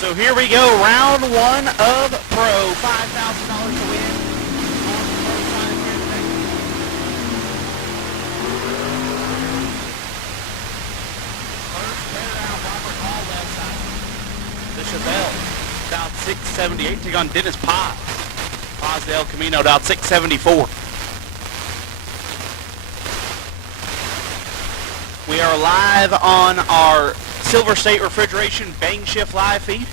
So here we go, round one of Pro, $5,000 to win. On the pro side here today. First pair out, Robert Hall left side. The Chevelle, about 678, take on Dennis Paz. Paz de El Camino, about 674. We are live on our Silver State Refrigeration Bang Shift live feed.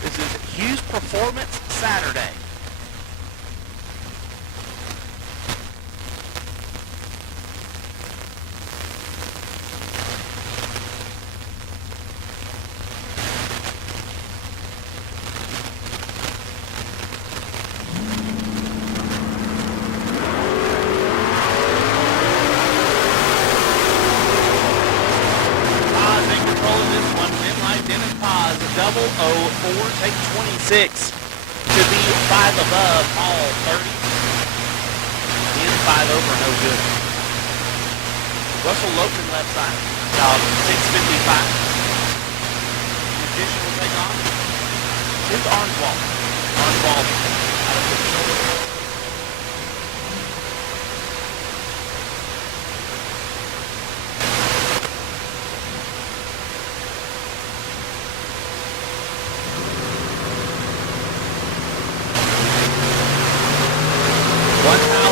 This is Hughes Performance Saturday. Dennis Paz, 004, take 26 to be 5 above, all 30. In 5 over, no good. Russell Logan left side, about 655. Magician will take on. Here's Orange Wall. Orange Wall out of the shoulder.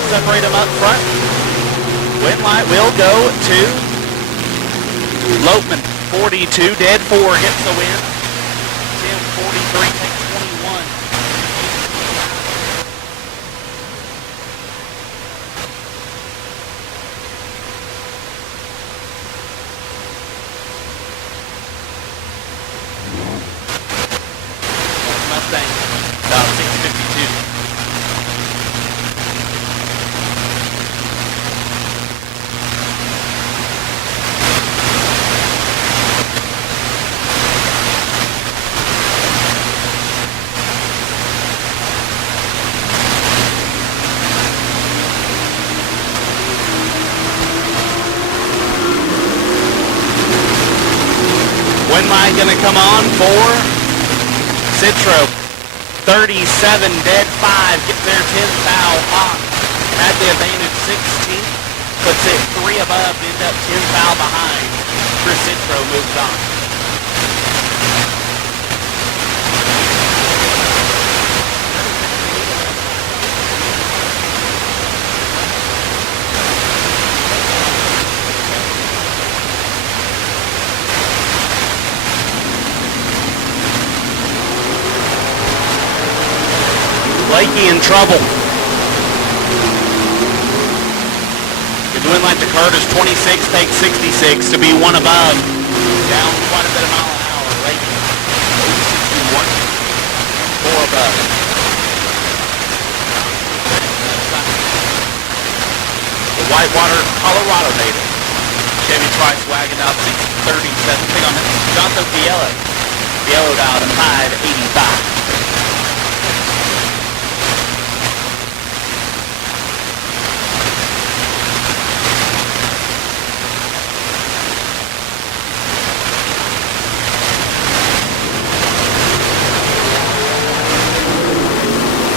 Separate them up front. Wind light will go to Lopeman. 42, dead 4 gets the win. Tim 43 takes 21. Mustang, about 652. When am I going to come on for Citro? 37, dead 5, gets their 10th foul on. Had the advantage 16, puts it 3 above, end up 10 foul behind. Chris Citro moves on. Blakey in trouble. The wind line to Curtis, 26, takes 66 to be 1 above. Down quite a bit of mile an hour. Blakey, 61, 4 above. The Whitewater, Colorado native. Chevy Trice wagon out 637. Take on Jonathan Biello. Biello down to 585.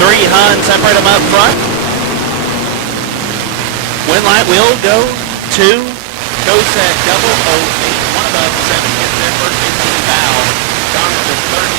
Three Hun, separate them up front. Wind light will go to Cosette, 008, 1 above, 7 gets their first 15 foul. Jonathan 30.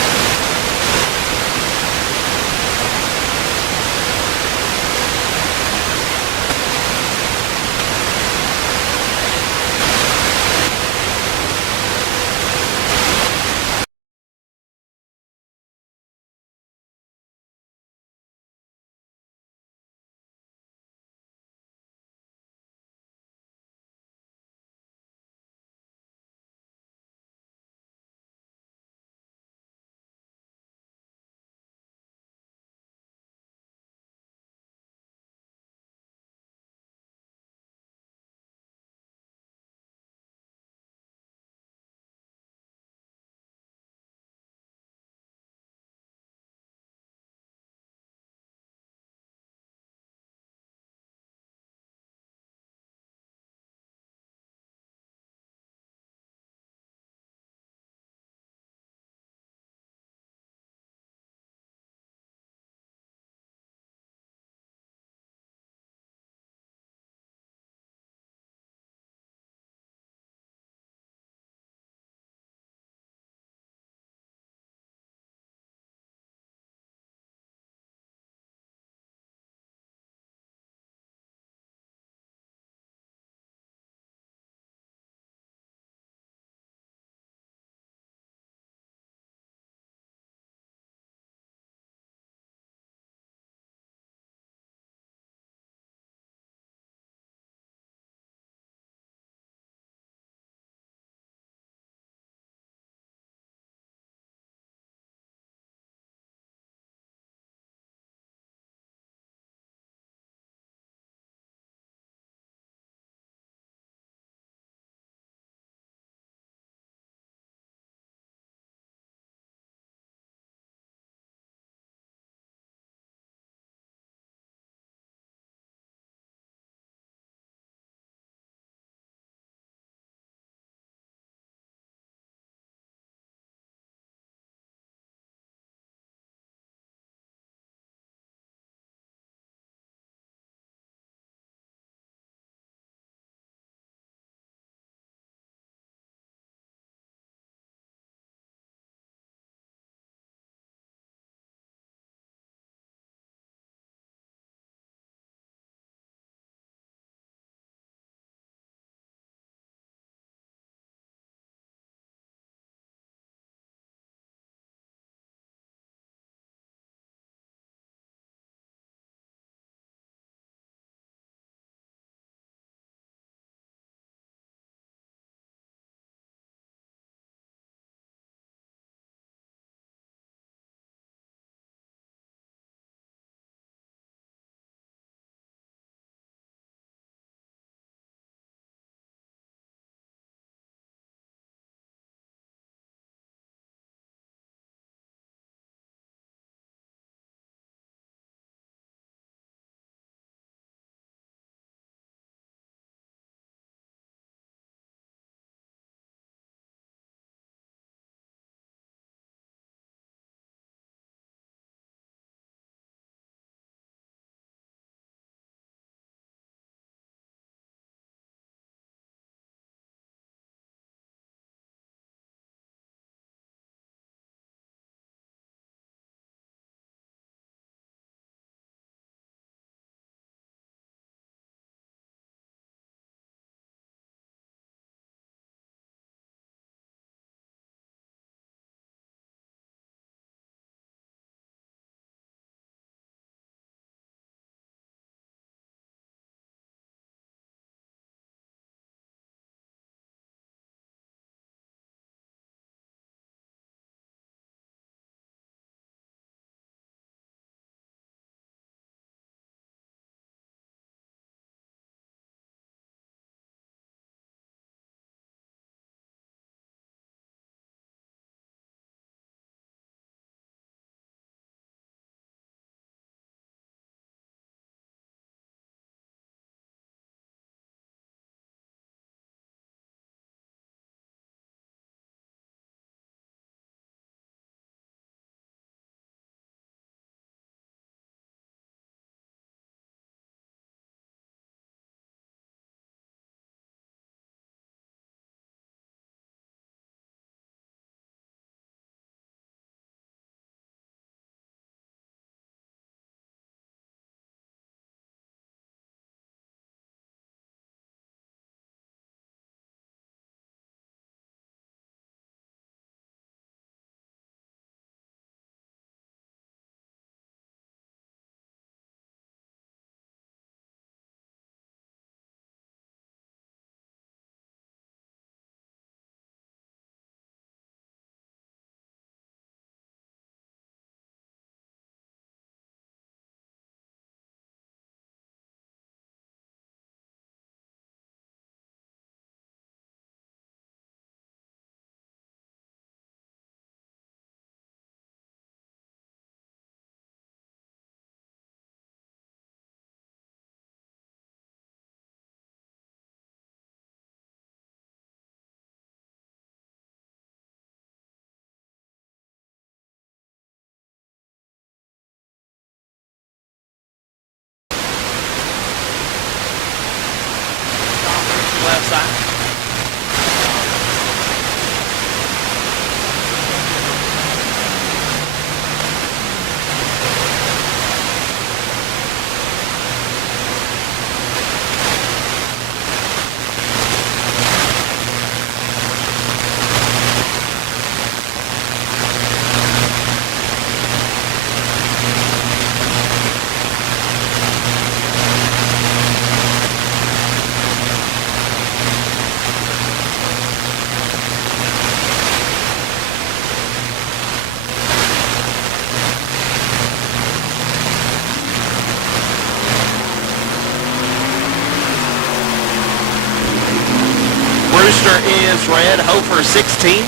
Miss Red, Hofer 16.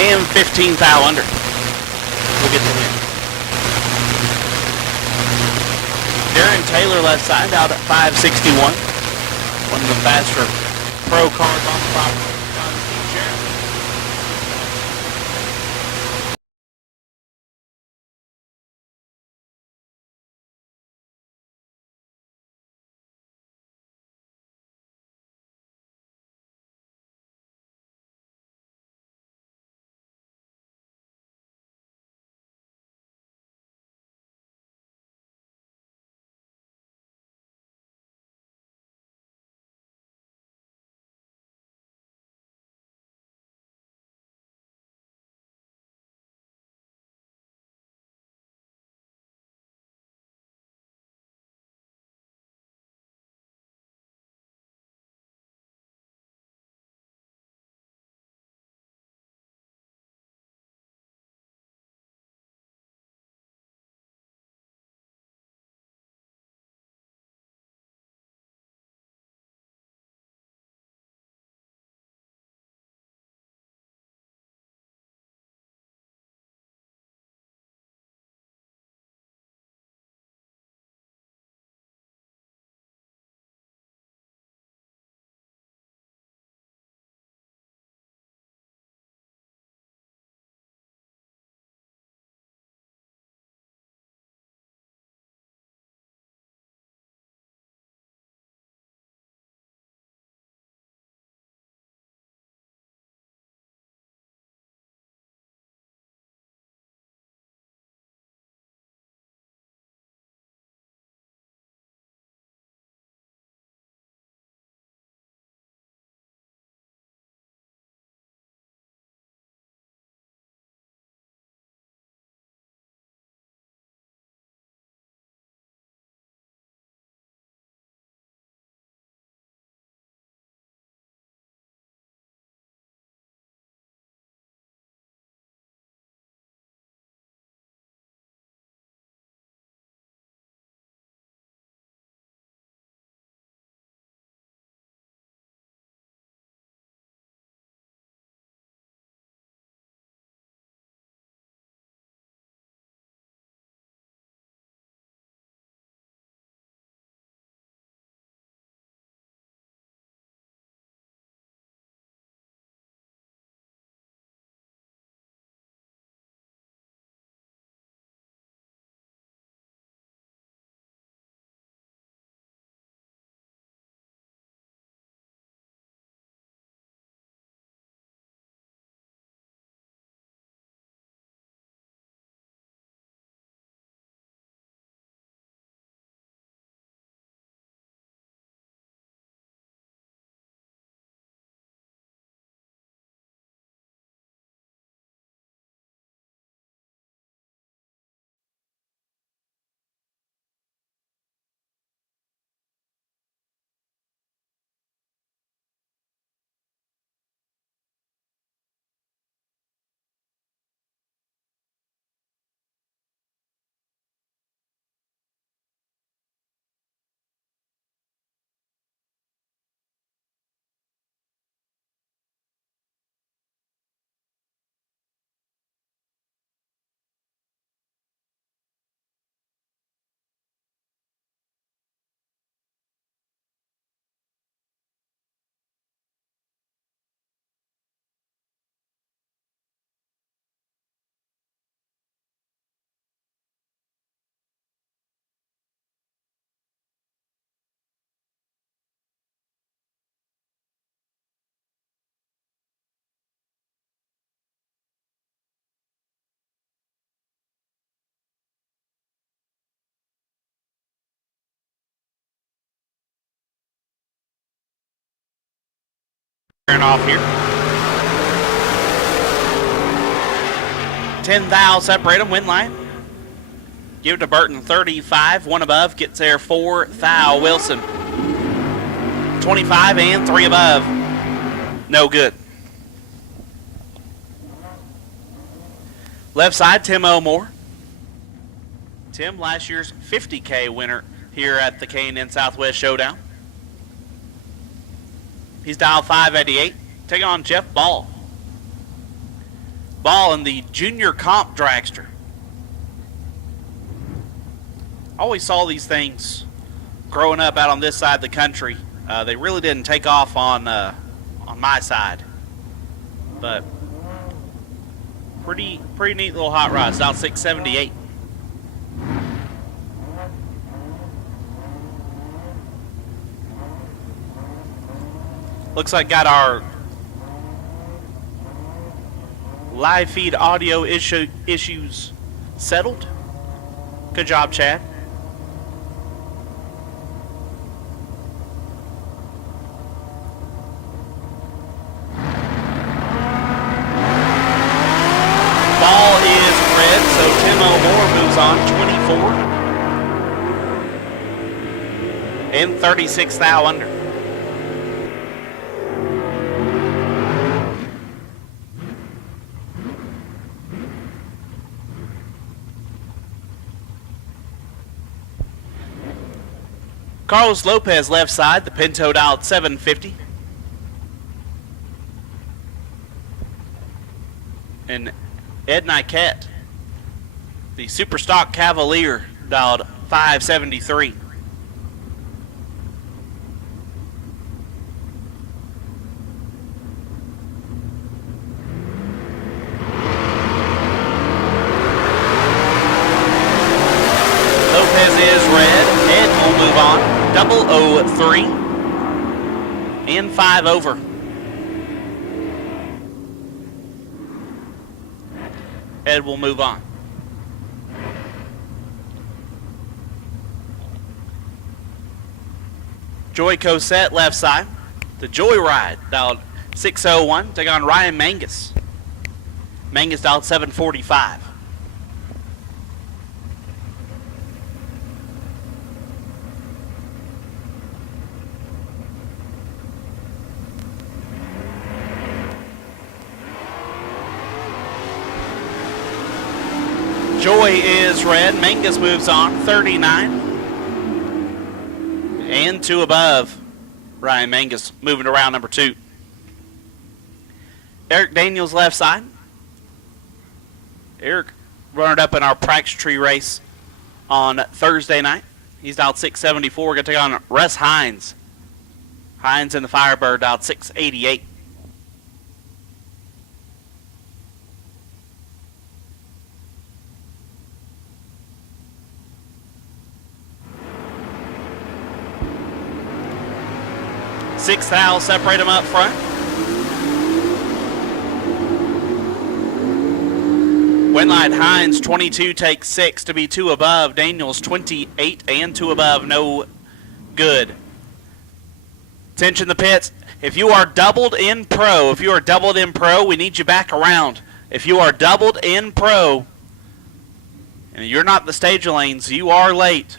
And 15 thou under. We'll get the win. Darren Taylor left side out at 561. One of the faster pro cars on the property. Off here. 10 thou separate them, win line. Give it to Burton, 35, one above, gets there 4 thou. Wilson, 25 and 3 above. No good. Left side, Tim O'More. Tim, last year's $50K winner here at the K&N Southwest Showdown. He's dial 588. Taking on Jeff Ball. Ball in the junior comp dragster. I always saw these things growing up out on this side of the country. They really didn't take off on my side, but pretty neat little hot rod. It's out 678. Looks like got our live feed audio issues settled. Good job, Chad. Ball is red, so Tim O'More moves on 24 and 36 thou under. Carlos Lopez left side, the Pinto dialed 750. And Ed Niket, the Superstock Cavalier, dialed 573. Lopez is red. Ed will move on. 003 and 5 over. Ed will move on. Joy Cosette left side. The Joyride dialed 601. Take on Ryan Mangus. Mangus dialed 745. Joy is red. Mangus moves on 39 and 2 above. Ryan Mangus moving around number 2. Eric Daniels left side. Eric running up in our practice tree race on Thursday night. He's dialed 674. We're going to take on Russ Hines. Hines in the Firebird dialed 688. Six thou separate them up front. Winlight Hines 22 takes 6 to be 2 above. Daniels 28 and 2 above, no good. Attention the pits. If you are doubled in pro, we need you back around. If you are doubled in pro and you're not in the stage lanes, you are late.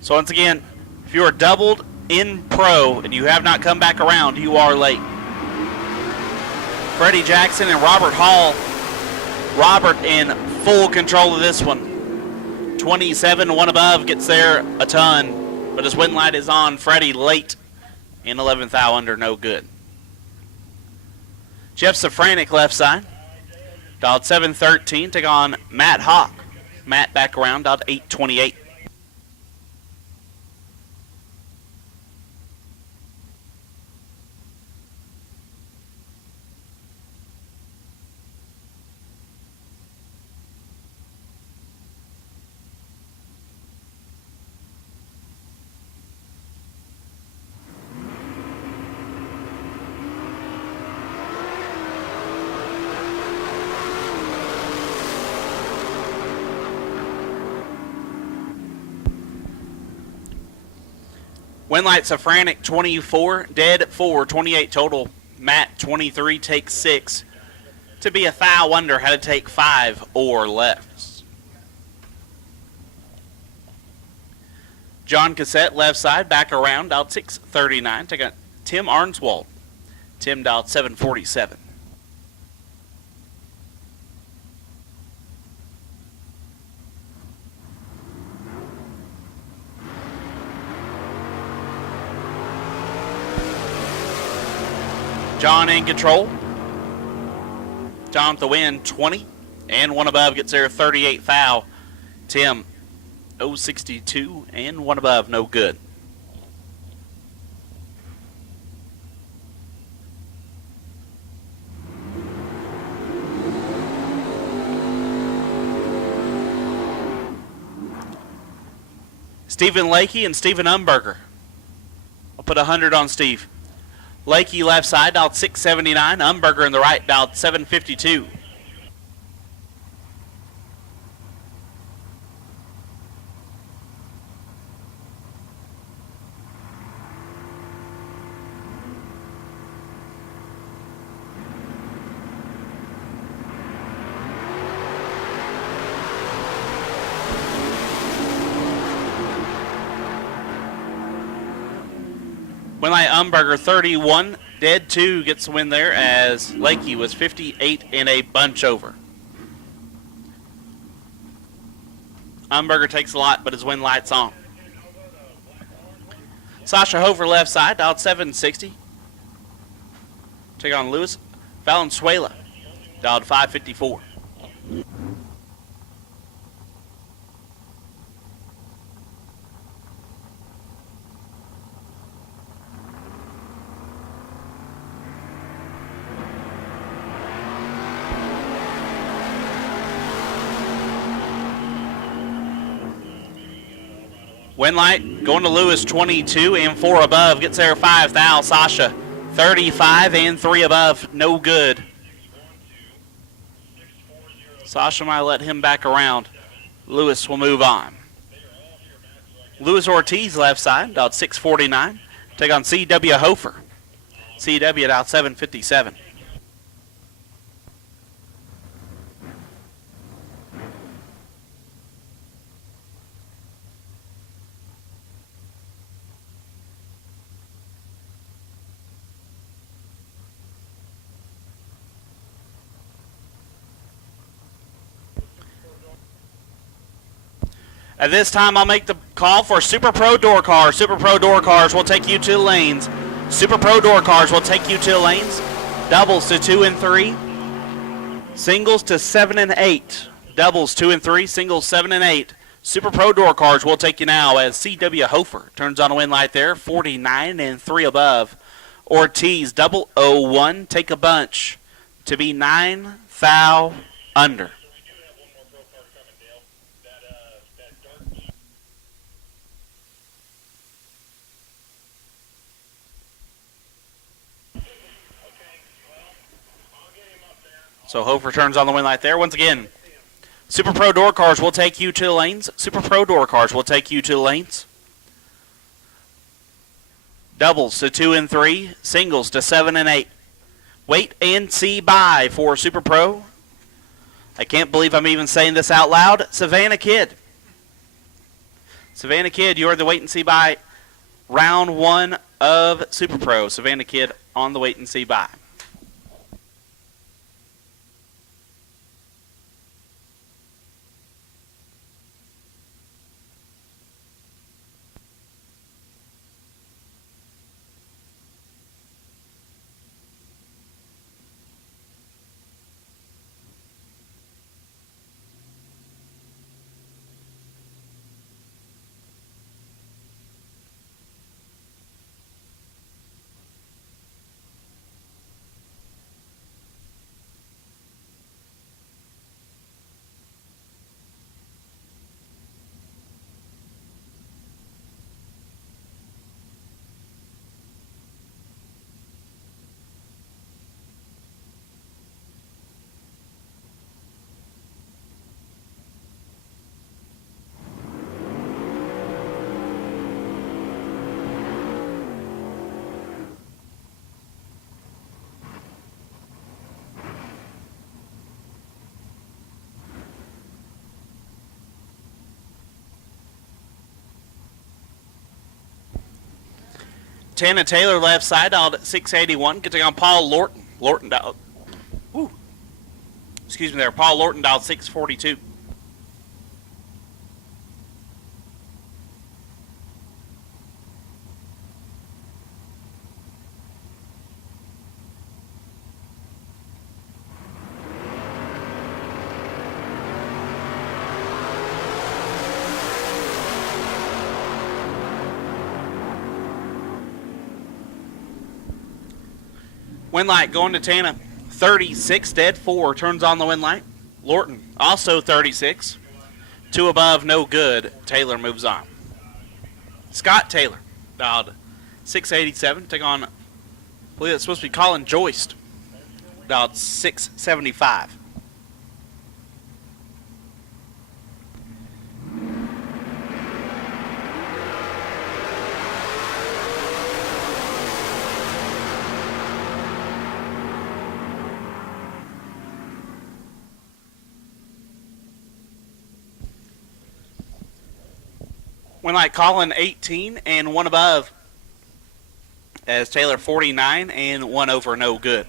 So once again, if you are doubled in pro and you have not come back around, you are late. Freddie Jackson and Robert Hall. Robert in full control of this one. 27, 1 above, gets there a ton. But his wind light is on. Freddie late in 11th thou under, no good. Jeff Safranik left side. Dialed 713, take on Matt Hawk. Matt back around, dialed 828. Winlight Safranik 24, dead 4, 28 total. Matt 23 takes 6. To be a thou under, had to take 5 or less. John Cassette left side, back around, dialed 639. Take a Tim Arnswald. Tim dialed 747. John in control. John with the win, 20. And one above gets there, 38 foul. Tim, 062 and one above, no good. Stephen Lakey and Stephen Umberger. I'll put 100 on Steve. Lakey left side, dialed 679. Umberger in the right, dialed 752. Winlight Umberger 31, dead 2 gets the win there as Lakey was 58 in a bunch over. Umberger takes a lot, but his win light's on. Sasha Hofer left side, dialed 760. Take on Luis Valenzuela, dialed 554. Winlight going to Lewis, 22 and 4 above. Gets there 5 thou. Sasha, 35 and 3 above. No good. Sasha might let him back around. Lewis will move on. Luis Ortiz left side, dialed 649. Take on C.W. Hofer. C.W. dialed 757. At this time, I'll make the call for Super Pro Door Cars. Super Pro Door Cars will take you to the lanes. Super Pro Door Cars will take you to the lanes. Doubles to 2 and 3. Singles to 7 and 8. Doubles 2 and 3. Singles 7 and 8. Super Pro Door Cars will take you now as C.W. Hofer turns on a win light there. 49 and 3 above. Ortiz, 001. Take a bunch to be 9 thou under. So Hofer turns on the win light there. Once again, Super Pro Door Cars will take you to the lanes. Super Pro Door Cars will take you to the lanes. Doubles to 2 and 3. Singles to 7 and 8. Wait and see buy for Super Pro. I can't believe I'm even saying this out loud. Savannah Kid. Savannah Kid, you are the wait and see buy round 1 of Super Pro. Savannah Kid on the wait and see buy. Tana Taylor left side, dialed at 681. Getting on Paul Lorton. Lorton dialed. Excuse me there. Paul Lorton dialed 642. Wind light going to Tana. 36 dead, 4 turns on the wind light. Lorton also 36. 2 above, no good. Taylor moves on. Scott Taylor dialed 687. Take on, I believe it's supposed to be Colin Joyst. Dialed 675. Wind light Colin 18 and 1 above as Taylor 49 and 1 over, no good.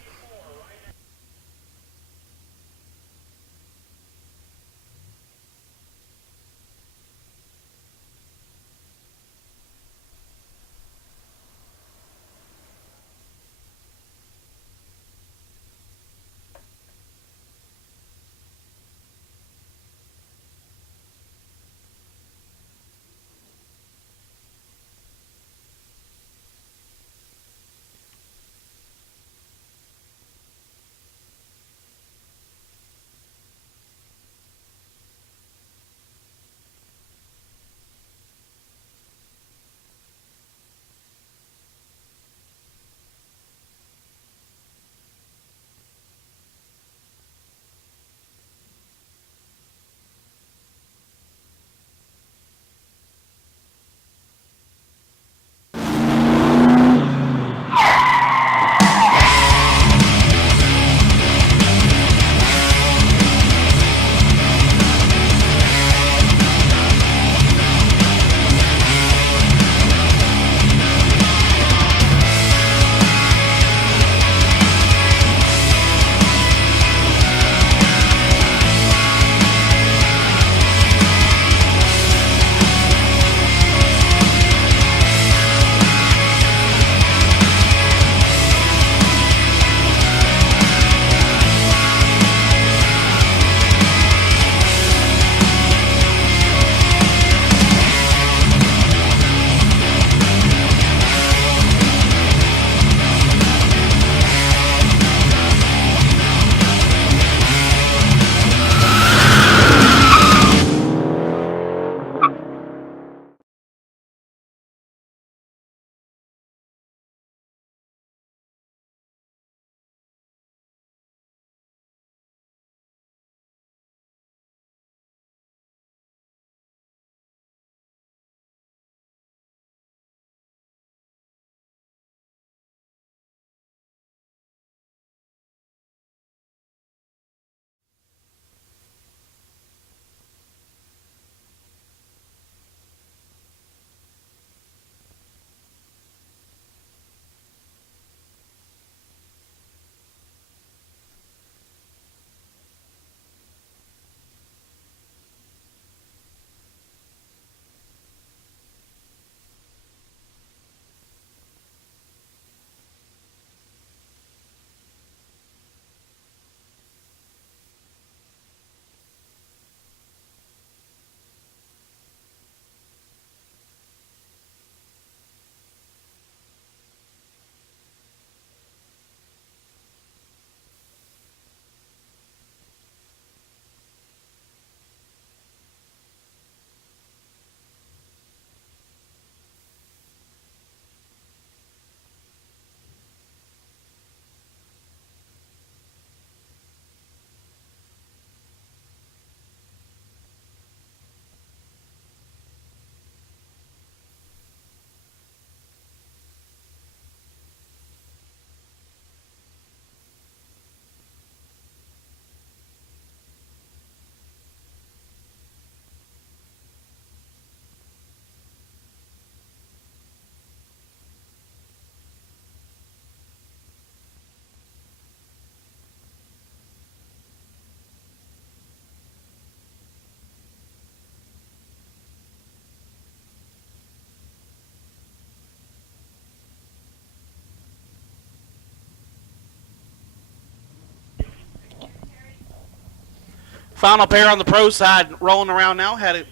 Final pair on the pro side rolling around now. Had a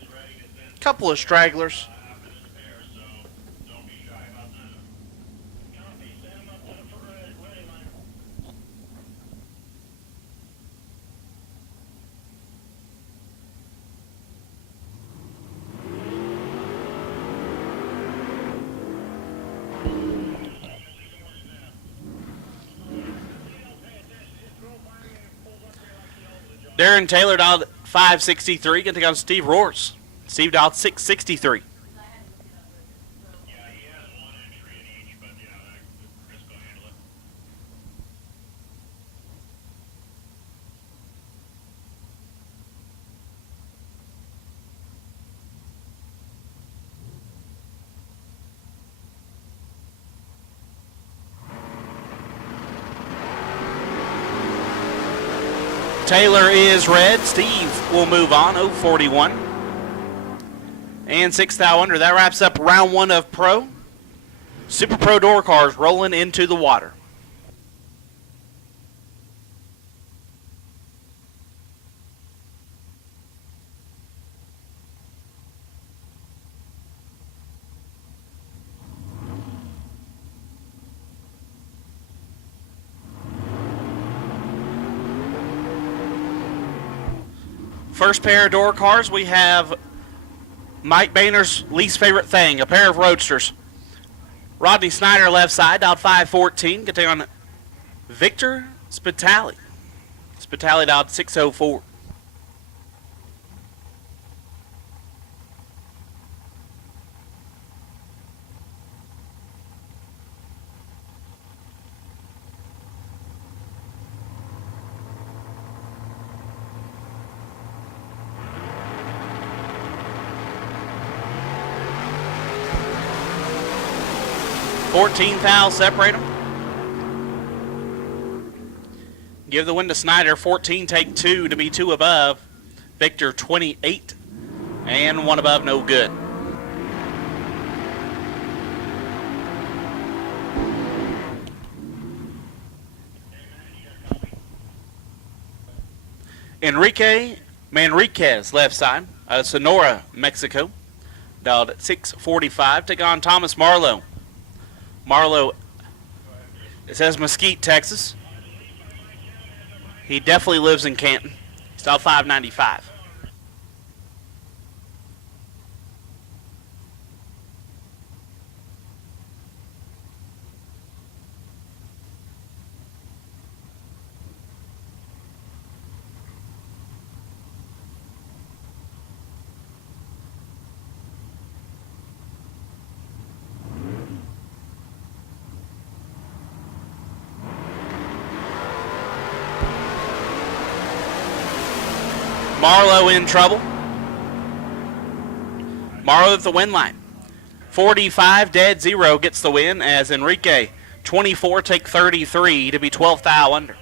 couple of stragglers. Darren Taylor dialed 563. Going to take on Steve Roars. Steve dialed 663. Taylor is red. Steve will move on, 041. And 6 thou under. That wraps up round one of Pro. Super Pro door cars rolling into the water. First pair of door cars, we have Mike Boehner's least favorite thing, a pair of roadsters. Rodney Snyder, left side, dialed 514. Get on Victor Spitali. Spitali dialed 604. $14,000 separate them. Give the win to Snyder. 14 take 2 to be 2 above. Victor 28 and 1 above, no good. Enrique Manriquez, left side, Sonora, Mexico. Dialed at 645. Take on Thomas Marlowe. Marlowe, it says Mesquite, Texas. He definitely lives in Canton. He's dialed 595. Marlowe in trouble. Marlowe at the win line. 45 dead 0 gets the win as Enrique 24 take 33 to be 12 thou under.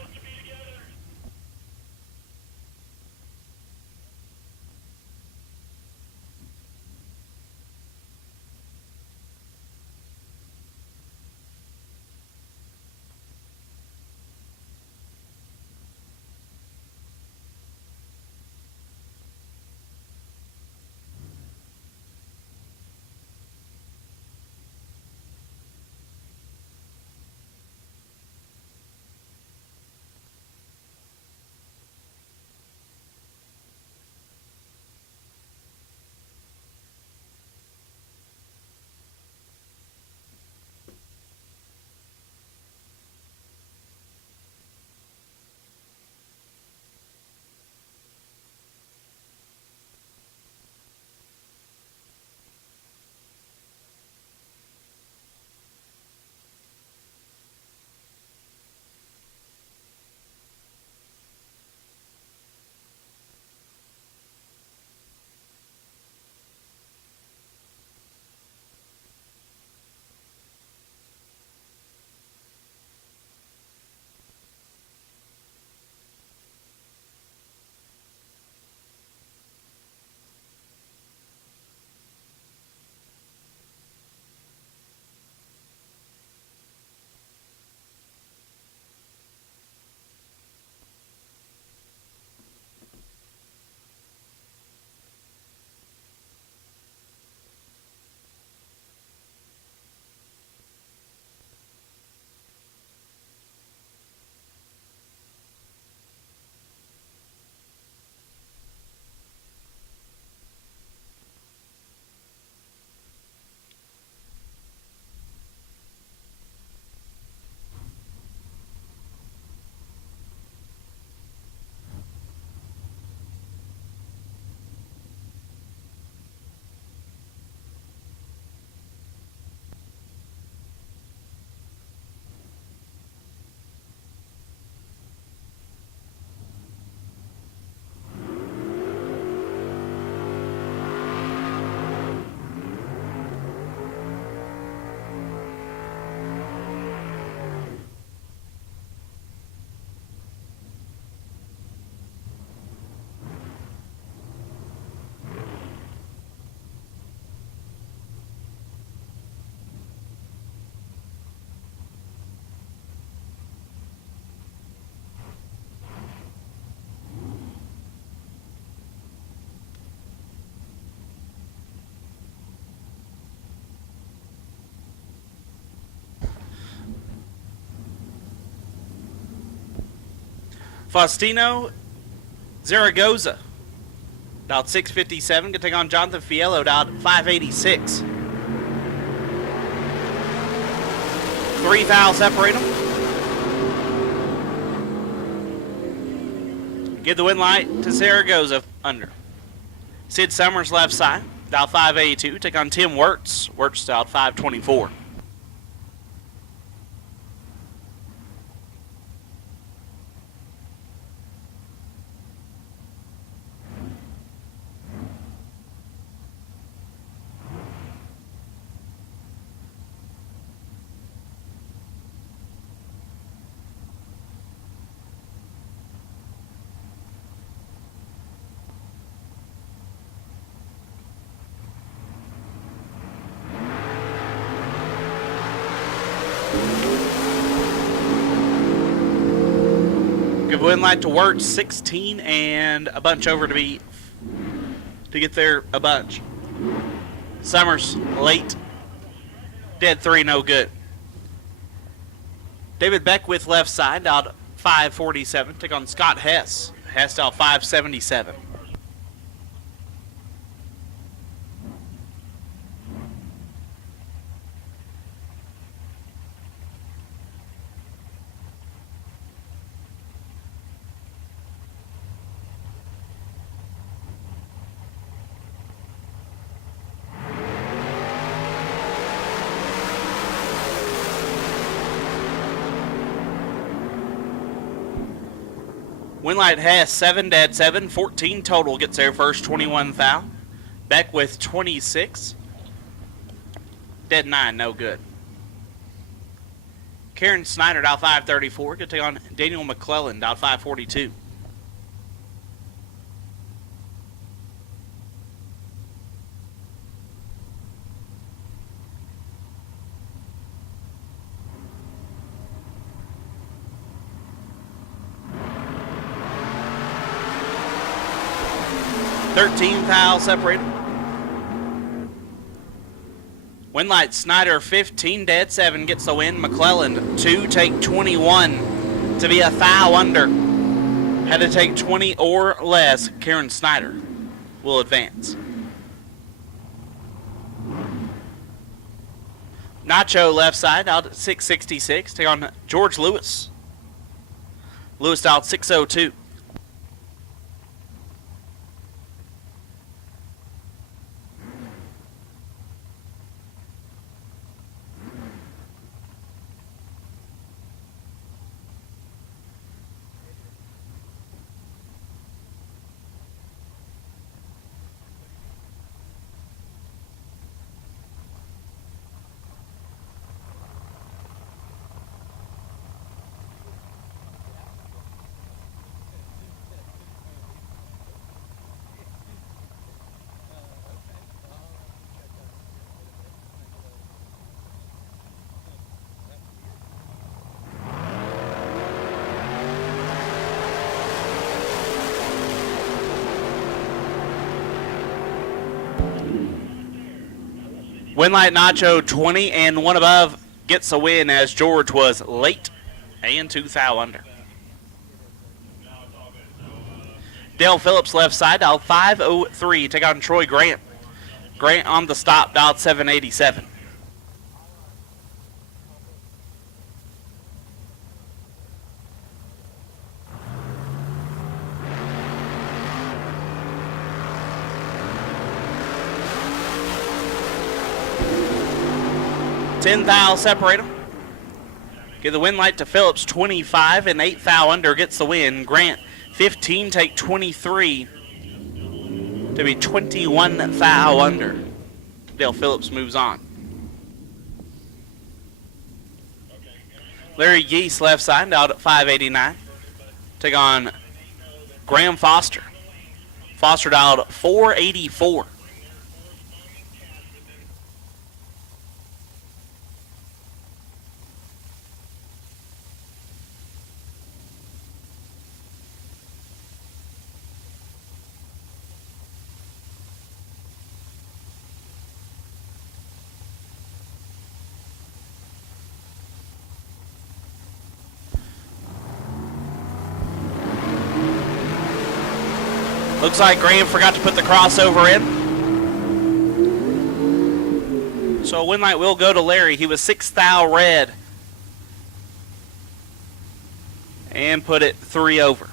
Faustino Zaragoza, dialed 657, gonna take on Jonathan Fiello, dialed 586. 3 thou separate them. Give the win light to Zaragoza under. Sid Summers left side, dialed 582, take on Tim Wirtz. Wirtz dialed 524. Good win light to Wirtz, 16 and a bunch over to get there a bunch. Summers late, dead 3, no good. David Beckwith left side, dialed 547, take on Scott Hess. Hess dialed 577. Winlight Hess, 7 dead 7, 14 total, gets there first, 21 thou. Beckwith 26. Dead 9, no good. Karen Snyder, dial 534, gonna take on Daniel McClellan, dial 542. Thou separated. Winlight Snyder, 15 dead 7, gets the win. McClellan 2, take 21 to be a thou under. Had to take 20 or less. Karen Snyder will advance. Nacho left side, out at 666, take on George Lewis. Lewis dialed 602. Winlight Nacho, 20 and 1 above, gets a win as George was late and 2 thou under. Dale Phillips left side, dialed 503, take on Troy Grant. Grant on the stop, dialed 787. Ten thou separate them. Give the win light to Phillips, 25 and 8 thou under, gets the win. Grant, 15, take 23 to be 21 thou under. Dale Phillips moves on. Larry Geese left side, out at 589. Take on Graham Foster. Foster dialed 484. Looks like Graham forgot to put the crossover in. So a win light will go to Larry. He was 6 thou red. And put it 3 over.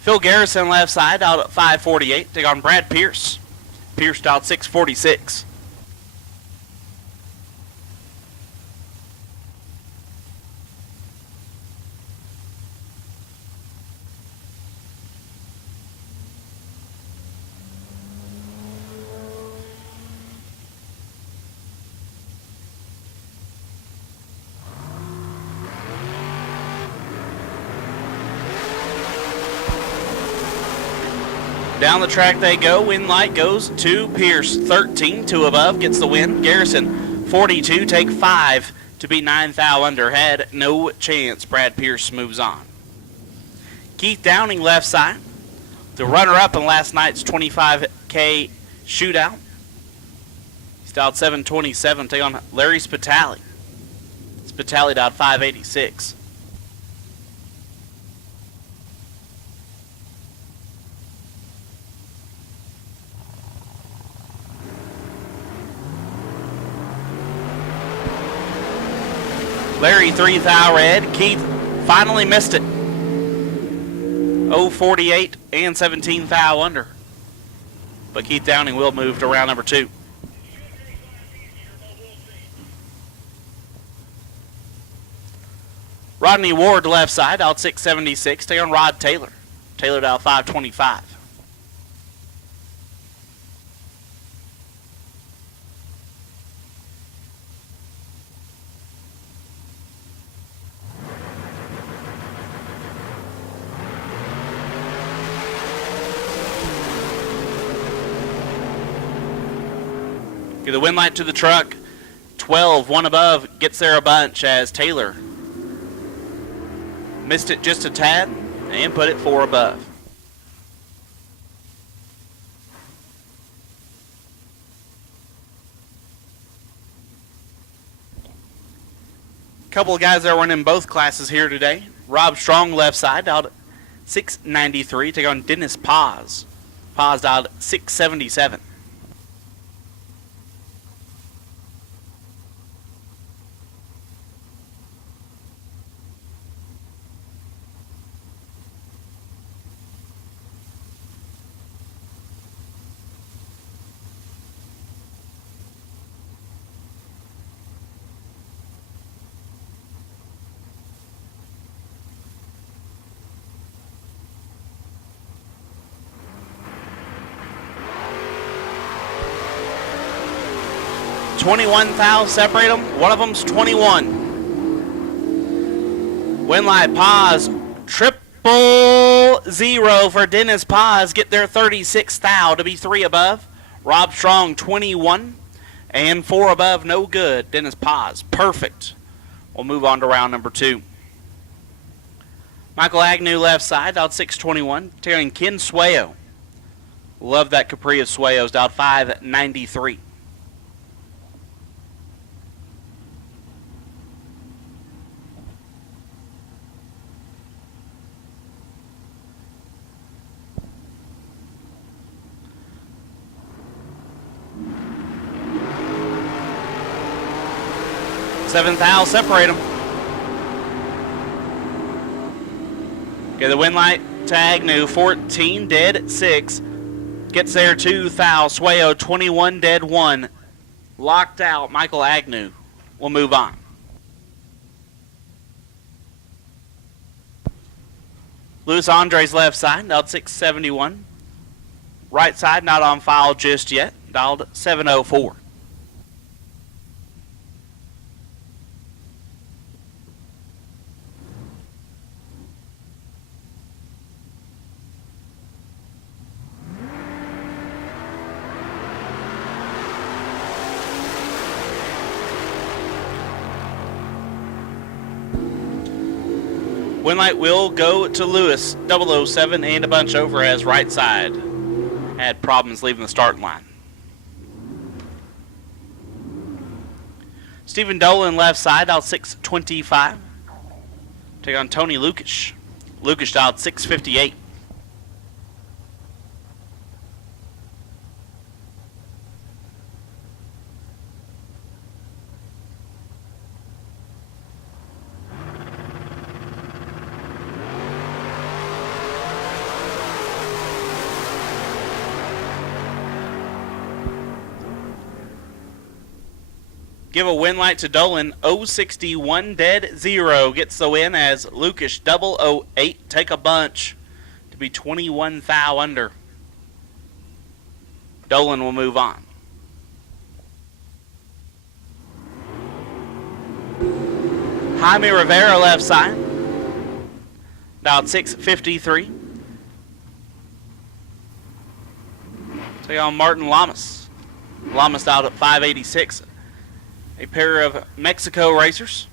Phil Garrison left side out at 5:48. Take on Brad Pierce. Pierce out 6:46. Down the track they go. Win light goes to Pierce. 13, 2 above, gets the win. Garrison, 42, take 5 to be 9 thou under. Had no chance. Brad Pierce moves on. Keith Downing left side. The runner-up in last night's 25K shootout. He's dialed 727. Take on Larry Spitali. Spitali dialed 586. Larry 3 thou red. Keith finally missed it. 0.48 and 17 thou under. But Keith Downing will move to round number 2. Rodney Ward left side out 676. Take on Rod Taylor. Taylor out 525. The win light to the truck. 12, 1 above, gets there a bunch as Taylor missed it just a tad and put it 4 above. Couple of guys that are running both classes here today. Rob Strong left side out at 693. Take on Dennis Paz. Paz out at 677. $21 thou separate them. One of them's 21. Win light Paz. 000 for Dennis Paz. Get their 36 thou to be 3 above. Rob Strong 21 and 4 above. No good. Dennis Paz perfect. We'll move on to round number 2. Michael Agnew left side out 621. Tearing Ken Swayo. Love that Capri of Swayo's out 593. Seventh thou separate them. Okay, the win light to Agnew, 14 dead 6. Gets there 2 thou. Swayo 21 dead 1. Locked out. Michael Agnew will move on. Luis Andres left side, dialed 671. Right side not on file just yet, dialed 704. Win light will go to Lewis, 007 and a bunch over as right side. Had problems leaving the starting line. Stephen Dolan left side, out 625. Take on Tony Lukic. Lucas dialed 658. Give a win light to Dolan. 061 dead 0 gets the win as Lucas 008 take a bunch to be 21 thou under. Dolan will move on. Jaime Rivera left side. Dialed 653. Take on Martin Lamas. Lamas dialed at 586. A pair of Mexico racers.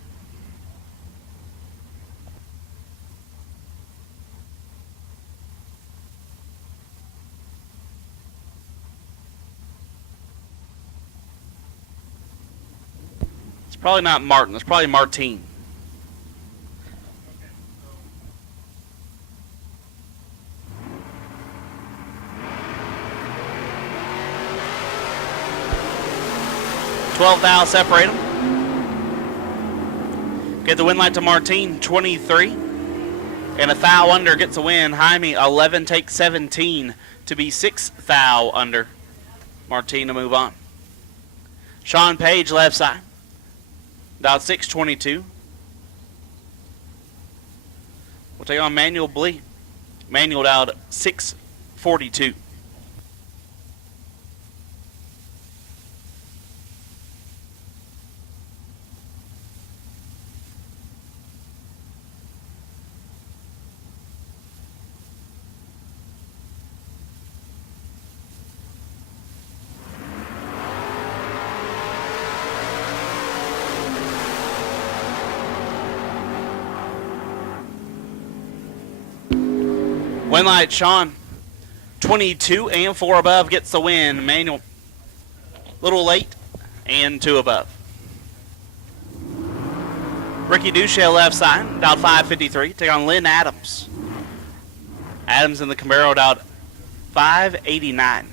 It's probably not Martin. It's probably Martine. $12,000 separate them. Get the win light to Martine, 23. And a thou under gets a win. Jaime, 11 takes 17 to be 6 thou under. Martine to move on. Sean Page left side. Dialed 622. We'll take on Manuel Blee. Manuel dialed 642. Win light, Sean. 22 and 4 above gets the win. Manuel, little late, and 2 above. Ricky Duchel left side, dialed 553. Take on Lynn Adams. Adams in the Camaro dialed 589.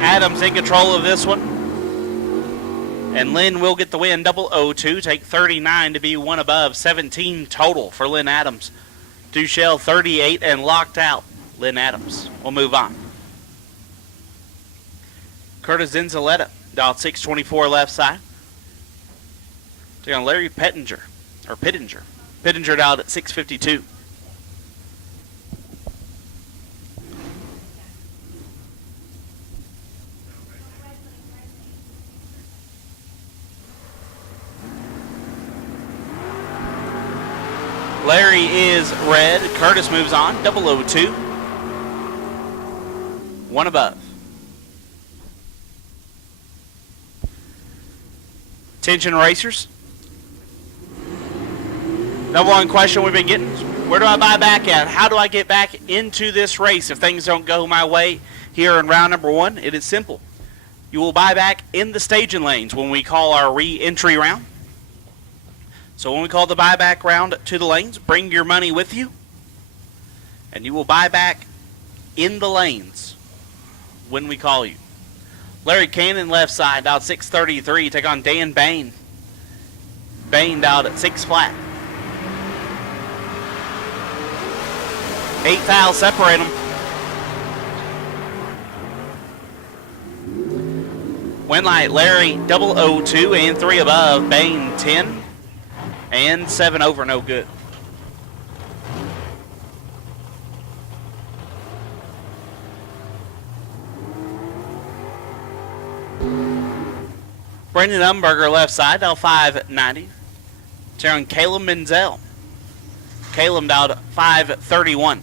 Adams in control of this one. And Lynn will get the win. 002. Take 39 to be 1 above. 17 total for Lynn Adams. Duchel 38 and locked out. Lynn Adams. We'll move on. Curtis Enzaletta. Dialed 624 left side. Take on Larry Pittenger. Pittenger dialed at 652. Larry is red. Curtis moves on. 002. 1 above. Attention racers. Number one question we've been getting. Where do I buy back at? How do I get back into this race if things don't go my way here in round number 1? It is simple. You will buy back in the staging lanes when we call our re-entry round. So when we call the buyback round to the lanes, bring your money with you, and you will buy back in the lanes when we call you. Larry Cannon left side, dialed 633, take on Dan Bain. Bain dialed at 6 flat. 8 fouls separate them. Win light, Larry 002 and 3 above, Bain 10. And 7 over, no good. Brandon Umberger left side, dial 590. Tearing Caleb Menzel. Caleb dialed 531.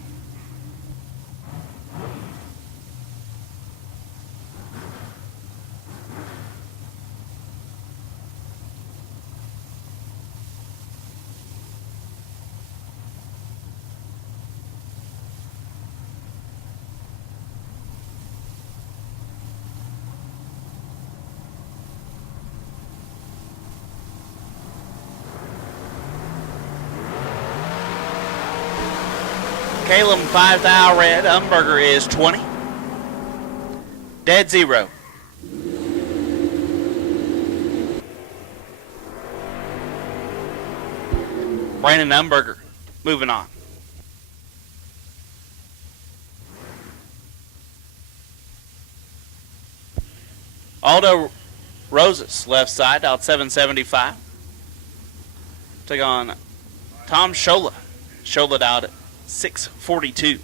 Caleb 5,000 red. Umberger is 20. Dead 0. Brandon Umberger moving on. Aldo Rosas left side out 775. Take on Tom Shola. Shola out at 642.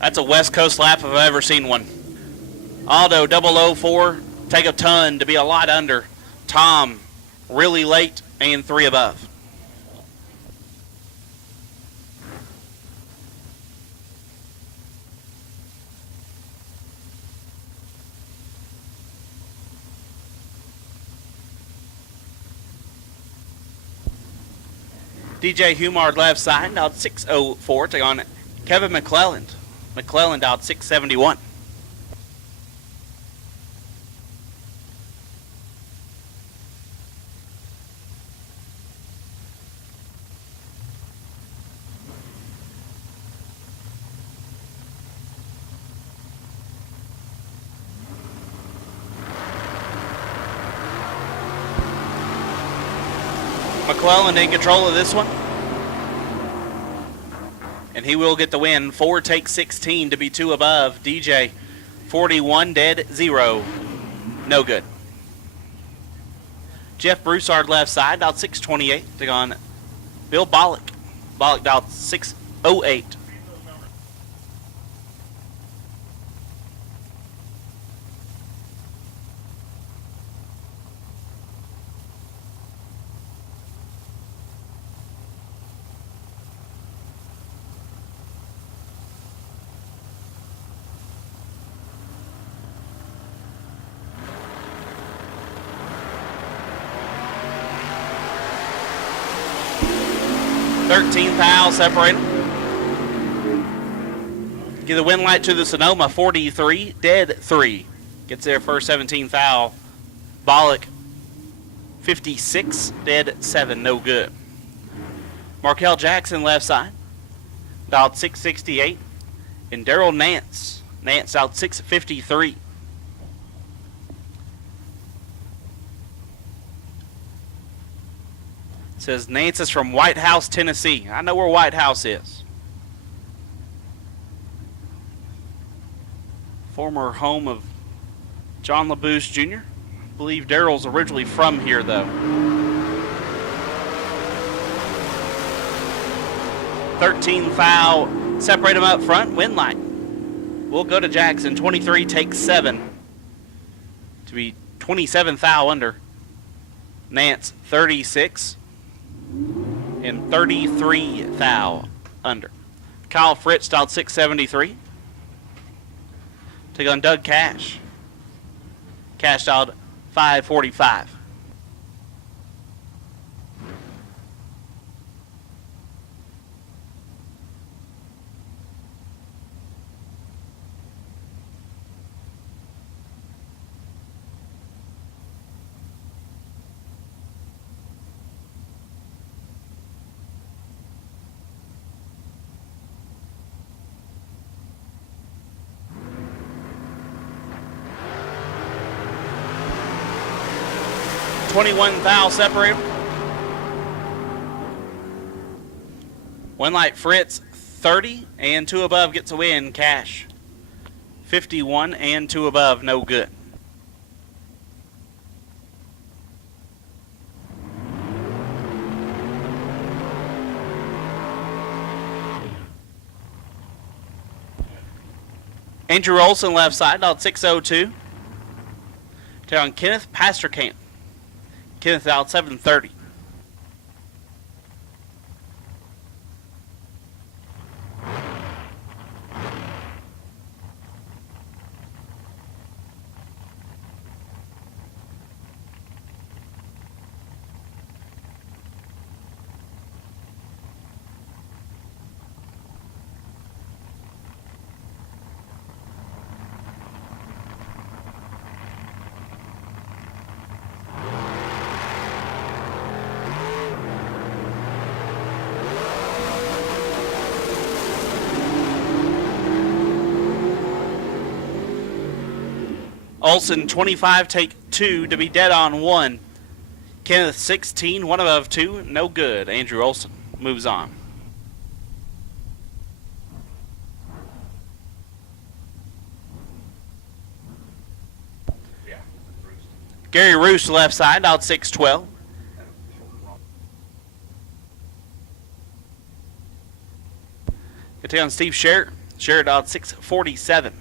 That's a West Coast lap if I've ever seen one. Aldo 004, take a ton to be a lot under. Tom, really late and 3 above. DJ Humard left side, out 604, take on Kevin McClelland. McClelland out 671. McClelland in control of this one. And he will get the win. 4 takes 16 to be 2 above. DJ 41 dead 0. No good. Jeff Broussard left side, dialed 628. Take on Bill Bollock. Bollock dialed 608. Foul separated. Give the win light to the Sonoma. 43 dead 3. Gets there first 17 foul. Bollock 56 dead 7. No good. Markel Jackson left side. Dialed 668. And Daryl Nance. Nance out 653. Says Nance is from White House, Tennessee. I know where White House is. Former home of John LaBouche Jr. I believe Daryl's originally from here, though. 13 foul. Separate them up front. Win light. We'll go to Jackson. 23 takes 7. To be 27 foul under. Nance 36. And 33 foul under. Kyle Fritz dialed 673. Take on Doug Cash. Cash dialed 545. $21 foul separated. One light Fritz, 30 and 2 above gets a win, cash. 51 and 2 above, no good. Andrew Olson left side, dialed 602. Down Kenneth Pasterkamp. Kenneth dialed 730. Olson 25, take 2 to be dead on 1. Kenneth 16, 1 above 2, no good. Andrew Olson moves on. Gary Roos left side, out 612. Take on Steve Sherritt. Sherritt out 647.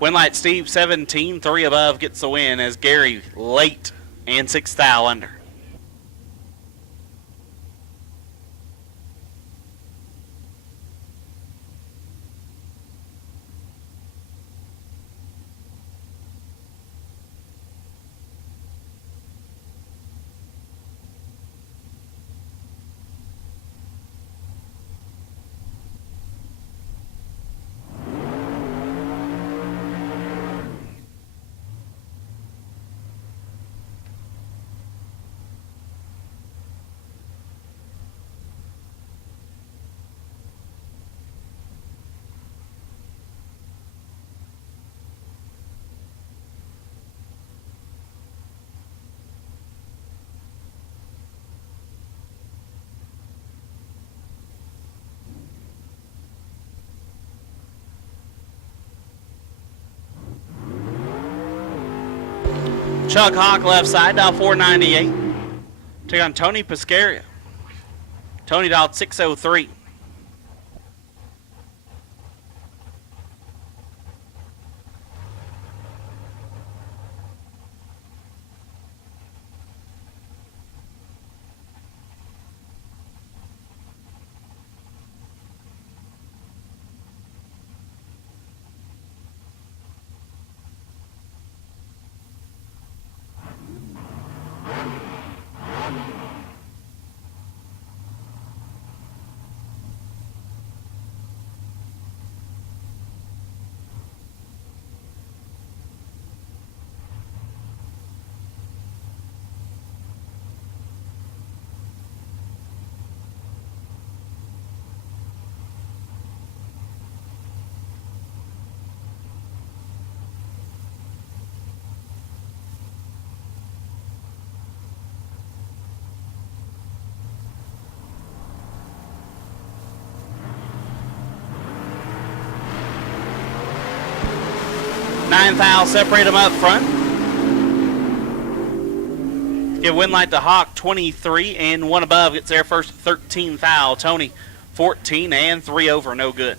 Winlight Steve 17, 3 above gets the win as Gary late and 6 thou under. Chuck Hawk left side, dial 498. Take on Tony Pescaria. Tony dialed 603. Nine thou separate them up front. Give Winlight to Hawk 23 and 1 above gets there first 13 thou. Tony 14 and 3 over, no good.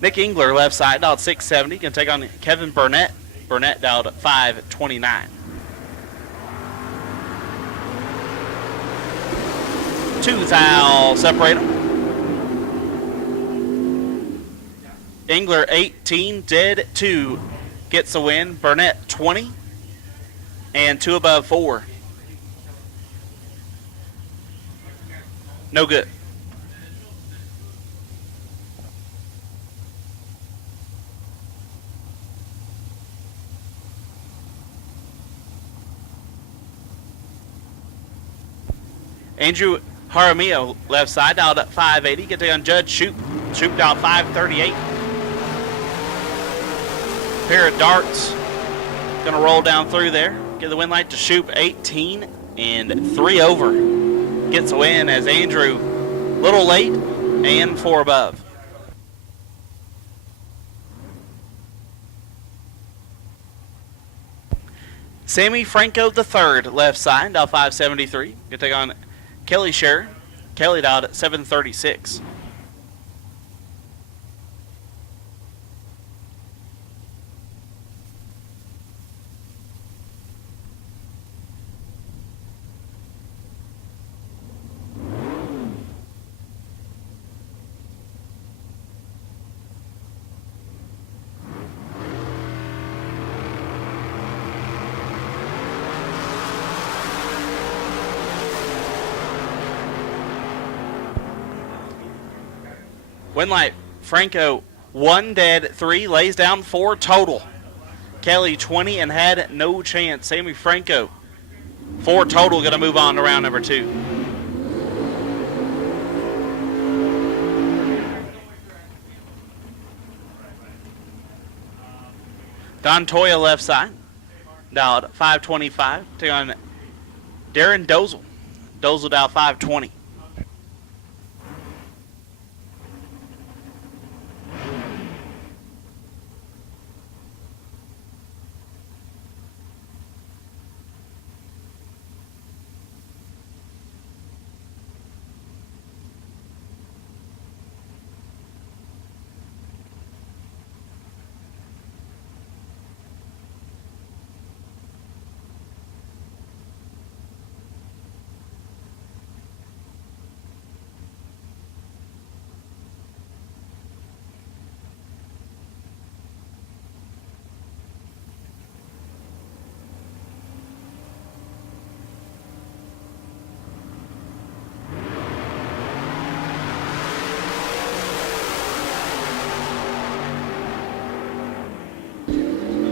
Nick Engler left side, dialed 670. Can take on Kevin Burnett. Burnett dialed at 529. 2 thou separate them. Engler 18, dead 2 gets the win. Burnett 20, and 2 above 4. No good. Andrew Jaramillo, left side, dialed up 580. Get there on Judge Shoop. Shoop dial 538. Pair of darts. Going to roll down through there. Give the win light to Shoop 18 and 3 over. Gets a win as Andrew a little late and 4 above. Sammy Franco III, left side, dial 573. Going to take on Kelly Scher. Kelly dialed at 736. Win light, Franco 1, dead 3, lays down 4 total. Kelly 20 and had no chance. Sammy Franco 4 total, going to move on to round number 2. Don Toya, left side, dialed 525. Take on Darren Dozel. Dozel dialed 520.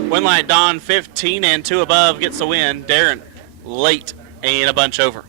Win light, Don 15 and 2 above gets the win. Darren late and a bunch over.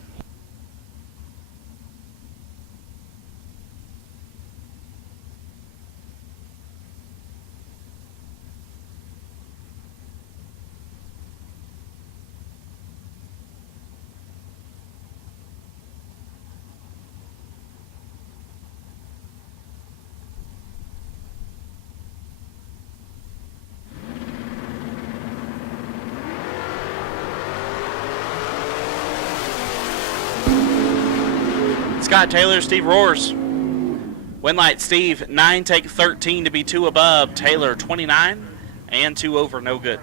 Scott Taylor, Steve Roars. Win light, Steve 9, take 13 to be 2 above. Taylor 29 and 2 over, no good.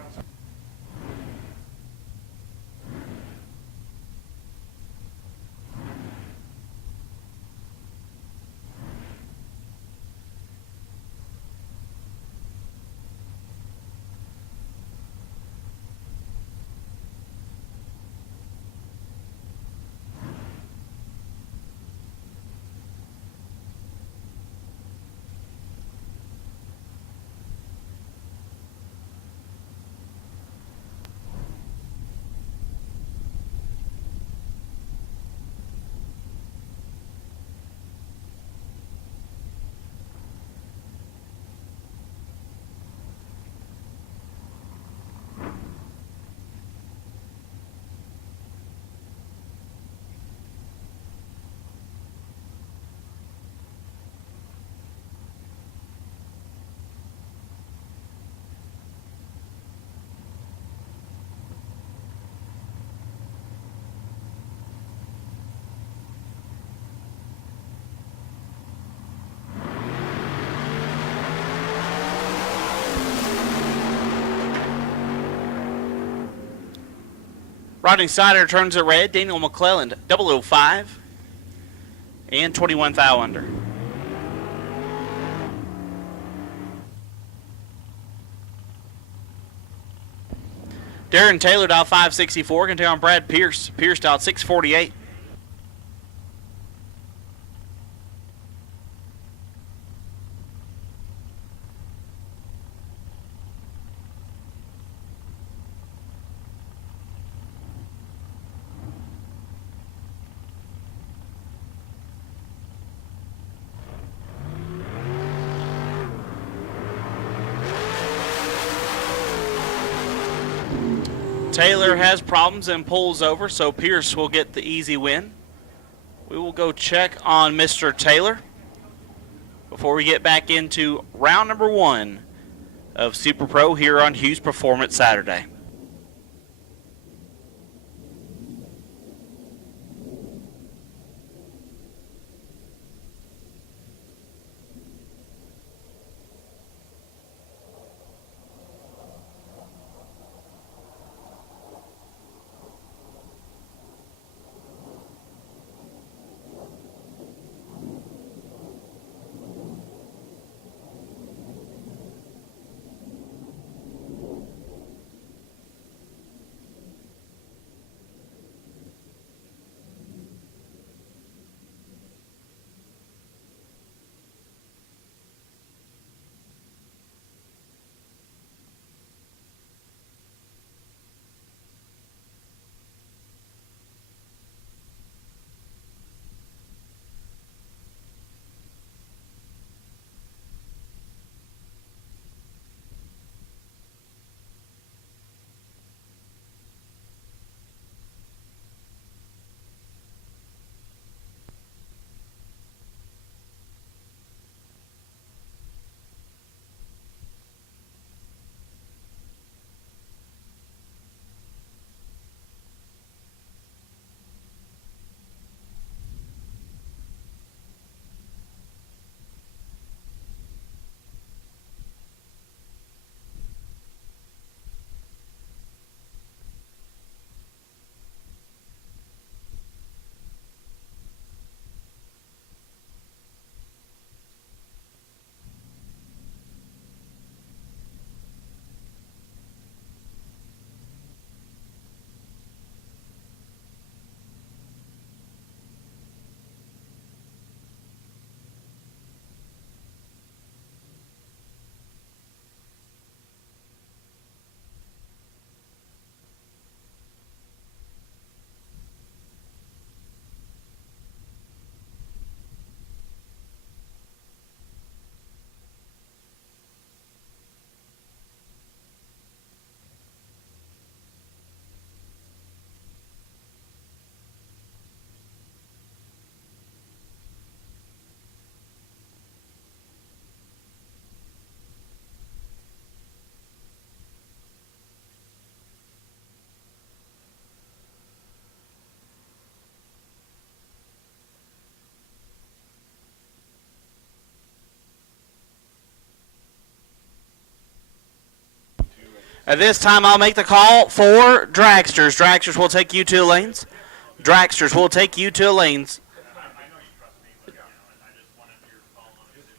Rodney Snyder turns it red. Daniel McClelland, 005 and 21 thou under. Darren Taylor dialed 564. Going to take on Brad Pierce. Pierce dialed 648. Taylor has problems and pulls over, so Pierce will get the easy win. We will go check on Mr. Taylor before we get back into round number 1 of Super Pro here on Hughes Performance Saturday. At this time, I'll make the call for dragsters. Dragsters will take you to the lanes. Dragsters will take you to the lanes.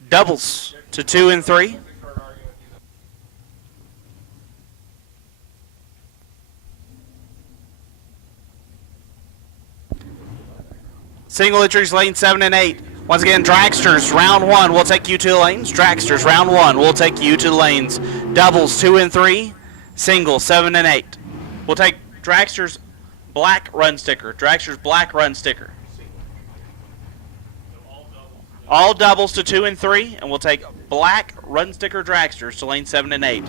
Doubles to 2 and 3. Single entries, lane 7 and 8. Once again, dragsters, round 1 will take you to the lanes. Dragsters, round 1 will take you to the lanes. Doubles 2 and 3. Single 7 and 8. We'll take dragsters black run sticker. Dragsters black run sticker. All doubles to 2 and 3, and we'll take black run sticker dragsters to lane 7 and 8.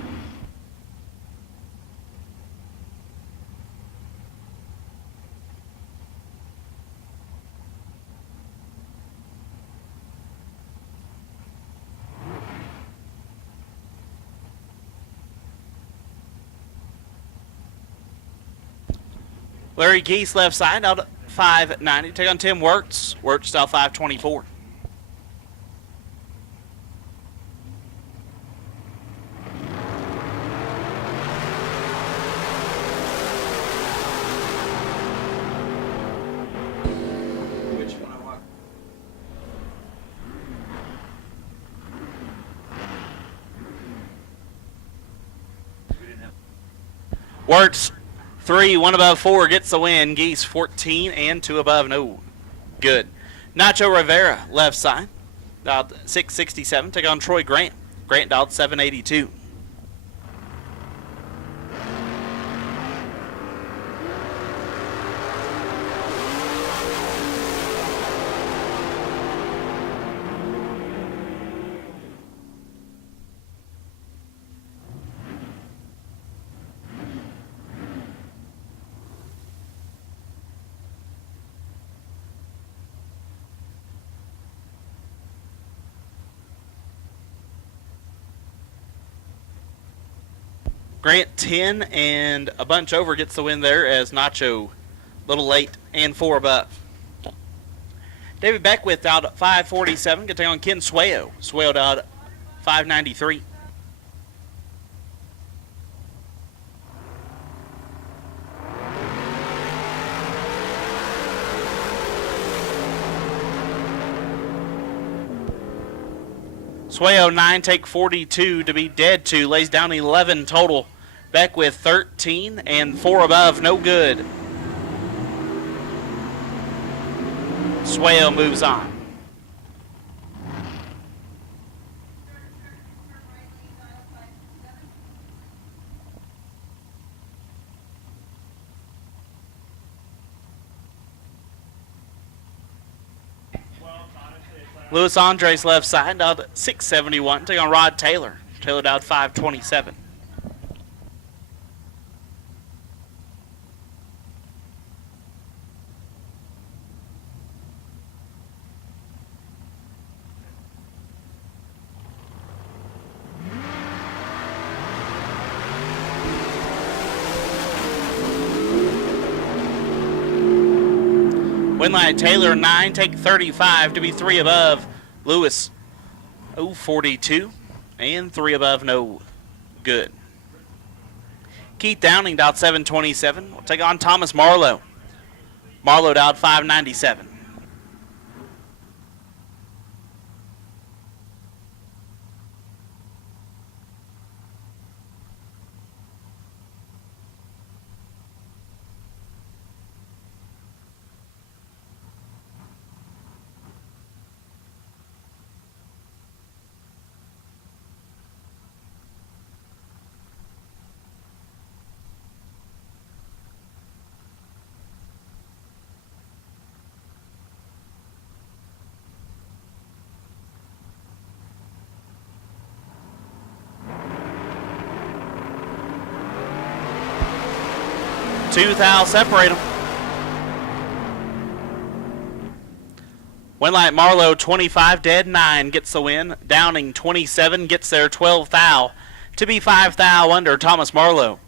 Larry Geese left side out 590. Take on Tim Wirtz. Wirtz style 524. Wirtz 3, 1 above 4 gets the win. Geese 14 and 2 above. No good. Nacho Rivera, left side, dialed 667. Take on Troy Grant. Grant dialed 782. Grant 10 and a bunch over gets the win there as Nacho a little late and 4 above. David Beckwith out at 547. Going to take on Ken Swayo. Swayo out at 593. Swayo 9, take 42 to be dead 2. Lays down 11 total. Beckwith 13 and 4 above. No good. Swayo moves on. Luis Andres left side, dialed 671. Take on Rod Taylor. Taylor dialed 527. Winlight Taylor 9, take 35 to be 3 above. Lewis 42 and 3 above, no good. Keith Downing dialed 727. We'll take on Thomas Marlowe. Marlowe dialed 597. Two thou separate them. Winlight Marlowe 25 dead 9 gets the win. Downing 27 gets their 12 thou to be 5 thou under. Thomas Marlowe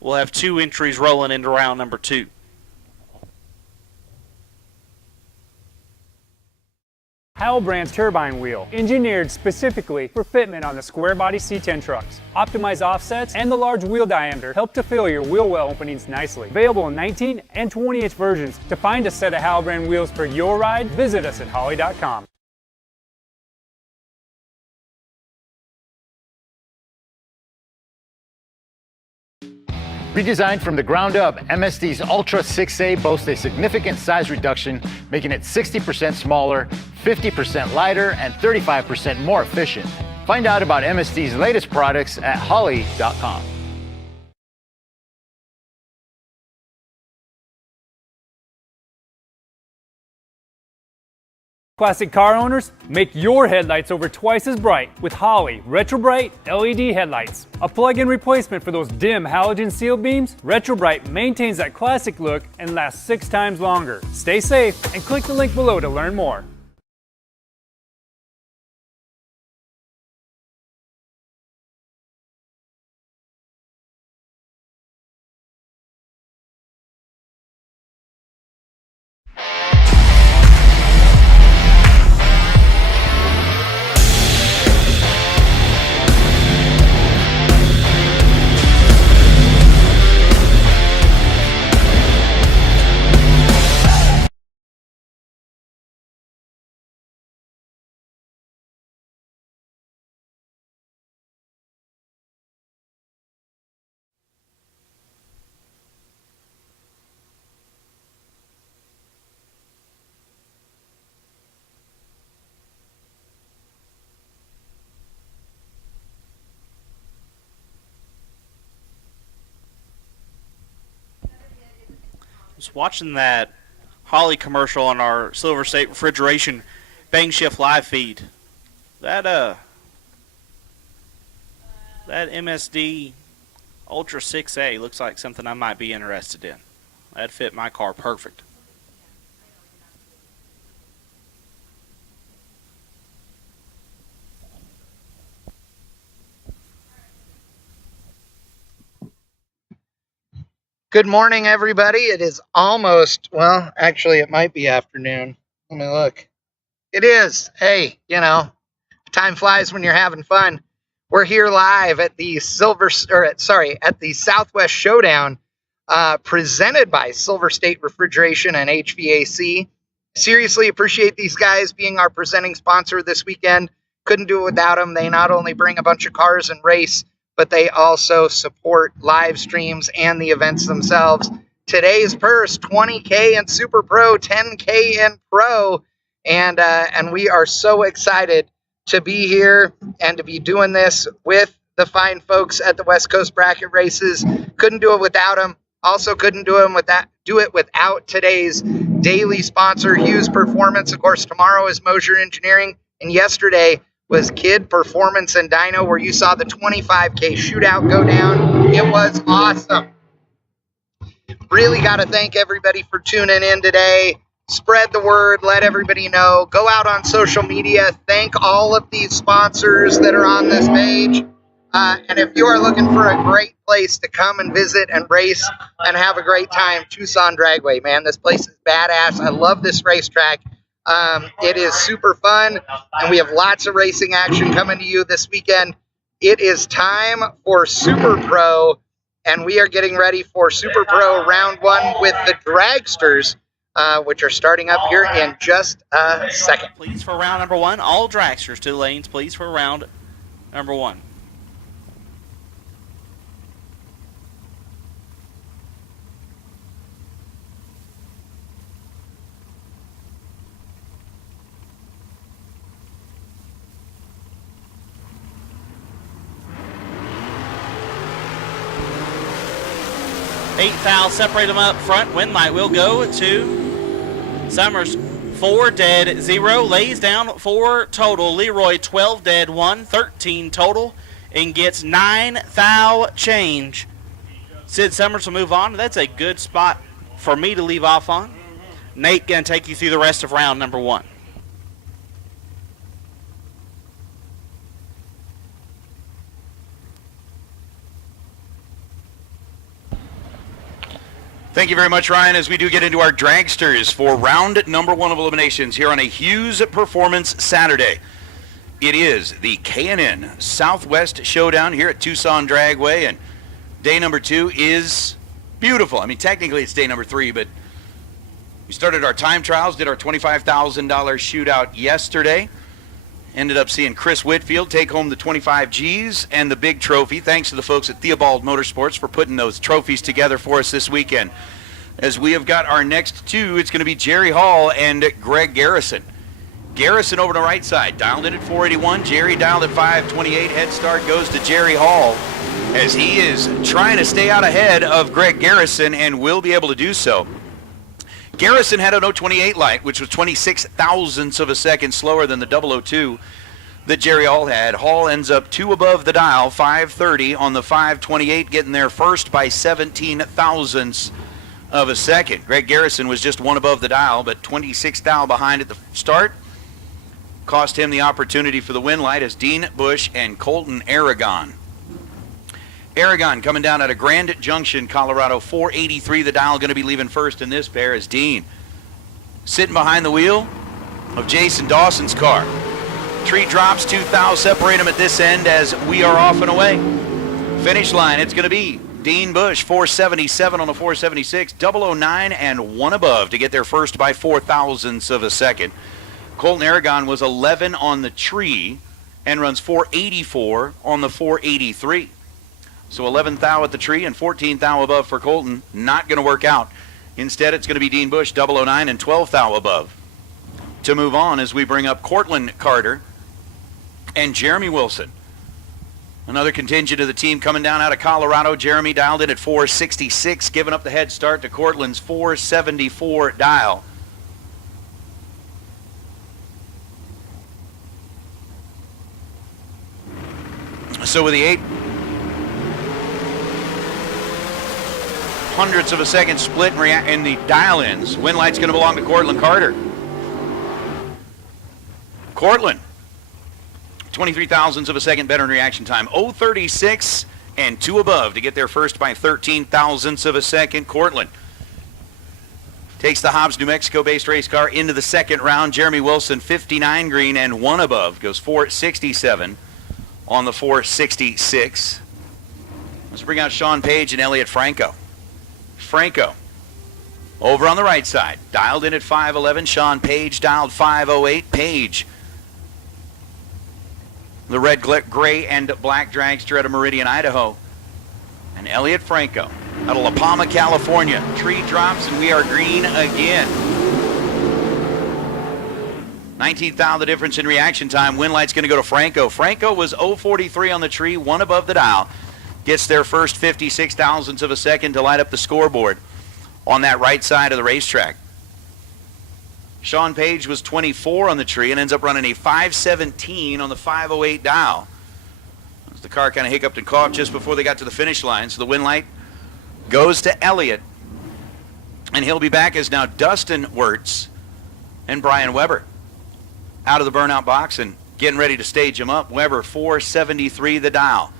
will have 2 entries rolling into round number 2. Howell brand's turbine wheel, engineered specifically for fitment on the square body C10 trucks. Optimized offsets and the large wheel diameter help to fill your wheel well openings nicely. Available in 19 and 20-inch versions. To find a set of Howell brand wheels for your ride, visit us at Holley.com. Redesigned from the ground up, MSD's Ultra 6A boasts a significant size reduction, making it 60% smaller, 50% lighter, and 35% more efficient. Find out about MSD's latest products at Holley.com. Classic car owners, make your headlights over twice as bright with Holley Retro Bright LED headlights. A plug-in replacement for those dim halogen sealed beams, Retro Bright maintains that classic look and lasts 6 times longer. Stay safe and click the link below to learn more. was watching that Holly commercial on our Silver State Refrigeration Bang Shift live feed. That MSD Ultra 6A looks like something I might be interested in. That'd fit my car perfect. Good morning, everybody. It is almost, well, actually, it might be afternoon. Let me look. It is. Hey, time flies when you're having fun. We're here live at the at the Southwest Showdown, presented by Silver State Refrigeration and HVAC. Seriously appreciate these guys being our presenting sponsor this weekend. Couldn't do it without them. They not only bring a bunch of cars and race, but they also support live streams and the events themselves. Today's purse, $20K in Super Pro, $10K in Pro, and we are so excited to be here and to be doing this with the fine folks at the West Coast Bracket Races. Couldn't do it without them. Also couldn't do it without today's daily sponsor, Hughes Performance. Of course, tomorrow is Mosier Engineering, and yesterday was Kid Performance and Dyno, where you saw the 25K shootout go down. It was awesome. Really got to thank everybody for tuning in today. Spread the word, let everybody know. Go out on social media. Thank all of these sponsors that are on this page. And if you are looking for a great place to come and visit and race and have a great time, Tucson Dragway, man, this place is badass. I love this racetrack. It is super fun, and we have lots of racing action coming to you this weekend. It is time for Super Pro, and we are getting ready for Super Pro Round 1 with the Dragsters, which are starting up here in just a second. Please for round number 1. All Dragsters to the lanes, please, for round number 1. Eight fouls separate them up front. Win light will go to Summers. 4 dead, 0. Lays down 4 total. Leroy 12 dead, 1. 13 total. And gets 9 foul change. Sid Summers will move on. That's a good spot for me to leave off on. Nate going to take you through the rest of round number 1. Thank you very much, Ryan, as we do get into our dragsters for round number 1 of eliminations here on a Hughes Performance Saturday. It is the K&N Southwest Showdown here at Tucson Dragway, and day number 2 is beautiful. I mean, technically it's day number 3, but we started our time trials, did our $25,000 shootout yesterday. Ended up seeing Chris Whitfield take home the 25 G's and the big trophy. Thanks to the folks at Theobald Motorsports for putting those trophies together for us this weekend. As we have got our next 2, it's going to be Jerry Hall and Greg Garrison. Garrison over to the right side, dialed in at 481. Jerry dialed at 528. Head start goes to Jerry Hall as he is trying to stay out ahead of Greg Garrison and will be able to do so. Garrison had an 028 light, which was 26 thousandths of a second slower than the 002 that Jerry Hall had. Hall ends up 2 above the dial, 530 on the 528, getting there first by 17 thousandths of a second. Greg Garrison was just 1 above the dial, but 26 thou behind at the start. Cost him the opportunity for the win light as Dean Bush and Colton Aragon. Aragon coming down out of Grand Junction, Colorado, 483 the dial, going to be leaving first in this pair as Dean sitting behind the wheel of Jason Dawson's car. Tree drops, 2 thou separate them at this end as we are off and away. Finish line, it's going to be Dean Bush, 477 on the 476, 009 and 1 above to get there first by 4 thousandths of a second. Colton Aragon was 11 on the tree and runs 484 on the 483. So 11 thou at the tree and 14 thou above for Colton. Not going to work out. Instead, it's going to be Dean Bush, 009 and 12 thou above. To move on as we bring up Cortland Carter and Jeremy Wilson. Another contingent of the team coming down out of Colorado. Jeremy dialed in at 466, giving up the head start to Cortland's 474 dial. So with the 0.08 of a second split in the dial-ins, win light's going to belong to Cortland Carter. Cortland, 23 thousandths of a second better in reaction time. 0.36 and 2 above to get there first by 13 thousandths of a second. Cortland takes the Hobbs, New Mexico-based race car into the second round. Jeremy Wilson, 59 green and 1 above, goes 4.67 on the 4.66. Let's bring out Sean Page and Elliot Franco. Franco over on the right side, dialed in at 511. Sean Page dialed 508. Page, the red, gray, and black dragster out of Meridian, Idaho. And Elliot Franco out of La Palma, California. Tree drops and we are green again. 19th the difference in reaction time. Win light's going to go to Franco. Franco was 0.43 on the tree, 1 above the dial. Gets their first 56 thousandths of a second to light up the scoreboard on that right side of the racetrack. Sean Page was 24 on the tree and ends up running a 5.17 on the 5.08 dial. As the car kind of hiccuped and coughed just before they got to the finish line. So the win light goes to Elliott. And he'll be back as now Dustin Wirtz and Brian Weber out of the burnout box and getting ready to stage him up. Weber 4.73 the dial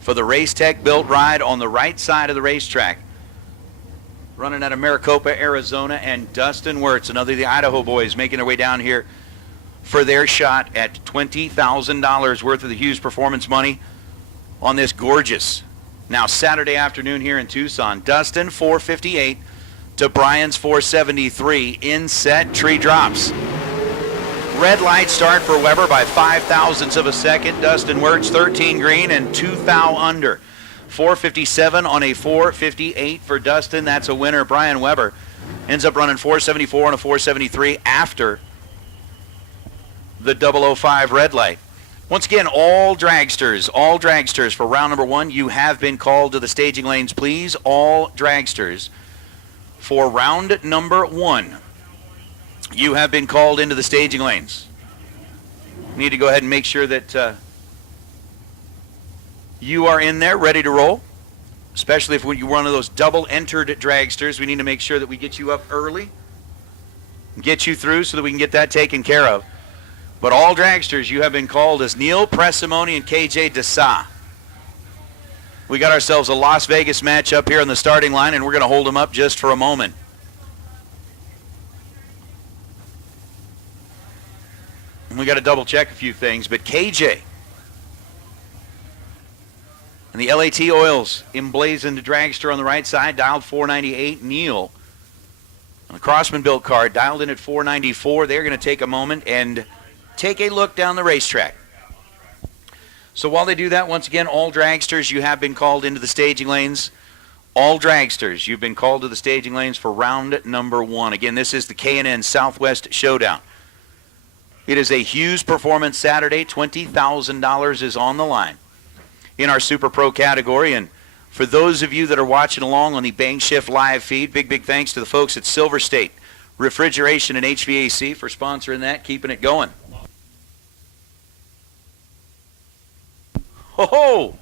for the Race Tech built ride on the right side of the racetrack. Running out of Maricopa, Arizona, and Dustin Wirtz, another of the Idaho boys, making their way down here for their shot at $20,000 worth of the Hughes Performance money on this gorgeous, now Saturday afternoon here in Tucson. Dustin, 4.58 to Brian's 4.73. In set, tree drops. Red light start for Weber by 5 thousandths of a second. Dustin Wirtz, 13 green and 2 thou under. 4.57 on a 4.58 for Dustin. That's a winner. Brian Weber ends up running 4.74 on a 4.73 after the 005 red light. Once again, all dragsters for round number 1, you have been called to the staging lanes, please. All dragsters for round number 1. You have been called into the staging lanes. You need to go ahead and make sure that you are in there ready to roll, especially if you're one of those double-entered dragsters. We need to make sure that we get you up early, get you through so that we can get that taken care of. But all dragsters, you have been called as Neil Presimoni and KJ Desa. We got ourselves a Las Vegas match up here on the starting line, and we're going to hold them up just for a moment. We got to double check a few things, but KJ and the LAT Oils emblazoned dragster on the right side, dialed 498. Neil on the Crossman built car, dialed in at 494. They're going to take a moment and take a look down the racetrack. So while they do that, once again, all dragsters, you have been called into the staging lanes. All dragsters, you've been called to the staging lanes for round number 1. Again, this is the K&N Southwest Showdown. It is a Hughes Performance Saturday. $20,000 is on the line in our Super Pro category. And for those of you that are watching along on the Bang Shift live feed, big thanks to the folks at Silver State Refrigeration and HVAC for sponsoring that, keeping it going. Ho-ho!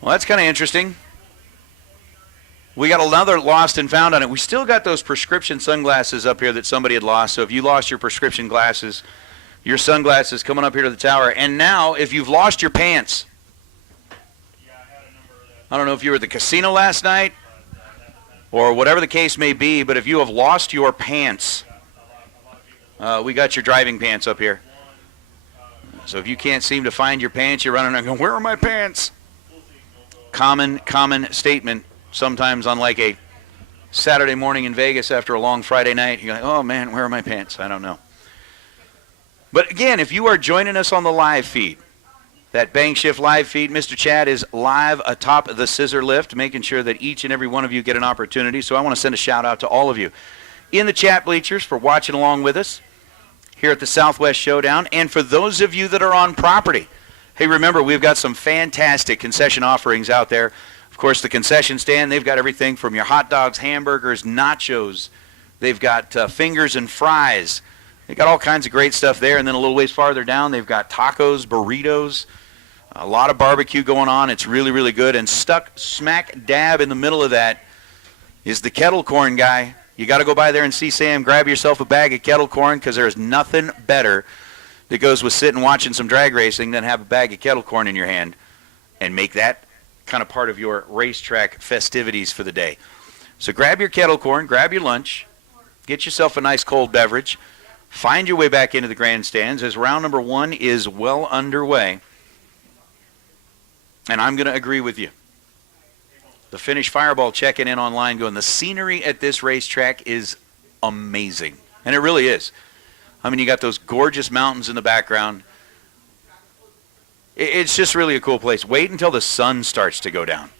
Well, that's kind of interesting. We got another lost and found on it. We still got those prescription sunglasses up here that somebody had lost. So if you lost your prescription glasses, your sunglasses coming up here to the tower. And now, if you've lost your pants, I don't know if you were at the casino last night or whatever the case may be, but if you have lost your pants, we got your driving pants up here. So if you can't seem to find your pants, you're running around going, where are my pants? Common statement. Sometimes on like a Saturday morning in Vegas after a long Friday night, you're like, oh man, where are my pants? I don't know. But again, if you are joining us on the live feed, that Bang Shift live feed, Mr. Chad is live atop the scissor lift, making sure that each and every one of you get an opportunity. So I want to send a shout out to all of you in the chat bleachers for watching along with us here at the Southwest Showdown. And for those of you that are on property, Hey, remember, we've got some fantastic concession offerings out there. Of course, the concession stand, they've got everything from your hot dogs, hamburgers, nachos. They've got fingers and fries. They've got all kinds of great stuff there. And then a little ways farther down, they've got tacos, burritos, a lot of barbecue going on. It's really, really good. And stuck smack dab in the middle of that is the kettle corn guy. You got to go by there and see Sam. Grab yourself a bag of kettle corn, because there's nothing better that goes with sitting watching some drag racing than have a bag of kettle corn in your hand and make that kind of part of your racetrack festivities for the day. So grab your kettle corn, grab your lunch, get yourself a nice cold beverage, find your way back into the grandstands as round number 1 is well underway. And I'm going to agree with you. The Finnish Fireball checking in online going, the scenery at this racetrack is amazing. And it really is. I mean, you got those gorgeous mountains in the background. It's just really a cool place. Wait until the sun starts to go down.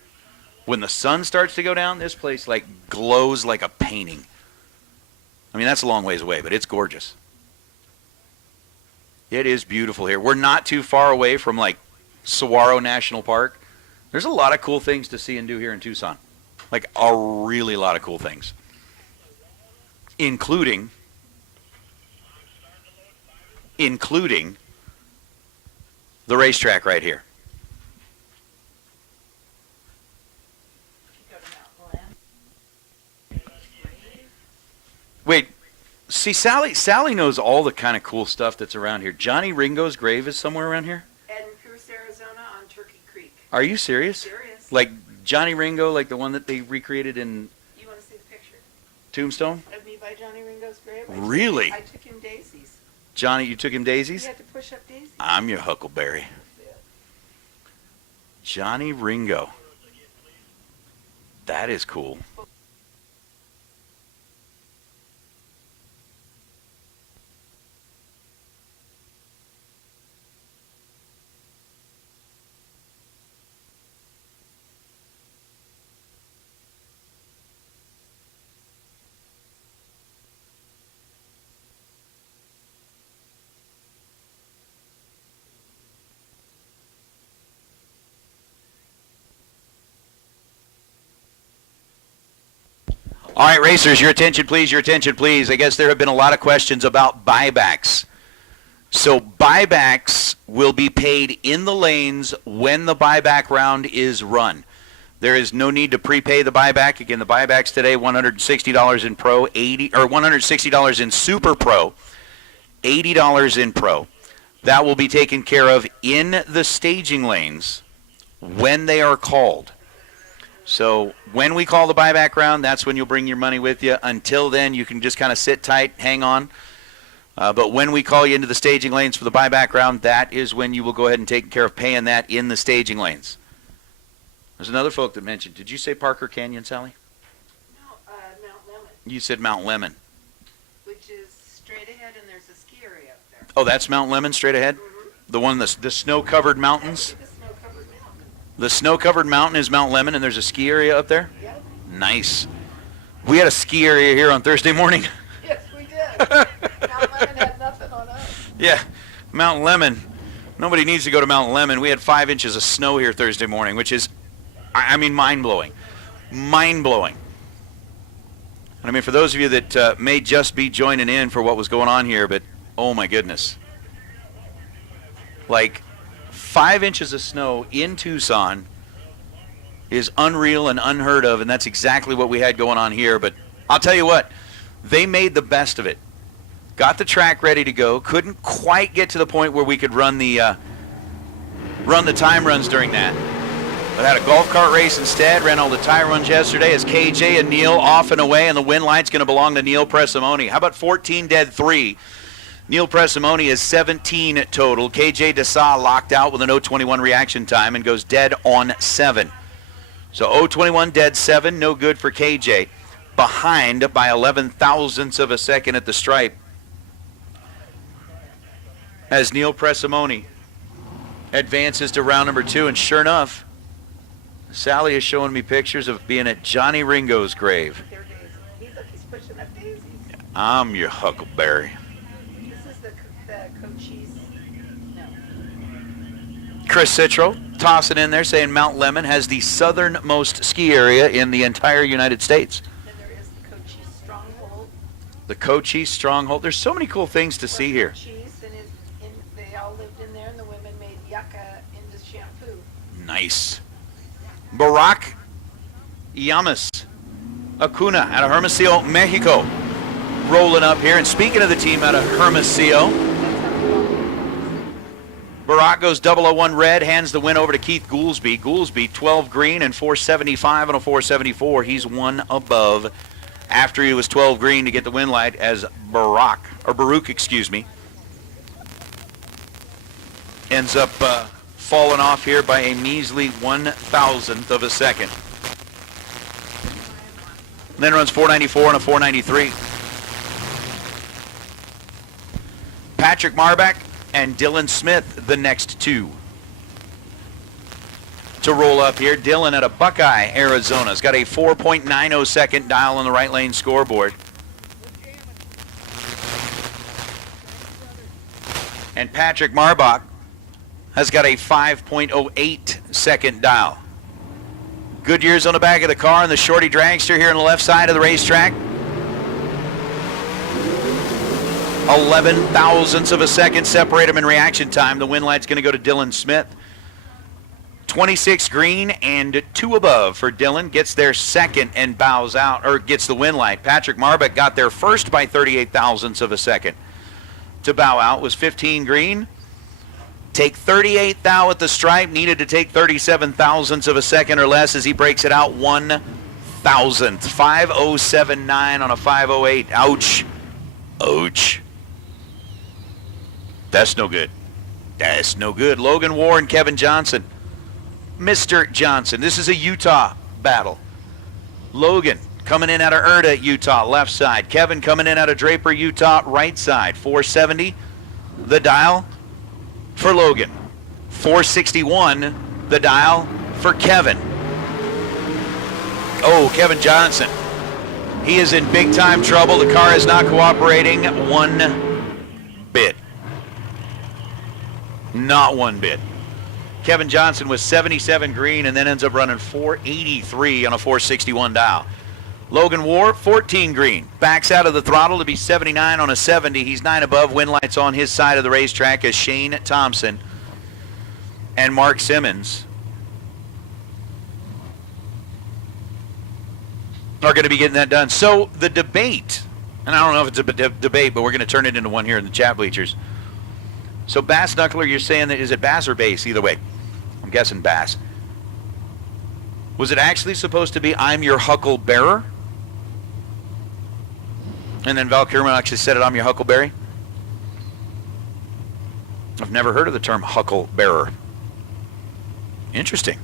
When the sun starts to go down, this place like glows like a painting. I mean, that's a long ways away, but it's gorgeous. It is beautiful here. We're not too far away from like Saguaro National Park. There's a lot of cool things to see and do here in Tucson. Like a really lot of cool things. Including the racetrack right here. Wait, see, Sally knows all the kind of cool stuff that's around here. Johnny Ringo's grave is somewhere around here? In Pierce, Arizona on Turkey Creek. Are you serious? Serious. Like Johnny Ringo, like the one that they recreated in You want to see the picture Tombstone? of me by Johnny Ringo's grave? Really? I took him daisies. Johnny, you took him You daisies? had to push up daisies. I'm your huckleberry. Johnny Ringo. That is cool. All right, racers, your attention, please, your attention, please. I guess there have been a lot of questions about buybacks. So buybacks will be paid in the lanes when the buyback round is run. There is no need to prepay the buyback. Again, the buybacks today, $160 in Pro, $160 in Super Pro, $80 in Pro. That will be taken care of in the staging lanes when they are called. So when we call the buyback round, that's when you'll bring your money with you. Until then, you can just kind of sit tight, hang on. But when we call you into the staging lanes for the buyback round, that is when you will go ahead and take care of paying that in the staging lanes. There's another folk that mentioned, did you say Parker Canyon, Sally? No, Mount Lemon, You said Mount Lemon. which is straight ahead, and there's a ski area up there. Oh, that's Mount Lemon straight ahead? The one, the snow-covered mountains? The snow-covered mountain. The snow-covered mountain is Mount Lemon, and there's a ski area up there? Yep. Nice. We had a ski area here on Thursday morning. Yes, we did. Mount Lemon had nothing on us. Yeah, Mount Lemon. Nobody needs to go to Mount Lemon. We had 5 inches of snow here Thursday morning, which is, I mean, mind-blowing. Mind-blowing. And I mean, for those of you that may just be joining in for what was going on here, but oh my goodness. Like, 5 inches of snow in Tucson is unreal and unheard of, and that's exactly what we had going on here. But I'll tell you what, they made the best of it. Got the track ready to go. Couldn't quite get to the point where we could run the time runs during that. But had a golf cart race instead. Ran all the tire runs yesterday as KJ and Neil off and away, and the win light's going to belong to Neil Presimoni. How about 14 dead 3? Neil Presimoni is 17 total. KJ Desa locked out with an 0:21 reaction time and goes dead on 7. So 0:21 dead 7, no good for KJ. Behind by 11 thousandths of a second at the stripe as Neil Presimoni advances to round number 2. And sure enough, Sally is showing me pictures of being at Johnny Ringo's grave. They're daisies. Look, he's pushing up daisies. I'm your huckleberry. This is the Cochise. No. Chris Citro tossing in there saying Mount Lemmon has the southernmost ski area in the entire United States. Then there is the Cochise Stronghold. The Cochise Stronghold. There's so many cool things to see here. Cochise, and they all lived in there, and the women made yucca into shampoo. Nice. Barack Yamas Acuna out of Hermosillo, Mexico. Rolling up here. And speaking of the team out of Hermosillo, Barack goes 001 red, hands the win over to Keith Goolsby. Goolsby 12 green and 475 on a 474. He's one above after he was 12 green to get the win light as Baruch, excuse me, ends up falling off here by a measly 1,000th of a second. And then runs 494 and a 493. Patrick Marbach and Dylan Smith, the next two to roll up here. Dylan out of Buckeye, Arizona. Has got a 4.90 second dial on the right lane scoreboard. And Patrick Marbach has got a 5.08 second dial. Goodyear's on the back of the car and the shorty dragster here on the left side of the racetrack. 11 thousandths of a second separate them in reaction time. The win light's going to go to Dylan Smith. 26 green and 2 above for Dylan. Gets there second and bows out, or gets the win light. Patrick Marbach got there first by 38 thousandths of a second. To bow out was 15 green. Take 38 thou at the stripe. Needed to take 37 thousandths of a second or less as he breaks it out 1 thousandth. 5.079 on a 5.08. Ouch. Ouch. That's no good. That's no good. Logan Warren, Kevin Johnson. Mr. Johnson. This is a Utah battle. Logan coming in out of Erda, Utah, left side. Kevin coming in out of Draper, Utah, right side. 470, the dial for Logan. 461, the dial for Kevin. Oh, Kevin Johnson. He is in big time trouble. The car is not cooperating one bit. Not one bit. Kevin Johnson was 77 green and then ends up running 483 on a 461 dial. Logan Ward, 14 green. Backs out of the throttle to be 79 on a 70. He's 9 above. Win lights on his side of the racetrack as Shane Thompson and Mark Simmons are going to be getting that done. So the debate, and I don't know if it's a debate, but we're going to turn it into one here in the chat bleachers. So Bass Knuckler, you're saying that, is it Bass or Bass? Either way. I'm guessing Bass. Was it actually supposed to be I'm your huckle bearer? And then Val Kierman actually said it, I'm your huckleberry? I've never heard of the term huckle bearer. Interesting.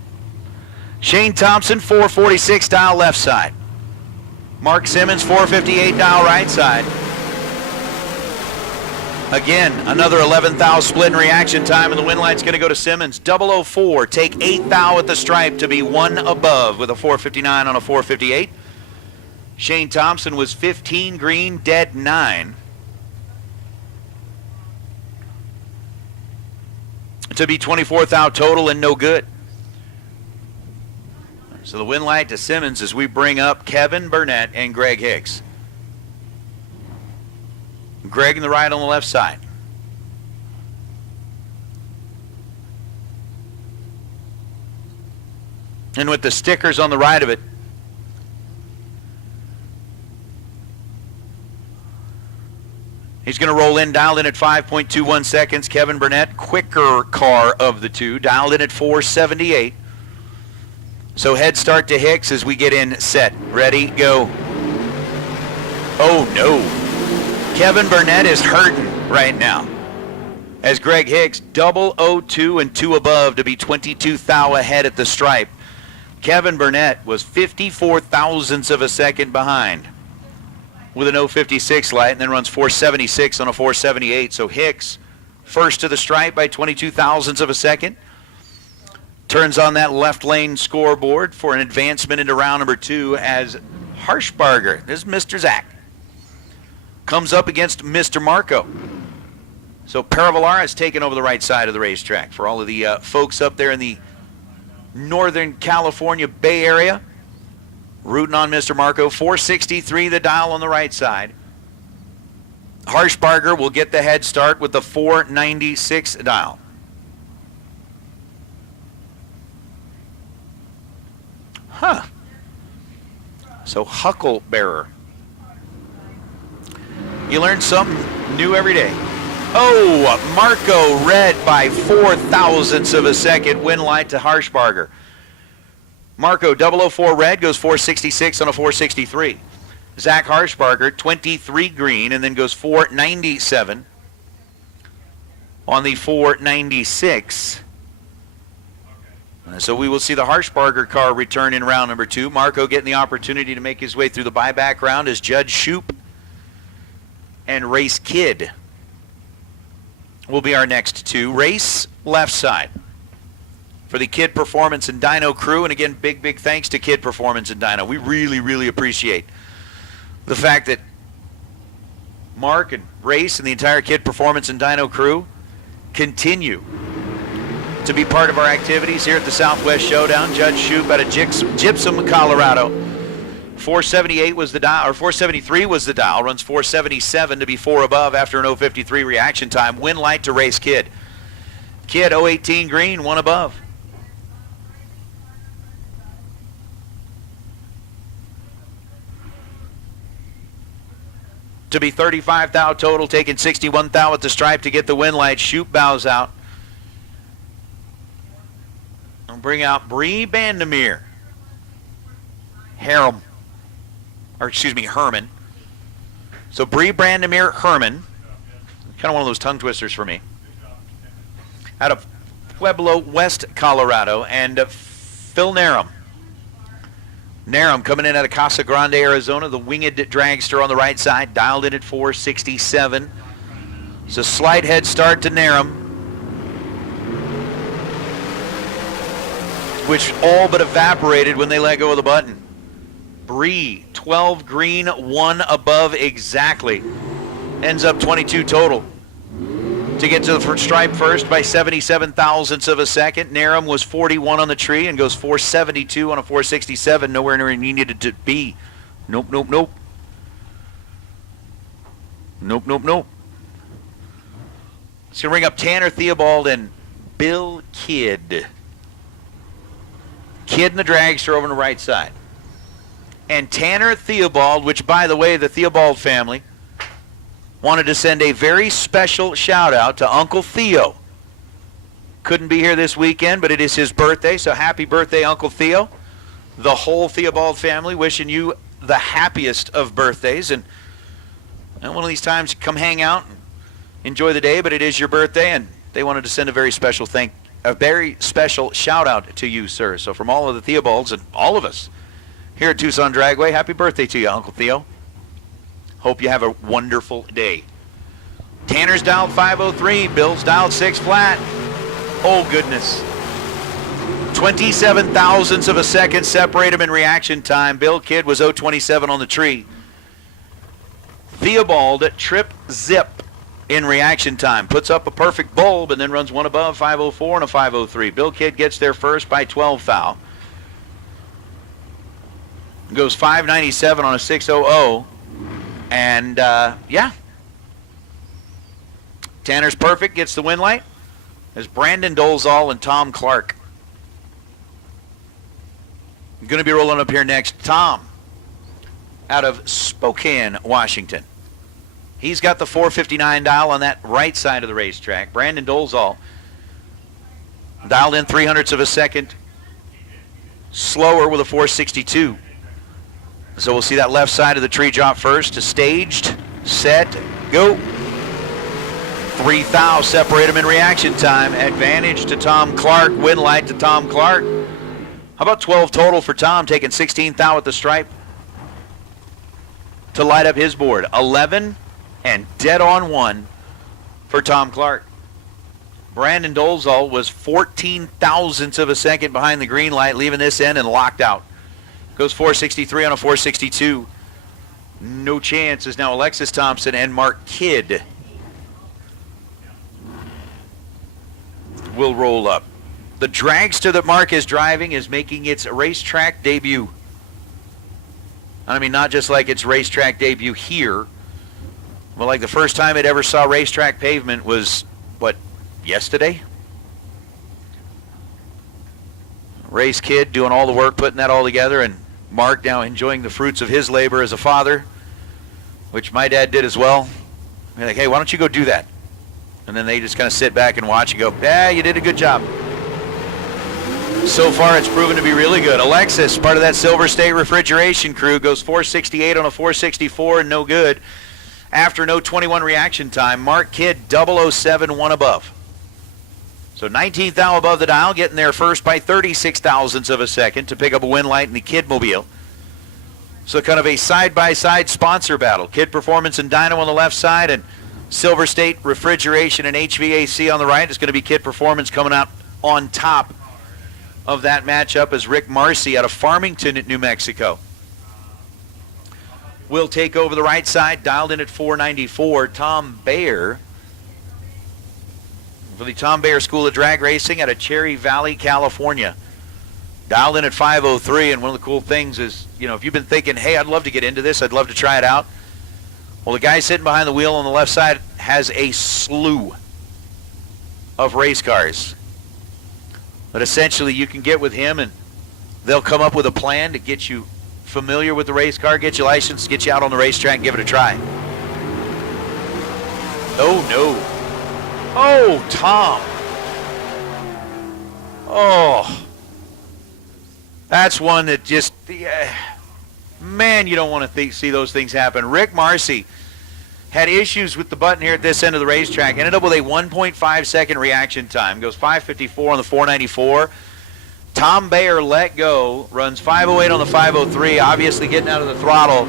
Shane Thompson, 446 dial left side. Mark Simmons, 458 dial right side. Again, another 11 thou split in reaction time, and the win light's going to go to Simmons. 004, take 8 thou at the stripe to be 1 above with a 459 on a 458. Shane Thompson was 15 green, dead 9. To be 24 thou total and no good. So the win light to Simmons as we bring up Kevin Burnett and Greg Hicks. Greg in the right on the left side. And with the stickers on the right of it, he's going to roll in, dialed in at 5.21 seconds. Kevin Burnett, quicker car of the two, dialed in at 478. So head start to Hicks as we get in, set, ready, go. Oh no. Kevin Burnett is hurting right now as Greg Hicks 002 and 2 above to be 22 thou ahead at the stripe. Kevin Burnett was 54 thousandths of a second behind with an 056 light and then runs 476 on a 478. So Hicks first to the stripe by 22 thousandths of a second. Turns on that left lane scoreboard for an advancement into round number 2 as Harshbarger, this is Mr. Zach, comes up against Mr. Marco. So Paravalara has taken over the right side of the racetrack. For all of the folks up there in the Northern California Bay Area, rooting on Mr. Marco. 463 the dial on the right side. Harshbarger will get the head start with the 496 dial. So Hucklebearer. You learn something new every day. Oh, Marco red by 0.04 of a second. Win light to Harshbarger. Marco 004 red goes 466 on a 463. Zach Harshbarger 23 green and then goes 497 on the 496. So we will see the Harshbarger car return in round number 2. Marco getting the opportunity to make his way through the buyback round as Judge Shoup and Race Kid will be our next 2. Race left side for the Kid Performance and Dyno crew. And again, big thanks to Kid Performance and Dyno. We really appreciate the fact that Mark and Race and the entire Kid Performance and Dyno crew continue to be part of our activities here at the Southwest Showdown. Judge Shoup out of Gypsum, Colorado. 478 was the dial, or 473 was the dial. Runs 477 to be 4 above after an 053 reaction time. Win light to Race Kid. Kid 018 green, 1 above. To be 35 thou total, taking 61 thou at the stripe to get the win light. Shoup bows out. I'll bring out Bree Bandemir. Herman. So Bree Bandemir Herman. Kind of one of those tongue twisters for me. Out of Pueblo, West Colorado. And Phil Narum. Narum coming in out of Casa Grande, Arizona. The winged dragster on the right side. Dialed in at 467. It's a slight head start to Narum, which all but evaporated when they let go of the button. Bree, 12 green, 1 above exactly. Ends up 22 total. To get to the stripe first by 77 thousandths of a second. Narum was 41 on the tree and goes 472 on a 467. Nowhere near he needed to be. Nope. It's going to bring up Tanner Theobald and Bill Kidd. Kid in the dragster over on the right side. And Tanner Theobald, which, by the way, the Theobald family wanted to send a very special shout-out to Uncle Theo. Couldn't be here this weekend, but it is his birthday, so happy birthday, Uncle Theo. The whole Theobald family wishing you the happiest of birthdays. And one of these times, come hang out and enjoy the day, but it is your birthday, and they wanted to send a very special shout-out to you, sir. So from all of the Theobalds and all of us here at Tucson Dragway, happy birthday to you, Uncle Theo. Hope you have a wonderful day. Tanner's dialed 503. Bill's dialed 6 flat. Oh, goodness. 27 thousandths of a second separate him in reaction time. Bill Kidd was 027 on the tree. Theobald trip zip in reaction time. Puts up a perfect bulb and then runs 1 above, 504 and a 503. Bill Kidd gets there first by 12 thou. Goes 597 on a 600. And, yeah. Tanner's perfect, gets the win light. There's Brandon Dolezal and Tom Clark. Going to be rolling up here next. Tom, out of Spokane, Washington. He's got the 459 dial on that right side of the racetrack. Brandon Dolezal dialed in 0.03 of a second slower with a 462. So we'll see that left side of the tree drop first. Staged, set, go. 3 thou separate him in reaction time. Advantage to Tom Clark. Win light to Tom Clark. How about 12 total for Tom, taking 16 thou at the stripe to light up his board. 11 and dead on 1 for Tom Clark. Brandon Dolezal was 14 thousandths of a second behind the green light, leaving this end and locked out. Goes 463 on a 462. No chance is now Alexis Thompson and Mark Kidd. will roll up. The dragster that Mark is driving is making its racetrack debut. I mean, not just like its racetrack debut here, but like the first time it ever saw racetrack pavement was, what, yesterday? Race kid doing all the work, putting that all together, and Mark now enjoying the fruits of his labor as a father, which my dad did as well. Be like, hey, why don't you go do that? And then they just kind of sit back and watch and go, yeah, you did a good job. So far, it's proven to be really good. Alexis, part of that Silver State refrigeration crew, goes 468 on a 464 and no good. After no 21 reaction time, Mark Kidd 007 one above. So 19th thou above the dial, getting there first by 36 thousandths of a second to pick up a win light in the Kidmobile. So kind of a side-by-side sponsor battle. Kidd Performance and Dyno on the left side, and Silver State Refrigeration and HVAC on the right. It's going to be Kidd Performance coming out on top of that matchup as Rick Marcy out of Farmington, New Mexico will take over the right side, dialed in at 494. Tom Bayer for the Tom Bayer School of Drag Racing out of Cherry Valley, California. Dialed in at 503, and one of the cool things is, you know, if you've been thinking, hey, I'd love to get into this, I'd love to try it out. Well, the guy sitting behind the wheel on the left side has a slew of race cars. But essentially, you can get with him, and they'll come up with a plan to get you familiar with the race car, get you licensed, get you out on the racetrack, and give it a try. Oh, no. Oh, Tom. Oh. That's one that just, man, you don't want to see those things happen. Rick Marcy had issues with the button here at this end of the racetrack. Ended up with a 1.5 second reaction time. Goes 5:54 on the 494. Tom Bayer let go, runs 5:08 on the 5:03, obviously getting out of the throttle,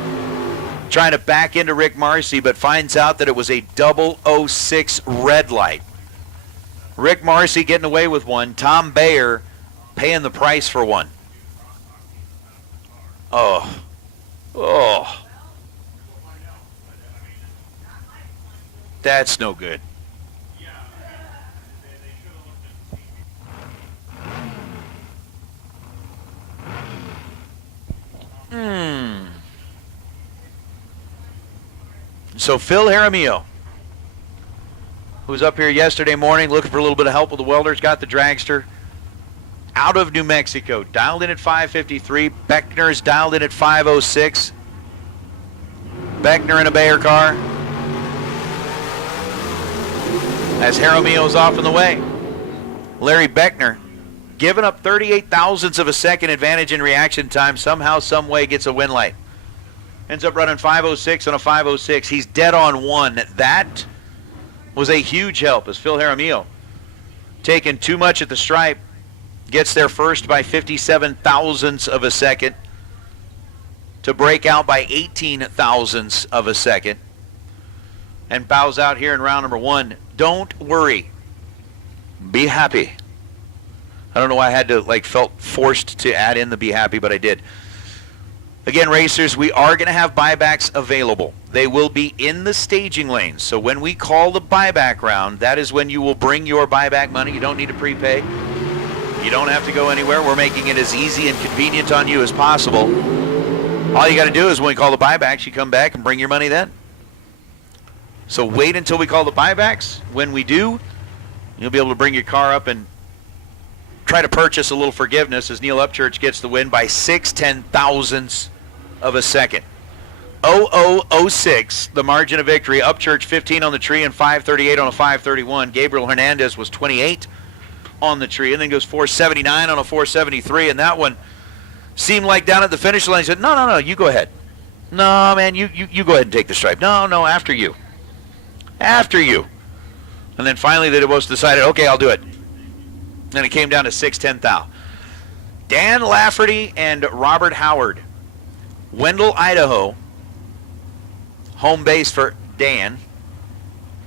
trying to back into Rick Marcy, but finds out that it was a 006 red light. Rick Marcy getting away with one. Tom Bayer paying the price for one. Oh. Oh. That's no good. So Phil Jaramillo, who was up here yesterday morning looking for a little bit of help with the welders, got the dragster out of New Mexico, dialed in at 5:53. Beckner's dialed in at 5:06. Beckner in a Bayer car as Jaramillo's off in the way. Larry Beckner, giving up 38 thousandths of a second advantage in reaction time, somehow, some way gets a win light. Ends up running 5:06 on a 5:06. He's dead on one. That was a huge help as Phil Jaramillo, taking too much at the stripe, gets there first by 57 thousandths of a second to break out by 18 thousandths of a second and bows out here in round number one. Don't worry. Be happy. I don't know why I had to, felt forced to add in the be happy, but I did. Again, racers, we are going to have buybacks available. They will be in the staging lanes. So when we call the buyback round, that is when you will bring your buyback money. You don't need to prepay. You don't have to go anywhere. We're making it as easy and convenient on you as possible. All you got to do is when we call the buybacks, you come back and bring your money then. So wait until we call the buybacks. When we do, you'll be able to bring your car up and try to purchase a little forgiveness as Neil Upchurch gets the win by 6/10,000ths of a second. 0006, the margin of victory. Upchurch 15 on the tree and 538 on a 531. Gabriel Hernandez was 28 on the tree and then goes 479 on a 473. And that one seemed like down at the finish line, he said, no, you go ahead. No, man, you go ahead and take the stripe. No, after you. After you. And then finally they both decided, okay, I'll do it. And it came down to 6/10 thou. Dan Lafferty and Robert Howard. Wendell, Idaho, home base for Dan.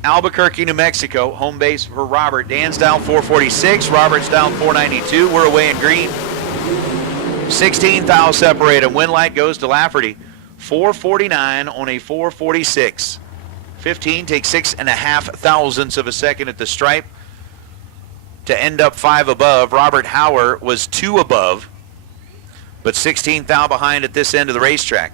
Albuquerque, New Mexico, home base for Robert. Dan's down 446, Robert's down 492. We're away in green. 16 thou separate, and win light goes to Lafferty. 449 on a 446. 15 takes 6.5 thousandths of a second at the stripe to end up 5 above. Robert Hauer was 2 above, but 16th thou behind at this end of the racetrack.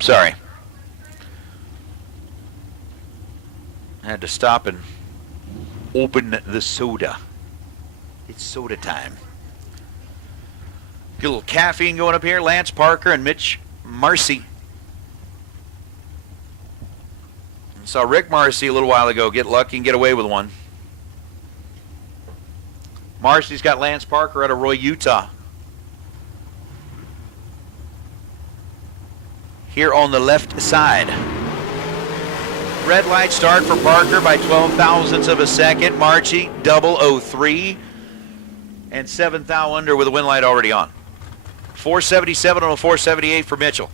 Sorry. I had to stop and open the soda. It's soda time. Get a little caffeine going up here. Lance Parker and Mitch Marcy. Saw Rick Marcy a little while ago get lucky and get away with one. Marcy's got Lance Parker out of Roy, Utah. Here on the left side. Red light start for Parker by 12 thousandths of a second. Marcy 003 and 7th thou under with a win light already on. 477 on a 478 for Mitchell.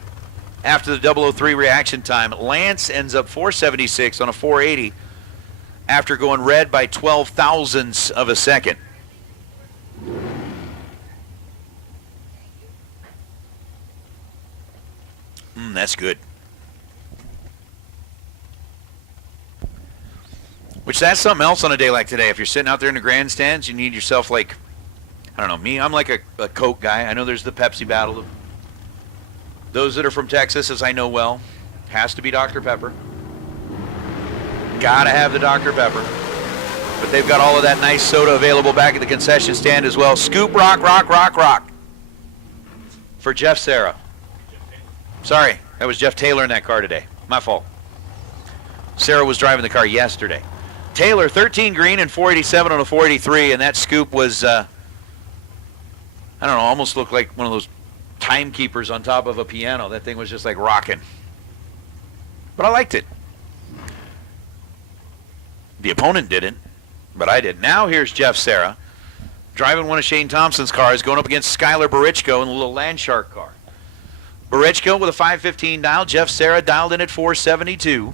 After the 003 reaction time, Lance ends up 476 on a 480 after going red by 12 thousandths of a second. That's good. Which that's something else on a day like today. If you're sitting out there in the grandstands, you need yourself like, I don't know, me, I'm like a Coke guy. I know there's the Pepsi battle. Those that are from Texas, as I know well, has to be Dr. Pepper. Gotta have the Dr. Pepper. But they've got all of that nice soda available back at the concession stand as well. Scoop rock, rock, rock, rock. For Jeff Serra. Sorry, that was Jeff Taylor in that car today. My fault. Sarah was driving the car yesterday. Taylor, 13 green and 487 on a 483, and that scoop was, I don't know, almost looked like one of those timekeepers on top of a piano. That thing was just like rocking. But I liked it. The opponent didn't, but I did. Now here's Jeff Serra, driving one of Shane Thompson's cars, going up against Skylar Barichko in the little Landshark car. Barichko with a 515 dial. Jeff Serra dialed in at 472.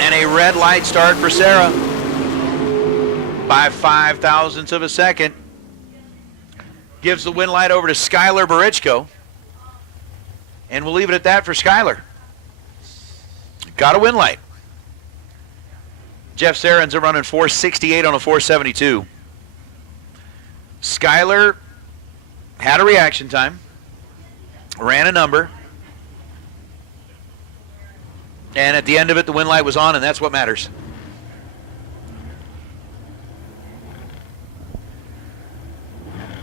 And a red light start for Serra by 5 thousandths of a second. Gives the win light over to Skylar Barichko. And we'll leave it at that for Skylar. Got a win light. Jeff Serra ends up running 468 on a 472. Skylar had a reaction time, ran a number, and at the end of it, the win light was on, and that's what matters.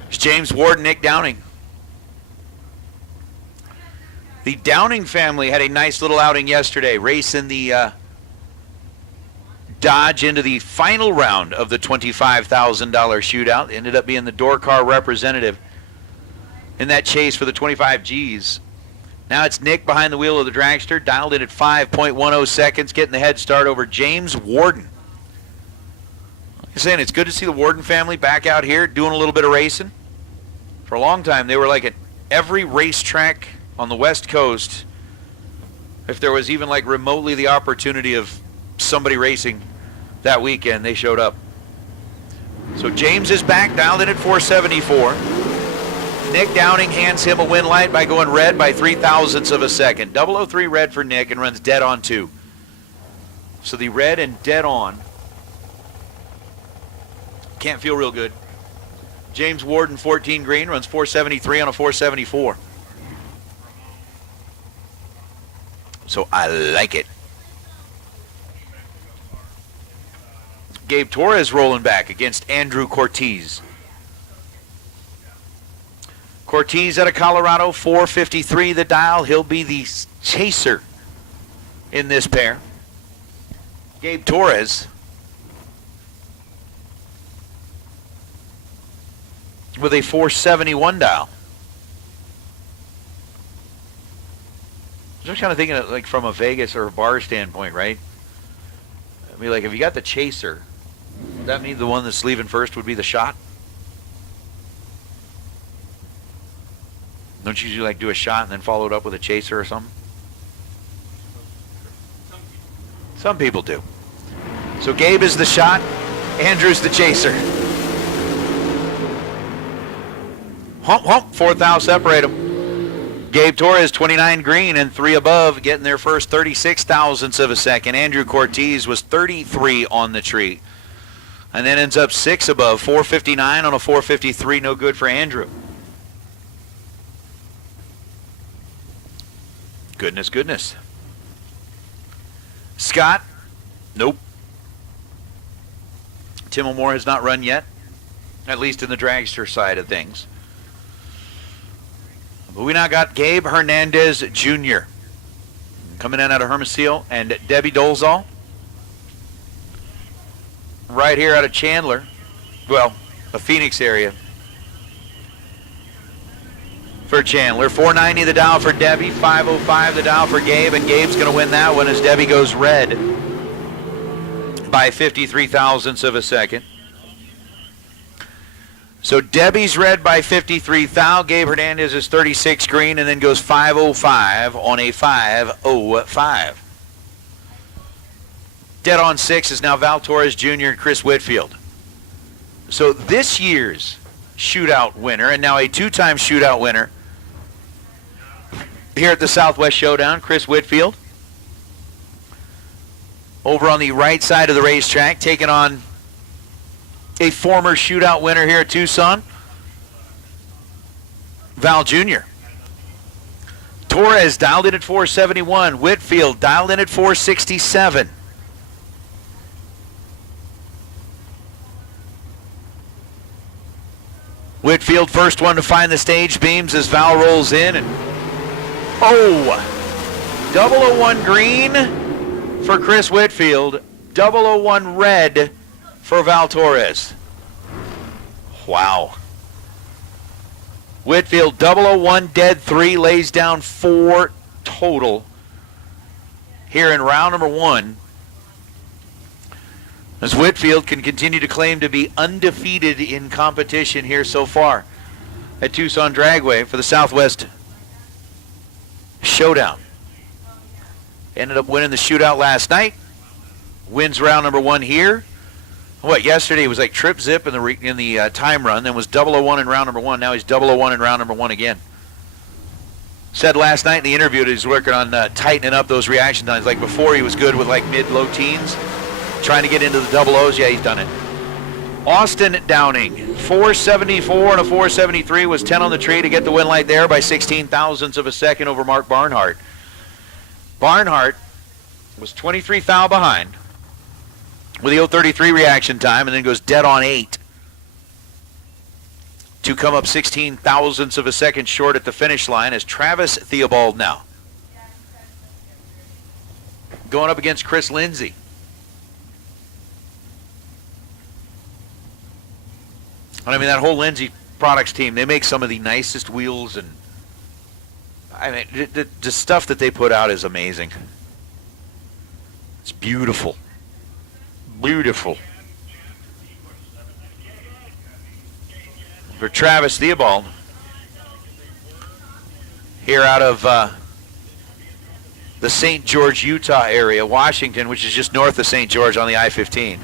It's James Ward and Nick Downing. The Downing family had a nice little outing yesterday, racing the Dodge into the final round of the $25,000 shootout. Ended up being the door car representative in that chase for the 25 Gs. Now it's Nick behind the wheel of the dragster, dialed in at 5.10 seconds, getting the head start over James Warden. Like I'm saying, it's good to see the Warden family back out here doing a little bit of racing. For a long time, they were like at every racetrack on the West Coast. If there was even like remotely the opportunity of somebody racing that weekend, they showed up. So James is back, dialed in at 474. Nick Downing hands him a win light by going red by 3 thousandths of a second. 003 red for Nick and runs dead on 2. So the red and dead on can't feel real good. James Warden, 14 green, runs 473 on a 474. So I like it. Gabe Torres rolling back against Andrew Cortez. Cortez out of Colorado, 453 the dial. He'll be the chaser in this pair. Gabe Torres with a 471 dial. I'm just kind of thinking of like from a Vegas or a bar standpoint, right? I mean, like if you got the chaser, would that mean the one that's leaving first would be the shot? Don't you usually like do a shot and then follow it up with a chaser or something? Some people do. So Gabe is the shot, Andrew's the chaser. Hump, hump, 4th thou separate them. Gabe Torres, 29 green and 3 above, getting their first 36 thousandths of a second. Andrew Cortez was 33 on the tree. And then ends up 6 above, 459 on a 453, no good for Andrew. Goodness, goodness. Scott, nope. Tim O'More has not run yet, at least in the dragster side of things. But we now got Gabe Hernandez Jr. coming in out of Hermosillo, and Debbie Dolezal right here out of Chandler, well, the Phoenix area for Chandler. 490 the dial for Debbie, 505 the dial for Gabe, and Gabe's going to win that one as Debbie goes red by 53 thousandths of a second. So Debbie's red by 53 thou. Gabe Hernandez is 36 green and then goes 505 on a 505. Dead on 6 is now Val Torres Jr. and Chris Whitfield. So this year's shootout winner, and now a 2-time shootout winner here at the Southwest Showdown, Chris Whitfield. Over on the right side of the racetrack, taking on a former shootout winner here at Tucson, Val Jr. Torres dialed in at 471. Whitfield dialed in at 467. Whitfield first one to find the stage beams as Val rolls in, and 001 green for Chris Whitfield, 001 red for Val Torres. Wow. Whitfield 001 dead 3, lays down 4 total here in round number 1. As Whitfield can continue to claim to be undefeated in competition here so far at Tucson Dragway for the Southwest Showdown. Ended up winning the shootout last night. Wins round number 1 here. Yesterday was like trip zip in the time run, then was 001 in round number 1. Now he's 001 in round number 1 again. Said last night in the interview that he's working on tightening up those reaction times. Like before, he was good with like mid-low teens. Trying to get into the double O's. Yeah, he's done it. Austin Downing, 474 and a 473, was 10 on the tree to get the win light there by 16 thousandths of a second over Mark Barnhart. Barnhart was 23 thou behind with the 033 reaction time and then goes dead on 8 to come up 16 thousandths of a second short at the finish line as Travis Theobald now going up against Chris Lindsay. I mean, that whole Lindsay Products team, they make some of the nicest wheels, and I mean, the stuff that they put out is amazing. It's beautiful. Beautiful. For Travis Theobald, here out of the St. George, Utah area, Washington, which is just north of St. George on the I-15.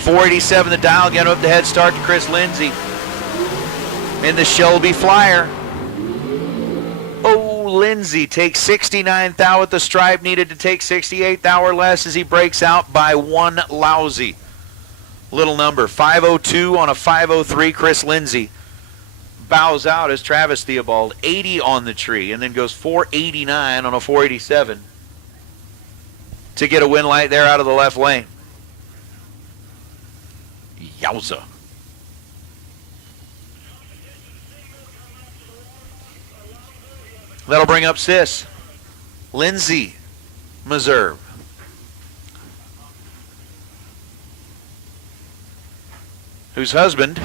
487 the dial, getting up the head start to Chris Lindsay in the Shelby Flyer. Oh, Lindsay takes 69 thou at the stripe, needed to take 68 thou or less as he breaks out by 1 lousy little number. 502 on a 503. Chris Lindsay bows out as Travis Theobald 80 on the tree and then goes 489 on a 487 to get a win light there out of the left lane. Yowza. That'll bring up Sis. Lindsay Meserve. Whose husband,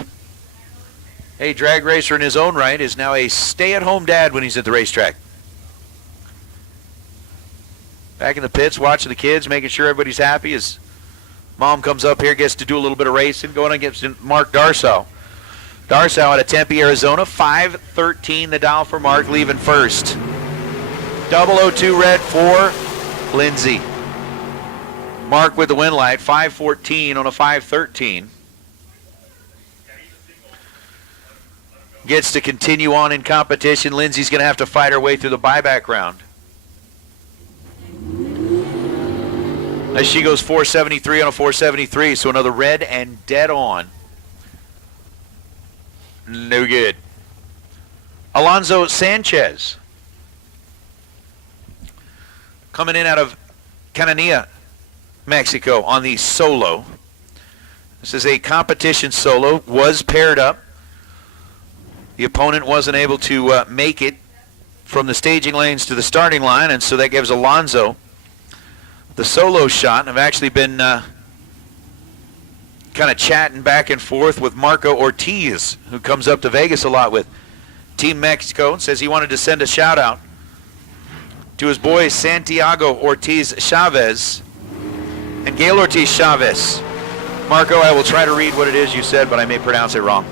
a drag racer in his own right, is now a stay-at-home dad when he's at the racetrack. Back in the pits, watching the kids, making sure everybody's happy as Mom comes up here, gets to do a little bit of racing, going against Mark Darsow. Darsow out of Tempe, Arizona, 513 the dial for Mark, leaving first. 002 red for Lindsay. Mark with the win light, 5:14 on a 5:13. Gets to continue on in competition. Lindsay's going to have to fight her way through the buyback round. As she goes 473 on a 473, so another red and dead on. No good. Alonso Sanchez coming in out of Cananea, Mexico on the solo. This is a competition solo, was paired up. The opponent wasn't able to make it from the staging lanes to the starting line, and so that gives Alonso the solo shot. I've actually been kind of chatting back and forth with Marco Ortiz, who comes up to Vegas a lot with Team Mexico, and says he wanted to send a shout out to his boy Santiago Ortiz Chavez and Gail Ortiz Chavez. Marco, I will try to read what it is you said, but I may pronounce it wrong.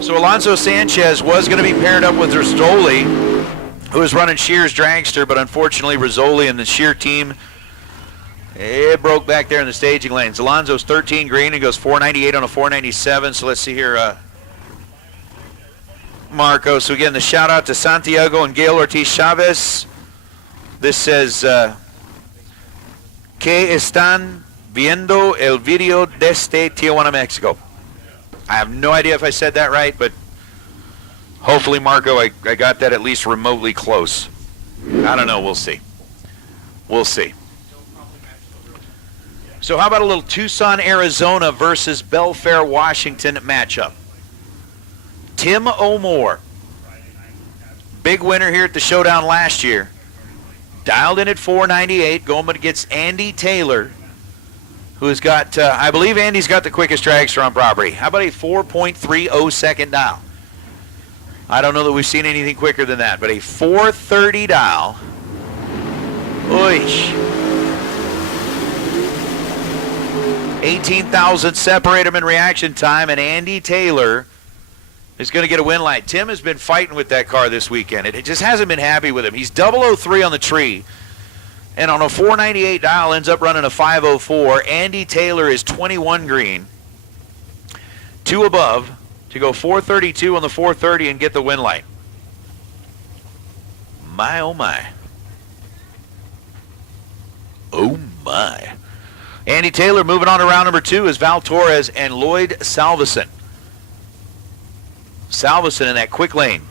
So Alonso Sanchez was going to be paired up with Rizzoli, who was running Shear's dragster, but unfortunately Rizzoli and the Shear team, it broke back there in the staging lanes. Alonso's 13 green and goes 498 on a 497. So let's see here, Marco. So again, the shout out to Santiago and Gail Ortiz Chavez. This says, que están viendo el video desde Tijuana, Mexico. I have no idea if I said that right, but hopefully, Marco, I got that at least remotely close. I don't know. We'll see. We'll see. So how about a little Tucson, Arizona versus Belfair, Washington matchup? Tim O'More, big winner here at the Showdown last year. Dialed in at 498, going against Andy Taylor, who's got, I believe Andy's got the quickest dragster on property. How about a 4.30 second dial? I don't know that we've seen anything quicker than that, but a 430 dial. Oish. 18,000 separate him in reaction time, and Andy Taylor is going to get a win light. Tim has been fighting with that car this weekend. It just hasn't been happy with him. He's 003 on the tree. And on a 498 dial, ends up running a 504. Andy Taylor is 21 green. 2 above to go 432 on the 430 and get the win light. My, oh, my. Oh, my. Andy Taylor moving on to round number 2 is Val Torres and Lloyd Salveson. Salveson in that quick lane.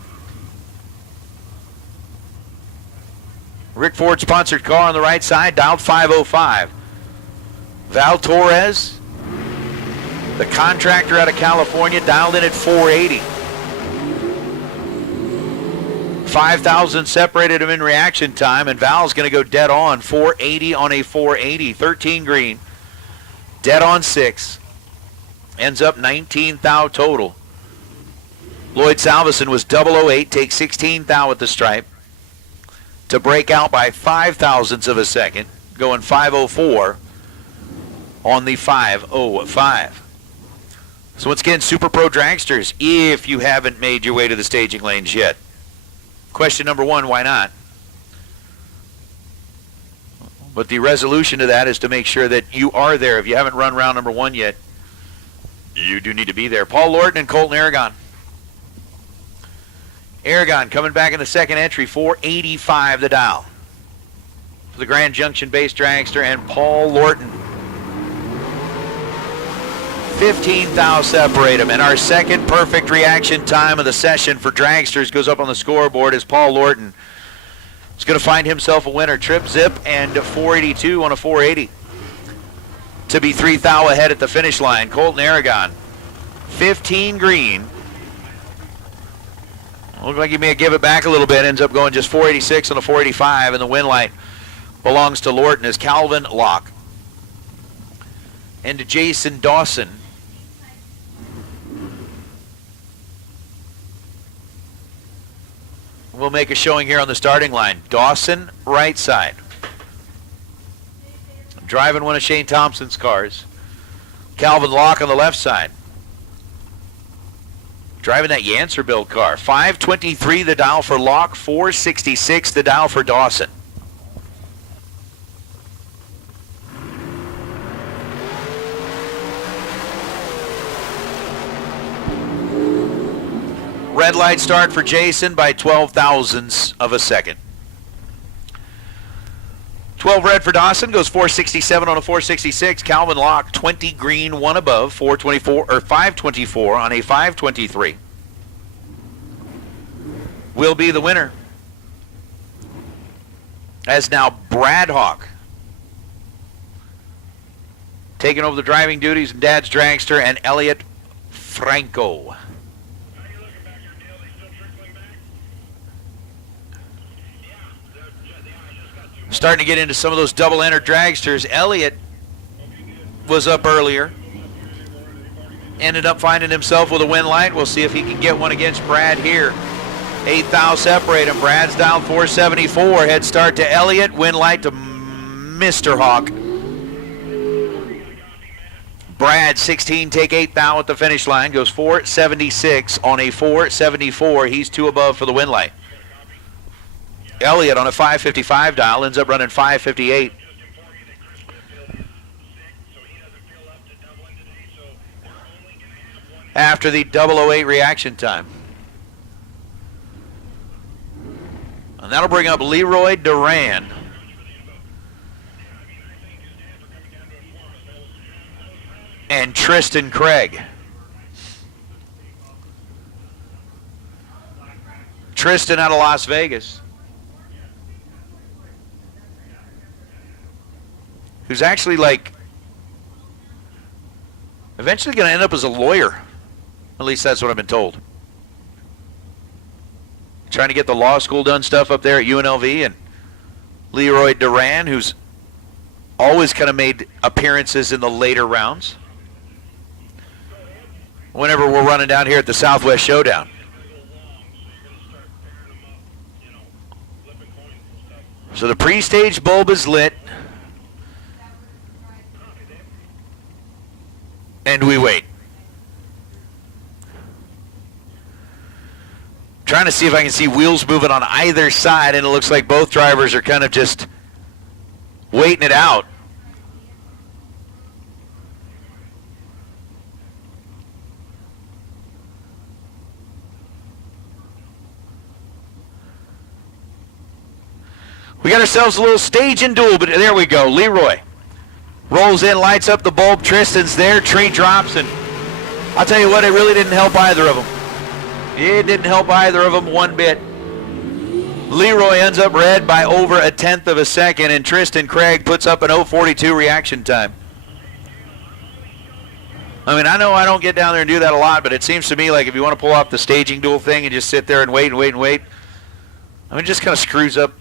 Rick Ford sponsored car on the right side, dialed 505. Val Torres, the contractor out of California, dialed in at 480. 5,000 separated him in reaction time, and Val's going to go dead on, 480 on a 480. 13 green, dead on 6. Ends up 19 thou total. Lloyd Salveson was 008, takes 16 thou at the stripe to break out by 0.05 of a second, going 504 on the 505. So once again, Super Pro Dragsters, if you haven't made your way to the staging lanes yet. Question number 1, why not? But the resolution to that is to make sure that you are there. If you haven't run round number 1 yet, you do need to be there. Paul Lorton and Colton Aragon. Aragon coming back in the second entry, 485 the dial. For the Grand Junction base dragster and Paul Lorton. 15 thou separate him, and our second perfect reaction time of the session for dragsters goes up on the scoreboard as Paul Lorton is going to find himself a winner. Trip zip and 482 on a 480 to be 3 thou ahead at the finish line. Colton Aragon, 15 green. Looks like he may give it back a little bit. Ends up going just 486 on a 485, and the win light belongs to Lorton as Calvin Locke and to Jason Dawson. We'll make a showing here on the starting line. Dawson, right side. Driving one of Shane Thompson's cars. Calvin Locke on the left side. Driving that Yancer build car. 523 the dial for Locke, 466 the dial for Dawson. red light start for Jason by 12 thousandths of a second. 12 red for Dawson, goes 467 on a 466. Calvin Locke, 20 green, 1 above, 424 or 524 on a 523. Will be the winner. As now Brad Hawk taking over the driving duties of Dad's Dragster and Elliot Franco. Starting to get into some of those double-enter dragsters. Elliott was up earlier. Ended up finding himself with a win light. We'll see if he can get one against Brad here. 8th thou separate him. Brad's down 474. Head start to Elliott. Win light to Mr. Hawk. Brad, 16, take 8th thou at the finish line. Goes 476 on a 474. He's 2 above for the win light. Elliott on a 555 dial ends up running 558. After the 008 reaction time. And that'll bring up Leroy Duran. And Tristan Craig. Tristan out of Las Vegas. Who's actually eventually going to end up as a lawyer. At least that's what I've been told. Trying to get the law school done stuff up there at UNLV. And Leroy Duran, who's always kind of made appearances in the later rounds. Whenever we're running down here at the Southwest Showdown. So the pre-stage bulb is lit. And we wait. Trying to see if I can see wheels moving on either side, and it looks like both drivers are kind of just waiting it out. We got ourselves a little staging duel, but there we go. Leroy rolls in, lights up the bulb. Tristan's there. Tree drops, and I'll tell you what, it really didn't help either of them. It didn't help either of them one bit. Leroy ends up red by over 1/10 of a second, and Tristan Craig puts up an 0.42 reaction time. I mean, I know I don't get down there and do that a lot, but it seems to me like if you want to pull off the staging duel thing and just sit there and wait and wait and wait, I mean, it just kind of screws up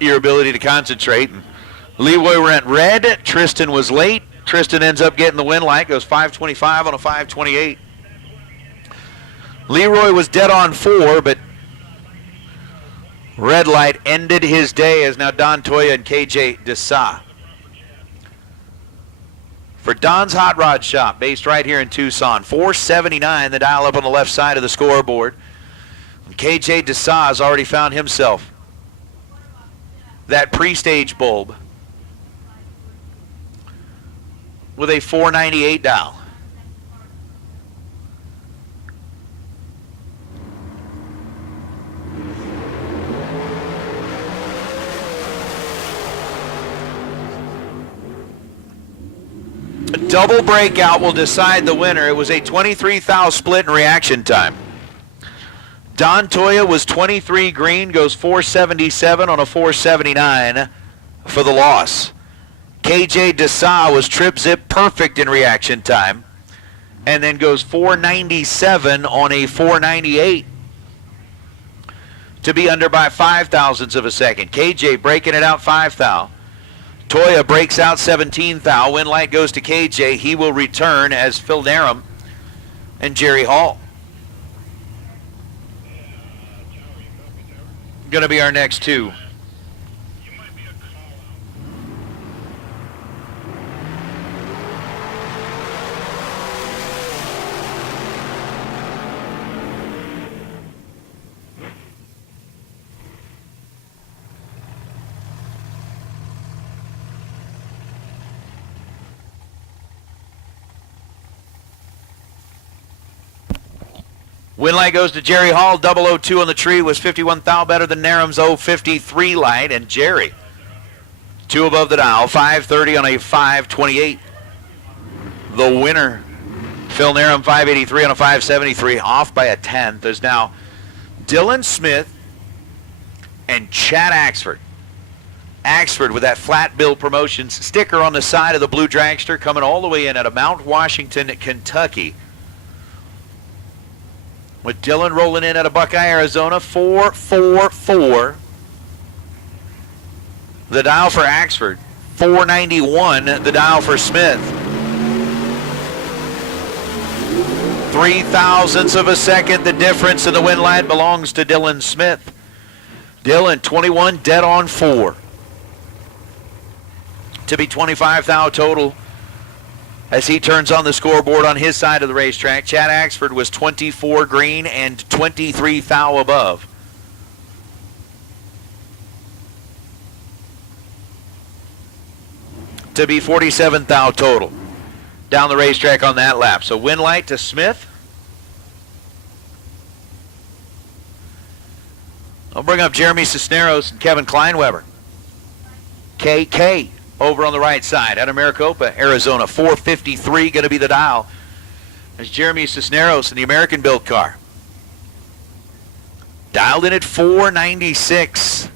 your ability to concentrate. And Leroy went red. Tristan was late. Tristan ends up getting the win light. Goes 525 on a 528. Leroy was dead on 4, but red light ended his day as now Don Toya and KJ Desa. For Don's Hot Rod Shop, based right here in Tucson, 479, the dial up on the left side of the scoreboard. And KJ Desa has already found himself that pre-stage bulb with a 498 dial. A double breakout will decide the winner. It was a 23 thou split in reaction time. Don Toya was 23 green, goes 477 on a 479 for the loss. KJ Desa was trip zip perfect in reaction time and then goes 497 on a 498 to be under by 5 thousandths of a second. KJ breaking it out 5 thou. Toya breaks out 17 thou. Win light goes to KJ. He will return as Phil Narum and Jerry Hall. Going to be our next two. Win light goes to Jerry Hall. 002 on the tree was 51 thou better than Narum's 053 light. And Jerry, 2 above the dial, 530 on a 528. The winner, Phil Narum, 583 on a 573, off by a tenth. There's now Dylan Smith and Chad Axford. Axford with that flat bill promotions sticker on the side of the blue dragster, coming all the way in out of Mount Washington, Kentucky. With Dylan rolling in out of Buckeye, Arizona, 444. The dial for Axford, 491. The dial for Smith. 3 thousandths of a second. The difference in the win light belongs to Dylan Smith. Dylan, 21, dead on 4. To be 25 thou total as he turns on the scoreboard on his side of the racetrack. Chad Axford was 24 green and 23 thou above. To be 47 thou total down the racetrack on that lap. So win light to Smith. I'll bring up Jeremy Cisneros and Kevin Kleinweber. KK over on the right side out of Maricopa, Arizona. 453 going to be the dial. There's Jeremy Cisneros in the American built car. Dialed in at 496.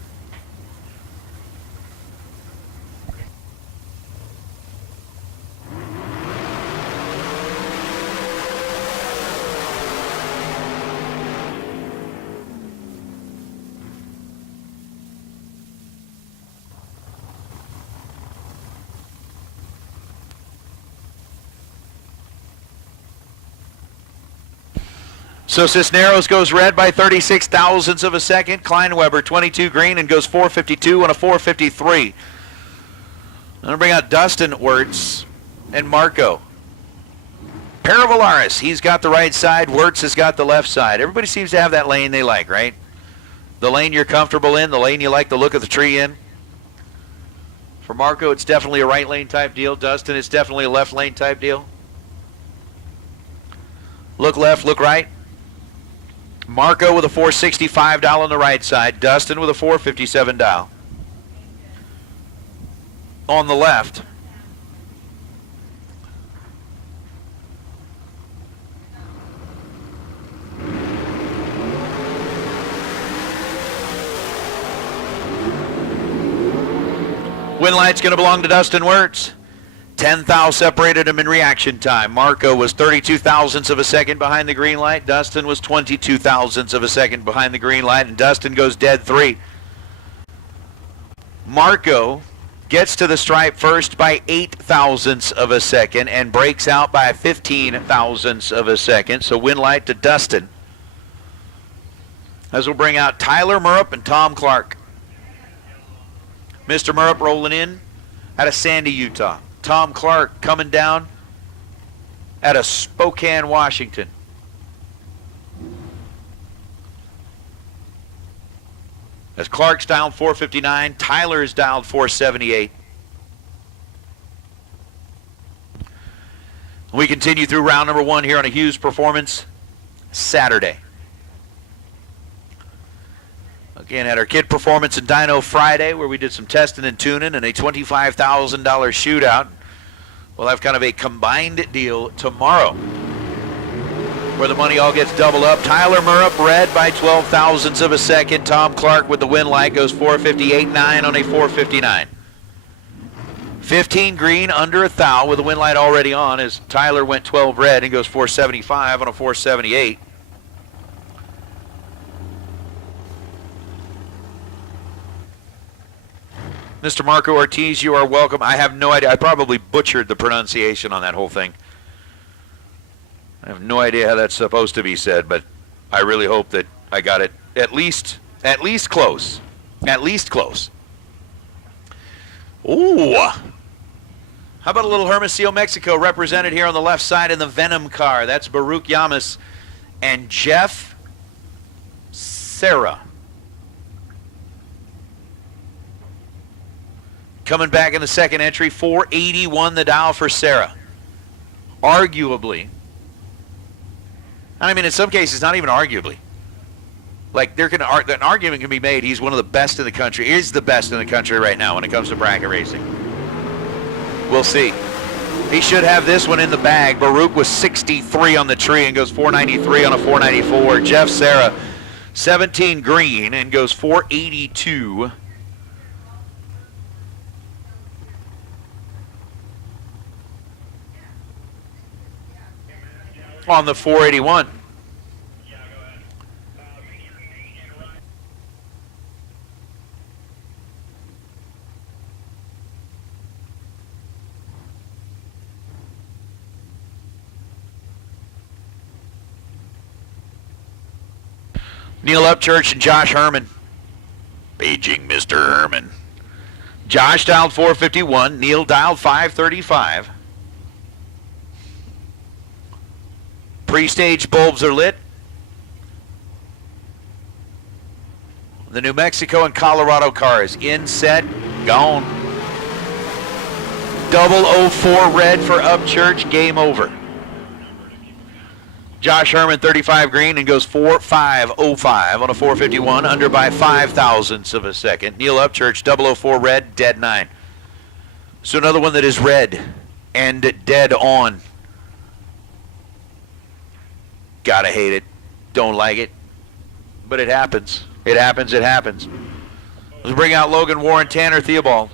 So Cisneros goes red by 36 thousandths of a second. Kleinweber 22 green and goes 452 on a 453. I'm going to bring out Dustin Wirtz and Marco. Paravolaris, he's got the right side. Wirtz has got the left side. Everybody seems to have that lane they like, right? The lane you're comfortable in, the lane you like the look of the tree in. For Marco, it's definitely a right lane type deal. Dustin, it's definitely a left lane type deal. Look left, look right. Marco with a 465 dial on the right side. Dustin with a 457 dial on the left. Win light's going to belong to Dustin Wirtz. 10 thou separated him in reaction time. Marco was 32 thousandths of a second behind the green light. Dustin was 22 thousandths of a second behind the green light, and Dustin goes dead 3. Marco gets to the stripe first by 8 thousandths of a second and breaks out by 15 thousandths of a second. So win light to Dustin. As we'll bring out Tyler Murrup and Tom Clark. Mr. Murrup rolling in out of Sandy, Utah. Tom Clark coming down out of Spokane, Washington. As Clark's dialed 459, Tyler's dialed 478. We continue through round number 1 here on a Hughes Performance Saturday. Again, at our Kid Performance and Dyno Friday, where we did some testing and tuning and a $25,000 shootout. We'll have kind of a combined deal tomorrow where the money all gets doubled up. Tyler Murrup red by 12 thousandths of a second. Tom Clark with the win light goes 458.9 on a 459. 15 green under a thou with the win light already on as Tyler went 12 red and goes 475 on a 478. Mr. Marco Ortiz, you are welcome. I have no idea. I probably butchered the pronunciation on that whole thing. I have no idea how that's supposed to be said, but I really hope that I got it at least close. At least close. Ooh. How about a little Hermosillo, Mexico, represented here on the left side in the Venom car? That's Baruch Yamas and Jeff Serra. Coming back in the second entry, 481 the dial for Sarah. Arguably, I mean, in some cases, not even arguably. Like, an argument can be made. He's one of the best in the country. Is the best in the country right now when it comes to bracket racing. We'll see. He should have this one in the bag. Baruch was 63 on the tree and goes 493 on a 494. Jeff Serra, 17 green and goes 482. On the 481. Neil Upchurch and Josh Herman. Paging Mr. Herman. Josh dialed 451. Neil dialed 535. Pre-stage bulbs are lit. The New Mexico and Colorado cars in, set, gone. 004 red for Upchurch, game over. Josh Herman, 35 green, and goes 4.505 on a 451, under by 5 thousandths of a second. Neil Upchurch, 004 red, dead 9. So another one that is red and dead on. Gotta hate it. Don't like it. But it happens. It happens. It happens. Let's bring out Logan Warren, Tanner Theobald.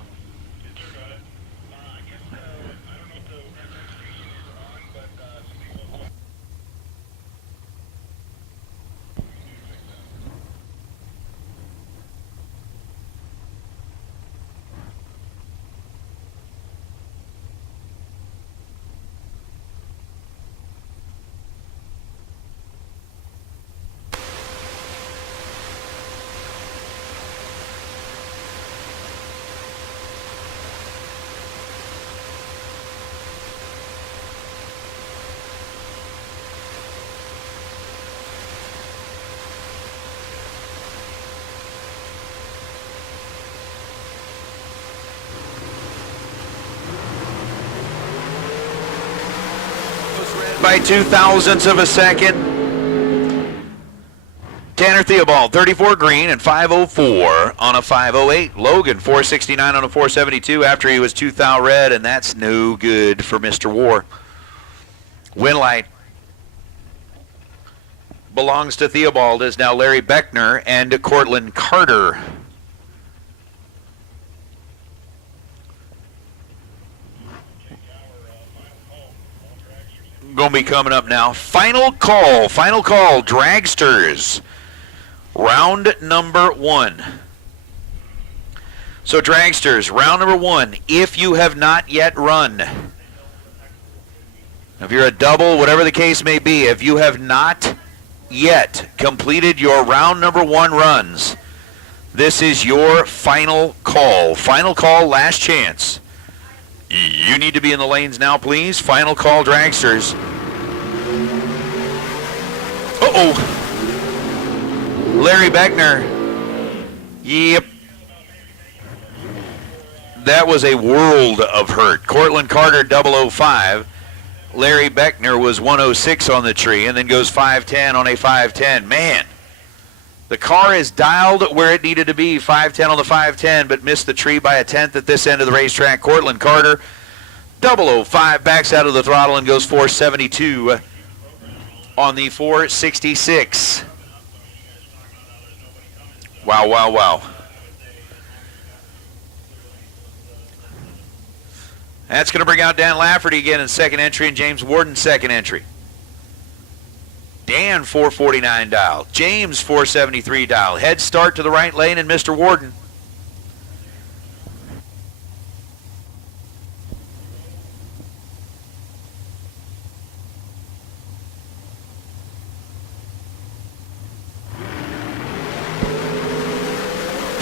By 2 thousandths of a second. Tanner Theobald, 34 green and 504 on a 508. Logan, 469 on a 472 after he was 2 thou red, and that's no good for Mr. War. Win light belongs to Theobald, is now Larry Beckner and Cortland Carter. Going to be coming up now. Final call, dragsters. Round number 1. So dragsters, round number 1, if you have not yet run, if you're a double, whatever the case may be, if you have not yet completed your round number 1 runs, this is your final call. Final call, last chance. You need to be in the lanes now, please. Final call, dragsters. Uh-oh. Larry Beckner. Yep. That was a world of hurt. Cortland Carter, 005. Larry Beckner was 106 on the tree and then goes 510 on a 510. Man, the car is dialed where it needed to be, 510 on the 510, but missed the tree by a tenth at this end of the racetrack. Cortland Carter, 005, backs out of the throttle and goes 472 on the 466. Wow, wow, wow. That's going to bring out Dan Lafferty again in second entry and James Warden second entry. Dan 449 dial. James 473 dial. Head start to the right lane and Mr. Warden.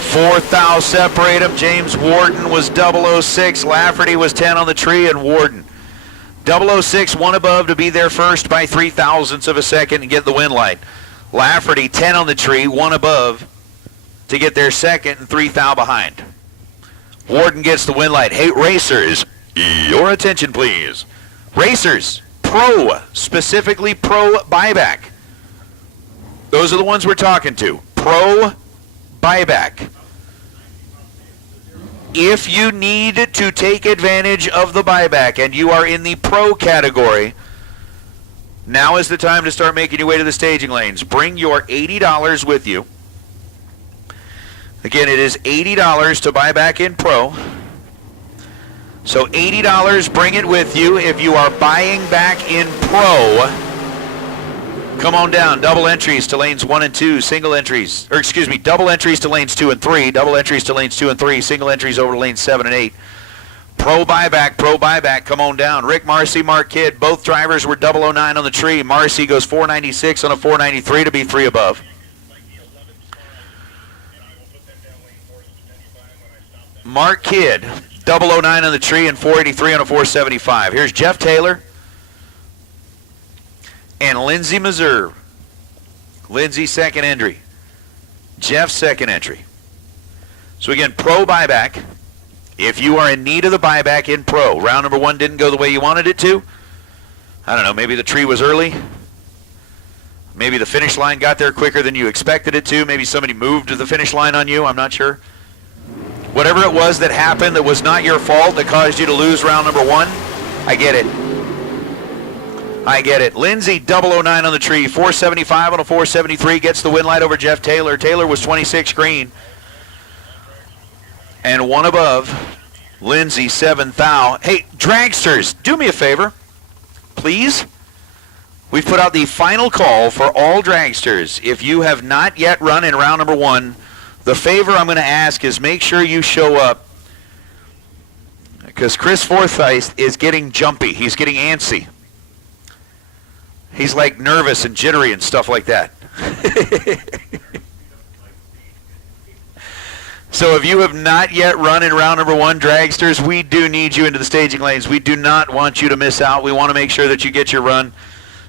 Fourth thou separate him. James Warden was 006. Lafferty was 10 on the tree, and Warden 006, one above to be there first by 3 thousandths of a second and get the win light. Lafferty 10 on the tree, one above to get there second and 3 thou behind. Warden gets the win light. Hey, racers, your attention please. Racers, pro, specifically pro buyback. Those are the ones we're talking to. Pro buyback. If you need to take advantage of the buyback and you are in the pro category, now is the time to start making your way to the staging lanes. Bring your $80 with you. Again, it is $80 to buy back in pro. So $80, bring it with you. If you are buying back in pro, come on down. Double entries to lanes 1 and 2, single entries, or excuse me, double entries to lanes 2 and 3, double entries to lanes 2 and 3, single entries over to lanes 7 and 8. Pro buyback, come on down. Rick Marcy, Mark Kidd, both drivers were 009 on the tree. Marcy goes 496 on a 493 to be 3 above. Mark Kidd, 009 on the tree and 483 on a 475. Here's Jeff Taylor and Lindsey Meserve. Lindsey second entry. Jeff second entry. So again, pro buyback. If you are in need of the buyback in pro, round number 1 didn't go the way you wanted it to. I don't know, maybe the tree was early. Maybe the finish line got there quicker than you expected it to. Maybe somebody moved to the finish line on you. I'm not sure. Whatever it was that happened that was not your fault that caused you to lose round number 1, I get it. I get it. Lindsey, 009 on the tree, 475 on a 473, gets the win light over Jeff Taylor. Taylor was 26 green. And 1 above, Lindsey, 7 thou. Hey, dragsters, do me a favor, please. We've put out the final call for all dragsters. If you have not yet run in round number 1, the favor I'm going to ask is make sure you show up, because Chris Forsyth is getting jumpy. He's getting antsy. He's like nervous and jittery and stuff like that. So if you have not yet run in round number 1, dragsters, we do need you into the staging lanes. We do not want you to miss out. We want to make sure that you get your run.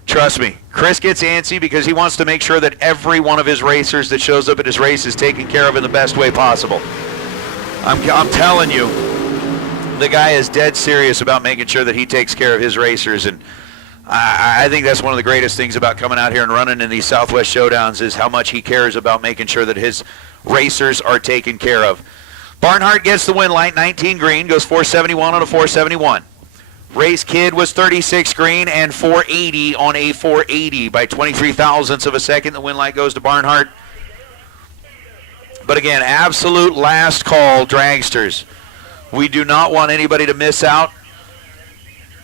Trust me, Chris gets antsy because he wants to make sure that every one of his racers that shows up at his race is taken care of in the best way possible. I'm telling you, the guy is dead serious about making sure that he takes care of his racers, and I think that's one of the greatest things about coming out here and running in these Southwest Showdowns is how much he cares about making sure that his racers are taken care of. Barnhart gets the win light, 19 green, goes 471 on a 471. Race Kid was 36 green and 480 on a 480 by 23 thousandths of a second. The win light goes to Barnhart. But again, absolute last call, dragsters. We do not want anybody to miss out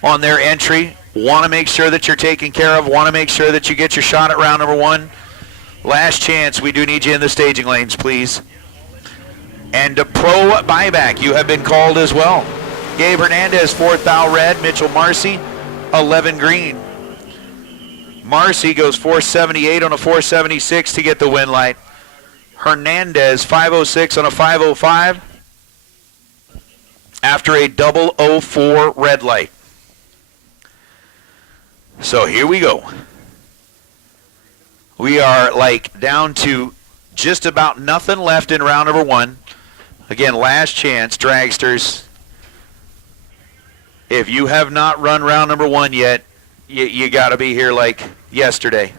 on their entry. Want to make sure that you're taken care of. Want to make sure that you get your shot at round number 1. Last chance. We do need you in the staging lanes, please. And a pro buyback. You have been called as well. Gabe Hernandez, 4th thou red. Mitchell Marcy, 11 green. Marcy goes 478 on a 476 to get the win light. Hernandez, 506 on a 505 after a 004 red light. So here we go. We are like down to just about nothing left in round number 1. Again, last chance, dragsters. If you have not run round number 1 yet, you got to be here like yesterday.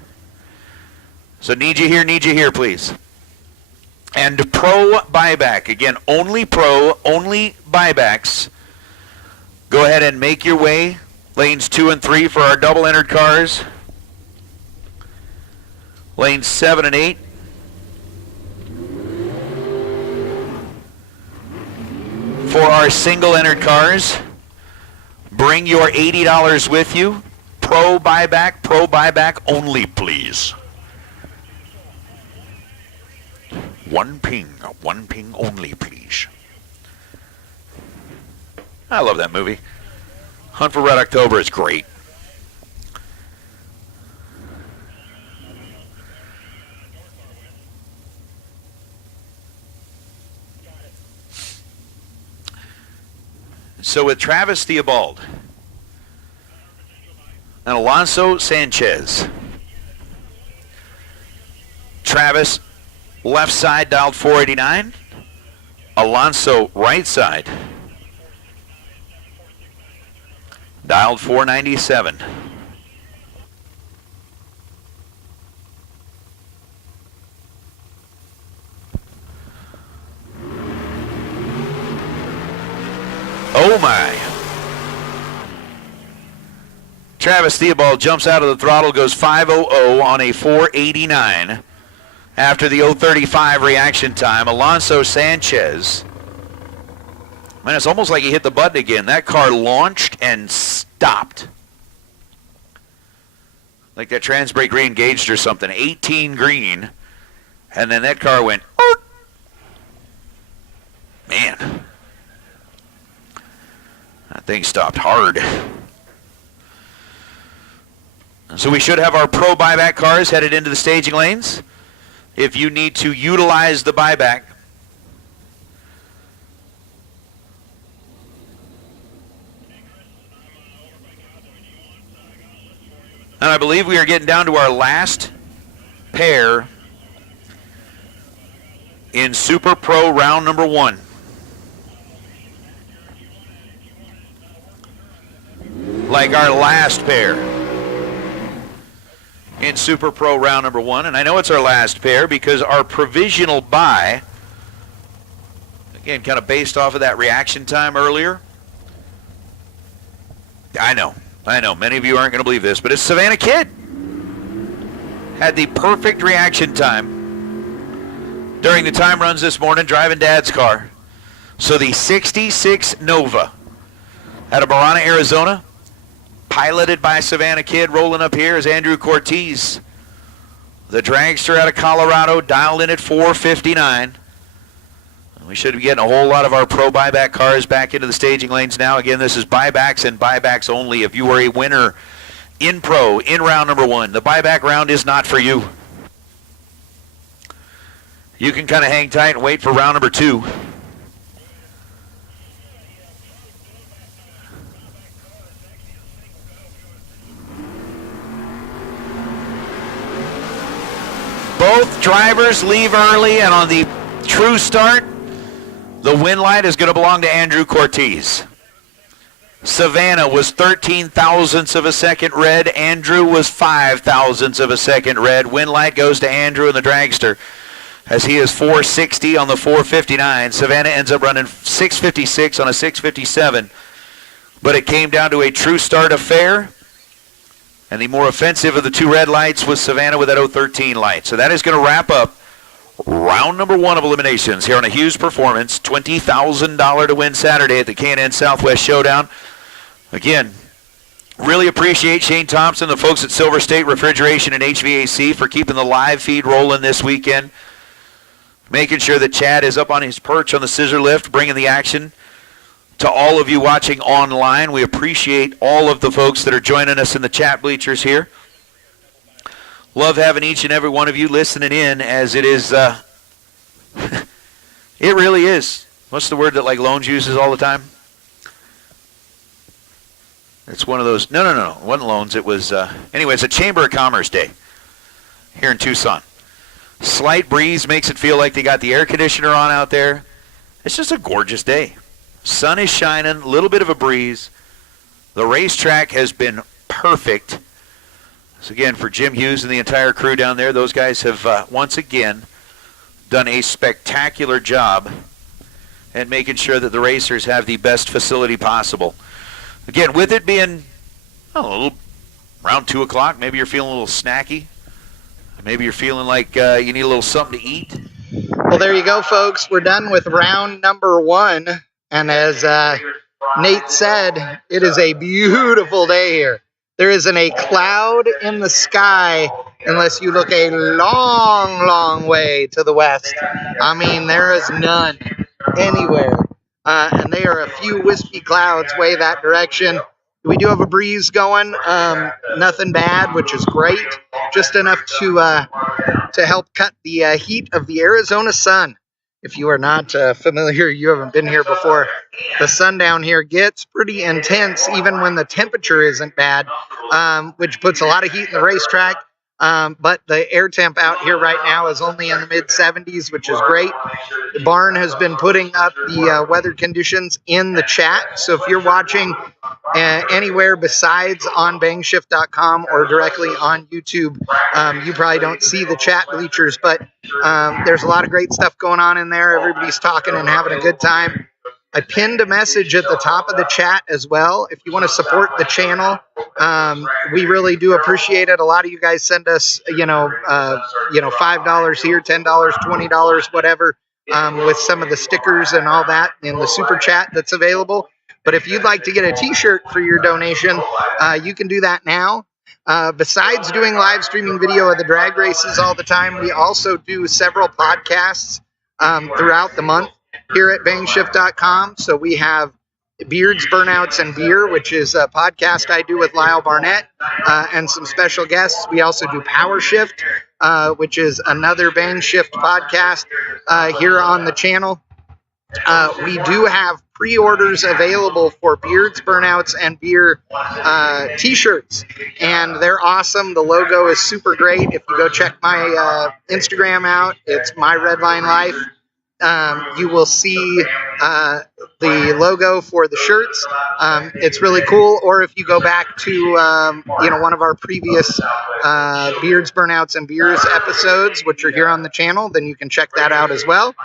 So need you here, please. And pro buyback. Again, only pro, only buybacks. Go ahead and make your way. Lanes 2 and 3 for our double entered cars. Lanes 7 and 8. For our single entered cars. Bring your $80 with you. Pro buyback only, please. One ping only, please. I love that movie. Hunt for Red October is great. So with Travis Theobald and Alonso Sanchez, Travis left side dialed 489, Alonso right side dialed 497. Oh my. Travis Theobald jumps out of the throttle, goes 5:00 on a 4:89 after the 0:35 reaction time. Alonso Sanchez, man, it's almost like he hit the button again. That car launched and stopped. Like that trans brake re-engaged or something. 18 green, and then that car went, "Oot." Man, that thing stopped hard. So we should have our pro buyback cars headed into the staging lanes. If you need to utilize the buyback, and I believe we are getting down to our last pair in Super Pro round number 1. Like our last pair in Super Pro round number 1. And I know it's our last pair because our provisional buy, again, kind of based off of that reaction time earlier. I know. Many of you aren't going to believe this, but it's Savannah Kidd. Had the perfect reaction time during the time runs this morning, driving Dad's car. So the 66 Nova out of Marana, Arizona, piloted by Savannah Kidd. Rolling up here is Andrew Cortez, the dragster out of Colorado, dialed in at 4:59. We should be getting a whole lot of our pro buyback cars back into the staging lanes now. Again, this is buybacks and buybacks only. If you are a winner in pro in round number 1, the buyback round is not for you. You can kind of hang tight and wait for round number 2. Both drivers leave early, and on the true start, the win light is going to belong to Andrew Cortez. Savannah was 13 thousandths of a second red. Andrew was 5 thousandths of a second red. Win light goes to Andrew and the dragster, as he is 460 on the 459. Savannah ends up running 656 on a 657. But it came down to a true start affair. And the more offensive of the 2 red lights was Savannah with that 013 light. So that is going to wrap up round number 1 of eliminations here on a Hughes Performance. $20,000 to win Saturday at the K&N Southwest Showdown. Again, really appreciate Shane Thompson, the folks at Silver State Refrigeration and HVAC for keeping the live feed rolling this weekend. Making sure that Chad is up on his perch on the scissor lift, bringing the action to all of you watching online. We appreciate all of the folks that are joining us in the chat bleachers here. Love having each and every one of you listening in, as it is, it really is. What's the word that like Loans uses all the time? It's one of those, no, it wasn't Loans. It was, anyway, it's a Chamber of Commerce day here in Tucson. Slight breeze makes it feel like they got the air conditioner on out there. It's just a gorgeous day. Sun is shining, a little bit of a breeze. The racetrack has been perfect. So again, for Jim Hughes and the entire crew down there, those guys have once again done a spectacular job at making sure that the racers have the best facility possible. Again, with it being around 2 o'clock, maybe you're feeling a little snacky. Maybe you're feeling like you need a little something to eat. Well, there you go, folks. We're done with round number 1. And as Nate said, it is a beautiful day here. There isn't a cloud in the sky unless you look a long, long way to the west. I mean, there is none anywhere. And there are a few wispy clouds way that direction. We do have a breeze going. Nothing bad, which is great. Just enough to help cut the heat of the Arizona sun. If you are not familiar, you haven't been here before, the sun down here gets pretty intense even when the temperature isn't bad, which puts a lot of heat in the racetrack. But the air temp out here right now is only in the mid-70s, which is great. The barn has been putting up the weather conditions in the chat. So if you're watching anywhere besides on bangshift.com or directly on YouTube, you probably don't see the chat bleachers, but there's a lot of great stuff going on in there. Everybody's talking and having a good time. I pinned a message at the top of the chat as well. If you want to support the channel, we really do appreciate it. A lot of you guys send us, $5 here, $10, $20, whatever, with some of the stickers and all that in the super chat that's available. But if you'd like to get a t-shirt for your donation, you can do that now. Besides doing live streaming video of the drag races all the time, we also do several podcasts throughout the month here at bangshift.com. So we have Beards, Burnouts, and Beer, which is a podcast I do with Lyle Barnett and some special guests. We also do Power Shift, which is another Bang Shift podcast here on the channel. We do have pre-orders available for Beards, Burnouts, and Beer t-shirts, and they're awesome. The logo is super great. If you go check my Instagram out, it's My Redline Life. You will see the logo for the shirts. It's really cool. Or if you go back to one of our previous Beards, Burnouts, and Beers episodes, which are here on the channel, then you can check that out as well.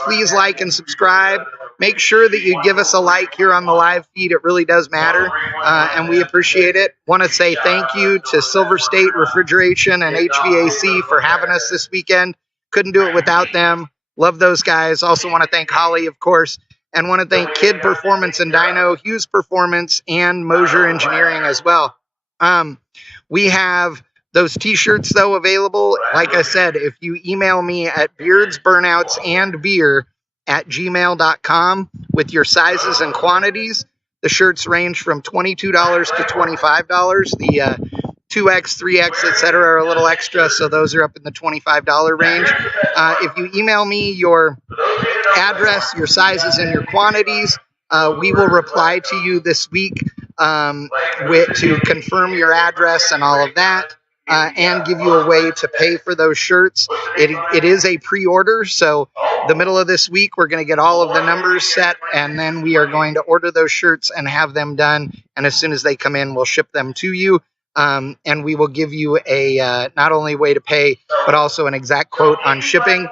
Please like and subscribe. Make sure that you give us a like here on the live feed. It really does matter, and we appreciate it. Want to say thank you to Silver State Refrigeration and HVAC for having us this weekend. Couldn't do it without them. Love those guys. Also want to thank Holly, of course, and want to thank Kid Performance and Dyno, Hughes Performance, and Mosier Engineering as well. We have those t-shirts, though, available. Like I said, if you email me at beardsburnoutsandbeer@gmail.com with your sizes and quantities, the shirts range from $22 to $25. The 2X, 3X, etc. are a little extra, so those are up in the $25 range. If you email me your address, your sizes, and your quantities, we will reply to you this week to confirm your address and all of that, and give you a way to pay for those shirts. It is a pre-order, so the middle of this week we're going to get all of the numbers set, and then we are going to order those shirts and have them done, and as soon as they come in, we'll ship them to you. And we will give you a not only way to pay, but also an exact quote on shipping.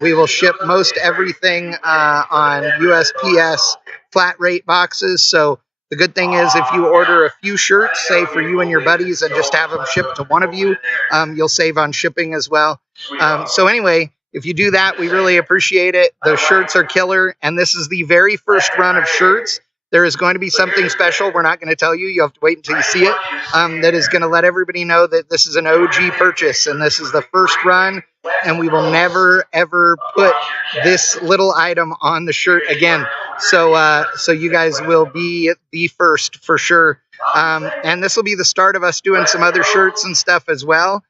We will ship most everything on USPS flat rate boxes. So the good thing is if you order a few shirts, say for you and your buddies, and just have them shipped to one of you, you'll save on shipping as well. So anyway, if you do that, we really appreciate it. Those shirts are killer. And this is the very first run of shirts. There is going to be something special. We're not going to tell you. You have to wait until you see it. That is going to let everybody know that this is an OG purchase and this is the first run. And we will never, ever put this little item on the shirt again. So you guys will be the first for sure. And this will be the start of us doing some other shirts and stuff as well.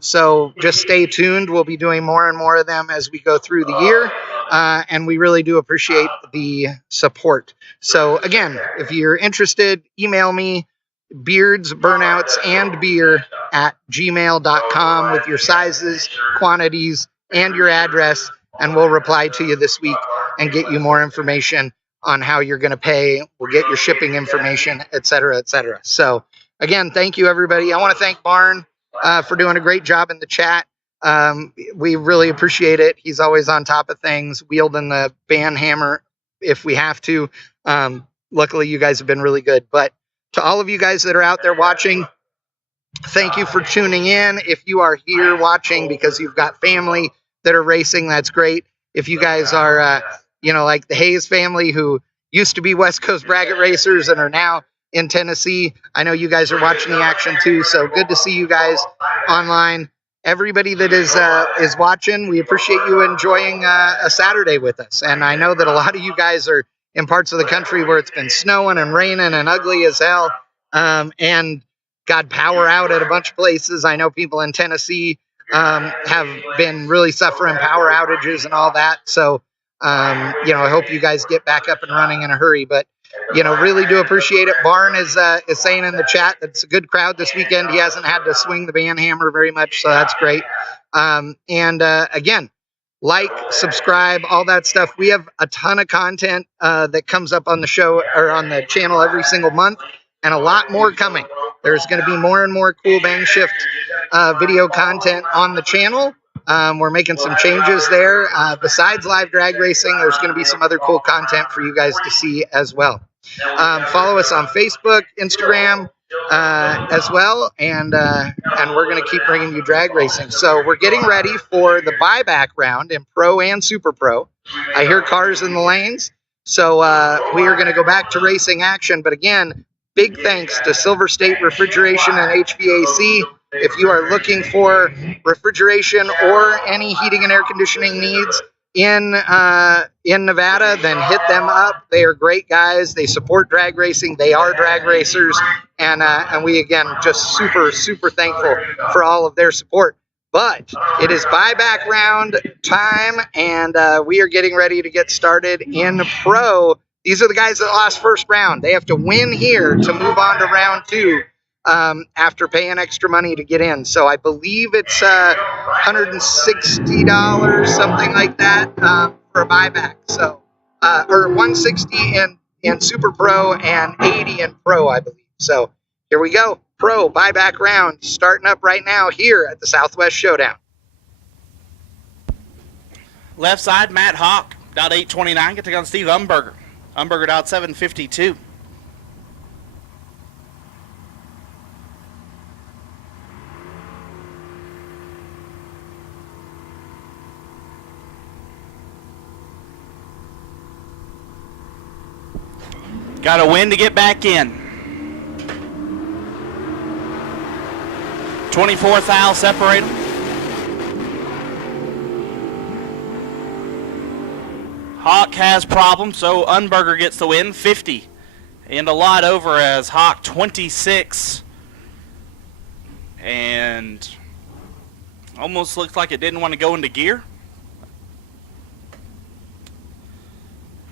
So just stay tuned. We'll be doing more and more of them as we go through the year. And we really do appreciate the support. So again, if you're interested, email me beardsburnoutsandbeer@gmail.com with your sizes, quantities, and your address, and we'll reply to you this week and get you more information on how you're going to pay. We'll get your shipping information, et cetera, et cetera. So again, thank you, everybody. I want to thank Barn for doing a great job in the chat. We really appreciate it. He's always on top of things, wielding the band hammer if we have to. Luckily, you guys have been really good. But to all of you guys that are out there watching, thank you for tuning in. If you are here watching because you've got family that are racing, that's great. If you guys are, like the Hayes family who used to be West Coast bracket racers and are now in Tennessee, I know you guys are watching the action too. So good to see you guys online. Everybody that is watching, we appreciate you enjoying a Saturday with us. And I know that a lot of you guys are in parts of the country where it's been snowing and raining and ugly as hell, and got power out at a bunch of places. I know people in Tennessee have been really suffering power outages and all that. So, I hope you guys get back up and running in a hurry. But really do appreciate it. Barn is saying in the chat that it's a good crowd this weekend. He hasn't had to swing the band hammer very much, so that's great. Again, like, subscribe, all that stuff. We have a ton of content that comes up on the show or on the channel every single month, and a lot more coming. There's going to be more and more cool Bang Shift video content on the channel. We're making some changes there. Besides live drag racing, there's going to be some other cool content for you guys to see as well. Follow us on Facebook, Instagram, as well, and we're going to keep bringing you drag racing. So we're getting ready for the buyback round in Pro and Super Pro. I hear cars in the lanes, so we are going to go back to racing action. But again, big thanks to Silver State Refrigeration and HVAC. If you are looking for refrigeration or any heating and air conditioning needs in Nevada, then hit them up. They are great guys. They support drag racing. They are drag racers, and we again just super thankful for all of their support. But it is buyback round time, and we are getting ready to get started in Pro. These are the guys that lost first round. They have to win here to move on to round 2 after paying extra money to get in. So I believe it's $160, something like that, for a buyback. So or $160 in Super Pro and $80 in Pro, I believe. So here we go. Pro buyback round starting up right now here at the Southwest Showdown. Left side, Matt Hawk, dot 829. Get to go on Steve Umberger. Umberger dot 752. Got to win to get back in. 24 thou separate them. Hawk has problems, so Unberger gets the win, 50. And a lot over as Hawk 26. And almost looked like it didn't want to go into gear.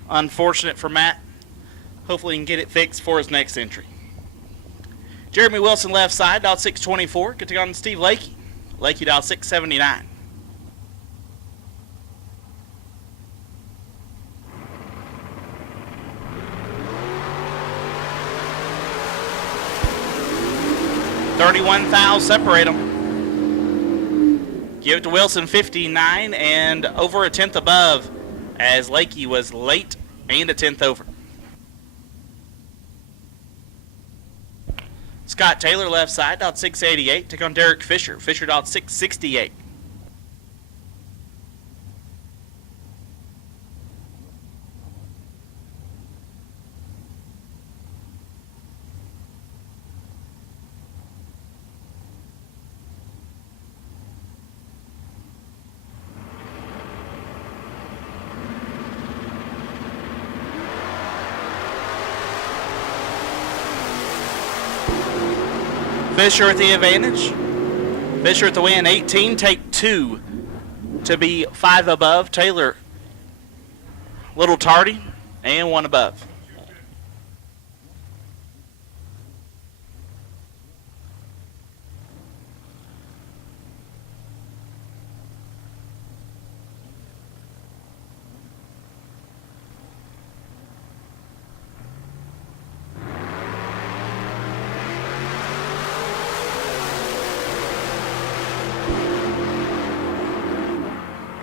Unfortunate for Matt. Hopefully he can get it fixed for his next entry. Jeremy Wilson left side, dot 624. Get to go on Steve Lakey. Lakey dot 679. $31,000 separate them. Give it to Wilson 59 and over a tenth above as Lakey was late and a tenth over. Scott Taylor left side, dot 688. Take on Derek Fisher. Fisher dot 668. Fisher at the advantage. Fisher at the win, 18, take 2 to be 5 above. Taylor, little tardy, and 1 above.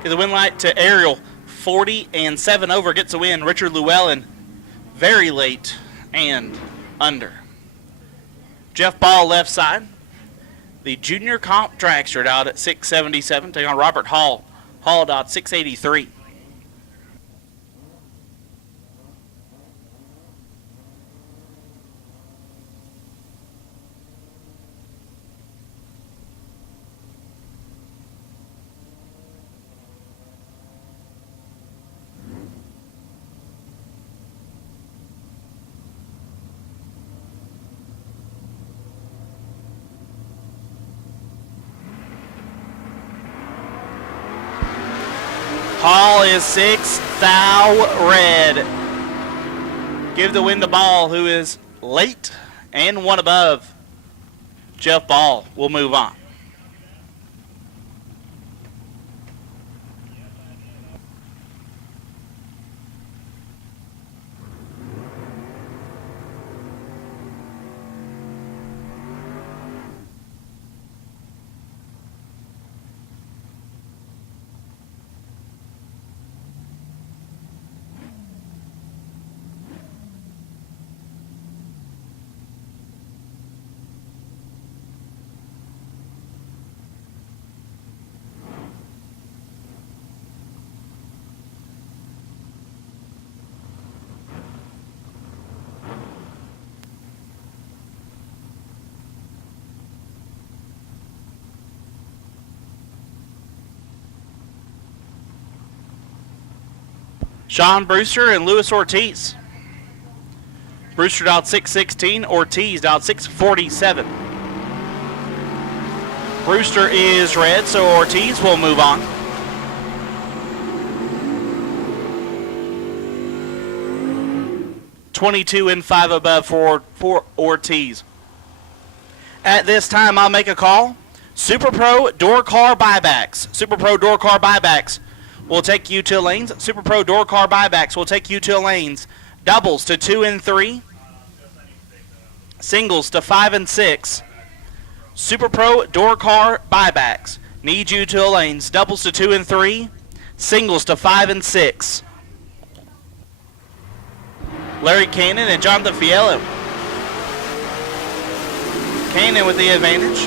The win light to Ariel, 40 and 7 over, gets a win. Richard Llewellyn, very late and under. Jeff Ball left side. The junior comp dragster out at 677, taking on Robert Hall. Hall out 683. Hall is 6, thou red. Give the win to Ball, who is late and 1 above. Jeff Ball will move on. Sean Brewster and Luis Ortiz. Brewster dialed 616, Ortiz dialed 647. Brewster is red, so Ortiz will move on. $22 and 5 above for Ortiz. At this time, I'll make a call. Super Pro Door Car Buybacks. Super Pro Door Car Buybacks will take you to lanes. Super Pro Door Car Buybacks will take you to lanes. Doubles to 2 and 3. Singles to 5 and 6. Super Pro Door Car Buybacks need you to lanes. Doubles to 2 and 3. Singles to 5 and 6. Larry Cannon and Jonathan Fiello. Cannon with the advantage.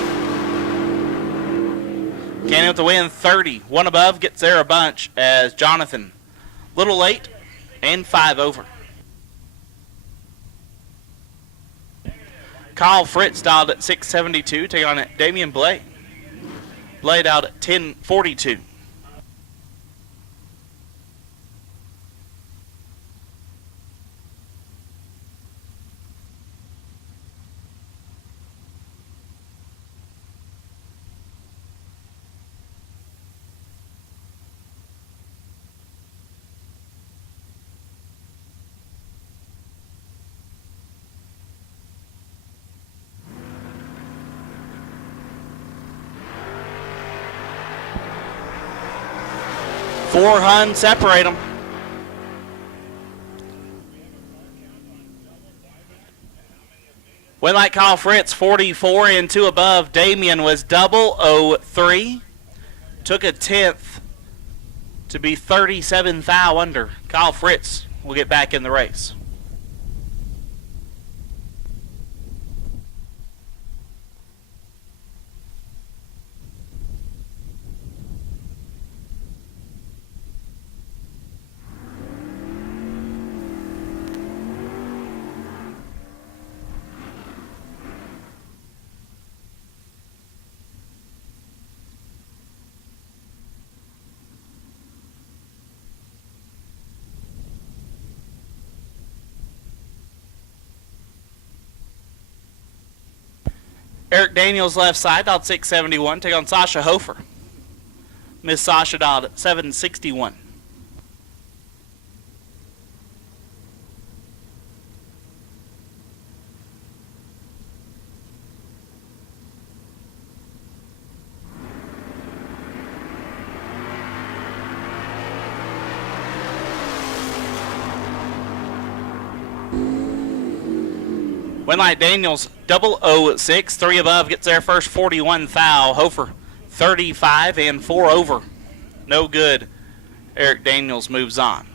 Cannon with the win, 30. One above gets there a bunch as Jonathan. Little late and 5 over. Kyle Fritz dialed at 672, take on it Damian Blay. Blay dialed at 1042. Four Hun separate them. Went like Kyle Fritz, 44 and 2 above. Damian was 003. Took a 10th to be 37 thou under. Kyle Fritz will get back in the race. Eric Daniels left side, dialed 671. Take on Sasha Hofer. Miss Sasha dialed at 761. Winlight Daniels 006, 3 above, gets there first, 41 thou. Hofer 35 and 4 over. No good. Eric Daniels moves on.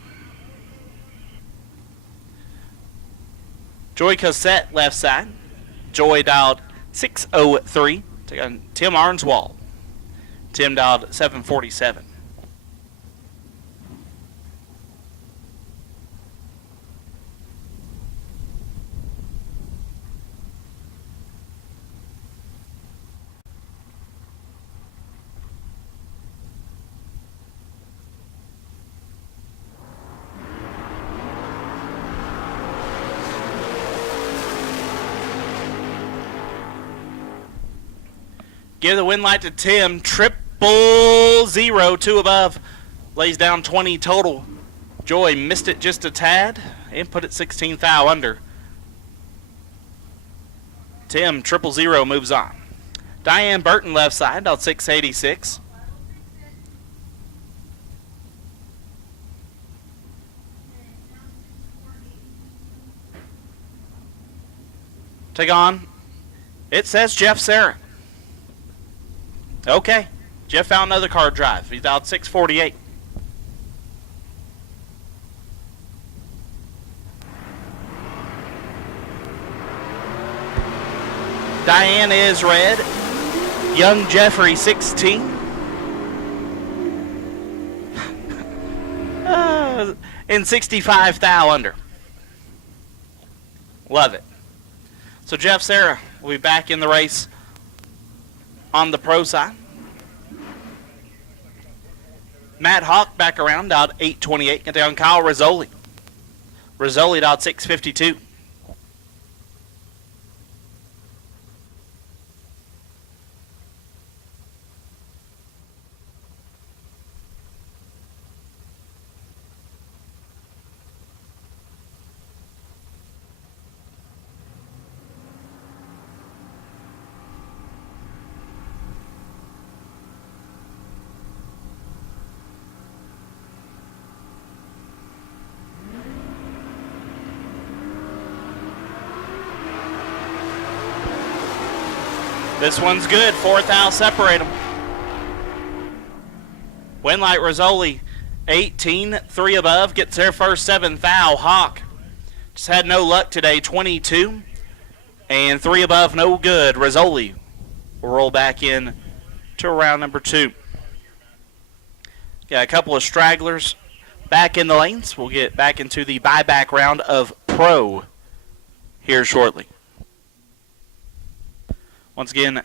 Joy Cossette left side. Joy dialed 603. Take on Tim Arnswald. Tim dialed 747. Give the win light to Tim. 000, 2 above. Lays down 20 total. Joy missed it just a tad and put it 16 thou under. Tim 000 moves on. Diane Burton left side, dialed 686. Take on. It says Jeff Sarah. Okay. Jeff found another card drive. He's dialed 648. Diane is red. Young Jeffrey 16. And 65 thou under. Love it. So Jeff Sarah will be back in the race on the pro side. Matt Hawk back around out 8:28. Get down Kyle Rizzoli. Rizzoli out 6:52. This one's good. Fourth out, separate them. Winlight Rizzoli, 18, 3 above, gets their first 7th foul. Hawk just had no luck today, 22, and 3 above, no good. Rizzoli will roll back in to round number 2. Got a couple of stragglers back in the lanes. We'll get back into the buyback round of Pro here shortly. Once again,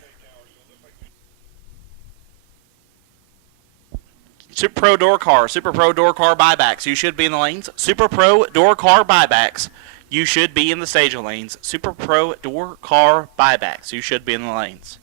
Super Pro door car buybacks. You should be in the lanes. Super Pro door car buybacks. You should be in the staging lanes. Super Pro door car buybacks. You should be in the lanes.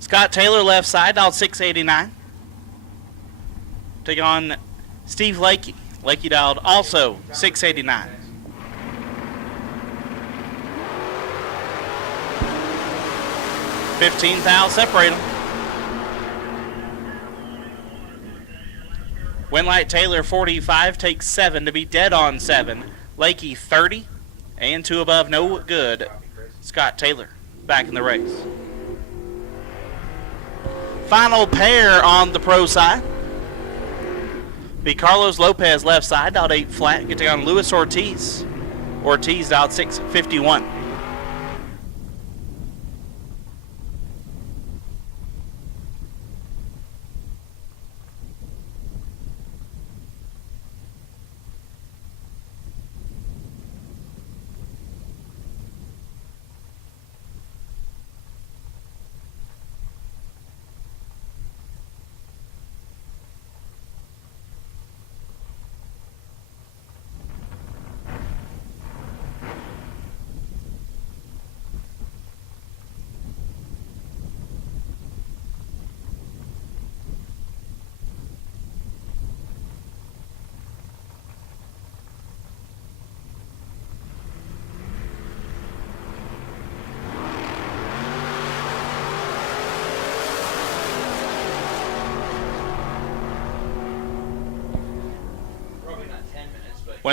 Scott Taylor left side, out 689. Take on Steve Lakey. Lakey dialed also 689. $15,000 separate them. Winlight Taylor 45 takes 7 to be dead on 7. Lakey 30 and 2 above, no good. Scott Taylor back in the race. Final pair on the pro side. Be Carlos Lopez left side, out 8 flat. Getting on Luis Ortiz. Ortiz out 651.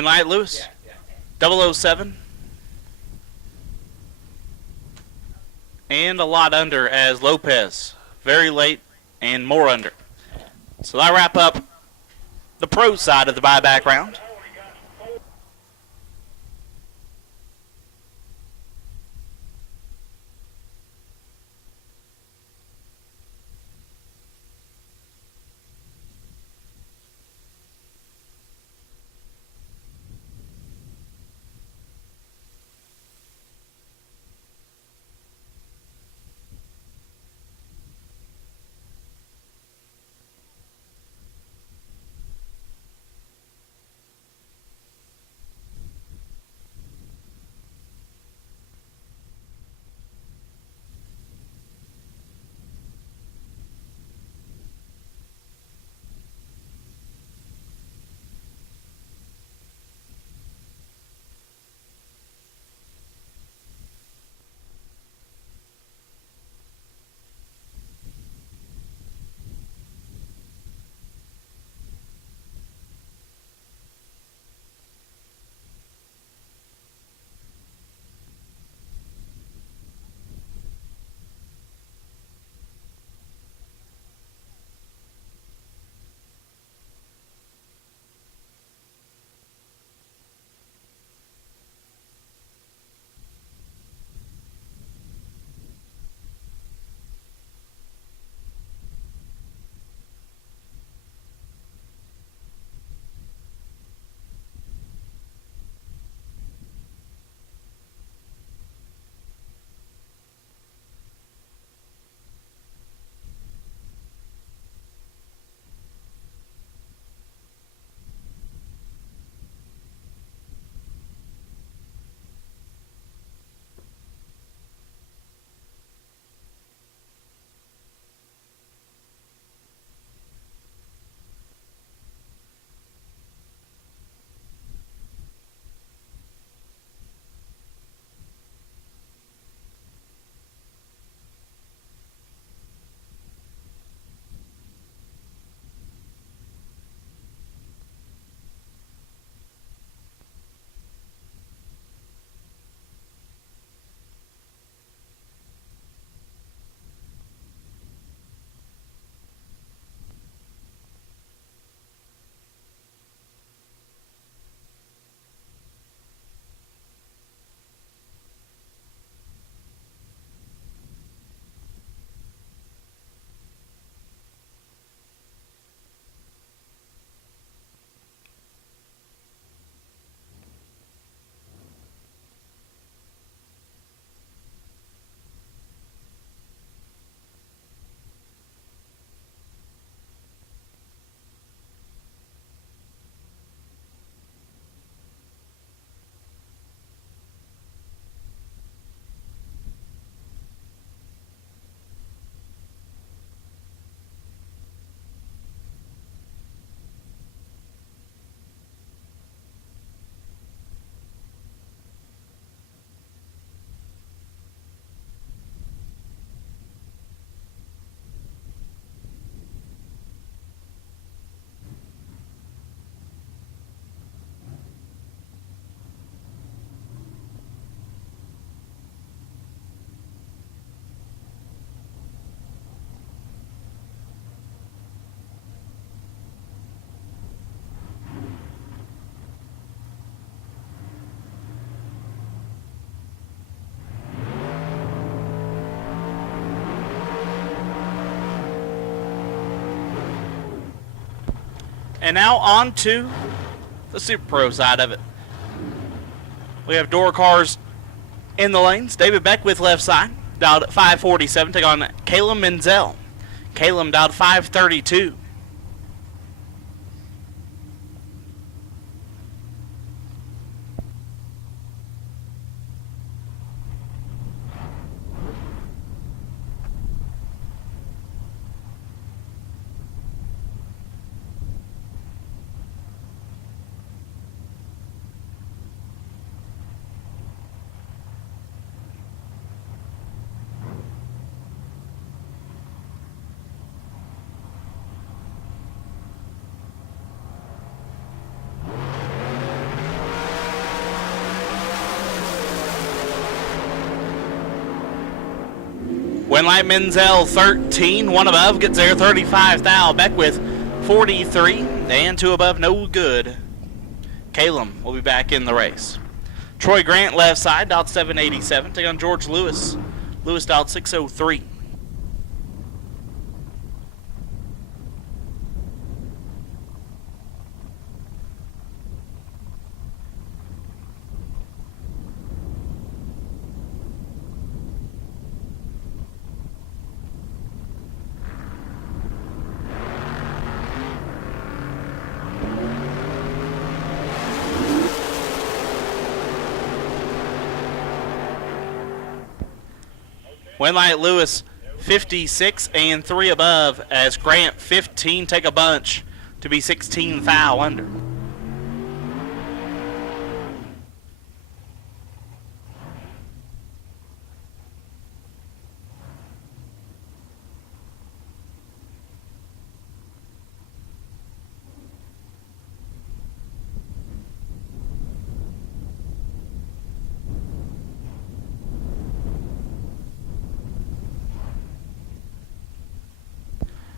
Light, Lewis. 007. And a lot under as Lopez. Very late and more under. So that wrap up the pro side of the buyback round. And now on to the Super Pro side of it. We have door cars in the lanes. David Beckwith left side, dialed at 547, take on Caleb Menzel. Caleb dialed 532. Winlight Menzel 13, one above gets there 35 thou. Beckwith 43, and two above no good. Calum will be back in the race. Troy Grant left side, dialed 787, take on George Lewis. Lewis dialed 603. Winlight Lewis 56 and 3 above as Grant 15 take a bunch to be 16 thou under.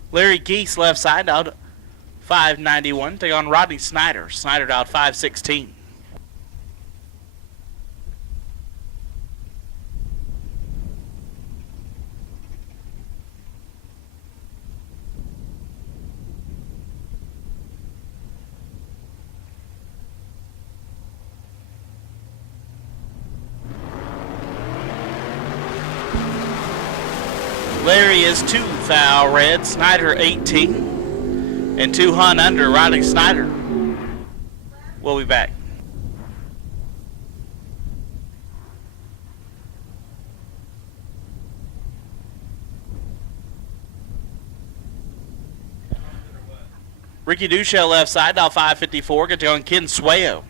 Larry Geese left side out 591. Take on Rodney Snyder. Snyder out 516. Larry is 2 thou red, Snyder 18, and 2 hun under, Rodney Snyder. We'll be back. Ricky Duchel left side, dial 554, get to on Ken Swayo.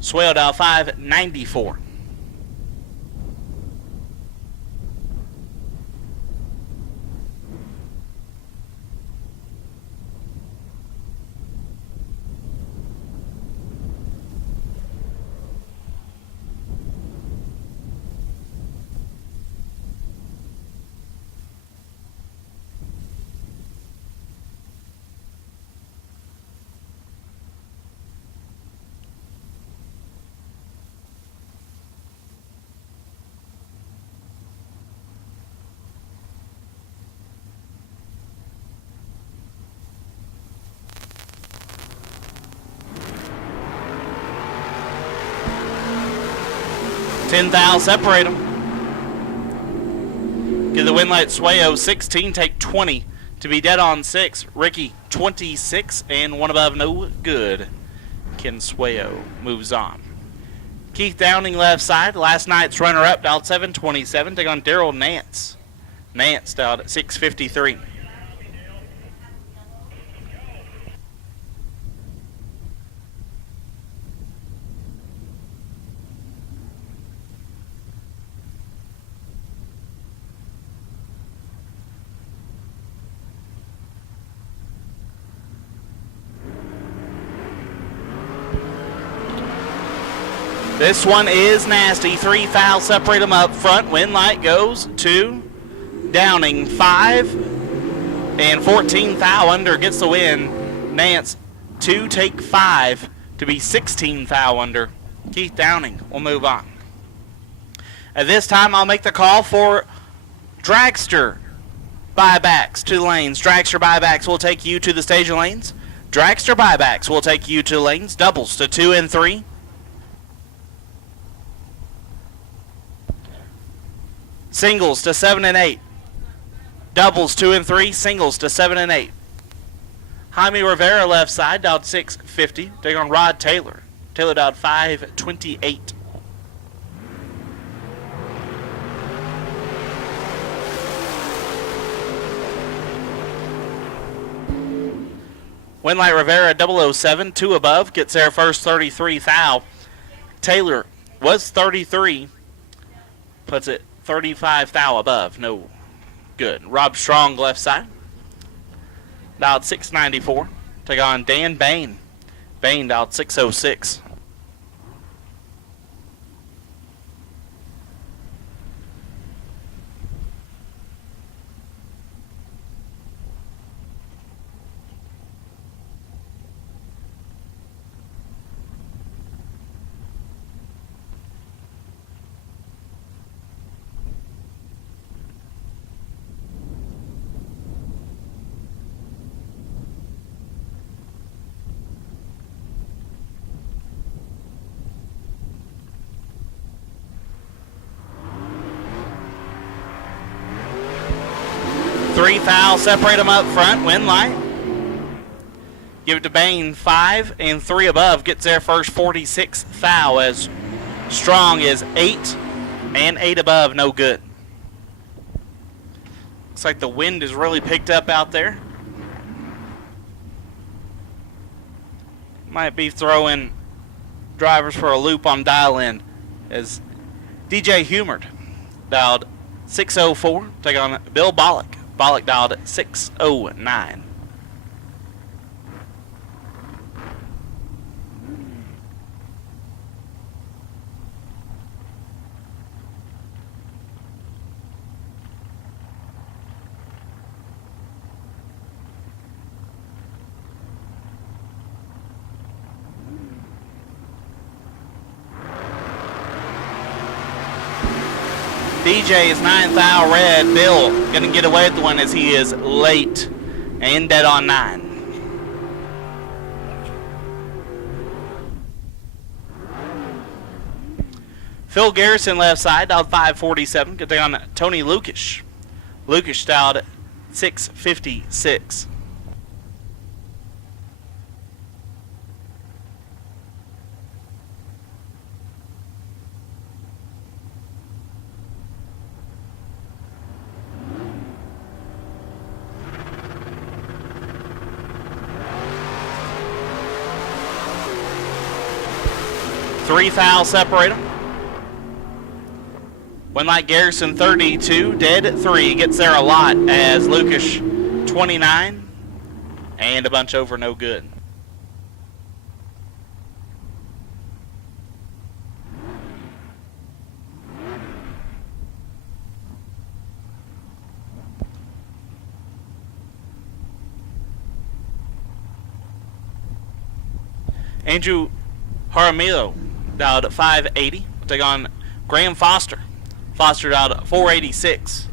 Swayo dial 594. Ten thou separate them. Give the Winlight Swayo 16, take 20 to be dead on 6. Ricky 26 and one above no good. Ken Swayo moves on. Keith Downing left side, last night's runner up, dialed 727, take on Daryl Nance. Nance dialed at 653. This one is nasty. 3 thou separate them up front. Winlight goes to Downing 5 and 14 thou under gets the win. Nance 2 take 5 to be 16 thou under. Keith Downing will move on. At this time, I'll make the call for dragster buybacks to the lanes. Dragster buybacks will take you to the station lanes. Dragster buybacks will take you to the lanes. Doubles to 2 and 3. Singles to 7 and 8. Doubles 2 and 3. Singles to 7 and 8. Jaime Rivera left side, dialed 650. Take on Rod Taylor. Taylor dialed 528. Winlight Rivera 007, 2 above, gets there first 33 thou. Taylor was 33, puts it 35 thou above, no good. Rob Strong left side, dialed 694. Take on Dan Bain. Bain dialed 606. 3 thou, separate them up front, win light. Give it to Bain, 5 and 3 above, gets their first 46 thou, as Strong is 8 and 8 above, no good. Looks like the wind is really picked up out there. Might be throwing drivers for a loop on dial in, as DJ Humard dialed 604, take on Bill Bollock. Bollock dialed at 609. DJ is 9 thou red. Bill going to get away with the one as he is late and dead on 9. Phil Garrison left side, dialed 547. Good thing on Tony Lukish. Lukish dialed 656. Three thou separate them. One light Garrison 32, dead at 3, gets there a lot as Lucas 29 and a bunch over, no good. Andrew Jaramillo dialed at 580. We'll take on Graham Foster. Foster dialed at 486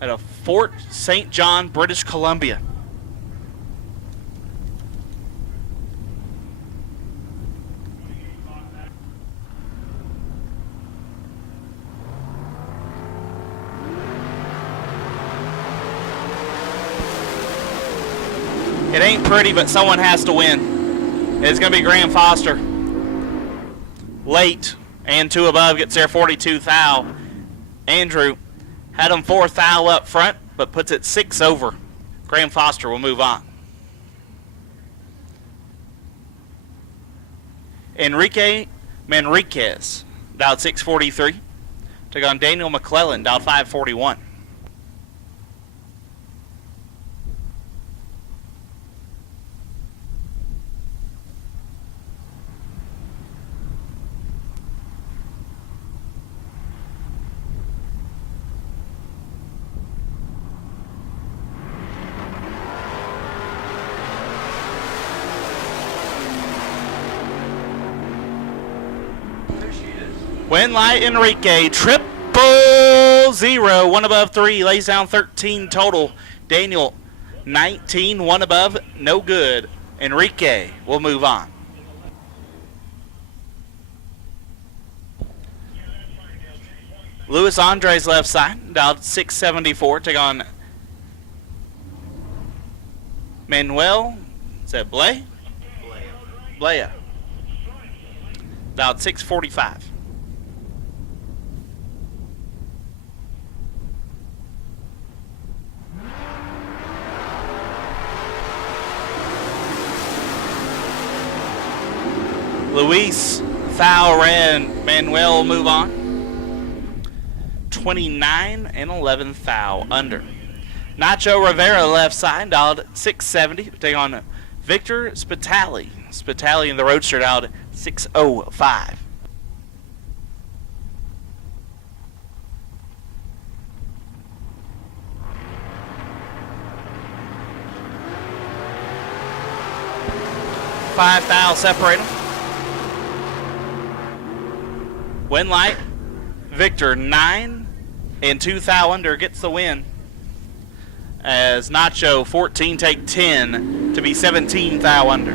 at a Fort St. John, British Columbia. It ain't pretty, but someone has to win. It's going to be Graham Foster. Late and 2 above, gets there 42 thou. Andrew had him 4 thou up front, but puts it 6 over. Graham Foster will move on. Enrique Manriquez dialed 643. Took on Daniel McClellan, dialed 541. Win light Enrique, 000, 1 above 3, lays down 13 total. Daniel 19, 1 above, no good. Enrique will move on. Luis Andres left side, dialed 674, take on Manuel, is that Blay? Blaya. Dialed 645. Luis foul red. Manuel will move on. 29 and 11 thou under. Nacho Rivera left side, dialed 670. Take on Victor Spitali. Spitali in the Roadster dialed 605. Five thou separate them. Win light, Victor 9 and 2 thou under gets the win. As Nacho 14 take 10 to be 17 thou under.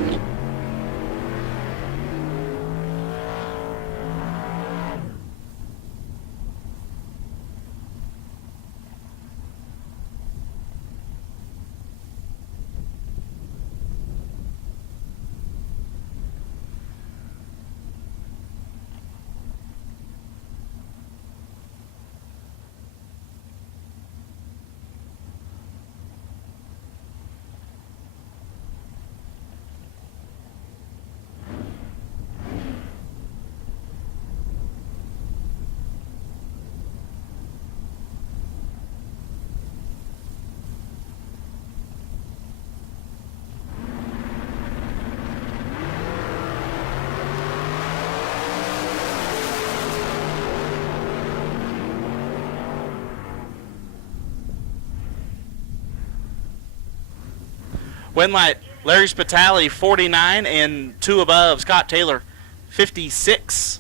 Win light, Larry Spitali, 49 and 2 above. Scott Taylor, 56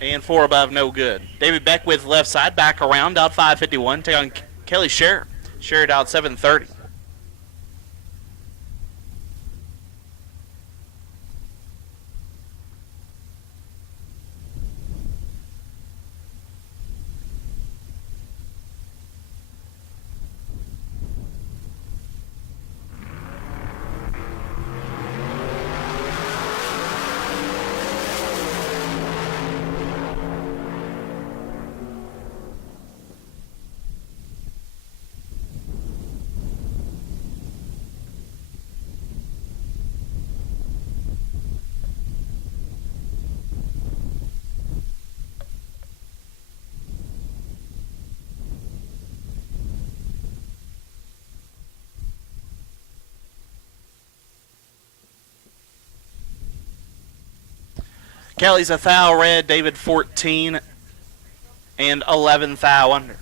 and 4 above, no good. David Beckwith left side, back around, out 551. Take on Kelly Scherer. Scherer out 730. Kelly's a thou red, David 14 and 11 thou under.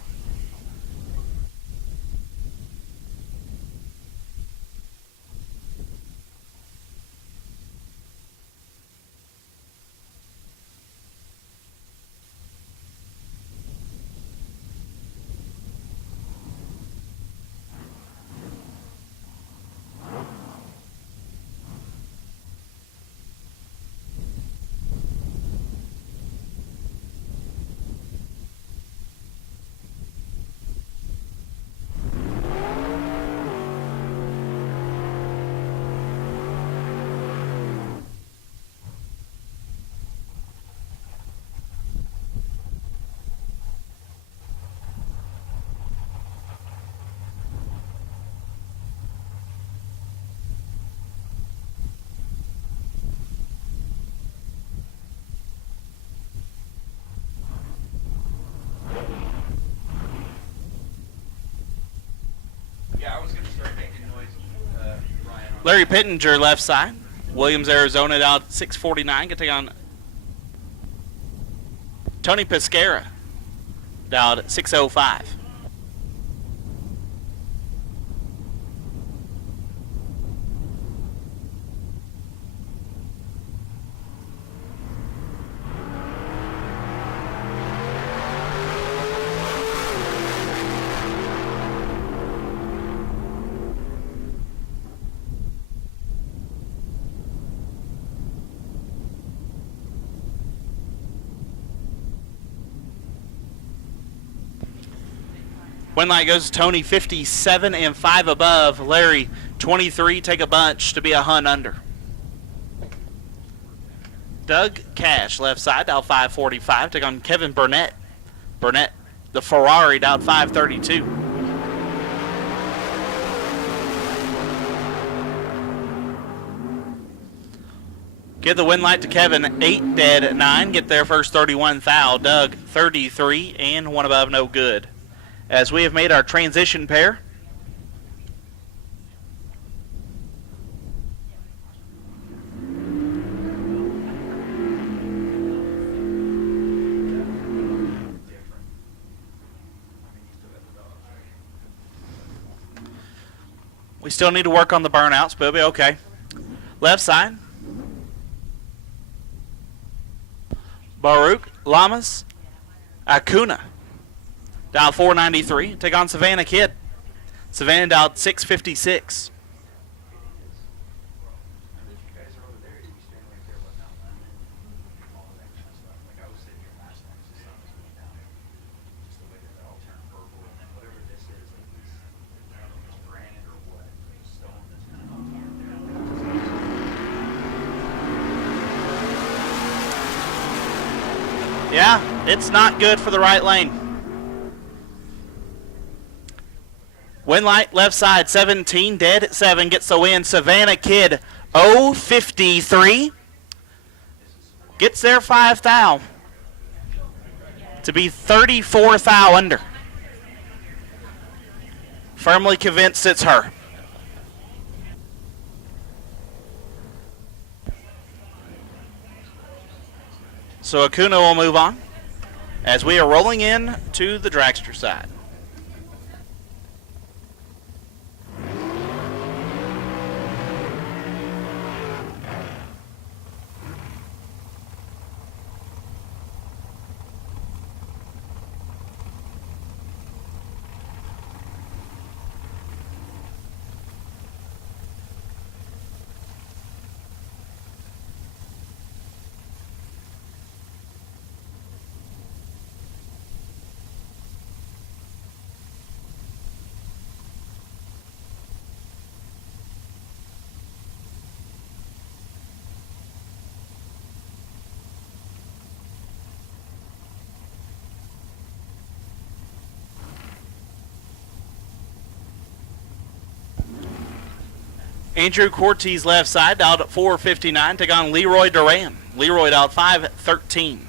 Yeah, I was going to start making noise, Ryan. Larry Pittenger left side. Williams, Arizona out 649. Get to take on Tony Pescara down at 605. Win light goes to Tony, 57 and 5 above. Larry, 23, take a bunch to be a hunt under. Doug Cash, left side, out 545. Take on Kevin Burnett. Burnett, the Ferrari, out 532. Give the win light to Kevin, 8 dead, 9. Get their first 31 thou. Doug, 33 and 1 above, no good. As we have made our transition pair. We still need to work on the burnouts, but it'll be okay. Left side. Baruch, Lamas, Acuna. Down 493. Take on Savannah Kidd. Savannah down 656. Yeah, it's not good for the right lane. Win light, left side, 17, dead at 7, gets the win. Savannah Kidd, 053. Gets their 5 thou. To be 34 thou under. Firmly convinced it's her. So Acuna will move on as we are rolling in to the dragster side. Andrew Cortez left side out at 4:59. Take on Leroy Duran. Leroy out 5:13.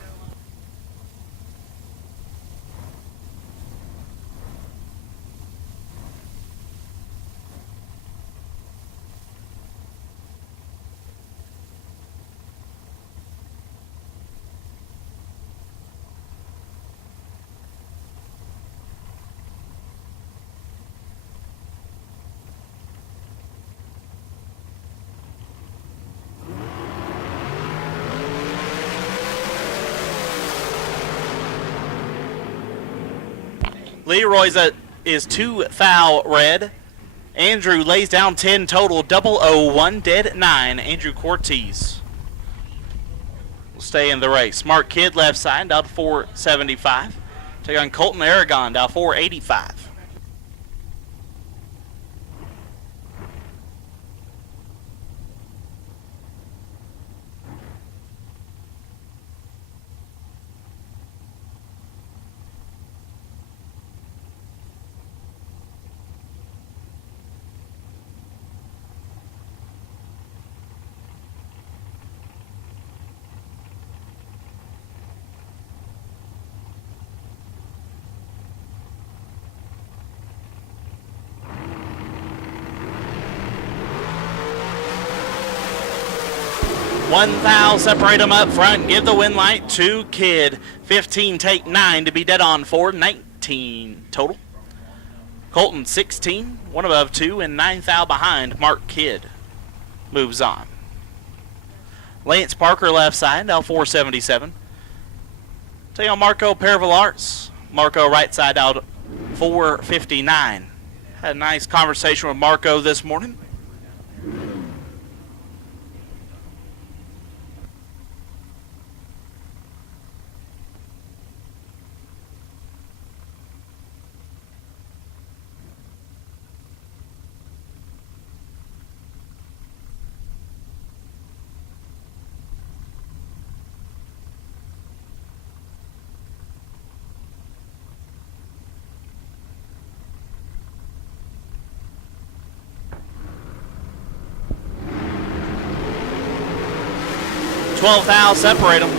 Leroy's is 2 foul red. Andrew lays down 10 total, 001 dead at 9. Andrew Cortez will stay in the race. Mark Kidd left side, down to 475. Take on Colton Aragon, down 485. One foul, separate them up front, give the win light to Kidd. 15, take 9 to be dead on 4, 19 total. Colton 16, one above 2, and 9 foul behind. Mark Kidd moves on. Lance Parker left side, out 477. Take on Marco Pervalars. Marco right side out 459. Had a nice conversation with Marco this morning. Fouls separate them.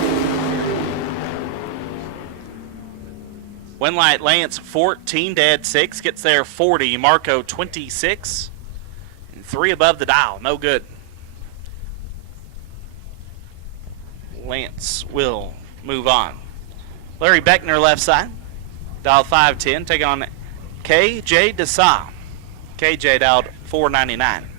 Winlight Lance 14, dead 6, gets there 40. Marco 26, and 3 above the dial, no good. Lance will move on. Larry Beckner left side, dial 510, take on KJ Desa. KJ dialed 499.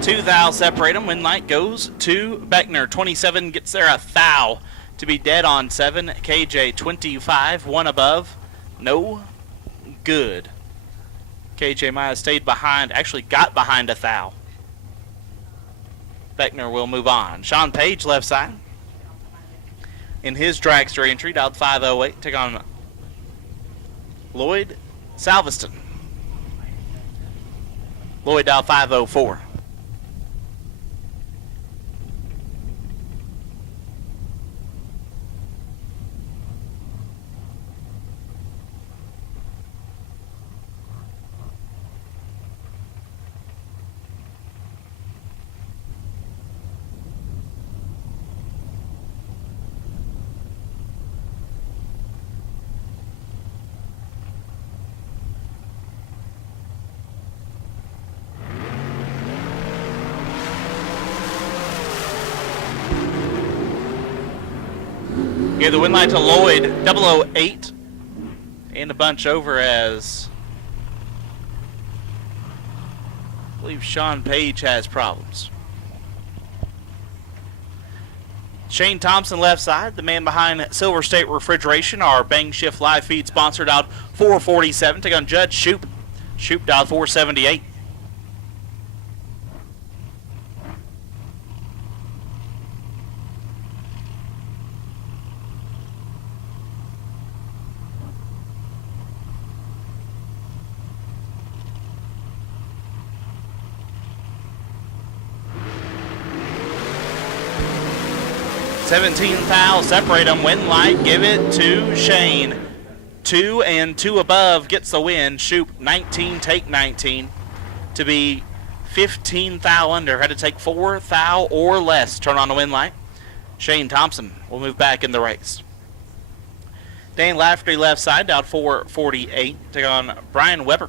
Two thou separate them. Win light goes to Beckner. 27 gets there a thou to be dead on 7. KJ 25, 1 above. No good. KJ might have stayed behind, actually got behind a thou. Beckner will move on. Sean Page left side. In his dragster entry, dialed 508, take on Lloyd Salveston. Lloyd dialed 504. Gave the win light to Lloyd, 008, and a bunch over as I believe Sean Page has problems. Shane Thompson left side, the man behind Silver State Refrigeration, our Bang Shift live feed sponsored out 447. Take on Judge Shoop. Shoop down 478. $17,000 separate them. Win light, give it to Shane. 2 and 2 above gets the win. Shoop 19, take 19 to be 15 thou under. Had to take 4 thou or less. Turn on the win light. Shane Thompson will move back in the race. Dane Lafferty left side down 448. Take on Brian Weber.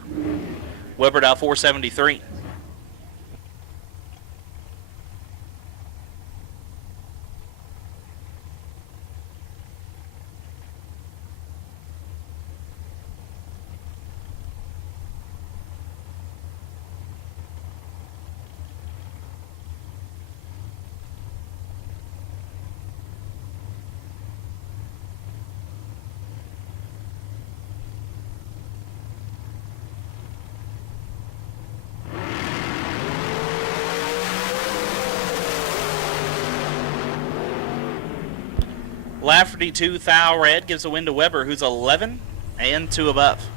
Weber down 473. Lafferty 2 thou red gives a win to Weber, who's 11 and 2 above.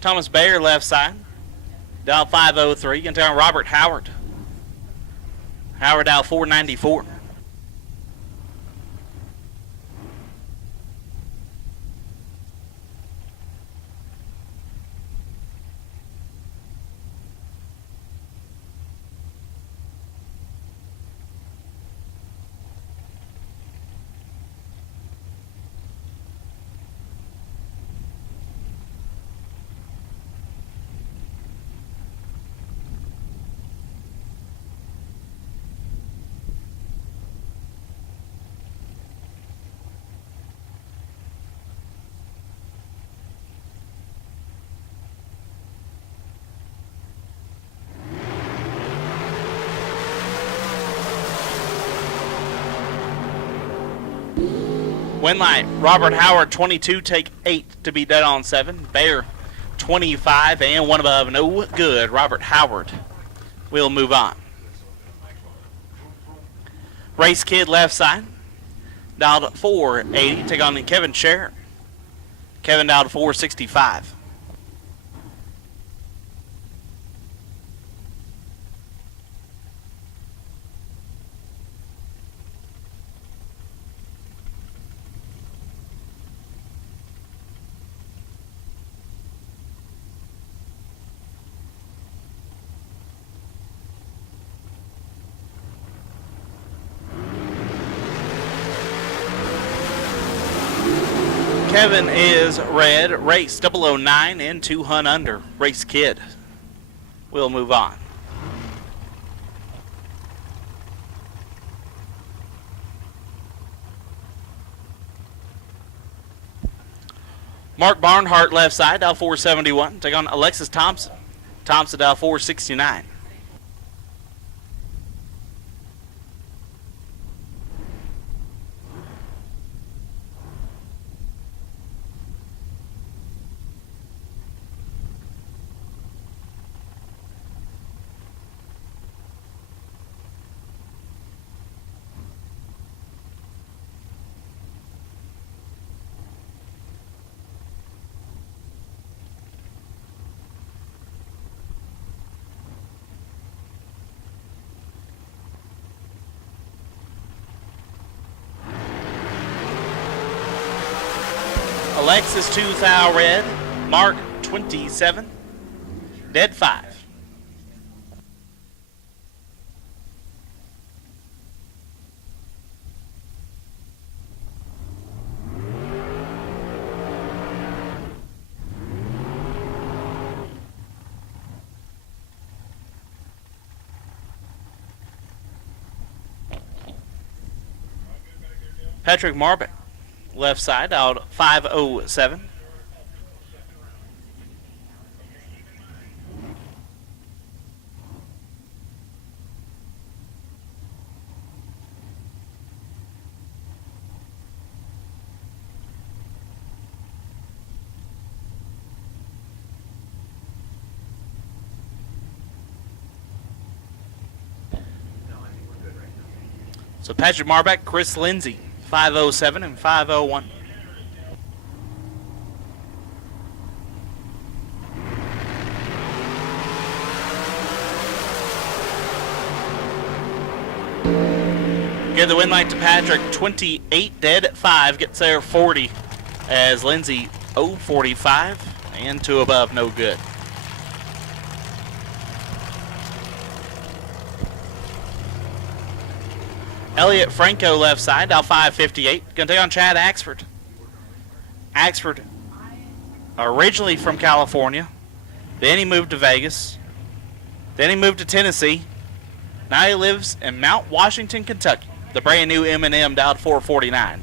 Thomas Bayer left side, down 503. Going down Robert Howard. Howard down 494. Win light, Robert Howard 22, take 8 to be dead on 7. Bayer 25 and 1 above, no good. Robert Howard will move on. Race Kid left side, dialed 480, take on Kevin Scher. Kevin dialed 465. Kevin is red, race 009 and 200 under. Race Kid will move on. Mark Barnhart left side, dial 471. Take on Alexis Thompson. Thompson dial 469. Alexis 2 thou red, Mark 27, dead 5. Patrick Marbeck, left side, out 507. So Patrick Marbeck, Chris Lindsay, 507 and 501. Give the win light to Patrick, 28 dead at 5, gets there 40 as Lindsay 045 and 2 above, no good. Elliot Franco left side, dial 558, gonna take on Chad Axford. Axford, originally from California, then he moved to Vegas, then he moved to Tennessee, now he lives in Mount Washington, Kentucky. The brand new M&M dialed 449.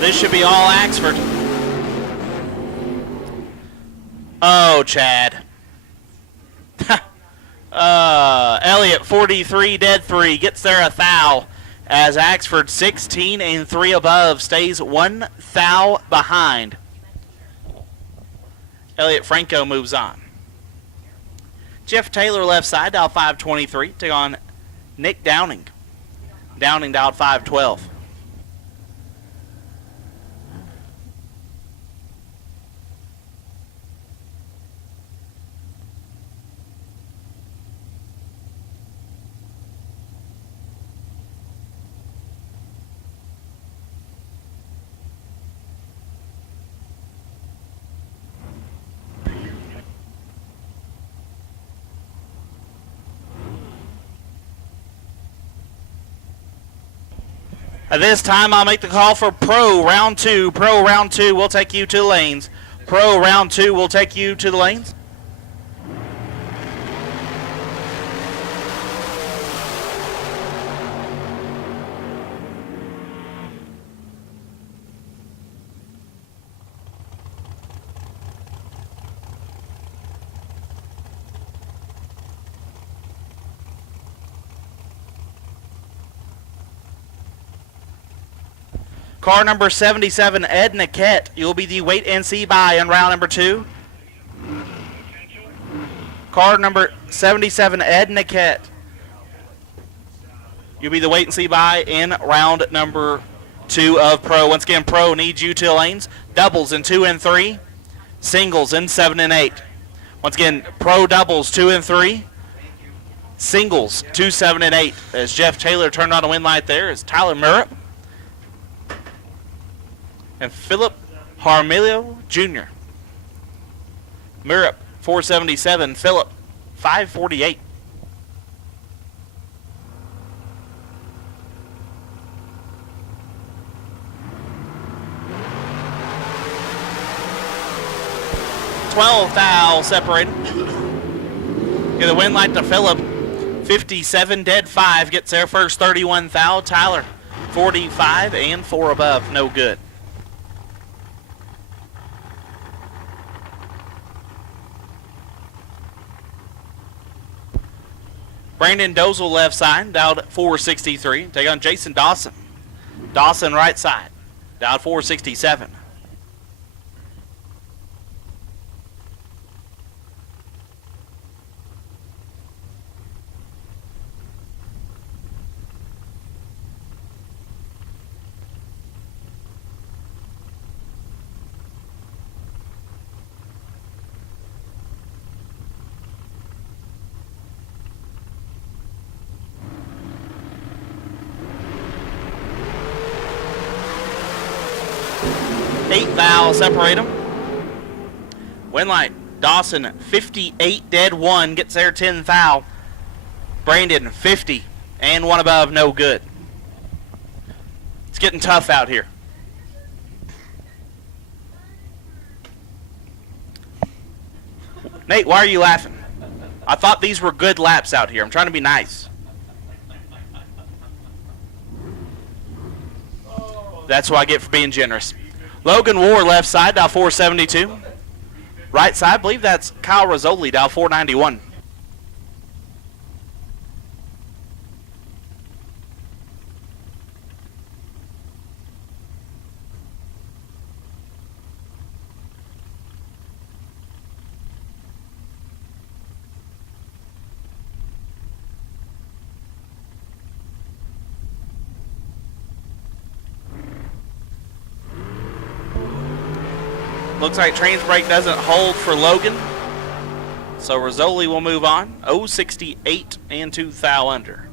This should be all Axford. Oh, Chad. Elliott 43 dead 3 gets there a thou as Axford 16 and 3 above stays 1 thou behind. Elliot Franco moves on. Jeff Taylor left side, dial 523, take on Nick Downing. Downing dialed 512. At this time, I'll make the call for Pro Round 2. Pro Round 2 will take you to the lanes. Pro Round 2 will take you to the lanes. Car number 77, Ed Niquette. You'll be the wait and see by in round number 2. Car number 77, Ed Niquette. You'll be the wait and see by in round number 2 of Pro. Once again, Pro needs you to the lanes. Doubles in 2 and 3. Singles in 7 and 8. Once again, Pro doubles 2 and 3. Singles 2, 7 and 8. As Jeff Taylor turned on a win light there is Tyler Murrup and Philip Harmelio Jr. Murrup, 477. Philip, 548. $12,000 separated. Get the win light to Philip. 57 dead 5 gets there first. 31,000. Tyler, 45 and 4 above. No good. Brandon Dozel left side, dialed 463. Take on Jason Dawson. Dawson right side, dialed 467. $8,000 separate them. Win light, Dawson 58 dead 1 gets there 10,000. Brandon 50 and 1 above, no good. It's getting tough out here. Nate, why are you laughing? I thought these were good laps out here. I'm trying to be nice. That's what I get for being generous. Logan Ward left side, dial 472. Right side, I believe that's Kyle Rizzoli, dial 491. Looks like trans brake doesn't hold for Logan. So Rizzoli will move on. 0.68 and 2 thou under.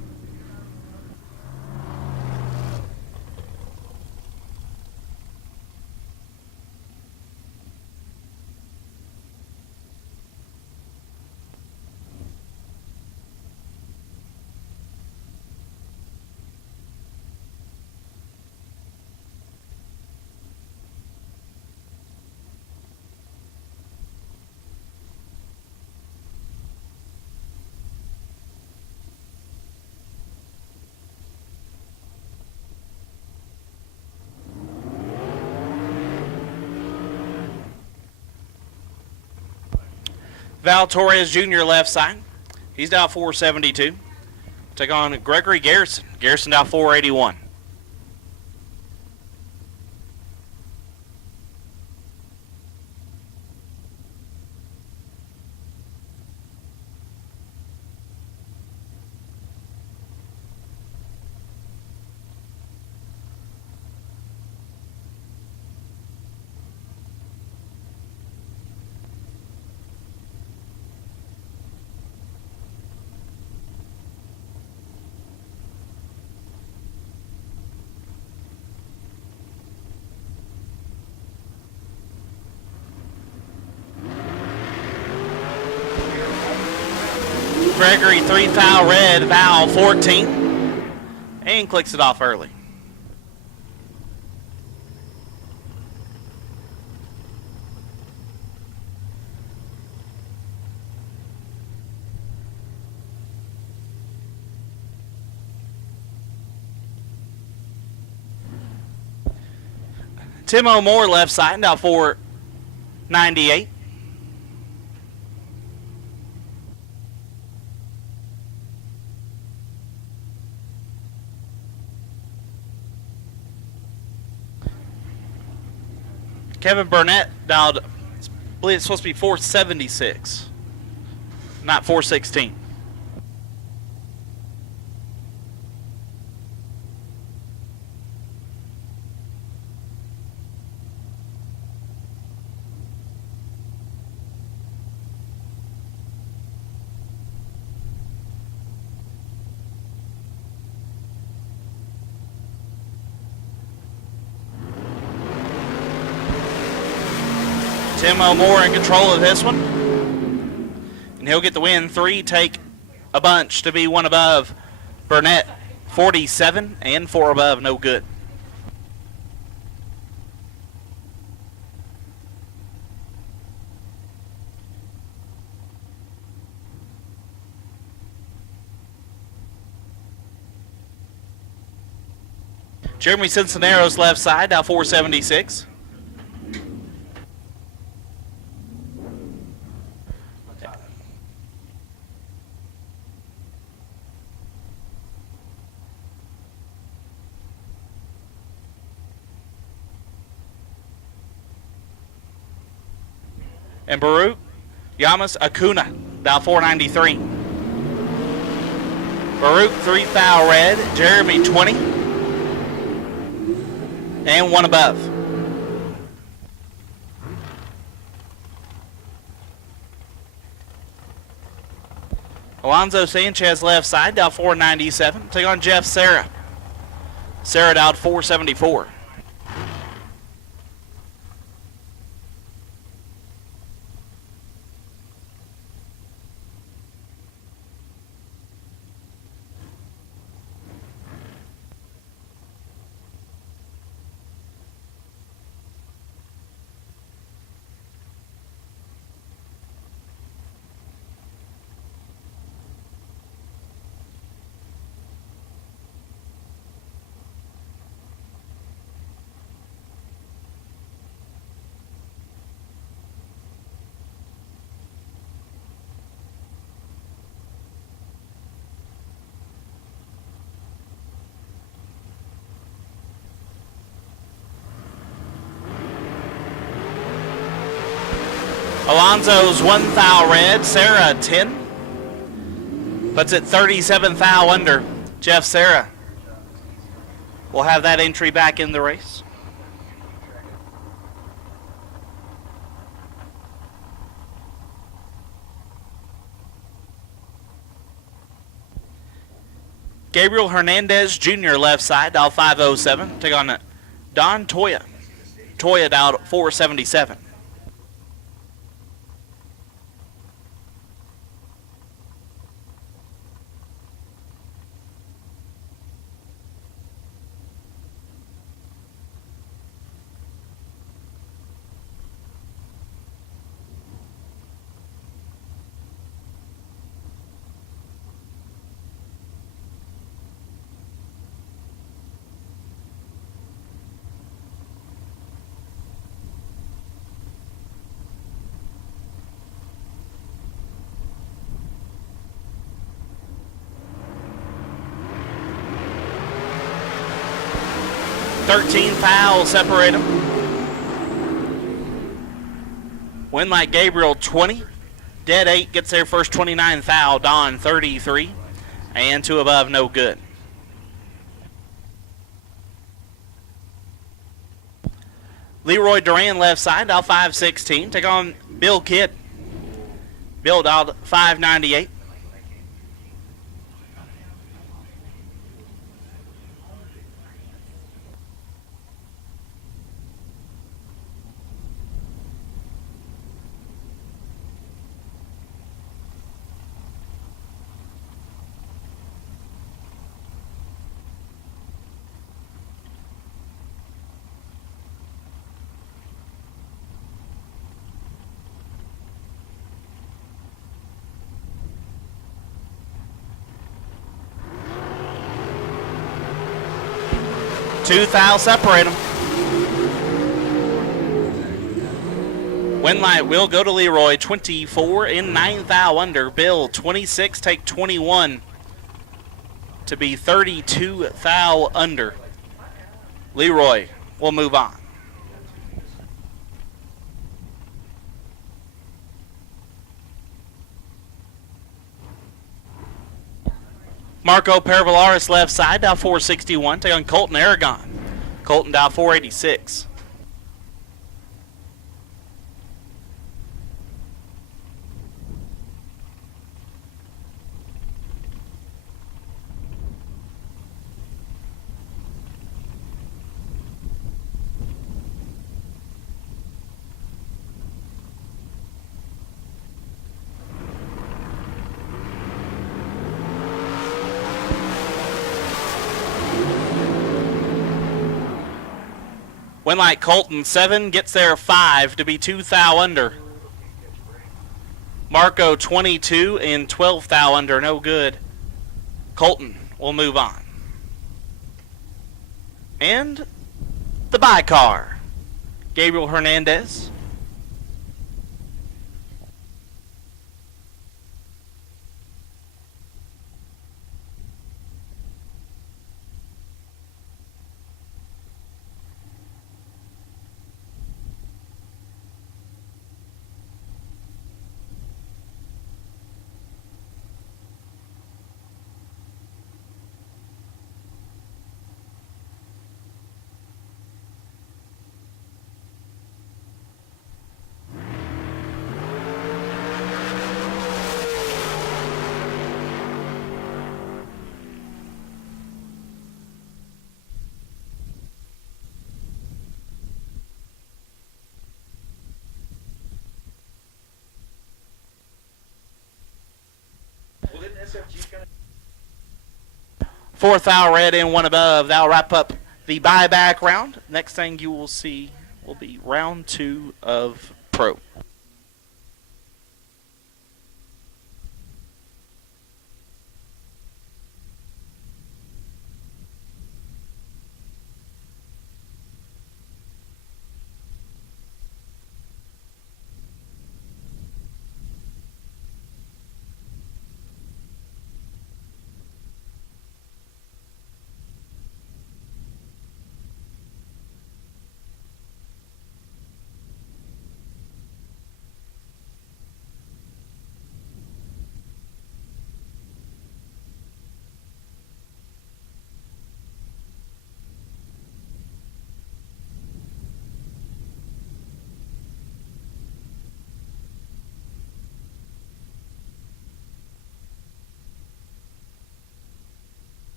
Val Torres Jr. left side. He's down 472. Take on Gregory Garrison. Garrison down 481. Gregory 3 thou red, Val 14. And clicks it off early. Tim O'More left side, now 498. Kevin Burnett dialed, I believe it's supposed to be 476, not 416. Tim O'More in control of this one. And he'll get the win. 3 take a bunch to be 1 above. Burnett 47 and 4 above, no good. Jeremy Cincinero's left side, now 476. And Baruch Yamas Acuna, down 493. Baruch 3 thou red, Jeremy 20, and 1 above. Alonzo Sanchez left side, down 497. Take on Jeff Serra. Serra down 474. Alonzo's 1 thou red, Serra 10. Puts it 37 thou under. Jeff Serra will have that entry back in the race. Gabriel Hernandez Jr. left side, dial 507. Take on Don Toya. Toya dialed 477. Thirteen fouls separate them. Win like Gabriel 20. Dead 8 gets their first 29 foul. Don 33. And 2 above, no good. Leroy Duran left side, dial 516. Take on Bill Kidd. Bill dialed 598. Two fouls separate them. Winlight will go to Leroy, 24 in 9 foul under. Bill, 26, take 21 to be 32 foul under. Leroy will move on. Marco Pervalaris left side, dial 461. Take on Colton Aragon. Colton dial 486. Winlight Colton 7 gets there 5 to be 2 foul under. Marco 22 in 12 foul under, no good. Colton will move on. And the bye car, Gabriel Hernandez. Fourth foul red in, 1 above. That'll wrap up the buyback round. Next thing you will see will be round 2 of Pro.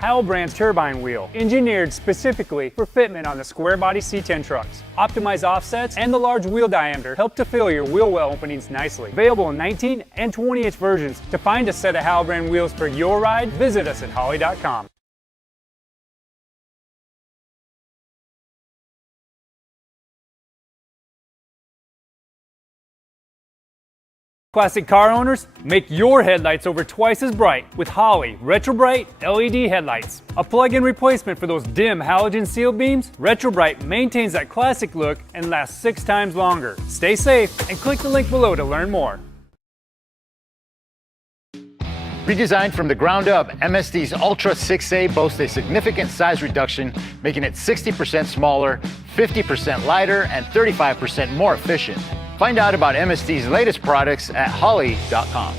Howell brand's turbine wheel, engineered specifically for fitment on the square body C10 trucks. Optimized offsets and the large wheel diameter help to fill your wheel well openings nicely. Available in 19 and 20-inch versions. To find a set of Howell brand wheels for your ride, visit us at holly.com. Classic car owners, make your headlights over twice as bright with Holley Retro Bright LED headlights. A plug-in replacement for those dim halogen seal beams, Retro Bright maintains that classic look and lasts 6 times longer. Stay safe and click the link below to learn more. Redesigned from the ground up, MSD's Ultra 6A boasts a significant size reduction, making it 60% smaller, 50% lighter, and 35% more efficient. Find out about MSD's latest products at holly.com.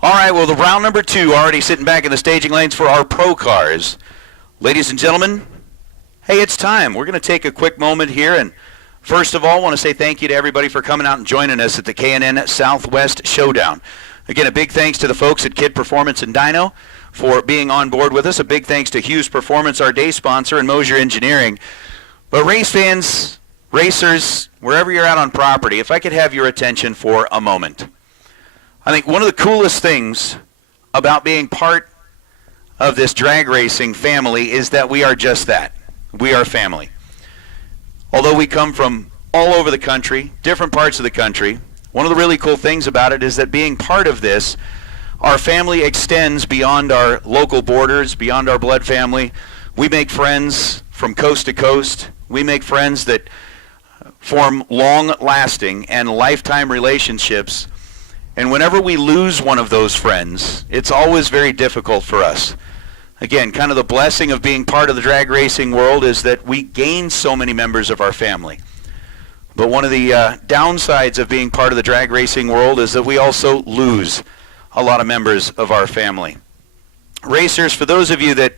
All right, well, the round number 2 already sitting back in the staging lanes for our pro cars. Ladies and gentlemen, hey, it's time. We're going to take a quick moment here, and first of all, I want to say thank you to everybody for coming out and joining us at the K&N Southwest Showdown. Again, a big thanks to the folks at Kid Performance and Dyno for being on board with us. A big thanks to Hughes Performance, our day sponsor, and Mosier Engineering. But race fans, racers, wherever you're out on property, if I could have your attention for a moment. I think one of the coolest things about being part of this drag racing family is that we are just that. We are family. Although we come from all over the country, different parts of the country, one of the really cool things about it is that being part of this, our family extends beyond our local borders, beyond our blood family. We make friends from coast to coast. We make friends that form long-lasting and lifetime relationships. And whenever we lose one of those friends, it's always very difficult for us. Again, kind of the blessing of being part of the drag racing world is that we gain so many members of our family. But one of the downsides of being part of the drag racing world is that we also lose a lot of members of our family. Racers, for those of you that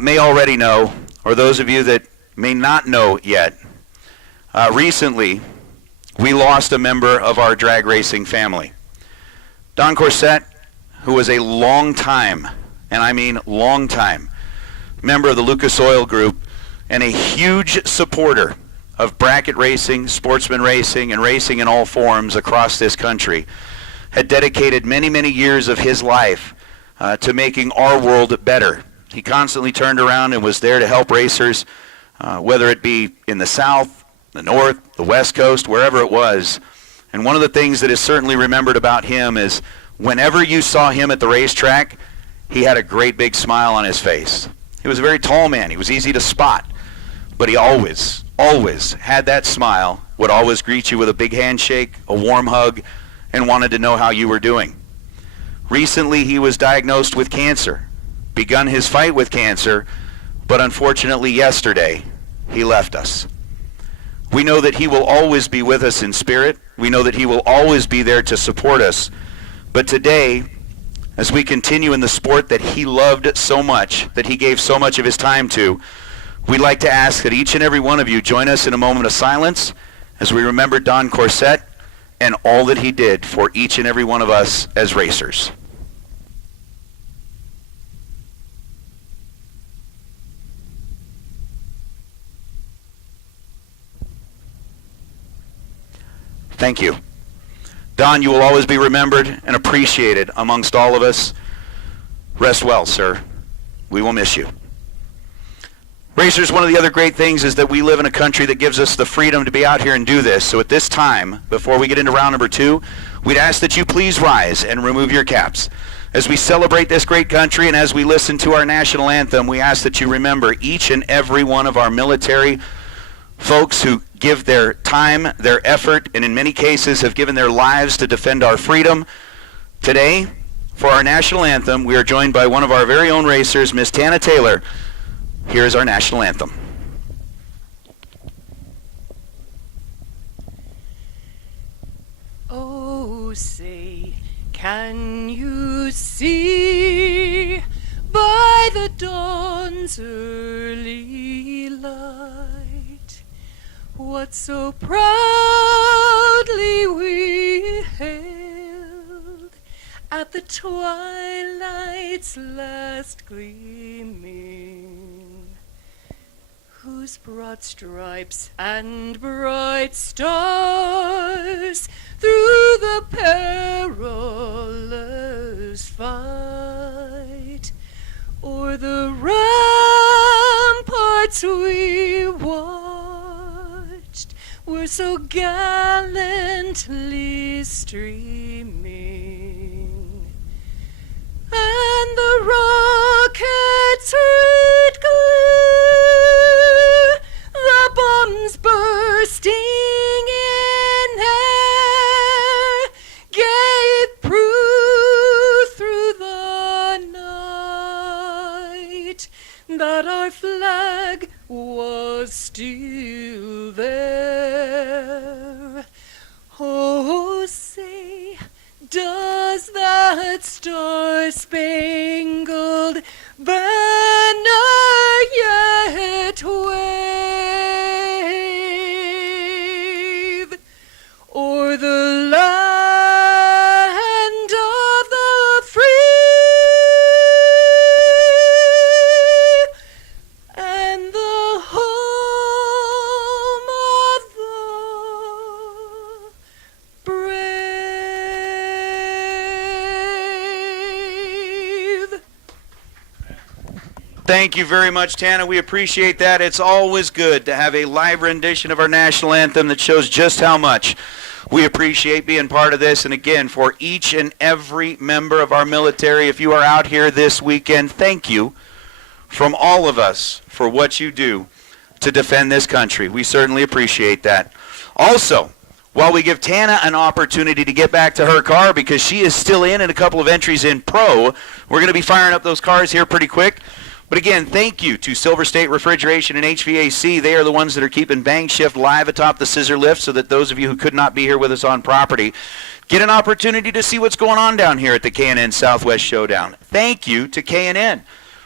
may already know, or those of you that may not know yet, recently we lost a member of our drag racing family. Don Corsett, who was a long time, and I mean long time, member of the Lucas Oil Group and a huge supporter of bracket racing, sportsman racing, and racing in all forms across this country, had dedicated many, many years of his life to making our world better. He constantly turned around and was there to help racers, whether it be in the South, the North, the West Coast, wherever it was. And one of the things that is certainly remembered about him is whenever you saw him at the racetrack, he had a great big smile on his face. He was a very tall man. He was easy to spot. But he always had that smile, would always greet you with a big handshake, a warm hug, and wanted to know how you were doing. Recently, he was diagnosed with cancer, begun his fight with cancer, but unfortunately yesterday, he left us. We know that he will always be with us in spirit. We know that he will always be there to support us. But today, as we continue in the sport that he loved so much, that he gave so much of his time to, we'd like to ask that each and every one of you join us in a moment of silence as we remember Don Corsett and all that he did for each and every one of us as racers. Thank you. Don, you will always be remembered and appreciated amongst all of us. Rest well, sir. We will miss you. Racers, one of the other great things is that we live in a country that gives us the freedom to be out here and do this. So at this time, before we get into round number 2, we'd ask that you please rise and remove your caps. As we celebrate this great country and as we listen to our national anthem, we ask that you remember each and every one of our military folks who give their time, their effort, and in many cases have given their lives to defend our freedom. Today, for our national anthem, we are joined by one of our very own racers, Miss Tana Taylor. Here is our national anthem. Oh, say, can you see by the dawn's early light what so proudly we hailed at the twilight's last gleaming, whose broad stripes and bright stars through the perilous fight o'er the ramparts we watched were so gallantly streaming, and the rockets red glare, the bombs bursting in air, gave proof through the night that our flag was still there. Oh, say, does that star-spangled banner yet wave o'er the land of the free and the home of the brave? Thank you very much, Tana. We appreciate that. It's always good to have a live rendition of our national anthem that shows just how much we appreciate being part of this. And again, for each and every member of our military, if you are out here this weekend, thank you from all of us for what you do to defend this country. We certainly appreciate that. Also, while we give Tana an opportunity to get back to her car because she is still in a couple of entries in Pro, we're going to be firing up those cars here pretty quick. But again, thank you to Silver State Refrigeration and HVAC. They are the ones that are keeping Bang Shift live atop the scissor lift so that those of you who could not be here with us on property get an opportunity to see what's going on down here at the K&N Southwest Showdown. Thank you to K&N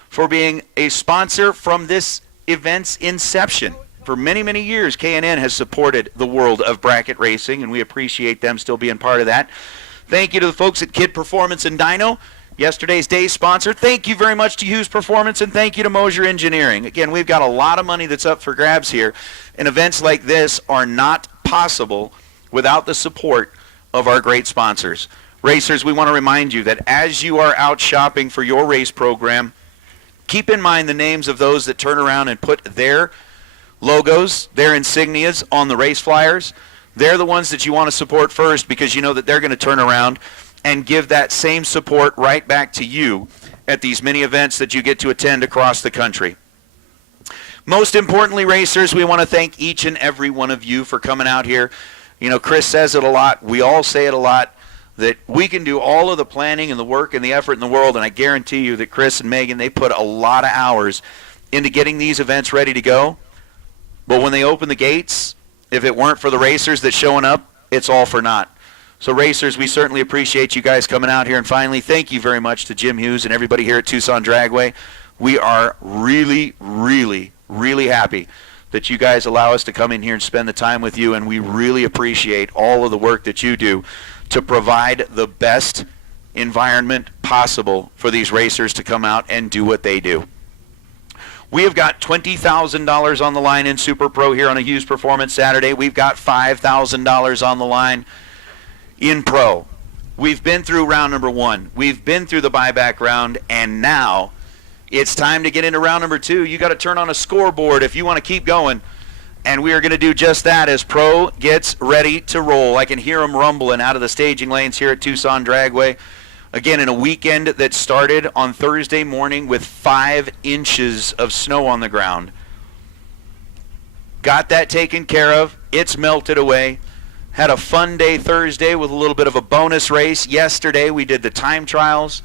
for being a sponsor from this event's inception. For many, many years, K&N has supported the world of bracket racing, and we appreciate them still being part of that. Thank you to the folks at Kid Performance and Dyno, yesterday's day sponsor. Thank you very much to Hughes Performance, and thank you to Mosier Engineering. Again, we've got a lot of money that's up for grabs here, and events like this are not possible without the support of our great sponsors. Racers, we want to remind you that as you are out shopping for your race program, keep in mind the names of those that turn around and put their logos, their insignias on the race flyers. They're the ones that you want to support first because you know that they're going to turn around and give that same support right back to you at these many events that you get to attend across the country. Most importantly, racers, we want to thank each and every one of you for coming out here. You know, Chris says it a lot. We all say it a lot, that we can do all of the planning and the work and the effort in the world, and I guarantee you that Chris and Megan, they put a lot of hours into getting these events ready to go. But when they open the gates, if it weren't for the racers that's showing up, it's all for naught. So racers, we certainly appreciate you guys coming out here. And finally, thank you very much to Jim Hughes and everybody here at Tucson Dragway. We are really, really, really happy that you guys allow us to come in here and spend the time with you, and we really appreciate all of the work that you do to provide the best environment possible for these racers to come out and do what they do. We have got $20,000 on the line in Super Pro here on a Hughes Performance Saturday. We've got $5,000 on the line in Pro. We've been through round number one. We've been through the buyback round, and now it's time to get into round number two. You got to turn on a scoreboard if you want to keep going, and we are going to do just that as Pro gets ready to roll. I can hear them rumbling out of the staging lanes here at Tucson Dragway. Again, in a weekend that started on Thursday morning with 5 inches of snow on the ground. Got that taken care of. It's melted away. Had a fun day Thursday with a little bit of a bonus race. Yesterday we did the time trials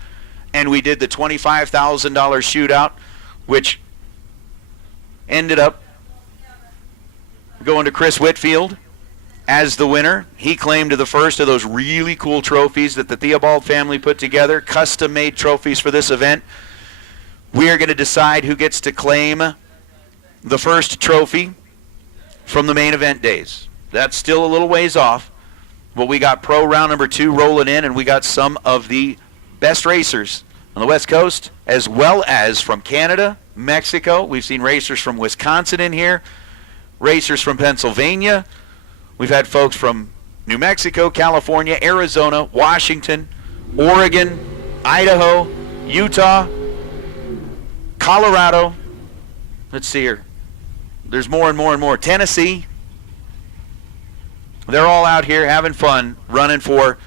and we did the $25,000 shootout, which ended up going to Chris Whitfield as the winner. He claimed the first of those really cool trophies that the Theobald family put together, custom-made trophies for this event. We are going to decide who gets to claim the first trophy from the main event days. That's still a little ways off, but we got pro round number 2 rolling in, and we got some of the best racers on the West Coast, as well as from Canada, Mexico. We've seen racers from Wisconsin in here, racers from Pennsylvania. We've had folks from New Mexico, California, Arizona, Washington, Oregon, Idaho, Utah, Colorado. Let's see here. There's more and more and more. Tennessee. They're all out here having fun, running for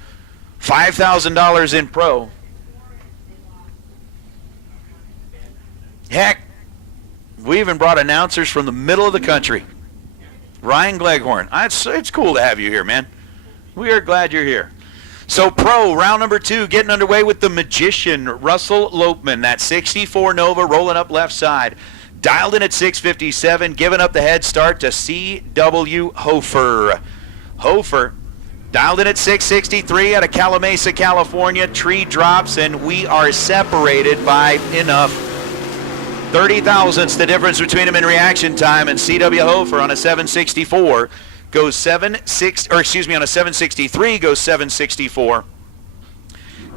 $5,000 in pro. Heck, we even brought announcers from the middle of the country. Ryan Gleghorn. It's cool to have you here, man. We are glad you're here. So pro, round number 2, getting underway with the magician, Russell Lopeman. That 64 Nova rolling up left side. Dialed in at 657, giving up the head start to C.W. Hofer. Hofer dialed in at 663 out of Calamasa, California. Tree drops, and we are separated by enough. 30 thousandths the difference between them in reaction time, and C.W. Hofer on a 764 goes on a 763 goes 764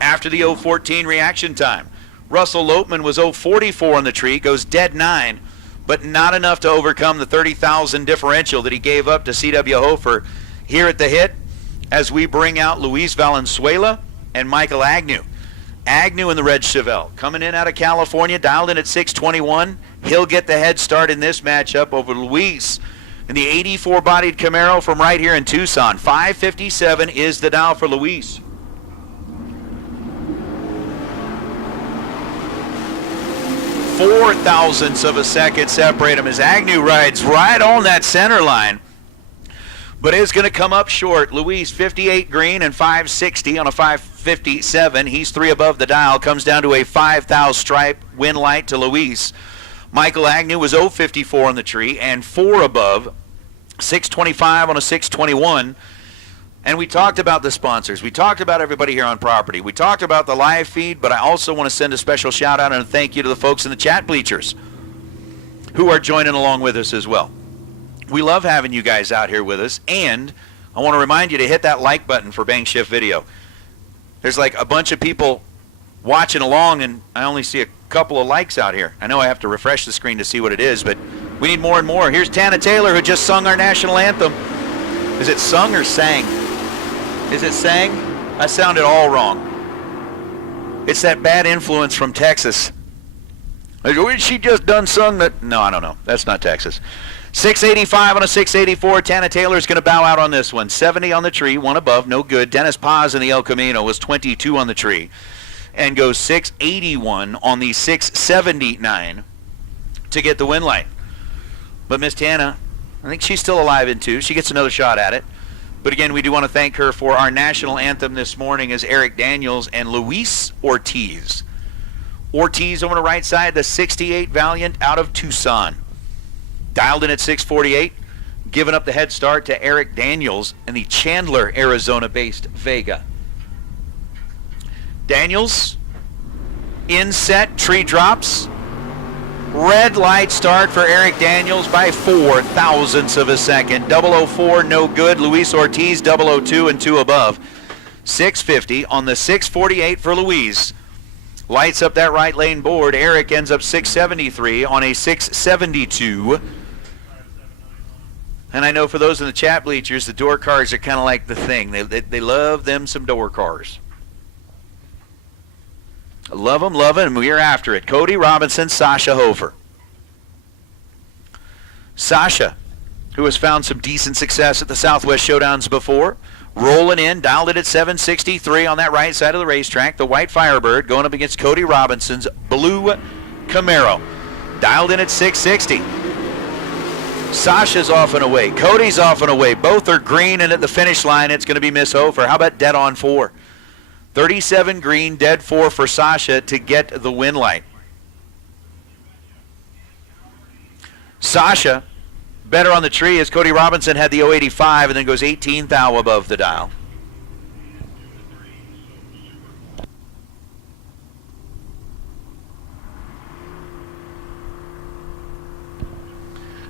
after the 014 reaction time. Russell Lopeman was 044 on the tree, goes dead 9, but not enough to overcome the 30,000 differential that he gave up to C.W. Hofer here at the hit as we bring out Luis Valenzuela and Michael Agnew. Agnew in the red Chevelle coming in out of California, dialed in at 621. He'll get the head start in this matchup over Luis in the 84-bodied Camaro from right here in Tucson. 557 is the dial for Luis. 4 thousandths of a second separate him as Agnew rides right on that center line, but is going to come up short. Luis 58 green and 560 on a 557. He's 3 above the dial, comes down to a 5,000 stripe win light to Luis. Michael Agnew was 054 on the tree and 4 above, 625 on a 621. And we talked about the sponsors. We talked about everybody here on property. We talked about the live feed, but I also want to send a special shout out and a thank you to the folks in the chat bleachers who are joining along with us as well. We love having you guys out here with us, and I want to remind you to hit that like button for Bang Shift Video. There's like a bunch of people watching along, and I only see a couple of likes out here. I know I have to refresh the screen to see what it is, but we need more and more. Here's Tana Taylor, who just sung our national anthem. Is it sung or sang? Is it sang? I sounded all wrong. It's that bad influence from Texas. She just done sung that. No, I don't know. That's not Texas. 685 on a 684. Tana Taylor's going to bow out on this one. 70 on the tree, 1 above, no good. Dennis Paz in the El Camino was 22 on the tree and goes 681 on the 679 to get the win light. But Miss Tana, I think she's still alive in 2. She gets another shot at it. But again, we do want to thank her for our national anthem this morning as Eric Daniels and Luis Ortiz. Ortiz over the right side, the 68 Valiant out of Tucson. Dialed in at 648, giving up the head start to Eric Daniels and the Chandler, Arizona-based Vega. Daniels, in set, tree drops. Red light start for Eric Daniels by 4 thousandths of a second. 004, no good. Luis Ortiz, 002 and 2 above. 650 on the 648 for Luis. Lights up that right lane board. Eric ends up 673 on a 672. And I know for those in the chat bleachers, the door cars are kind of like the thing. They love them some door cars. Love them, and we are after it. Cody Robinson, Sasha Hofer. Sasha, who has found some decent success at the Southwest Showdowns before, rolling in, dialed it at 763 on that right side of the racetrack. The white Firebird going up against Cody Robinson's blue Camaro. Dialed in at 660. Sasha's off and away. Cody's off and away. Both are green, and at the finish line, it's going to be Miss Hofer. How about dead on 4? 37 green, dead 4 for Sasha to get the win light. Sasha Better on the tree as Cody Robinson had the 085 and then goes 18 thou above the dial.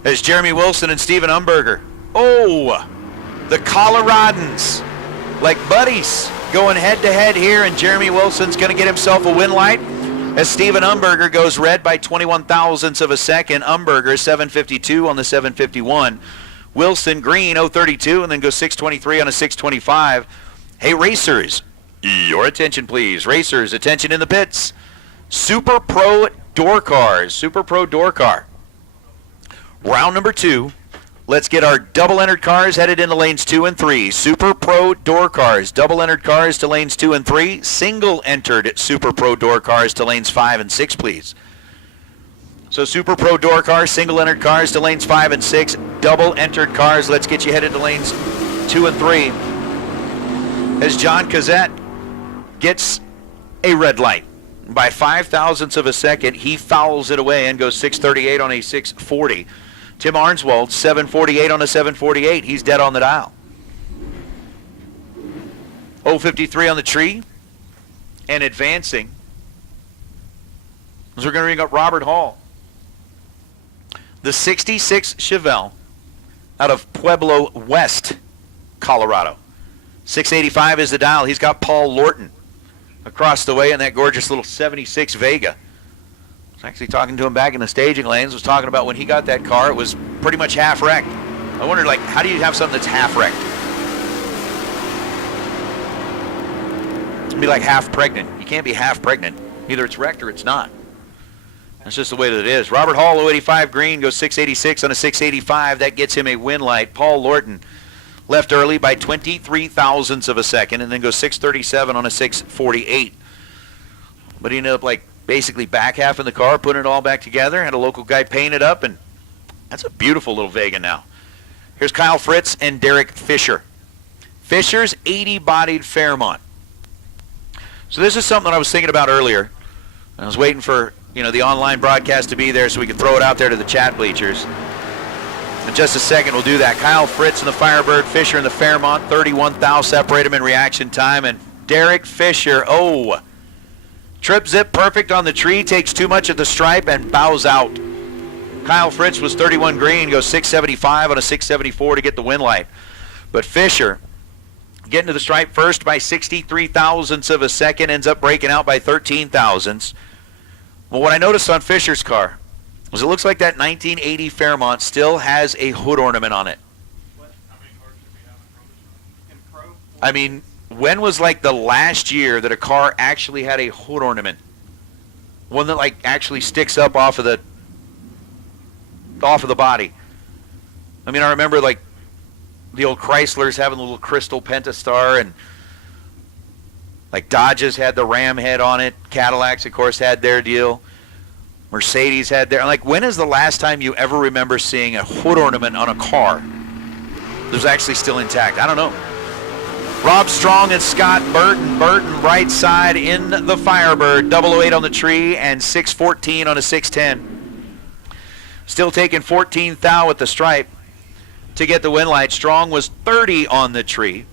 As Jeremy Wilson and Steven Umberger. Oh, the Coloradans, like buddies, going head-to-head here, and Jeremy Wilson's going to get himself a win light as Steven Umberger goes red by 21 thousandths of a second. Umberger 752 on the 751. Wilson green 032 and then goes 623 on a 625. Hey, racers, your attention, please. Racers, attention in the pits. Super Pro door cars. Super Pro door car. Round number 2. Let's get our double-entered cars headed into lanes 2 and 3. Super Pro door cars, double-entered cars to lanes 2 and 3. Single-entered Super Pro door cars to lanes 5 and 6, please. So Super Pro door cars, single-entered cars to lanes 5 and 6. Double-entered cars, let's get you headed to lanes 2 and 3. As John Cazette gets a red light by 5 thousandths of a second, he fouls it away and goes 638 on a 640. Tim Arnswald, 748 on a 748. He's dead on the dial. 053 on the tree. And advancing. So we're going to ring up Robert Hall. The 66 Chevelle out of Pueblo West, Colorado. 685 is the dial. He's got Paul Lorton across the way in that gorgeous little 76 Vega. I was actually talking to him back in the staging lanes. Was talking about when he got that car, it was pretty much half wrecked. I wondered, like, how do you have something that's half wrecked? It'd be like half pregnant. You can't be half pregnant. Either it's wrecked or it's not. That's just the way that it is. Robert Hall, 085 green, goes 686 on a 685. That gets him a win light. Paul Lorton left early by 23 thousandths of a second and then goes 637 on a 648. But he ended up, like, basically back half in the car, putting it all back together, had a local guy paint it up, and that's a beautiful little Vega now. Here's Kyle Fritz and Derek Fisher. Fisher's 80-bodied Fairmont. So this is something I was thinking about earlier. I was waiting for, the online broadcast to be there so we could throw it out there to the chat bleachers. In just a second, we'll do that. Kyle Fritz in the Firebird, Fisher in the Fairmont, 31 thou separate them in reaction time, and Derek Fisher, trip zip perfect on the tree, takes too much at the stripe and bows out. Kyle Fritz was 31 green, goes 675 on a 674 to get the win light. But Fisher, getting to the stripe first by 63 thousandths of a second, ends up breaking out by 13 thousandths. Well, what I noticed on Fisher's car was it looks like that 1980 Fairmont still has a hood ornament on it. I mean, when was like the last year that a car actually had a hood ornament? One that like actually sticks up off of the body. I mean, I remember like the old Chryslers having the little crystal Pentastar, and like Dodges had the ram head on it. Cadillacs, of course, had their deal. Mercedes had their. Like, when is the last time you ever remember seeing a hood ornament on a car that was actually still intact? I don't know. Rob Strong and Scott Burton. Burton right side in the Firebird. 008 on the tree and 614 on a 610. Still taking 14 thou at the stripe to get the win light. Strong was 30 on the tree.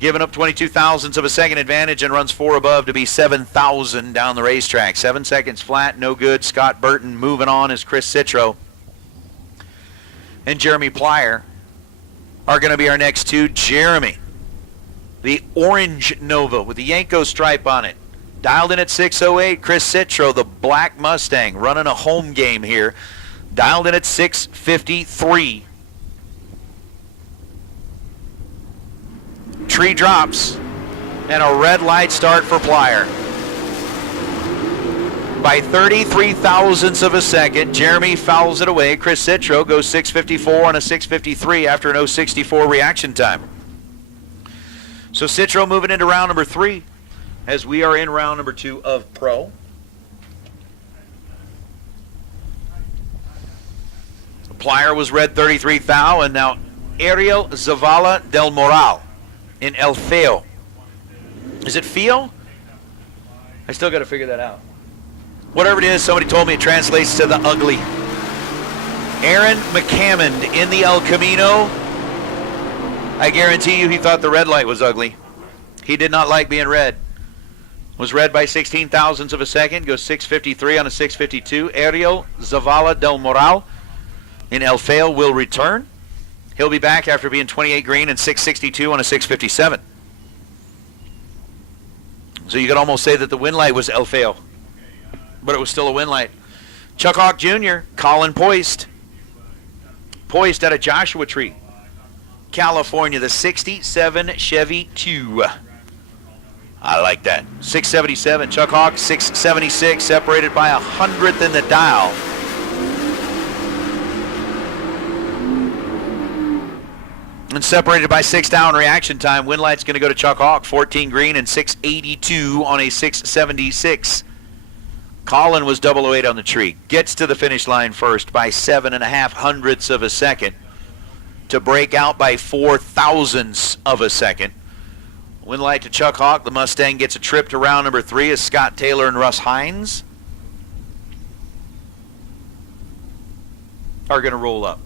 Giving up 22 thousandths of a second advantage and runs 4 above to be 7,000 down the racetrack. 7 seconds flat, no good. Scott Burton moving on as Chris Citro and Jeremy Plyer are going to be our next two. Jeremy, the orange Nova with the Yanko stripe on it, dialed in at 608. Chris Citro, the black Mustang, running a home game here, dialed in at 653. Tree drops and a red light start for Plyer. By 33 thousandths of a second, Jeremy fouls it away. Chris Citro goes 654 on a 653 after an 064 reaction time. So Citro moving into round number 3 as we are in round number 2 of Pro. Plyer was red 33 thou, and now Ariel Zavala del Moral in El Feo. Is it Feo? I still got to figure that out. Whatever it is, somebody told me it translates to the ugly. Aaron McCammond in the El Camino. I guarantee you he thought the red light was ugly. He did not like being red. Was red by 16 thousandths of a second. Goes 6:53 on a 6:52. Ariel Zavala del Moral in El Feo will return. He'll be back after being 28 green and 6:62 on a 6:57. So you could almost say that the win light was El Feo, but it was still a win light. Chuck Hawk Jr., Colin Poist. Poist out of Joshua Tree, California, the 67 Chevy 2. I like that. 677. Chuck Hawk, 676, separated by 100th in the dial. And separated by 6 down reaction time. Win light's going to go to Chuck Hawk, 14 green and 682 on a 676. Colin was 008 on the tree. Gets to the finish line first by 7.5 hundredths of a second to break out by 4 thousandths of a second. Win light to Chuck Hawk. The Mustang gets a trip to round number 3 as Scott Taylor and Russ Hines are going to roll up.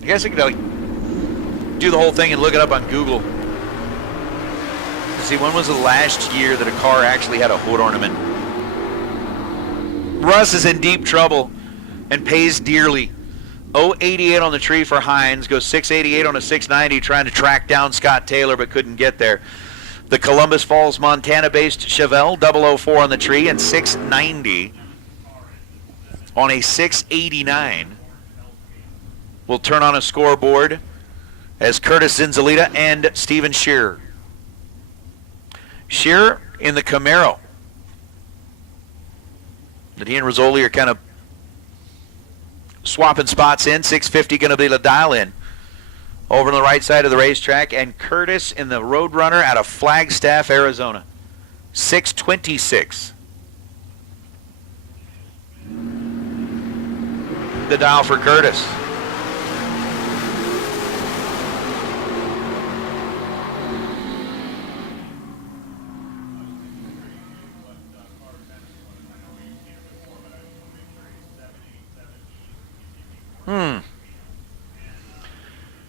I guess I could do the whole thing and look it up on Google. See, when was the last year that a car actually had a hood ornament? Russ is in deep trouble and pays dearly. 088 on the tree for Hines, goes 688 on a 690, trying to track down Scott Taylor but couldn't get there. The Columbus Falls, Montana-based Chevelle, 004 on the tree and 690 on a 689 will turn on a scoreboard as Curtis Zinzalita and Steven Shearer. Shearer in the Camaro that he and Rizzoli are kind of swapping spots in. 650 going to be the dial in over on the right side of the racetrack. And Curtis in the Roadrunner out of Flagstaff, Arizona. 626. The dial for Curtis.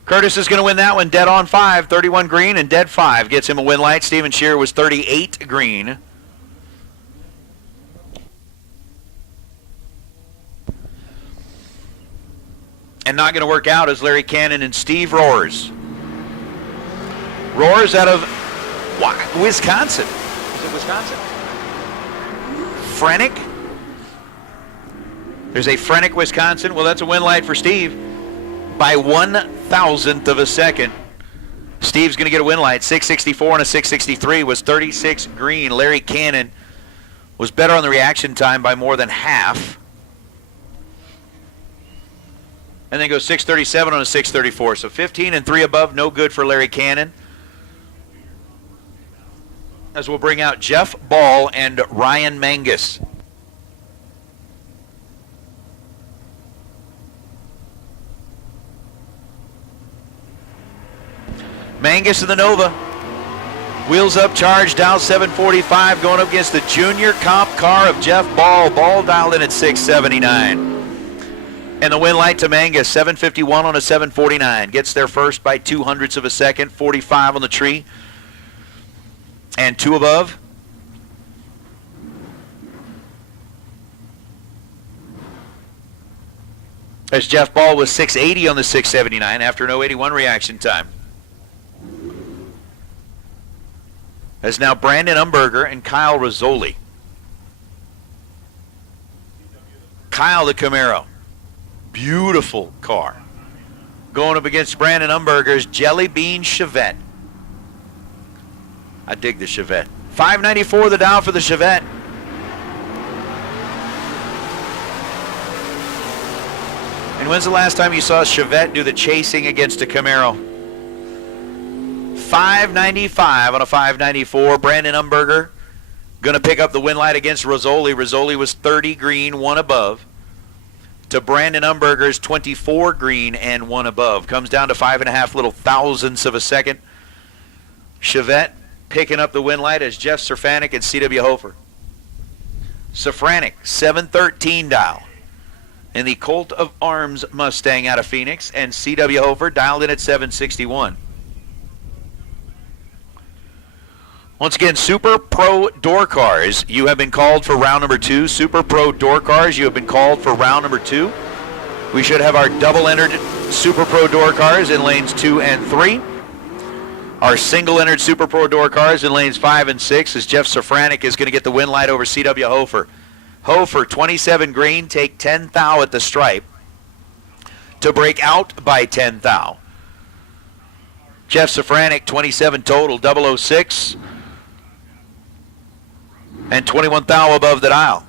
Curtis is going to win that one dead on 5, 31 green and dead 5. Gets him a win light. Steven Shearer was 38 green. And not going to work out is Larry Cannon and Steve Roars. Roars out of Wisconsin. Is it Wisconsin? Frenick? There's a Frenick, Wisconsin. Well, that's a win light for Steve by 1,000th of a second. Steve's going to get a win light. 664 and a 663 was 36 green. Larry Cannon was better on the reaction time by more than half. And then goes 637 on a 634. So 15 and 3 above, no good for Larry Cannon. As we'll bring out Jeff Ball and Ryan Mangus. Mangus in the Nova. Wheels up, charge, down 745, going up against the junior comp car of Jeff Ball. Ball dialed in at 679. And the win light to Mangus, 751 on a 749. Gets there first by 200ths of a second, 45 on the tree. And 2 above. As Jeff Ball was 680 on the 679 after an 081 reaction time. As now Brandon Umberger and Kyle Rizzoli. Kyle the Camaro. Beautiful car. Going up against Brandon Umberger's Jelly Bean Chevette. I dig the Chevette. 594 the dial for the Chevette. And when's the last time you saw a Chevette do the chasing against a Camaro? 595 on a 594. Brandon Umberger going to pick up the win light against Rizzoli. Rizzoli was 30 green, 1 above. To Brandon Umberger's 24 green and 1 above. Comes down to 5.5 little thousandths of a second. Chevette picking up the win light as Jeff Safranek and C.W. Hofer. Safranek, 713 dial. in the Colt of Arms Mustang out of Phoenix, and C.W. Hofer dialed in at 761. Once again, Super Pro Door Cars, you have been called for round number 2. Super Pro Door Cars, you have been called for round number 2. We should have our double-entered Super Pro Door Cars in lanes 2 and 3. Our single-entered Super Pro Door Cars in lanes 5 and 6 as Jeff Safranek is going to get the win light over C.W. Hofer. Hofer, 27 green, take 10 thou at the stripe to break out by 10 thou. Jeff Safranek, 27 total, 006. And 21 thou above the dial.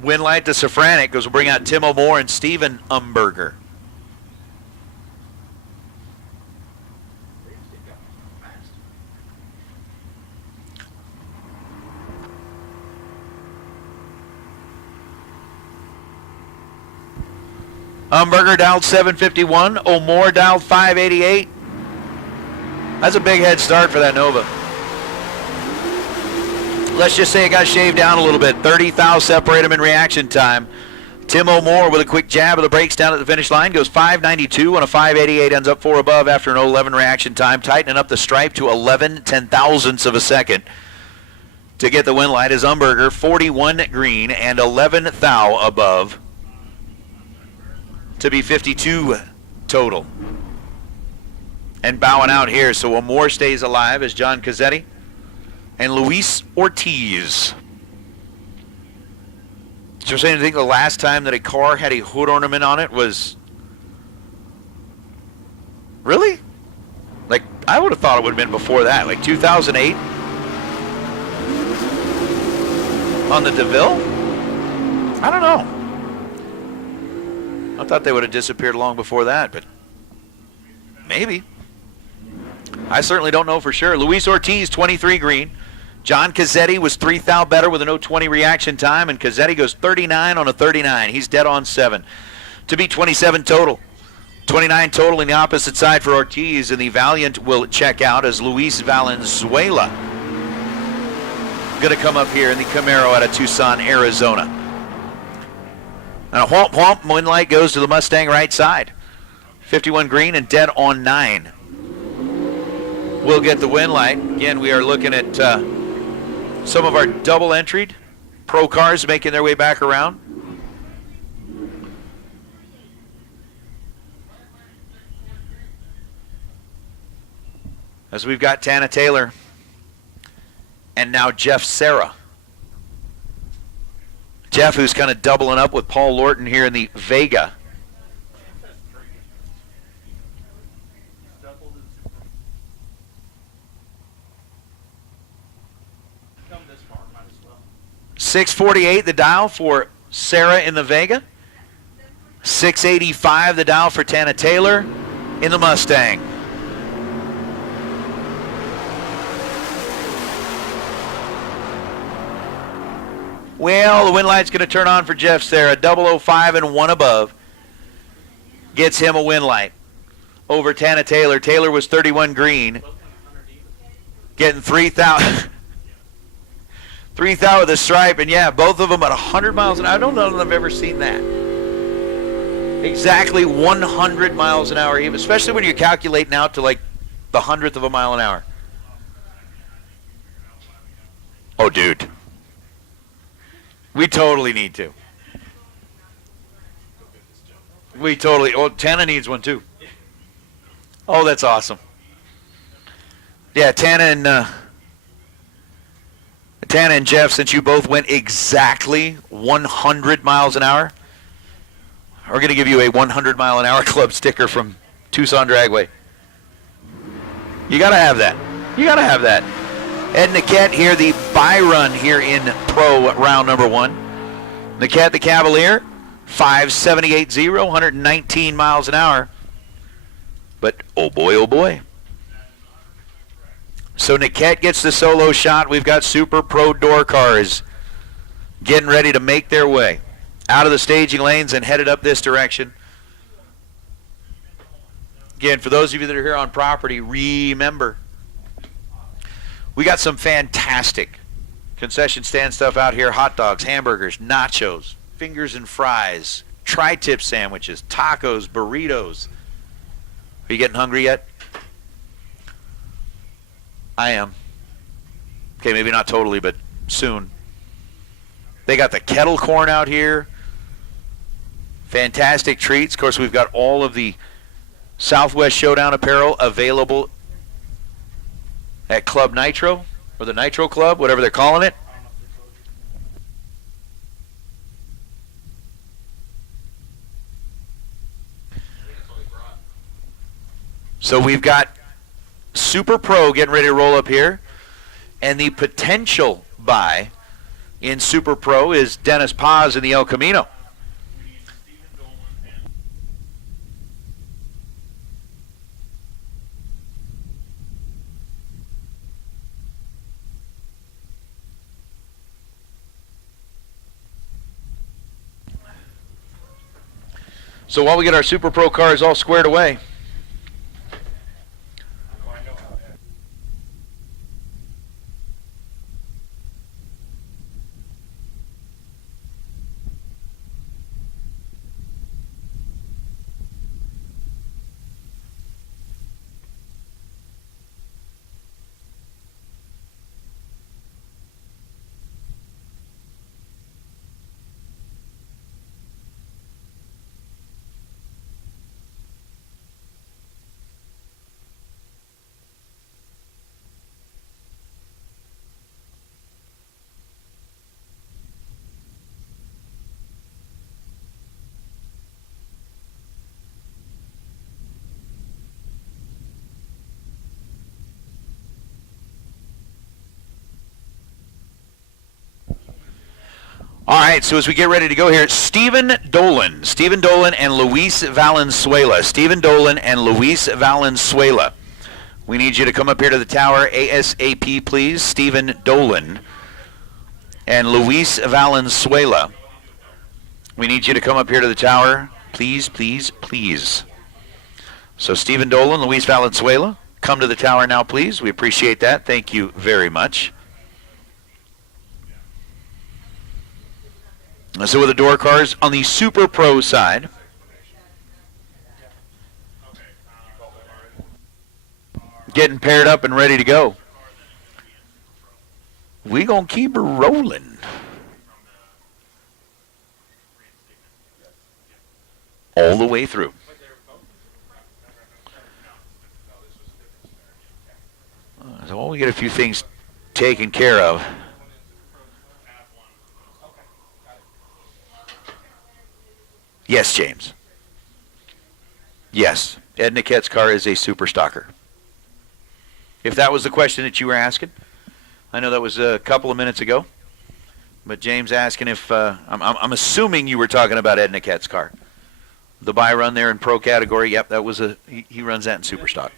Win light to Safranek goes will bring out Tim O'More and Steven Umberger. Umberger dialed 751. O'More dialed 588. That's a big head start for that Nova. Let's just say it got shaved down a little bit. 30 thou separate them in reaction time. Tim O'More with a quick jab of the brakes down at the finish line goes 592 on a 588, ends up 4 above after an 11 reaction time, tightening up the stripe to 11 ten-thousandths of a second. To get the win light is Umberger, 41 green and 11 thou above to be 52 total. And bowing out here, so O'More stays alive as John Cazzetti and Luis Ortiz. So saying, I think the last time that a car had a hood ornament on it was... Really? Like, I would have thought it would have been before that, like 2008? On the DeVille? I don't know. I thought they would have disappeared long before that, but maybe. I certainly don't know for sure. Luis Ortiz, 23 green. John Cazzetti was 3 thou better with a 020 reaction time, and Cazzetti goes 39 on a 39. He's dead on 7. To be 27 total. 29 total in the opposite side for Ortiz, and the Valiant will check out as Luis Valenzuela going to come up here in the Camaro out of Tucson, Arizona. And a whomp whomp, win light goes to the Mustang right side. 51 green and dead on 9. We'll get the win light. Again, we are looking at some of our double-entried pro cars making their way back around. As we've got Tana Taylor and now Jeff Serra. Jeff, who's kind of doubling up with Paul Lorton here in the Vega. $648 the dial for Sarah in the Vega. $685 the dial for Tana Taylor in the Mustang. Well, the win light's going to turn on for Jeff Serra. 005 and 1 above gets him a win light over Tana Taylor. Taylor was 31 green, getting 3,000. 3 thou with a stripe, and yeah, both of them at 100 miles an hour. I don't know that I've ever seen that. Exactly 100 miles an hour, especially when you're calculating out to like the 100th of a mile an hour. Oh, dude. We totally need to. Oh, Tana needs one too. Oh, that's awesome. Yeah, Tana and Jeff, since you both went exactly 100 miles an hour, we're going to give you a 100 mile an hour club sticker from Tucson Dragway. You got to have that. You got to have that. Ed Niquette here, the bye run here in pro round number 1. Niquette the Cavalier, 5.780, 119 miles an hour. But oh boy, oh boy. So Niquette gets the solo shot. We've got Super Pro Door Cars getting ready to make their way out of the staging lanes and headed up this direction. Again, for those of you that are here on property, remember, we got some fantastic Concession stand stuff out here. Hot dogs, hamburgers, nachos, fingers and fries, tri-tip sandwiches, tacos, burritos. Are you getting hungry yet? I am. Okay, maybe not totally, but soon. They got the kettle corn out here. Fantastic treats. Of course, we've got all of the Southwest Showdown apparel available at Club Nitro, or the Nitro Club, whatever they're calling it. So we've got Super Pro getting ready to roll up here, and the potential buy in Super Pro is Dennis Paz in the El Camino. So while we get our Super Pro cars all squared away, all right, so as we get ready to go here, Stephen Dolan and Luis Valenzuela. Stephen Dolan and Luis Valenzuela. We need you to come up here to the tower ASAP, please. Stephen Dolan and Luis Valenzuela. We need you to come up here to the tower, please, please, please. So Stephen Dolan, Luis Valenzuela, come to the tower now, please. We appreciate that. Thank you very much. So with the door cars on the Super Pro side, getting paired up and ready to go. We gonna keep her rolling. All the way through. So while we get a few things taken care of. Yes, James. Yes, Ed Niquette's car is a super stocker. If that was the question that you were asking, I know that was a couple of minutes ago, but James asking if I'm assuming you were talking about Ed Niquette's car, the buy run there in pro category. Yep, that was he runs that in super stock.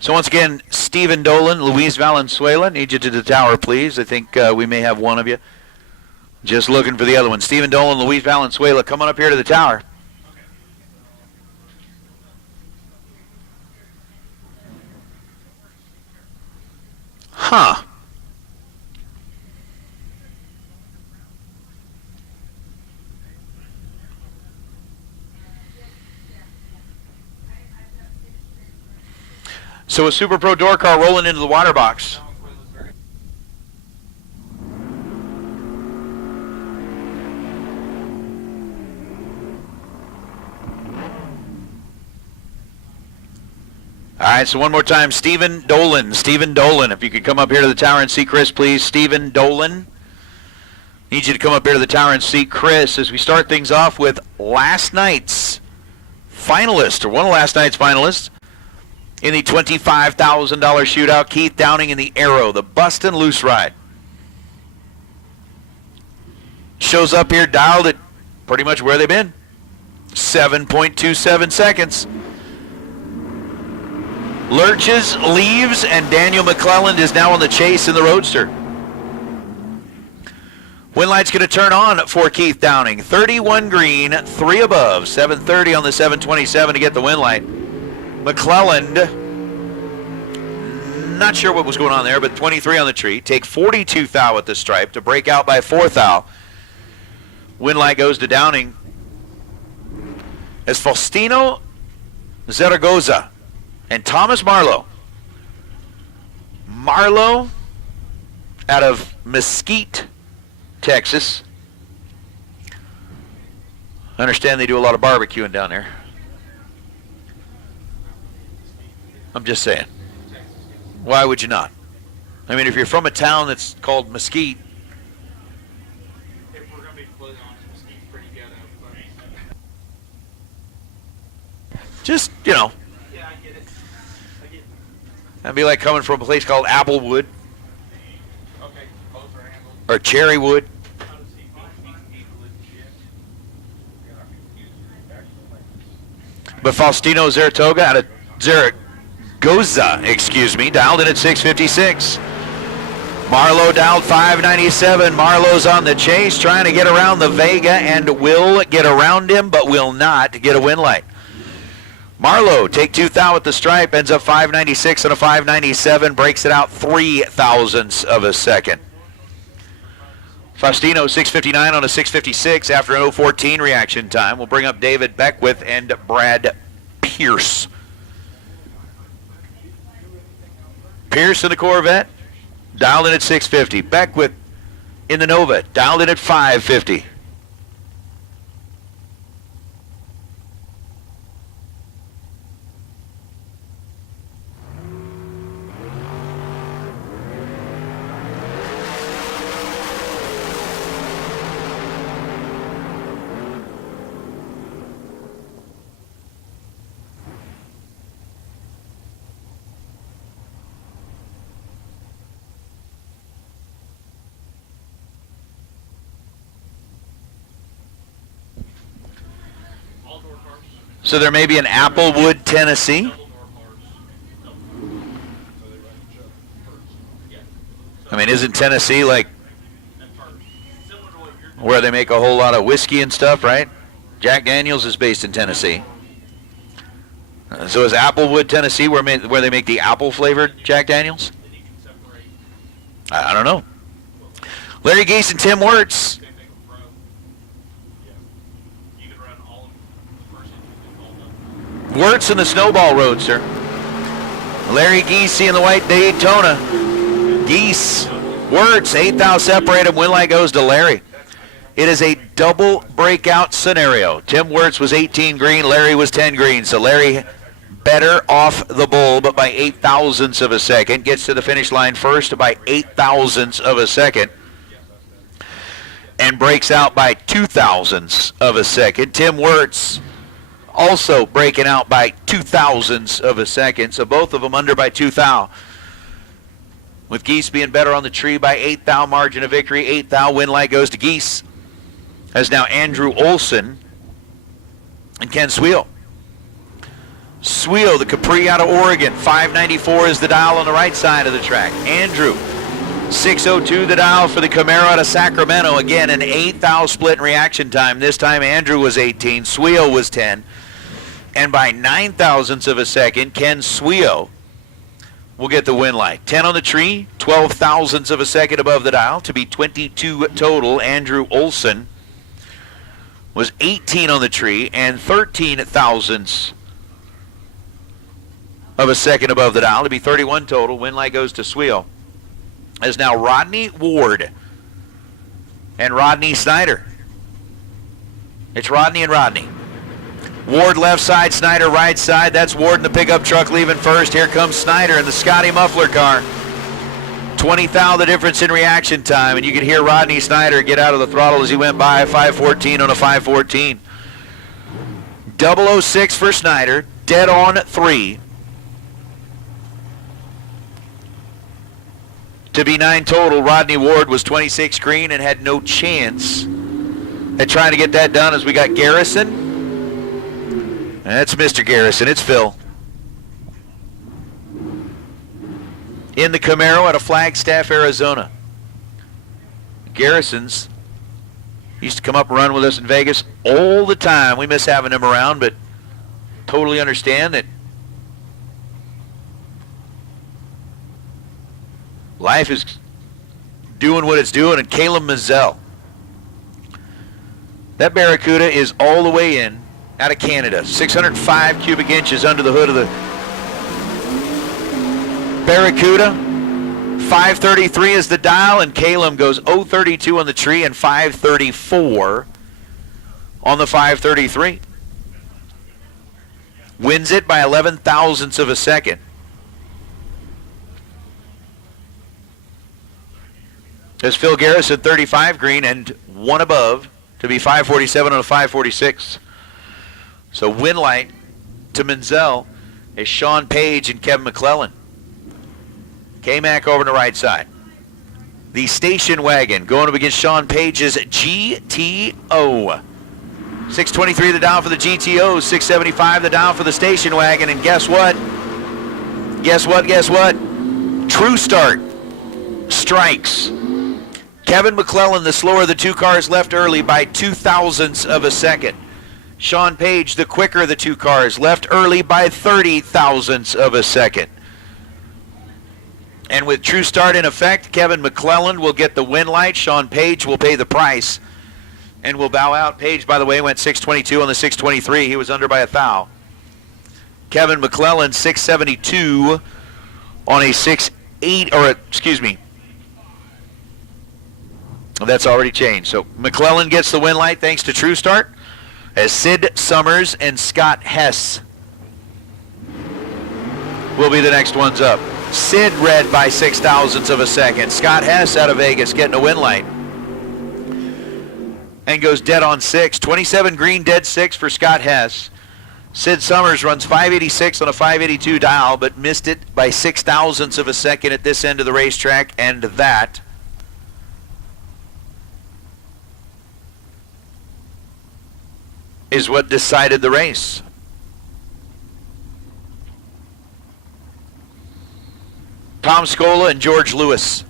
So once again, Stephen Dolan, Luis Valenzuela, need you to the tower, please. I think we may have one of you. Just looking for the other one. Stephen Dolan, Luis Valenzuela, come on up here to the tower. Huh. So a Super Pro door car rolling into the water box. All right, so one more time, Stephen Dolan. Stephen Dolan, if you could come up here to the tower and see Chris, please. Stephen Dolan. Need you to come up here to the tower and see Chris as we start things off with last night's finalist, or one of last night's finalists, in the $25,000 shootout, Keith Downing in the Arrow, the Bustin' Loose Ride. Shows up here dialed at pretty much where they've been. 7.27 seconds. Lurches, leaves, and Daniel McClelland is now on the chase in the Roadster. Wind light's going to turn on for Keith Downing. 31 green, 3 above, 730 on the 727 to get the wind light. McClelland, not sure what was going on there, but 23 on the tree. Take 42 thou at the stripe to break out by 4 thou. Wind light goes to Downing as Faustino Zaragoza and Thomas Marlowe. Marlowe out of Mesquite, Texas. I understand they do a lot of barbecuing down there. I'm just saying. Why would you not? I mean, if you're from a town that's called Mesquite. If we're going to be completely honest, Mesquite's pretty ghetto. Just, you know. Yeah, I get it. That'd be like coming from a place called Applewood. Okay, both are handled. Or Cherrywood. But Faustino Zaratoga out of Zaragoza, dialed in at 656. Marlowe dialed 597. Marlowe's on the chase, trying to get around the Vega and will get around him, but will not get a wind light. Marlowe, take 2 thou at the stripe, ends up 596 and a 597, breaks it out 3 thousandths of a second. Faustino 659 on a 656 after an 014 reaction time. We'll bring up David Beckwith and Brad Pierce. Pierce in the Corvette, dialed in at 650. Beckwith in the Nova, dialed in at 550. So there may be an Applewood, Tennessee. I mean, isn't Tennessee like where they make a whole lot of whiskey and stuff, right? Jack Daniels is based in Tennessee. So is Applewood, Tennessee, where they make the apple-flavored Jack Daniels? I don't know. Larry Geese and Tim Wirtz. Wirtz in the Snowball Roadster. Larry Geese in the white Daytona. Geese, Wirtz, 8 thou separated. Wind light goes to Larry. It is a double breakout scenario. Tim Wirtz was 18 green. Larry was 10 green. So Larry better off the bull, but by 8 thousandths of a second. Gets to the finish line first by 8 thousandths of a second. And breaks out by 2 thousandths of a second. Tim Wirtz also breaking out by 2 thousandths of a second. So both of them under by 2 thou. With Geese being better on the tree by 8 thou, margin of victory. 8 thou, wind light goes to Geese. As now Andrew Olson and Ken Sweel. Sweel, the Capri out of Oregon. 594 is the dial on the right side of the track. Andrew, 602 the dial for the Camaro out of Sacramento. Again, an 8 thou split in reaction time. This time Andrew was 18, Sweel was 10. And by 9 thousandths of a second, Ken Sweel will get the win light. 10 on the tree, 12 thousandths of a second above the dial to be 22 total. Andrew Olson was 18 on the tree and 13 thousandths of a second above the dial to be 31 total. Win light goes to Sweel. As now Rodney Ward and Rodney Snyder. It's Rodney and Rodney. Ward left side, Snyder right side. That's Ward in the pickup truck leaving first. Here comes Snyder in the Scotty Muffler car. 20 thou the difference in reaction time, and you could hear Rodney Snyder get out of the throttle as he went by. 5:14 on a 5:14. 006 for Snyder, dead on 3. To be 9 total. Rodney Ward was 26 green and had no chance at trying to get that done as we got Garrison. That's Mr. Garrison. It's Phil. In the Camaro out of Flagstaff, Arizona. Garrison's used to come up and run with us in Vegas all the time. We miss having him around, but totally understand that life is doing what it's doing. And Caleb Mazzell. That Barracuda is all the way in out of Canada. 605 cubic inches under the hood of the Barracuda. 533 is the dial, and Caleb goes 032 on the tree and 534 on the 533. Wins it by 11 thousandths of a second. There's Phil Garrison, 35 green and 1 above to be 547 on a 546. So win light to Menzel is Sean Page and Kevin McClellan. K-Mac over on the right side. The station wagon going up against Sean Page's GTO. 623 the dial for the GTO, 675 the dial for the station wagon, and guess what? Guess what? True Start strikes. Kevin McClellan, the slower of the two cars, left early by 2 thousandths of a second. Sean Page, the quicker of the two cars, left early by 30 thousandths of a second. And with True Start in effect, Kevin McClellan will get the win light. Sean Page will pay the price and will bow out. Page, by the way, went 622 on the 623. He was under by a thou. Kevin McClellan, 672 on a 68, or excuse me, that's already changed. So McClellan gets the win light thanks to True Start, as Sid Summers and Scott Hess will be the next ones up. Sid red by 6 thousandths of a second. Scott Hess out of Vegas getting a win light and goes dead on 6. 27 green, dead 6 for Scott Hess. Sid Summers runs 586 on a 582 dial, but missed it by 6 thousandths of a second at this end of the racetrack, and that is what decided the race. Tom Scola and George Lewis.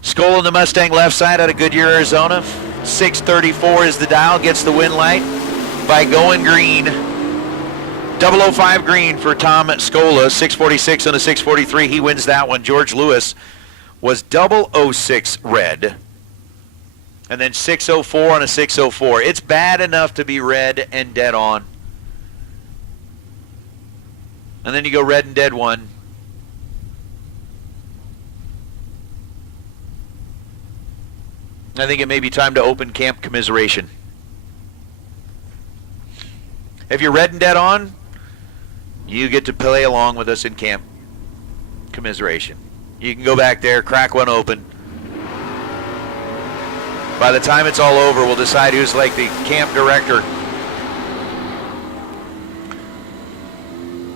Scola in the Mustang left side out of Goodyear, Arizona. 634 is the dial, gets the win light by going green. 005 green for Tom Scola, 646 on a 643. He wins that one. George Lewis was 006 red. And then 604 on a 604. It's bad enough to be red and dead on. And then you go red and dead 1. I think it may be time to open camp commiseration. If you're red and dead on, you get to play along with us in camp commiseration. You can go back there, crack one open. By the time it's all over, we'll decide who's like the camp director.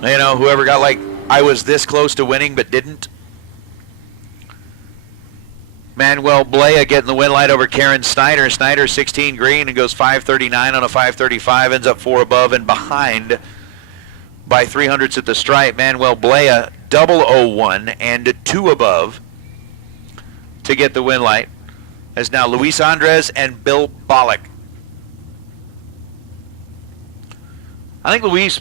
You know, whoever got like, I was this close to winning but didn't. Manuel Blea getting the win light over Karen Snyder. Snyder 16 green and goes 539 on a 535, ends up 4 above and behind by 300ths at the stripe. Manuel Blea 001 and 2 above to get the win light. As now Luis Andres and Bill Bollock. I think Luis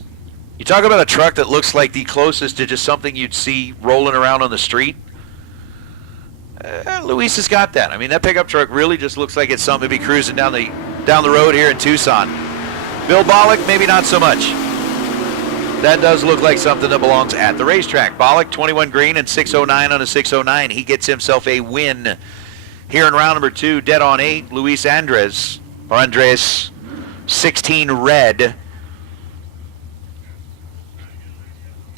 You talk about a truck that looks like the closest to just something you'd see rolling around on the street. Luis has got that. I mean, that pickup truck really just looks like it's something to be cruising down the road here in Tucson. Bill Bollock, maybe not so much. That does look like something that belongs at the racetrack. Bollock, 21 green and 609 on a 609. He gets himself a win here in round number 2. Dead on 8, Luis Andres, 16 red.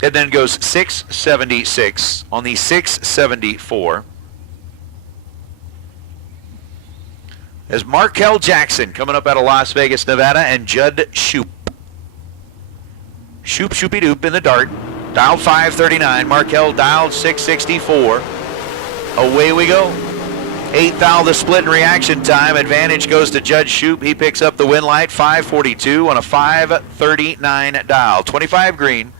And then goes 676 on the 674. As Markel Jackson coming up out of Las Vegas, Nevada, and Judd Shoop. Shoopy-doop in the dart. Dialed 539. Markel dialed 664. Away we go. 8th thou the split in reaction time. Advantage goes to Judd Shoop. He picks up the win light. 542 on a 539 dial. 25 green.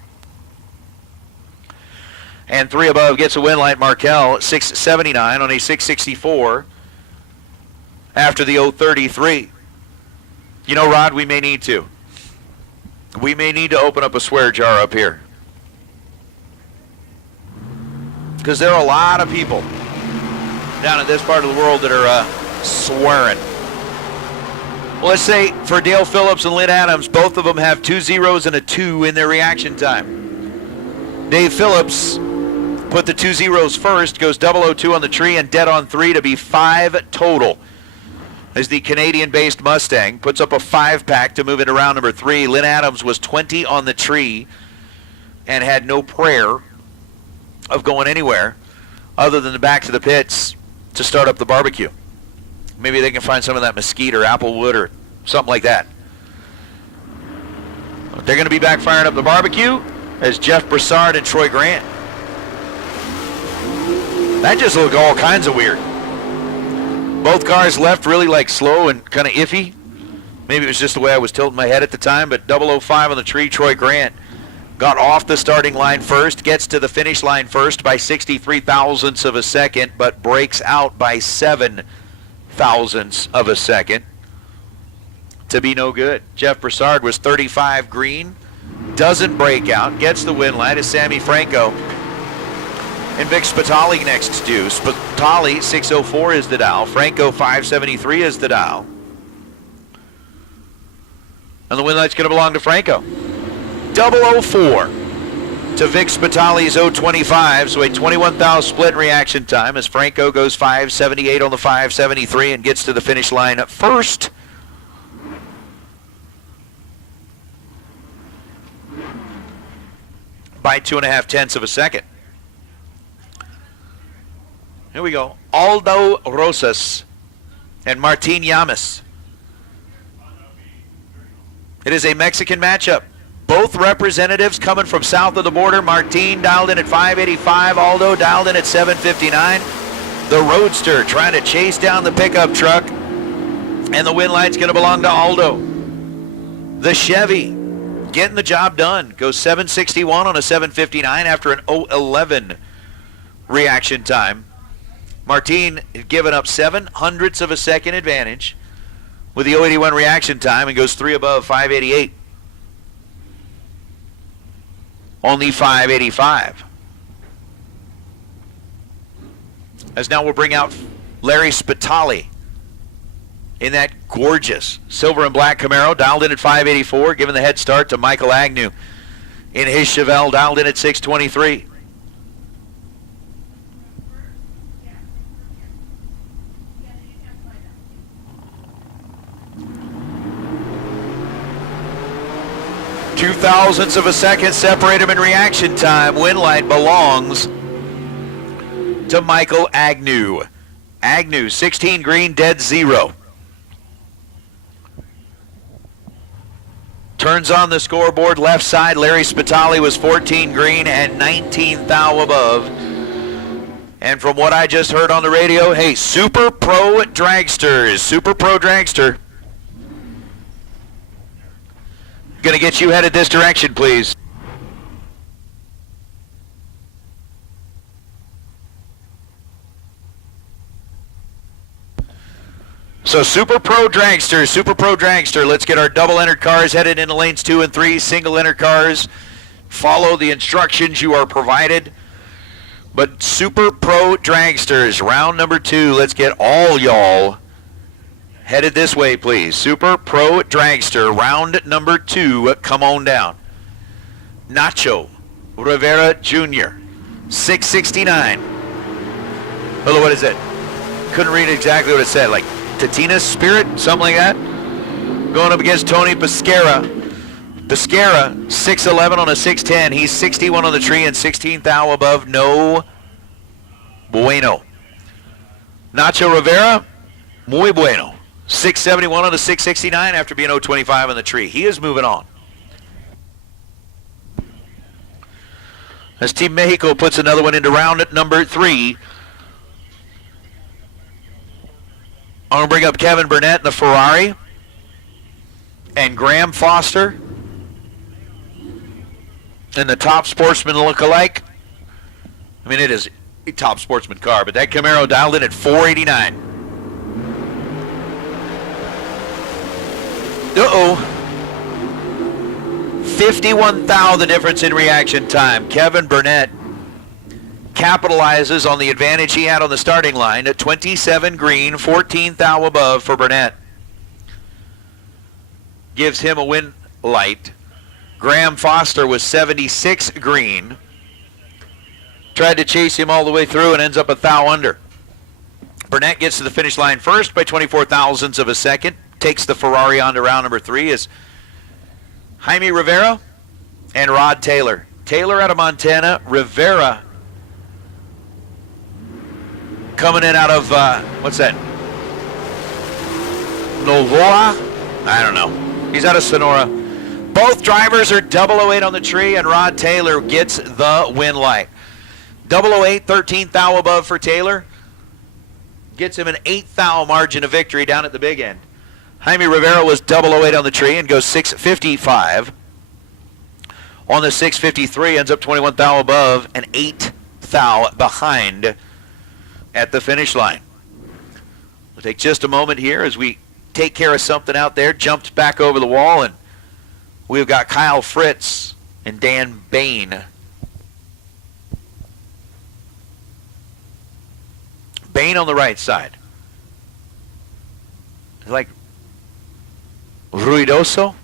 And 3 above gets a win light. Markel 679 on a 664. After the 033. You know, Rod, we may need to. We may need to open up a swear jar up here. Because there are a lot of people down in this part of the world that are swearing. Well, let's say for Dale Phillips and Lynn Adams, both of them have 2 zeros and a 2 in their reaction time. Dave Phillips put the 2 zeros first, goes 002 on the tree and dead on 3 to be 5 total. As the Canadian-based Mustang puts up a 5-pack to move into round number 3. Lynn Adams was 20 on the tree and had no prayer of going anywhere other than back to the pits to start up the barbecue. Maybe they can find some of that mesquite or applewood or something like that. They're going to be back firing up the barbecue as Jeff Broussard and Troy Grant. That just looked all kinds of weird. Both cars left really like slow and kind of iffy. Maybe it was just the way I was tilting my head at the time, but 005 on the tree, Troy Grant got off the starting line first, gets to the finish line first by 63 thousandths of a second, but breaks out by 7 thousandths of a second to be no good. Jeff Broussard was 35 green, doesn't break out, gets the win light as Sammy Franco and Vic Spitali next to. Spitali, 604 is the dial. Franco, 573 is the dial. And the win light's going to belong to Franco. 004 to Vic Spitali's 025, so a 21,000 split in reaction time as Franco goes 578 on the 573 and gets to the finish line first. By 2.5 tenths of a second. Here we go. Aldo Rosas and Martin Llamas. It is a Mexican matchup. Both representatives coming from south of the border. Martin dialed in at 585. Aldo dialed in at 759. The Roadster trying to chase down the pickup truck. And the win light's going to belong to Aldo. The Chevy getting the job done. Goes 761 on a 759 after an 011 reaction time. Martin had given up 0.07 of a second advantage with the 081 reaction time and goes 3 above 588 on the 585. As now we'll bring out Larry Spitali in that gorgeous silver and black Camaro, dialed in at 584, giving the head start to Michael Agnew in his Chevelle, dialed in at 623. Two thousandths of a second separate him in reaction time. Win light belongs to Michael Agnew. Agnew, 16 green, dead 0. Turns on the scoreboard left side. Larry Spitali was 14 green and 19 thou above. And from what I just heard on the radio, hey, Super Pro Dragsters, Super Pro Dragster. Gonna get you headed this direction, please. So Super Pro Dragster, let's get our double entered cars headed into lanes 2 and 3, single entered cars Follow the instructions you are provided. But Super Pro Dragsters, round number 2. Let's get all y'all headed this way, please. Super Pro Dragster, round number 2. Come on down. Nacho Rivera Jr., 669. Hello, what is it? Couldn't read exactly what it said. Like Tatina's Spirit, something like that. Going up against Tony Pescara. Pescara, 6'11 on a 6'10. He's 61 on the tree and 16 thou above. No bueno. Nacho Rivera, muy bueno. 671 on a 669 after being 025 on the tree. He is moving on. As Team Mexico puts another one into round number 3. I'm going to bring up Kevin Burnett in the Ferrari and Graham Foster in the Top Sportsman look-alike. I mean, it is a Top Sportsman car, but that Camaro dialed in at 489. Uh-oh. 51 thou the difference in reaction time. Kevin Burnett capitalizes on the advantage he had on the starting line at 27 green, 14 thou above for Burnett. Gives him a win light. Graham Foster was 76 green. Tried to chase him all the way through and ends up a thou under. Burnett gets to the finish line first by 24 thousandths of a second. Takes the Ferrari on to round number 3 as Jaime Rivera and Rod Taylor. Taylor out of Montana, Rivera coming in out of, what's that? Novoa? I don't know. He's out of Sonora. Both drivers are 008 on the tree, and Rod Taylor gets the win light. 008, 13 thou above for Taylor. Gets him an 8 thou margin of victory down at the big end. Jaime Rivera was 008 on the tree and goes 655. On the 653, ends up 21 thou above and 8 thou behind at the finish line. We'll take just a moment here as we take care of something out there. Jumped back over the wall, and we've got Kyle Fritz and Dan Bain. Bain on the right side. Like Ruidoso,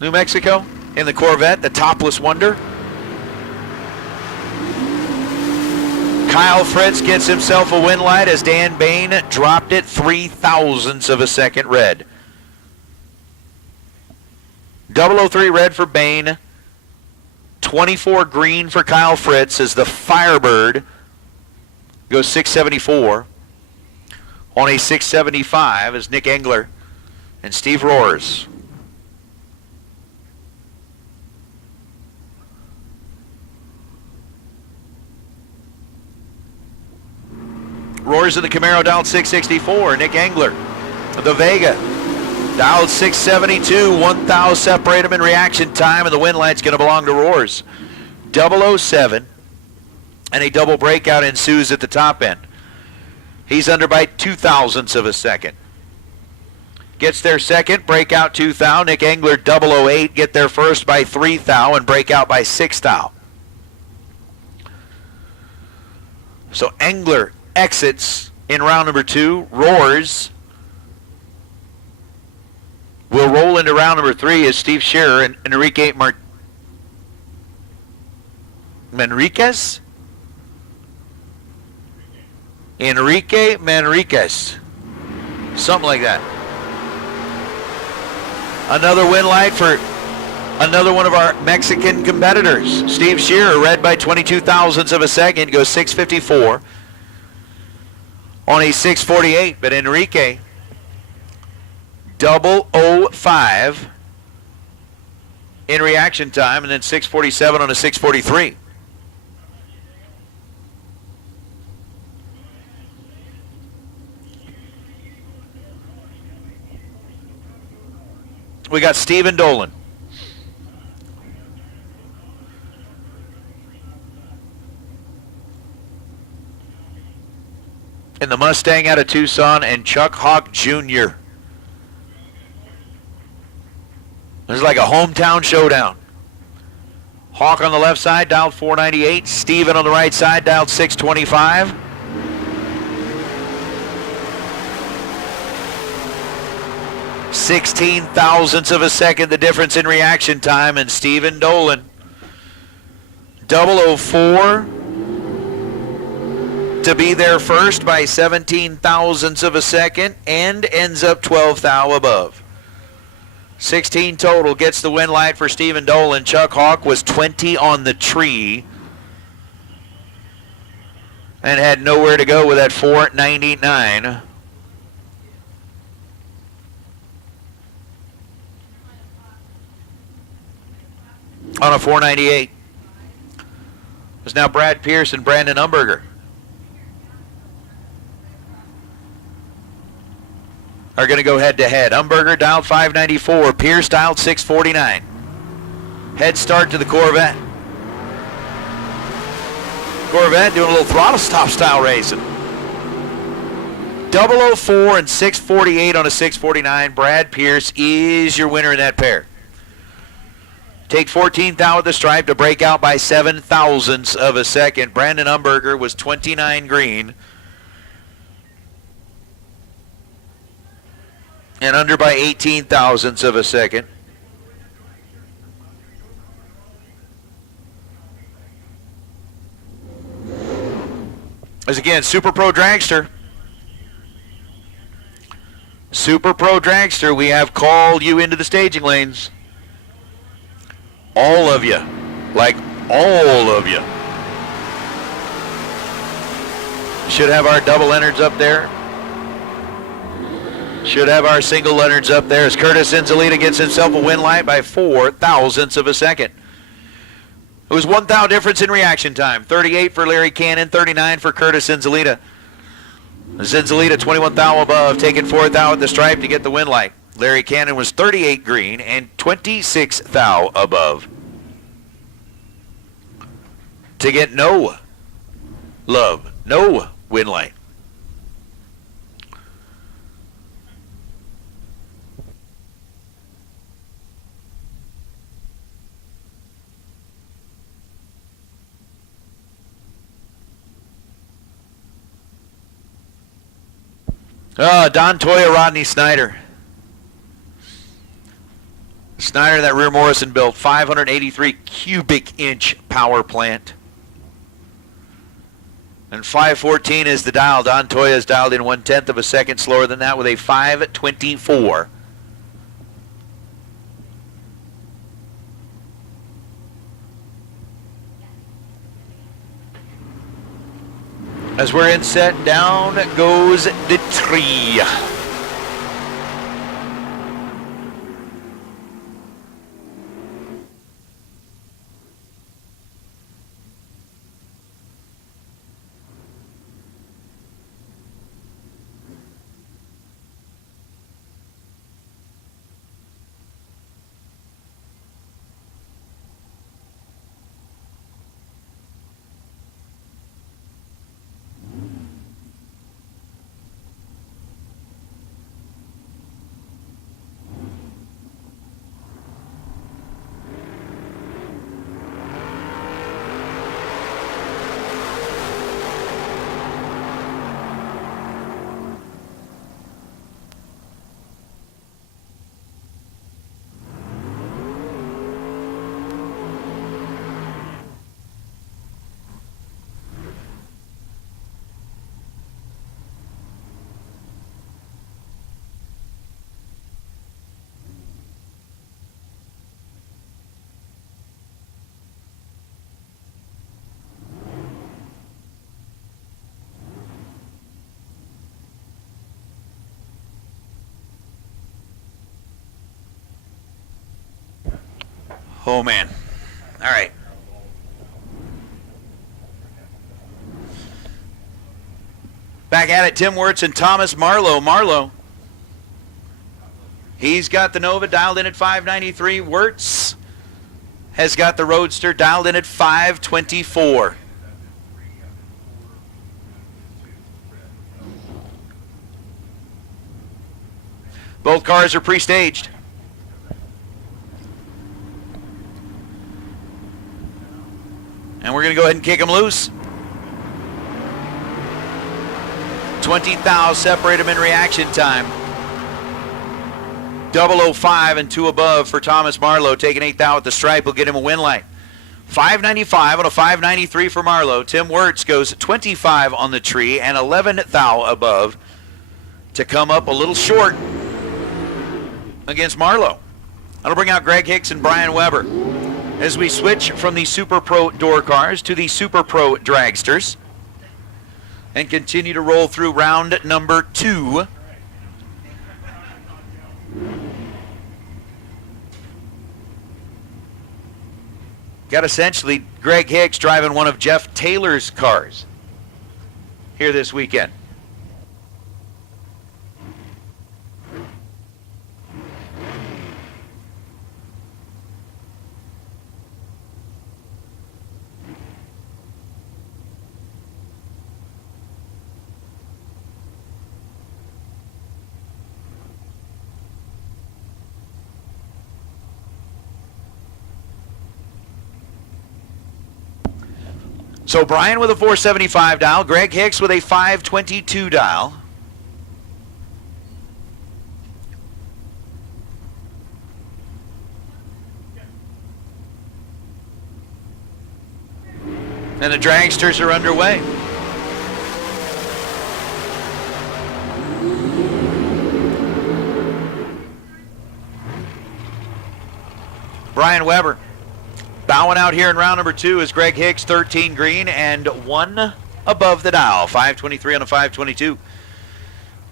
New Mexico, in the Corvette, the topless wonder. Kyle Fritz gets himself a win light as Dan Bain dropped it 3 thousandths of a second red. 003 red for Bain, 24 green for Kyle Fritz as the Firebird goes 674. On a 675 is Nick Engler and Steve Roars. Roars in the Camaro dialed 664. Nick Engler, the Vega, dialed 672. 1 thou separate them in reaction time, and the win light's going to belong to Roars. 007, and a double breakout ensues at the top end. He's under by 2 thousandths of a second. Gets there second, breakout 2 thou. Nick Engler, 008, get there first by 3 thou and breakout by 6 thou. So Engler exits in round number 2. Roars will roll into round number 3 as Steve Shearer and Enrique Manriquez? Enrique Manriquez. Something like that. Another win light for another one of our Mexican competitors. Steve Shearer, red by 22 thousandths of a second, goes 654 on a 648. But Enrique, 005 in reaction time, and then 647 on a 643. We got Stephen Dolan. In the Mustang out of Tucson, and Chuck Hawk Jr. This is like a hometown showdown. Hawk on the left side, dialed 498. Steven on the right side, dialed 625. Sixteen thousandths of a second, the difference in reaction time, and Stephen Dolan. 004 to be there first by 17 thousandths of a second and ends up 12 thou above. 16 total gets the win light for Stephen Dolan. Chuck Hawk was 20 on the tree and had nowhere to go with that 499. On a 498. It's now Brad Pierce and Brandon Umberger. Are going to go head-to-head. Umberger dialed 594. Pierce dialed 649. Head start to the Corvette. Corvette doing a little throttle stop style racing. 004 and 648 on a 649. Brad Pierce is your winner in that pair. Take 14th out of the stripe to break out by 7 thousandths of a second. Brandon Umberger was 29 green. And under by 18 thousandths of a second. As again, Super Pro Dragster. Super Pro Dragster, we have called you into the staging lanes. All of you. Like all of you. Should have our double Leonards up there. Should have our single Leonards up there as Curtis Enzalita gets himself a win light by 4 thousandths of a second. It was 1 thou difference in reaction time. 38 for Larry Cannon, 39 for Curtis Enzalita. Enzalita 21 thou above, taking 4 thou at the stripe to get the win light. Larry Cannon was 38 green and 26 thou above to get no love, no win light. Don Toya, Rodney Snyder. Snyder, that rear Morrison built, 583 cubic inch power plant. And 514 is the dial. Don Toya is dialed in 1/10 of a second slower than that with a 524. As we're in set, down goes the tree. Oh, man. All right. Back at it, Tim Wirtz and Thomas Marlowe. Marlowe. He's got the Nova dialed in at 593. Wirtz has got the Roadster dialed in at 524. Both cars are pre-staged. going to go ahead and kick him loose. 20 thou separate him in reaction time. 005 and 2 above for Thomas Marlowe. Taking 8 thou at the stripe will get him a win light. 595 on a 593 for Marlowe. Tim Wirtz goes 25 on the tree and 11 thou above to come up a little short against Marlowe. That'll bring out Greg Hicks and Brian Weber as we switch from the Super Pro door cars to the Super Pro dragsters and continue to roll through round number 2. Got essentially Greg Hicks driving one of Jeff Taylor's cars here this weekend. So Brian with a 475 dial, Greg Hicks with a 522 dial. And the dragsters are underway. Brian Weber bowing out here in round number 2 is Greg Hicks, 13 green and 1 above the dial. 523 on a 522.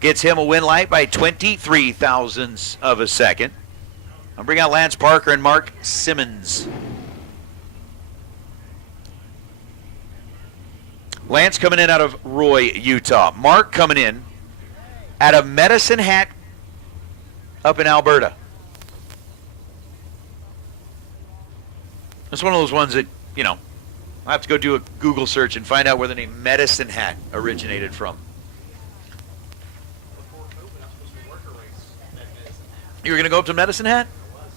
Gets him a win light by 23 thousandths of a second. I'll bring out Lance Parker and Mark Simmons. Lance coming in out of Roy, Utah. Mark coming in out of Medicine Hat up in Alberta. It's one of those ones that, you know, I have to go do a Google search and find out where the name Medicine Hat originated from. Before COVID, I was supposed to work a race at Medicine Hat. You were going to go up to Medicine Hat? I was.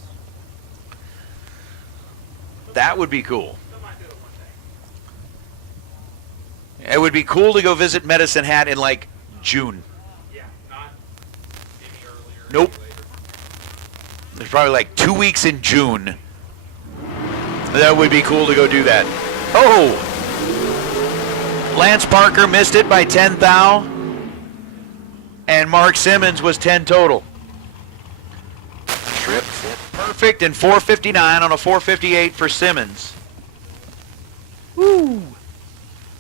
That would be cool. I might do it one day. It would be cool to go visit Medicine Hat in, like, June. Yeah, not any earlier. Nope. Any later. There's probably like 2 weeks in June. That would be cool to go do that. Oh! Lance Parker missed it by 10 thou. And Mark Simmons was 10 total. Trip fit perfect and 459 on a 458 for Simmons. Woo!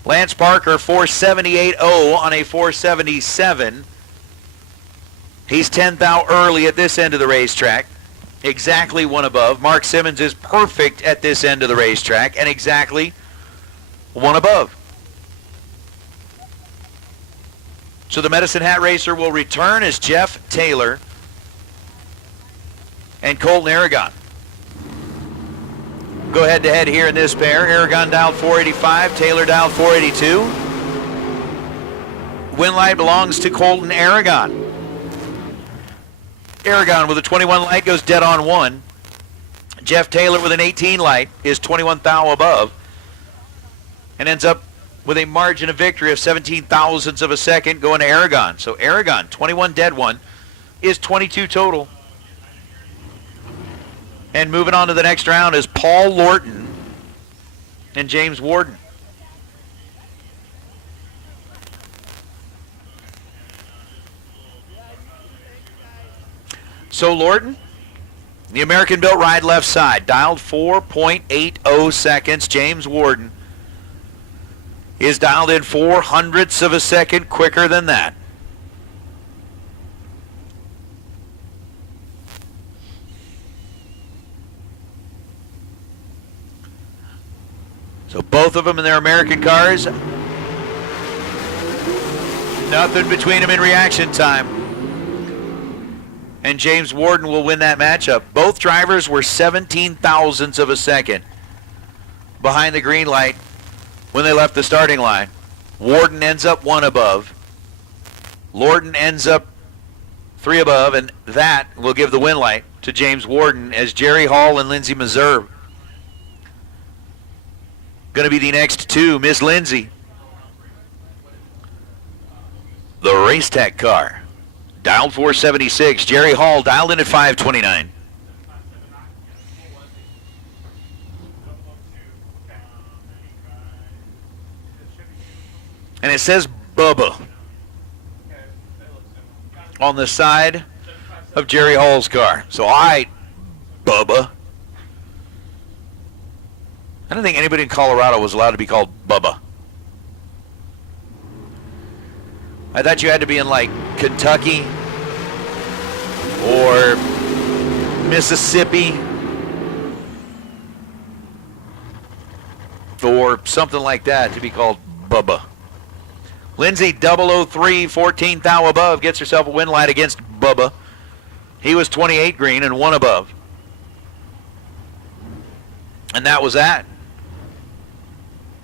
Lance Parker 478.0 on a 477. He's 10 thou early at this end of the racetrack. Exactly 1 above. Mark Simmons is perfect at this end of the racetrack and exactly 1 above. So the Medicine Hat racer will return as Jeff Taylor and Colton Aragon. Go head to head here in this pair. Aragon dialed 485, Taylor dialed 482. Win light belongs to Colton Aragon. Aragon with a 21 light goes dead on 1. Jeff Taylor with an 18 light is 21 thou above and ends up with a margin of victory of 17 thousandths of a second going to Aragon. So Aragon, 21 dead 1, is 22 total. And moving on to the next round is Paul Lorton and James Warden. So Lorton, the American-built ride left side, dialed 4.80 seconds. James Warden is dialed in 0.04 of a second quicker than that. So both of them in their American cars. Nothing between them in reaction time. And James Warden will win that matchup. Both drivers were 17 thousandths of a second behind the green light when they left the starting line. Warden ends up 1 above. Lorton ends up 3 above, and that will give the win light to James Warden as Jerry Hall and Lindsey Meserve going to be the next two. Miss Lindsay, the Race Tech car, dialed 476. Jerry Hall dialed in at 529. And it says Bubba on the side of Jerry Hall's car. So, all right, Bubba. I don't think anybody in Colorado was allowed to be called Bubba. I thought you had to be in, like, Kentucky or Mississippi or something like that to be called Bubba. Lindsay 003, 14th thou above, gets herself a win light against Bubba. He was 28 green and 1 above. And that was that.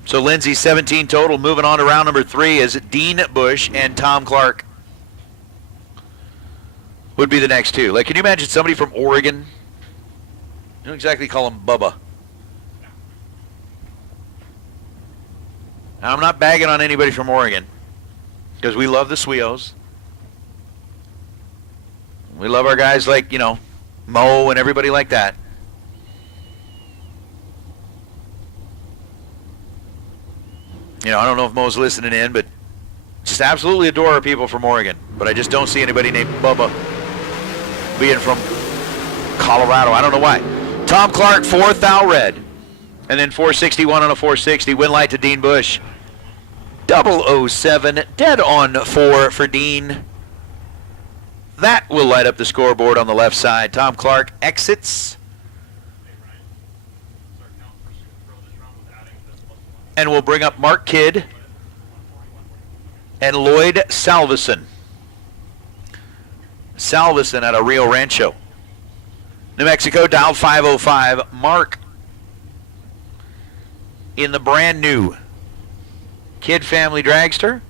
So Lindsay 17 total. Moving on to round number 3 is Dean Bush and Tom Clark would be the next two. Like, can you imagine somebody from Oregon? You don't exactly call him Bubba. Now, I'm not bagging on anybody from Oregon, because we love the Sweos. We love our guys like, you know, Mo and everybody like that. You know, I don't know if Mo's listening in, but just absolutely adore our people from Oregon. But I just don't see anybody named Bubba being from Colorado. I don't know why. Tom Clark, 4th thou red. And then 461 on a 460. Win light to Dean Bush. 007, dead on 4 for Dean. That will light up the scoreboard on the left side. Tom Clark exits. And we'll bring up Mark Kidd and Lloyd Salveson. Salveson out of Rio Rancho, New Mexico, dialed 505. Mark in the brand new Kidd family dragster,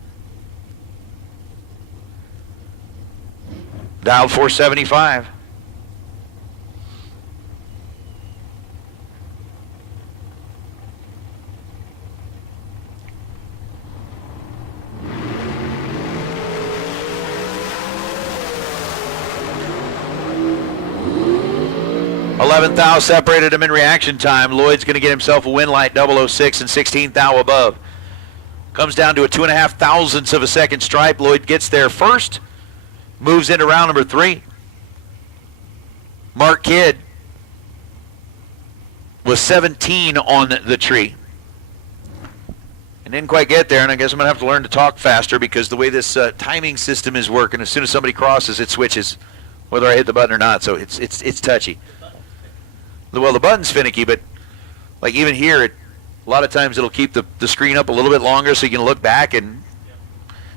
dialed 475. $11th thou separated him in reaction time. Lloyd's going to get himself a win light, 006 and 16th thou above. Comes down to a 2.5 thousandths of a second stripe. Lloyd gets there first. Moves into round number 3. Mark Kidd was 17 on the tree. And didn't quite get there, and I guess I'm going to have to learn to talk faster because the way this timing system is working, as soon as somebody crosses, it switches whether I hit the button or not, so it's touchy. Well, the button's finicky, but like even here, a lot of times it'll keep the screen up a little bit longer so you can look back, and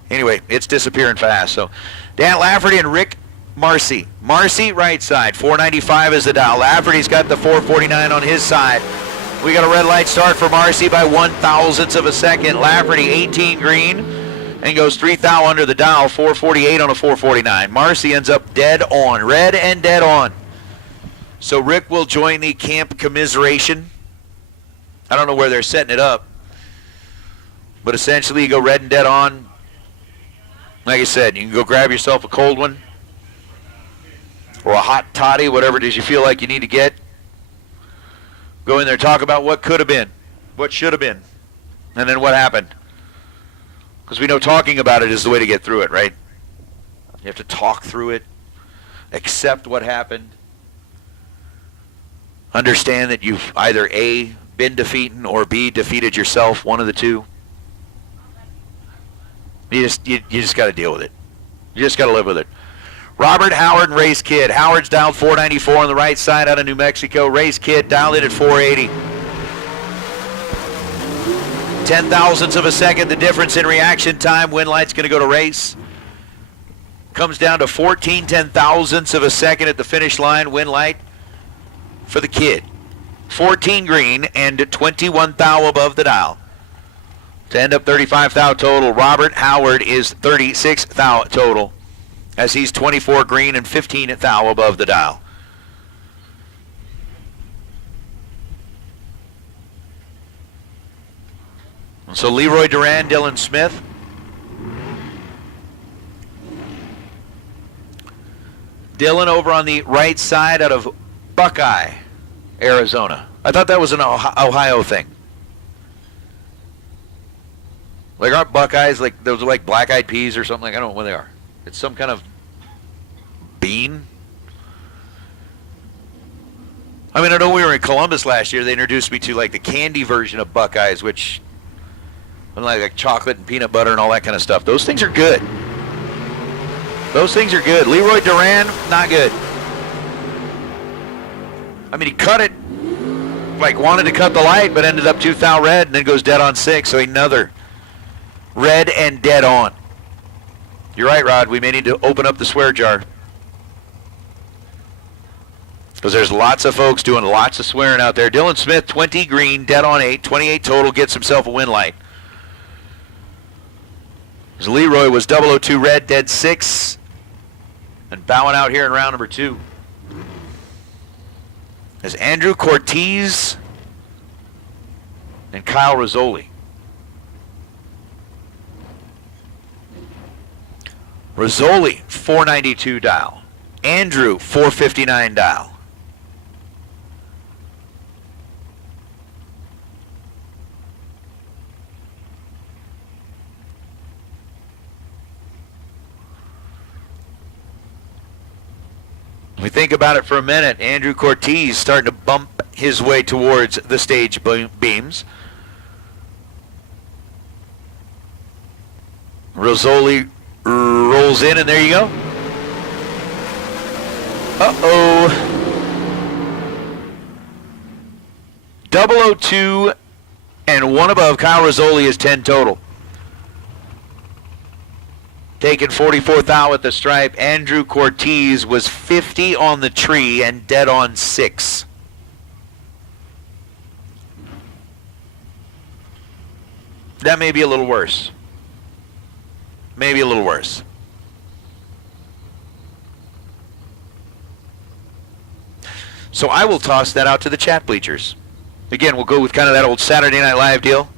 anyway, it's disappearing fast. So Dan Lafferty and Rick Marcy. Marcy, right side, 495 is the dial. Lafferty's got the 449 on his side. We got a red light start for Marcy by 1 thousandths of a second. Lafferty 18 green and goes 3 thou under the dial, 448 on a 449. Marcy ends up dead on, red and dead on. So Rick will join the camp commiseration. I don't know where they're setting it up, but essentially you go red and dead on. Like I said, you can go grab yourself a cold one or a hot toddy, whatever it is you feel like you need to get. Go in there, talk about what could have been, what should have been, and then what happened. Because we know talking about it is the way to get through it, right? You have to talk through it, accept what happened, understand that you've either A, been defeated, or B, defeated yourself, one of the two. You just got to deal with it. You just got to live with it. Robert Howard and Ray's Kidd. Howard's dialed 494 on the right side out of New Mexico. Ray's Kidd dialed in at 480. 10 thousandths of a second, the difference in reaction time. Win light's going to go to Race. Comes down to 14 10,000ths of a second at the finish line. Win light for the Kidd. 14 green and 21 thou above the dial. To end up 35 thou total. Robert Howard is 36 thou total, as he's 24 green and 15 thou above the dial. So Leroy Duran, Dylan Smith. Dylan over on the right side out of Buckeye, Arizona. I thought that was an Ohio thing. Like, aren't Buckeyes like those are like black-eyed peas or something? Like, I don't know what they are. It's some kind of bean. I mean, I know we were in Columbus last year. They introduced me to like the candy version of Buckeyes, which like chocolate and peanut butter and all that kind of stuff. Those things are good. Those things are good. Leroy Duran, not good. I mean, he cut it, like wanted to cut the light, but ended up 2 thou red and then goes dead on 6. So another red and dead on. You're right, Rod. We may need to open up the swear jar. Because there's lots of folks doing lots of swearing out there. Dylan Smith, 20 green, dead on 8, 28 total, gets himself a win light. As Leroy was 002 red, dead 6, and bowing out here in round number 2. As Andrew Cortez and Kyle Rizzoli. Rizzoli, 492 dial. Andrew, 459 dial. We think about it for a minute. Andrew Cortez starting to bump his way towards the stage beams. Rizzoli rolls in, and there you go. Uh-oh. 002 and 1 above. Kyle Rizzoli is 10 total. Taking 44 thou at the stripe. Andrew Cortez was 50 on the tree and dead on 6. That may be a little worse. Maybe a little worse. So I will toss that out to the chat bleachers. Again, we'll go with kind of that old Saturday Night Live deal.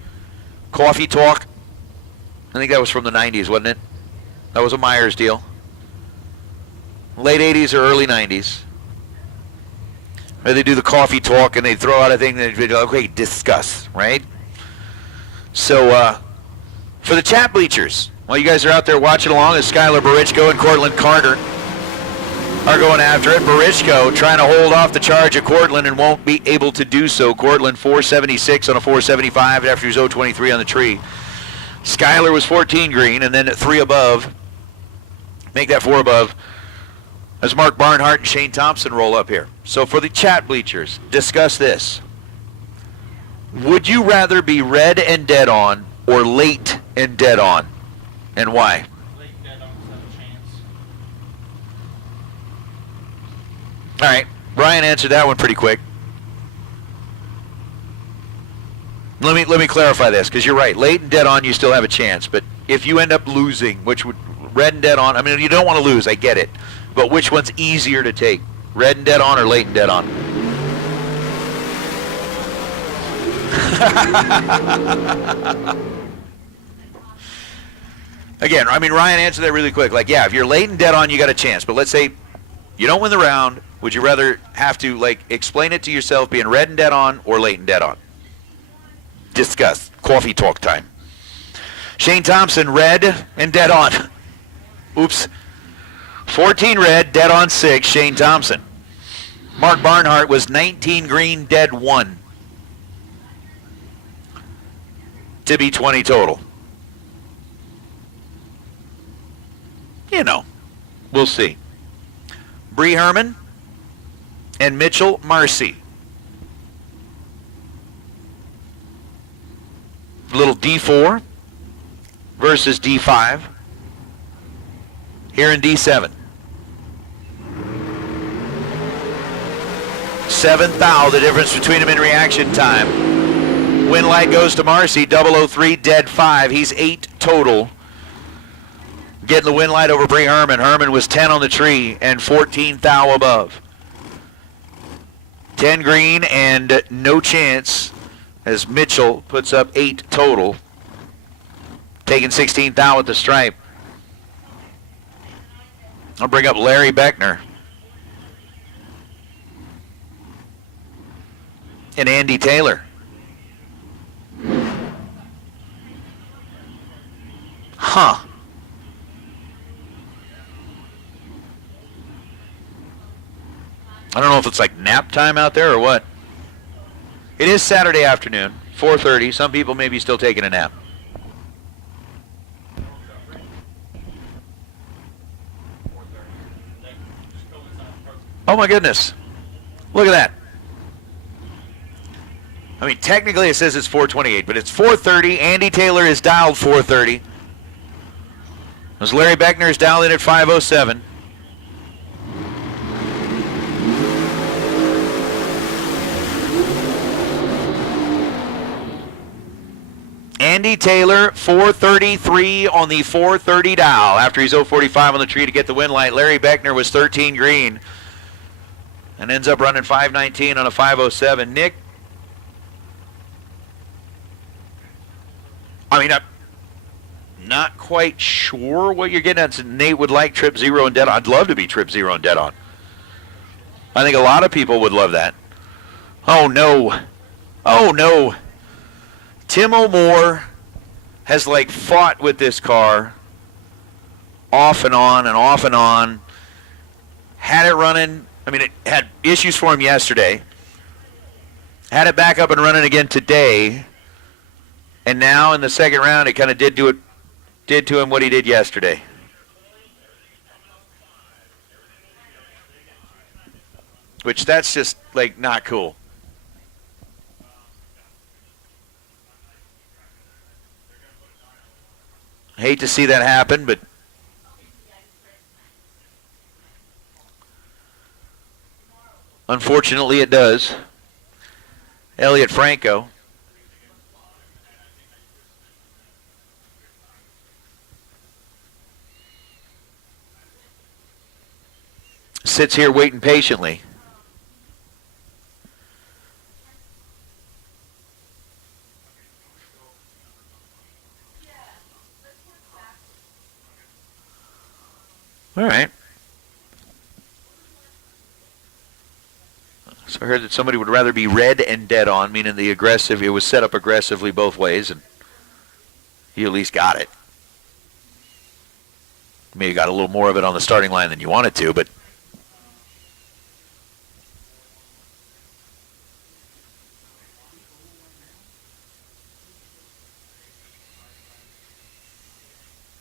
Coffee talk. I think that was from the 90s, wasn't it? That was a Myers deal. Late 80s or early 90s. Where they do the coffee talk and they throw out a thing that they go, okay, discuss, right? So, for the chat bleachers, while you guys are out there watching along, as Skylar Barichko and Cortland Carter are going after it. Barichko trying to hold off the charge of Cortland and won't be able to do so. Cortland 476 on a 475 after he was 023 on the tree. Skylar was 14 green, and then at 3 above, make that 4 above, as Mark Barnhart and Shane Thompson roll up here. So for the chat bleachers, discuss this. Would you rather be red and dead on or late and dead on? And why? Late dead on have a chance. All right, Brian answered that one pretty quick. Let me clarify this, because you're right. Late and dead on, you still have a chance. But if you end up losing, which would red and dead on, I mean, you don't want to lose. I get it. But which one's easier to take? Red and dead on or late and dead on? Again, I mean, Ryan answered that really quick. Like, yeah, if you're late and dead on, you got a chance. But let's say you don't win the round. Would you rather have to, like, explain it to yourself being red and dead on or late and dead on? Discuss. Coffee talk time. Shane Thompson, red and dead on. Oops. 14 red, dead on 6, Shane Thompson. Mark Barnhart was 19 green, dead 1. To be 20 total. You know, we'll see. Bree Herman and Mitchell Marcy. Little D4 versus D5 here in D7. 7 thou, the difference between them in reaction time. Win light goes to Marcy, 003, dead 5. He's 8 total. Getting the win light over Bree Herman. Herman was 10 on the tree and 14 thou above. 10 green and no chance as Mitchell puts up 8 total. Taking 16th out with the stripe. I'll bring up Larry Beckner. And Andy Taylor. Huh. I don't know if it's like nap time out there or what. It is Saturday afternoon, 4:30. Some people may be still taking a nap. Oh my goodness. Look at that. I mean, technically it says it's 4:28, but it's 4:30. Andy Taylor is dialed 4:30. As Larry Beckner is dialed in at 5:07. Andy Taylor, 4:33 on the 4:30 dial after he's 0:45 on the tree to get the win light. Larry Beckner was 13 green and ends up running 5:19 on a 5:07. Nick, I mean, I'm not quite sure what you're getting at. Nate would like trip 0 and dead on. I'd love to be trip 0 and dead on. I think a lot of people would love that. Oh no. Oh no. Tim O'More has like fought with this car off and on and off and on. Had it running. I mean, it had issues for him yesterday. Had it back up and running again today. And now in the second round, it kind of did to him what he did yesterday. Which that's just like not cool. I hate to see that happen, but unfortunately it does. Elliot Franco. Sits here waiting patiently. All right. So I heard that somebody would rather be red and dead on, meaning the aggressive, it was set up aggressively both ways, and you at least got it. Maybe got a little more of it on the starting line than you wanted to, but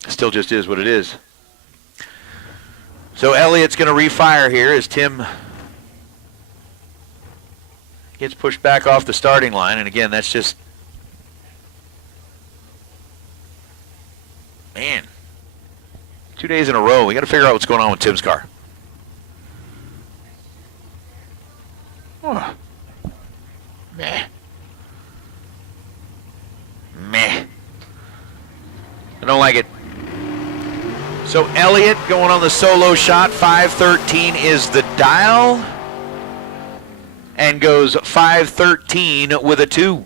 still just is what it is. So Elliott's going to refire here as Tim gets pushed back off the starting line. And again, that's just, man, 2 days in a row. We got to figure out what's going on with Tim's car. Oh. Meh. Meh. I don't like it. So Elliott going on the solo shot, 5:13 is the dial, and goes 5:13 with a 2.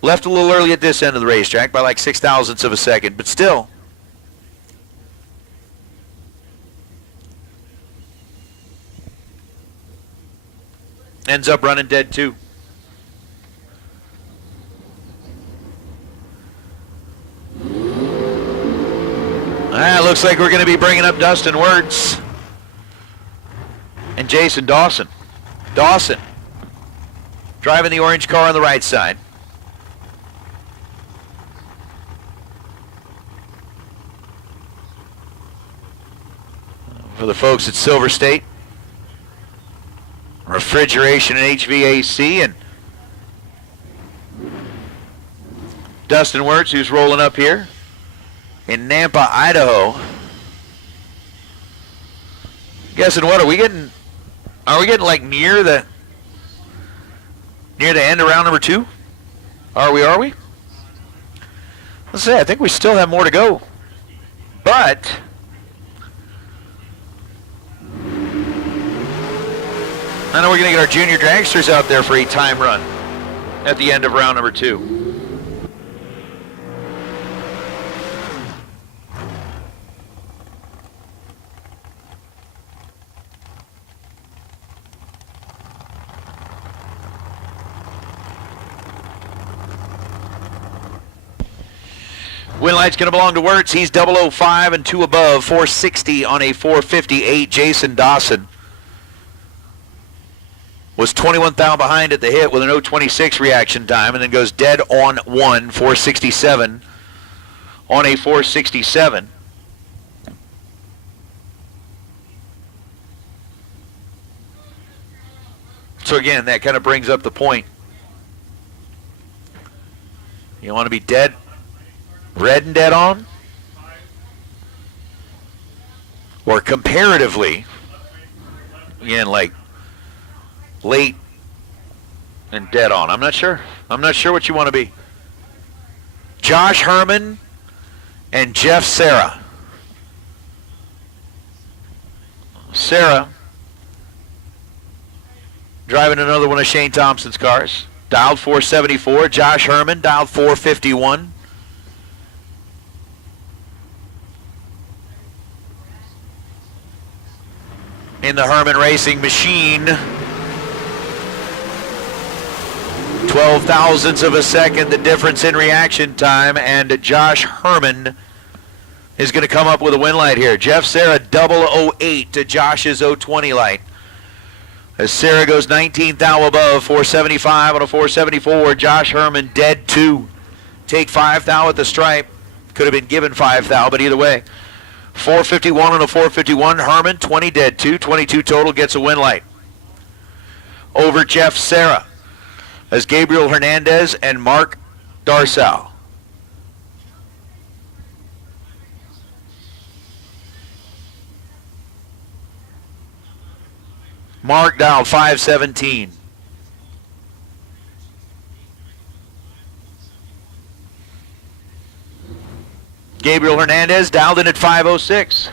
Left a little early at this end of the racetrack by like 0.06 of a second, but still. Ends up running dead 2. Looks like we're going to be bringing up Dustin Wirtz and Jason Dawson. Dawson driving the orange car on the right side. For the folks at Silver State, refrigeration and HVAC, and Dustin Wirtz, who's rolling up here in Nampa, Idaho. Guessing what are we getting like near the end of round number 2? Are we? Let's say I think we still have more to go. But I know we're going to get our junior dragsters out there for a time run at the end of round number 2. Win light's going to belong to Wirtz. He's 005 and 2 above, 460 on a 458. Jason Dawson was 21 thou behind at the hit with an 026 reaction time, and then goes dead on 1, 467 on a 467. So again, that kind of brings up the point. You want to be dead, red and dead on? Or comparatively, again, like late and dead on. I'm not sure. I'm not sure what you want to be. Josh Herman and Jeff Serra. Serra driving another one of Shane Thompson's cars. Dialed 474. Josh Herman dialed 451. In the Herman Racing machine. 12 thousandths of a second, the difference in reaction time, and Josh Herman is going to come up with a win light here. Jeff Serra 008 to Josh's 020 light. As Serra goes 19 thou above, 475 on a 474. Josh Herman dead 2. Take 5 thou at the stripe. Could have been given 5 thou, but either way. 451 on a 451. Herman 20 dead 2. 22 total, gets a win light. Over Jeff Serra as Gabriel Hernandez and Mark Darsow. Mark dialed 517. Gabriel Hernandez dialed in at 506.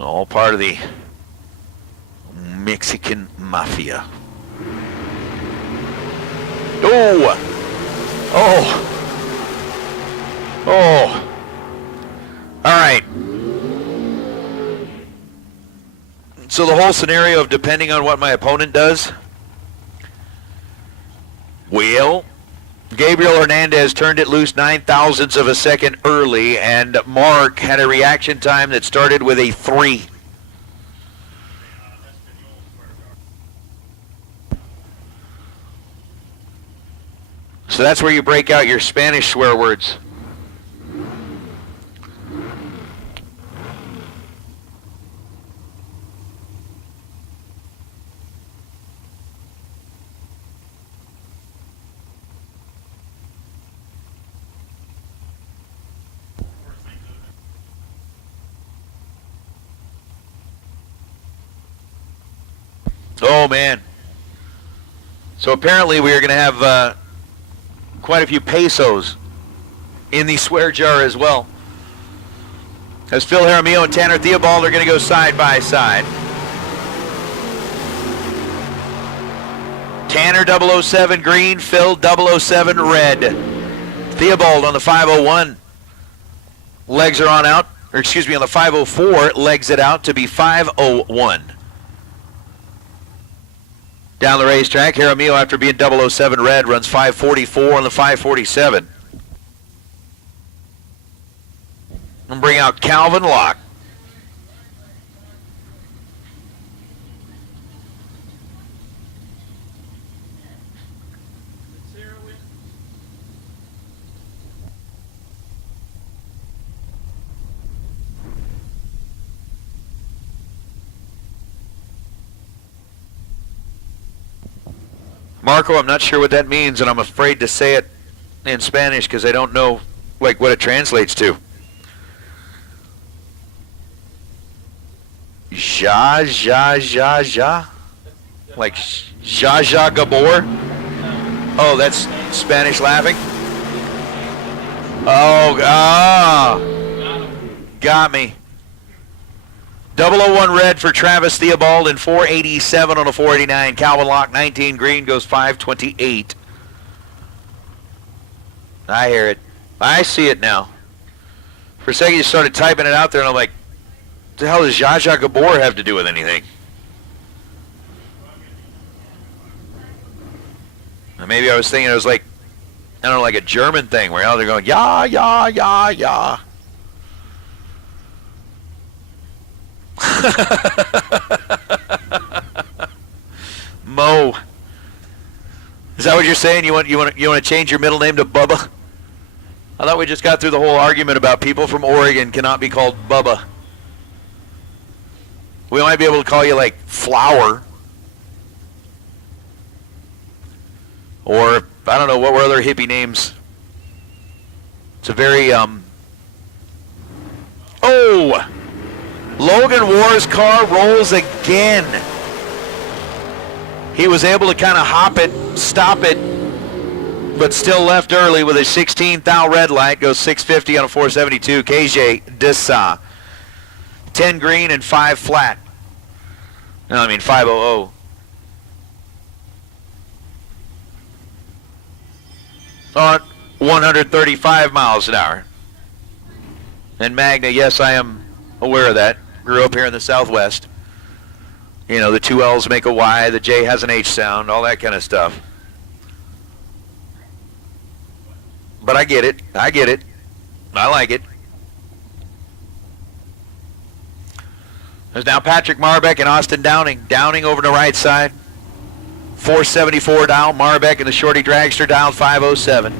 All part of the Mexican Mafia. Oh! Oh! Oh! All right. So the whole scenario of depending on what my opponent does, well, Gabriel Hernandez turned it loose 9 thousandths of a second early, and Mark had a reaction time that started with a 3. So that's where you break out your Spanish swear words. Oh, man. So apparently we are going to have quite a few pesos in the swear jar as well. As Phil Jaramillo and Tanner Theobald are going to go side by side. Tanner 007 green, Phil 007 red. Theobald on the 501. Legs are on out, or excuse me, on the 504, legs it out to be 501. Down the racetrack, Jaramillo, after being 007 red, runs 544 on the 547. And bring out Calvin Locke. Marco, I'm not sure what that means, and I'm afraid to say it in Spanish because I don't know like what it translates to. Ja, ja, ja, ja? Like Ja, ja, Gabor? Oh, that's Spanish laughing? Oh, got me. 001 red for Travis Theobald and 487 on a 489. Calvin Locke, 19 green, goes 528. I hear it. I see it now. For a second you started typing it out there and I'm like, what the hell does Zsa Zsa Gabor have to do with anything? Maybe I was thinking it was like, I don't know, like a German thing where they're going, yeah, yeah, yeah, yeah. Mo. Is that what you're saying? You want to change your middle name to Bubba? I thought we just got through the whole argument about people from Oregon cannot be called Bubba. We might be able to call you like Flower. Or, I don't know, what were other hippie names? It's a very, Oh! Logan Ward's car rolls again. He was able to kind of hop it, stop it, but still left early with a 16 thou red light. Goes 650 on a 472. KJ Dissa. 10 green and 5 flat. No, I mean 500. On 135 miles an hour. And Magna, yes, I am aware of that. Grew up here in the Southwest. You know, the 2 L's make a Y, the J has an H sound, all that kind of stuff. But I get it. I get it. I like it. There's now Patrick Marbeck and Austin Downing. Downing over to the right side. 474 dial. Marbeck and the Shorty Dragster dial 507.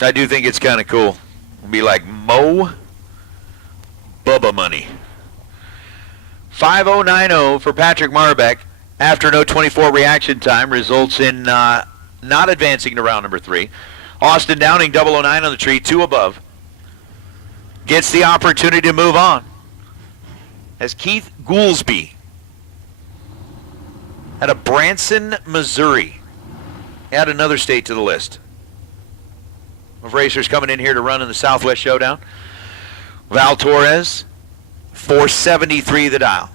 I do think it's kind of cool. It'll be like Mo Bubba money. 5090 for Patrick Marbeck after no 24 reaction time results in not advancing to round number 3. Austin Downing 009 on the tree, 2 above. Gets the opportunity to move on. As Keith Goolsby out of Branson, Missouri. Add another state to the list of racers coming in here to run in the Southwest Showdown. Val Torres, 473 the dial.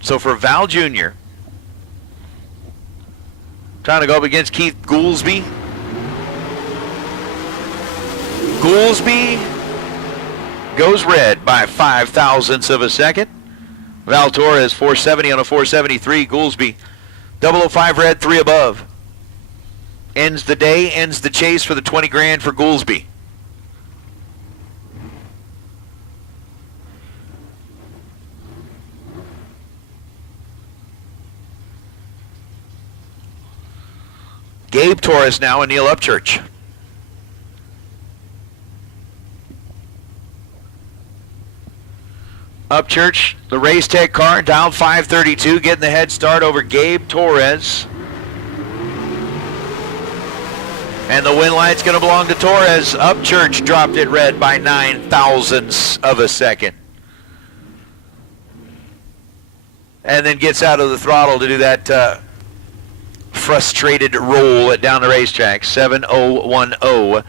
So for Val Jr., trying to go up against Keith Goolsby. Goolsby goes red by 5 thousandths of a second. Val Torres, 470 on a 473. Goolsby, 005 red, 3 above. Ends the day, ends the chase for the 20 grand for Goolsby. Gabe Torres now and Neil Upchurch. Upchurch, the Race Tech car, down 532, getting the head start over Gabe Torres. And the win light's going to belong to Torres. Upchurch dropped it red by 9 thousandths of a second. And then gets out of the throttle to do that frustrated roll down the racetrack. 7010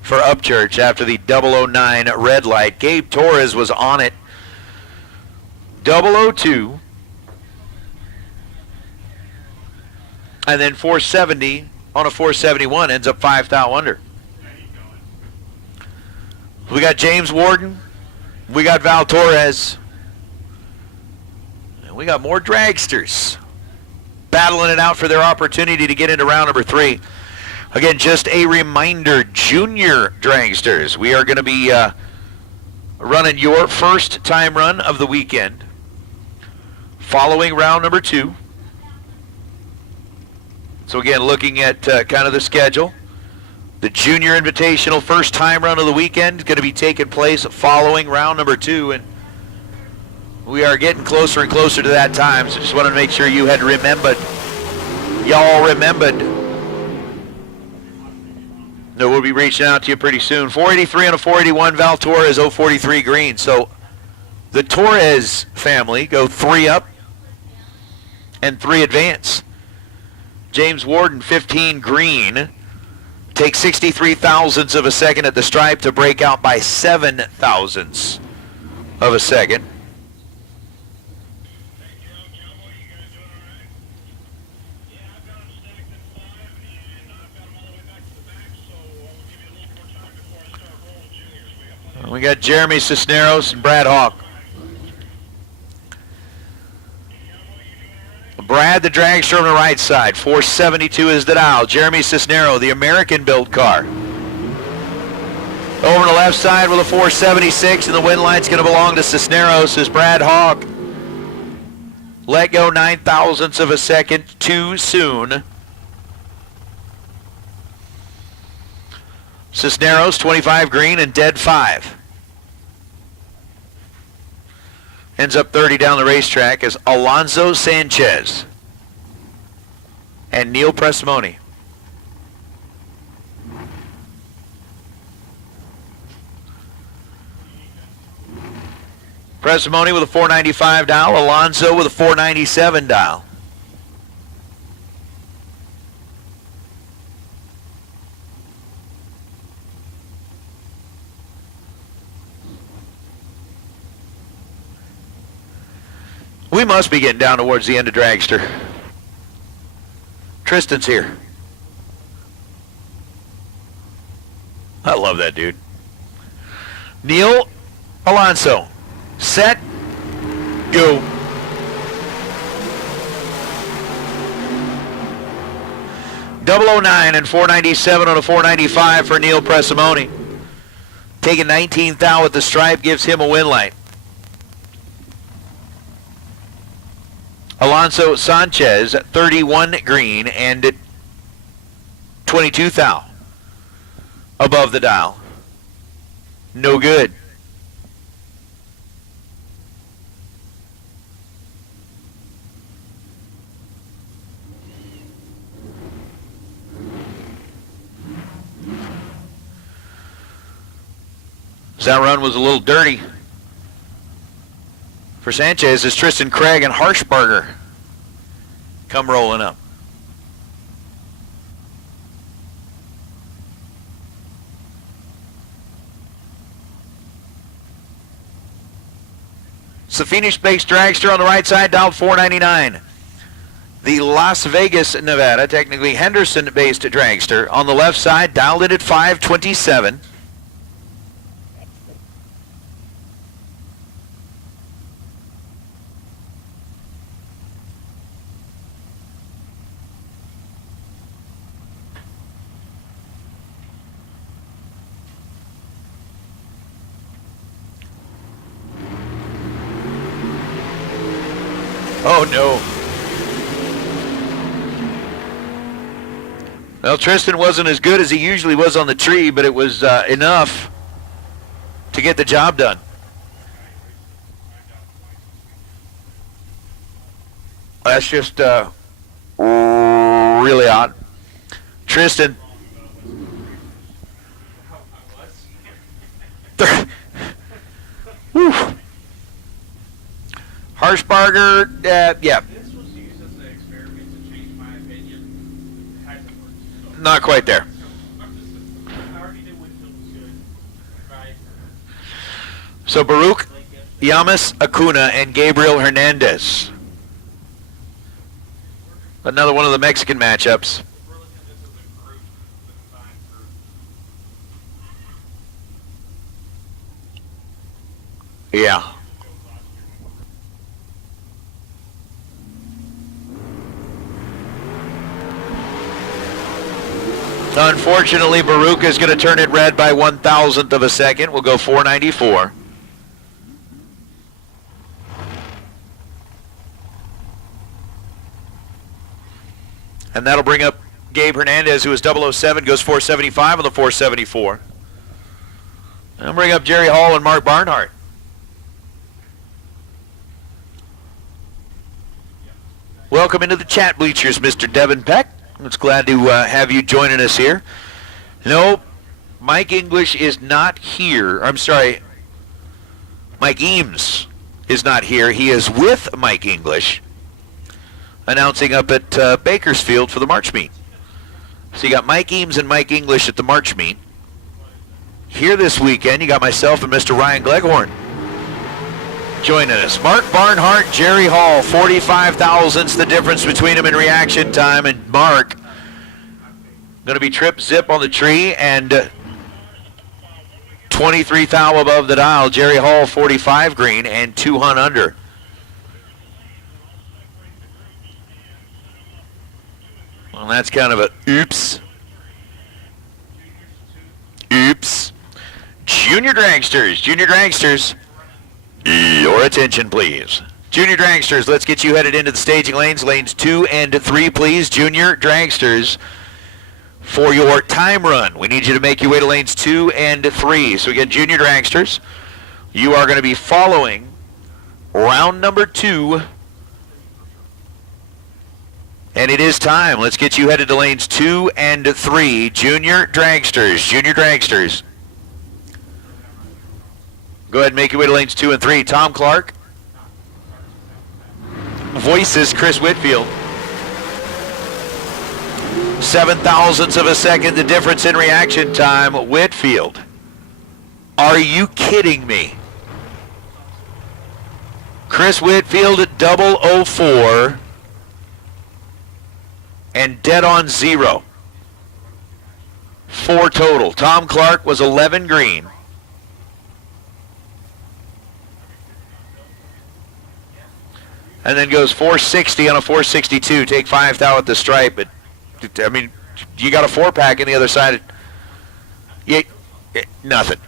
for Upchurch after the 009 red light. Gabe Torres was on it. 002. And then 470 on a 471 ends up 5 thou under. We got James Warden. We got Val Torres. And we got more dragsters battling it out for their opportunity to get into round number 3. Again, just a reminder, junior dragsters, we are going to be running your first time run of the weekend following round number 2. So again, looking at kind of the schedule, the Junior Invitational first time run of the weekend is going to be taking place following round number 2, and we are getting closer and closer to that time, so just wanted to make sure you had remembered. Y'all remembered. No, we'll be reaching out to you pretty soon. 483 on a 481, Val Torres, 043 green. So the Torres family go 3 up and 3 advance. James Warden, 15 green, takes 63 thousandths of a second at the stripe to break out by 7 thousandths of a second. We got Jeremy Cisneros and Brad Hawk. Brad, the dragster on the right side. 472 is the dial. Jeremy Cisneros, the American-built car. Over on the left side with a 476, and the win line's going to belong to Cisneros as Brad Hawk let go 9 thousandths of a second too soon. Cisneros, 25 green and dead 5. Ends up 30 down the racetrack as Alonso Sanchez and Neil Presimoni. Presimoni with a 495 dial, Alonso with a 497 dial. We must be getting down towards the end of Dragster. Tristan's here. I love that dude. Neil, Alonso. Set, go. .009 and 497 on a 495 for Neil Presimoni. Taking 19th thou at the stripe gives him a win light. Alonso Sanchez, 31 green and 22 thou above the dial. No good. That run was a little dirty for Sanchez as Tristan Craig and Harshbarger come rolling up. It's the Phoenix-based dragster on the right side, dialed 499. The Las Vegas, Nevada, technically Henderson-based dragster on the left side, dialed in at 527. Oh no. Well, Tristan wasn't as good as he usually was on the tree, but it was enough to get the job done. That's just really odd. Tristan. Whew. Harshbarger, yeah. This was used as an experiment to change my opinion. It hasn't worked. So. Not quite there. I already knew Winfield was good. Right. So Baruch, Yamas Acuna, and Gabriel Hernandez. Another one of the Mexican matchups. We're looking at this as a group, the combined group. Yeah. Unfortunately, Baruch is going to turn it red by 1,000th of a second. We'll go 494. And that'll bring up Gabe Hernandez, who is 007, goes 475 on the 474. And bring up Jerry Hall and Mark Barnhart. Welcome into the chat bleachers, Mr. Devin Peck. It's glad to have you joining us here. No, Mike English is not here. I'm sorry, Mike Eames is not here. He is with Mike English, announcing up at Bakersfield for the March meet. So you got Mike Eames and Mike English at the March meet. Here this weekend, you got myself and Mr. Ryan Gleghorn joining us. Mark Barnhart, Jerry Hall, 45 thousandths the difference between them in reaction time, and Mark going to be trip zip on the tree and 23 thou above the dial. Jerry Hall, 45 green and 2 hunt under. Well, that's kind of a oops. Oops. Junior dragsters, your attention, please. Junior dragsters, let's get you headed into the staging lanes. Lanes 2 and 3, please. Junior dragsters, for your time run, we need you to make your way to lanes 2 and 3. So again, junior dragsters, you are going to be following round number 2. And it is time. Let's get you headed to lanes 2 and 3. Junior dragsters. Go ahead and make your way to lanes 2 and 3. Tom Clark. Voices Chris Whitfield. 7 thousandths of a second, the difference in reaction time. Whitfield. Are you kidding me? Chris Whitfield at 004 and dead on 0. 4 total. Tom Clark was 11 green. And then goes 460 on a 462. Take 5 thou at the stripe. But I mean, you got a 4-pack on the other side. Nothing.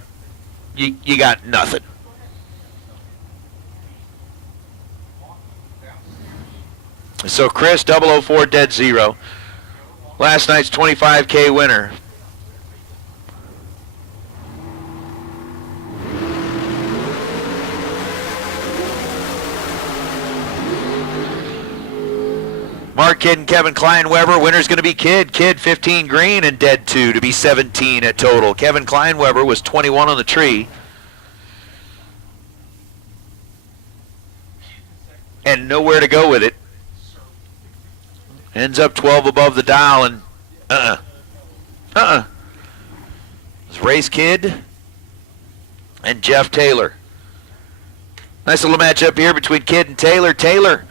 You got nothing. So Chris, 004, dead 0. Last night's 25K winner. Mark Kidd and Kevin Kleinweber. Winner's going to be Kidd. Kidd 15 green and dead 2 to be 17 at total. Kevin Kleinweber was 21 on the tree. And nowhere to go with it. Ends up 12 above the dial and It's Race Kidd and Jeff Taylor. Nice little matchup here between Kidd and Taylor. Taylor,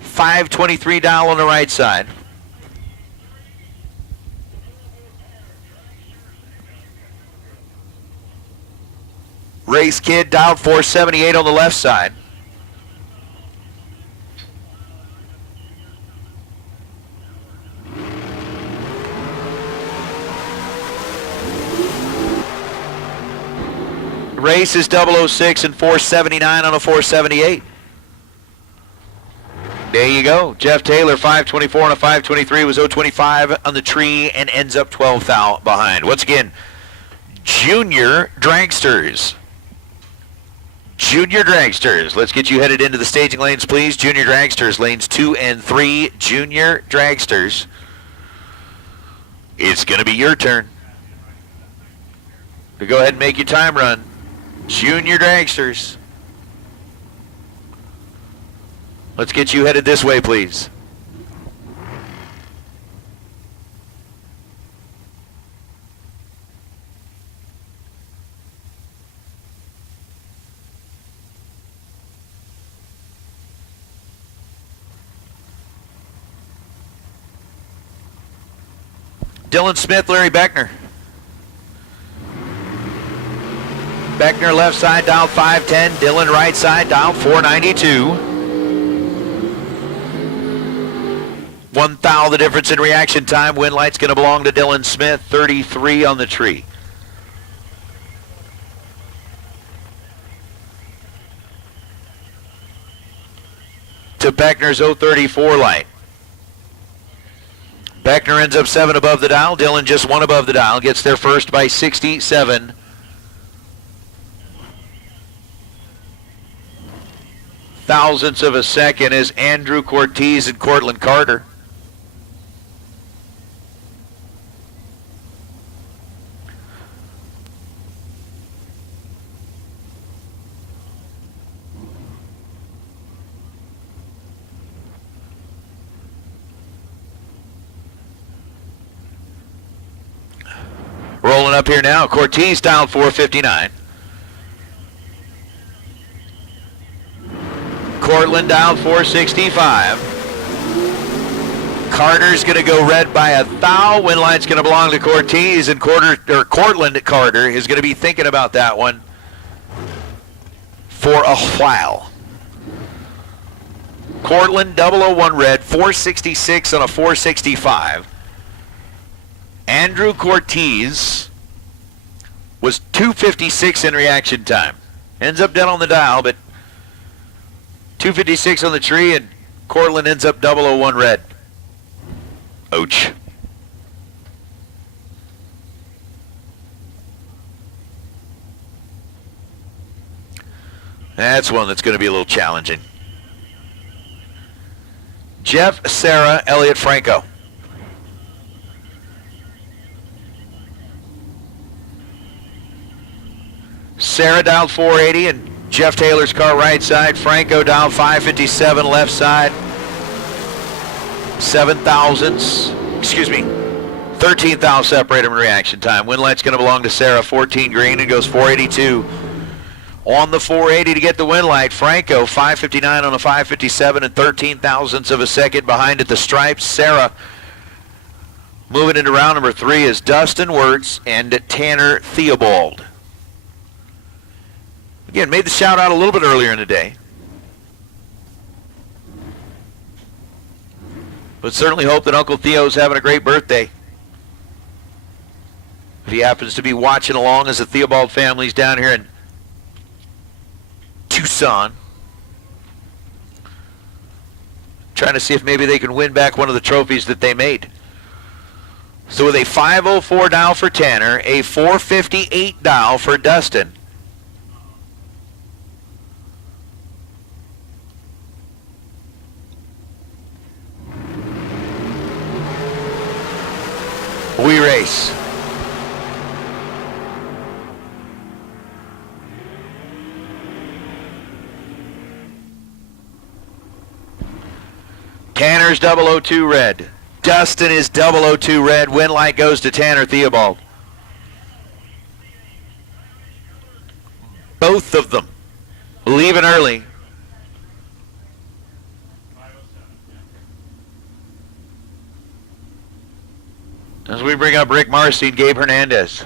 523 dial on the right side. Race Kidd dialed 478 on the left side. Race is 006 and 479 on a 478. There you go. Jeff Taylor, 524 on a 523, was 025 on the tree and ends up 12 thou behind. Once again, junior dragsters. Junior dragsters. Let's get you headed into the staging lanes, please. Junior dragsters, lanes 2 and 3. Junior dragsters. It's going to be your turn to go ahead and make your time run. Junior dragsters. Let's get you headed this way, please. Dylan Smith, Larry Beckner. Beckner left side, dialed 510. Dylan right side, dialed 492. 1 thou the difference in reaction time. Win light's going to belong to Dylan Smith, 33 on the tree. To Beckner's 034 light. Beckner ends up 7 above the dial. Dylan just 1 above the dial. Gets there first by 67 thousandths of a second is Andrew Cortez and Cortland Carter. Rolling up here now. Cortez dialed 459. Cortland dialed 465. Carter's going to go red by a thou. Win line's going to belong to Cortez, and Cortland Carter is going to be thinking about that one for a while. Cortland 001 red, 466 on a 465. Andrew Cortez was 256 in reaction time. Ends up dead on the dial, but 256 on the tree, and Cortland ends up 001 red. Ouch. That's one that's going to be a little challenging. Jeff, Sarah, Elliot, Franco. Sarah dialed 480 and Jeff Taylor's car right side. Franco dialed 557 left side. 7 thousandths, 13 thousandths separate them in reaction time. Win light's going to belong to Sarah, 14 green, and goes 482 on the 480 to get the win light. Franco 559 on a 557 and 13 thousandths of a second behind at the stripes. Sarah moving into round number 3 is Dustin Wirtz and Tanner Theobald. Again, made the shout out a little bit earlier in the day. But certainly hope that Uncle Theo's having a great birthday. If he happens to be watching along as the Theobald family's down here in Tucson. Trying to see if maybe they can win back one of the trophies that they made. So with a 504 dial for Tanner, a 458 dial for Dustin. We race. Tanner's 002 red. Dustin is 002 red. Win light goes to Tanner Theobald. Both of them leaving early. As we bring up Rick Marcy and Gabe Hernandez.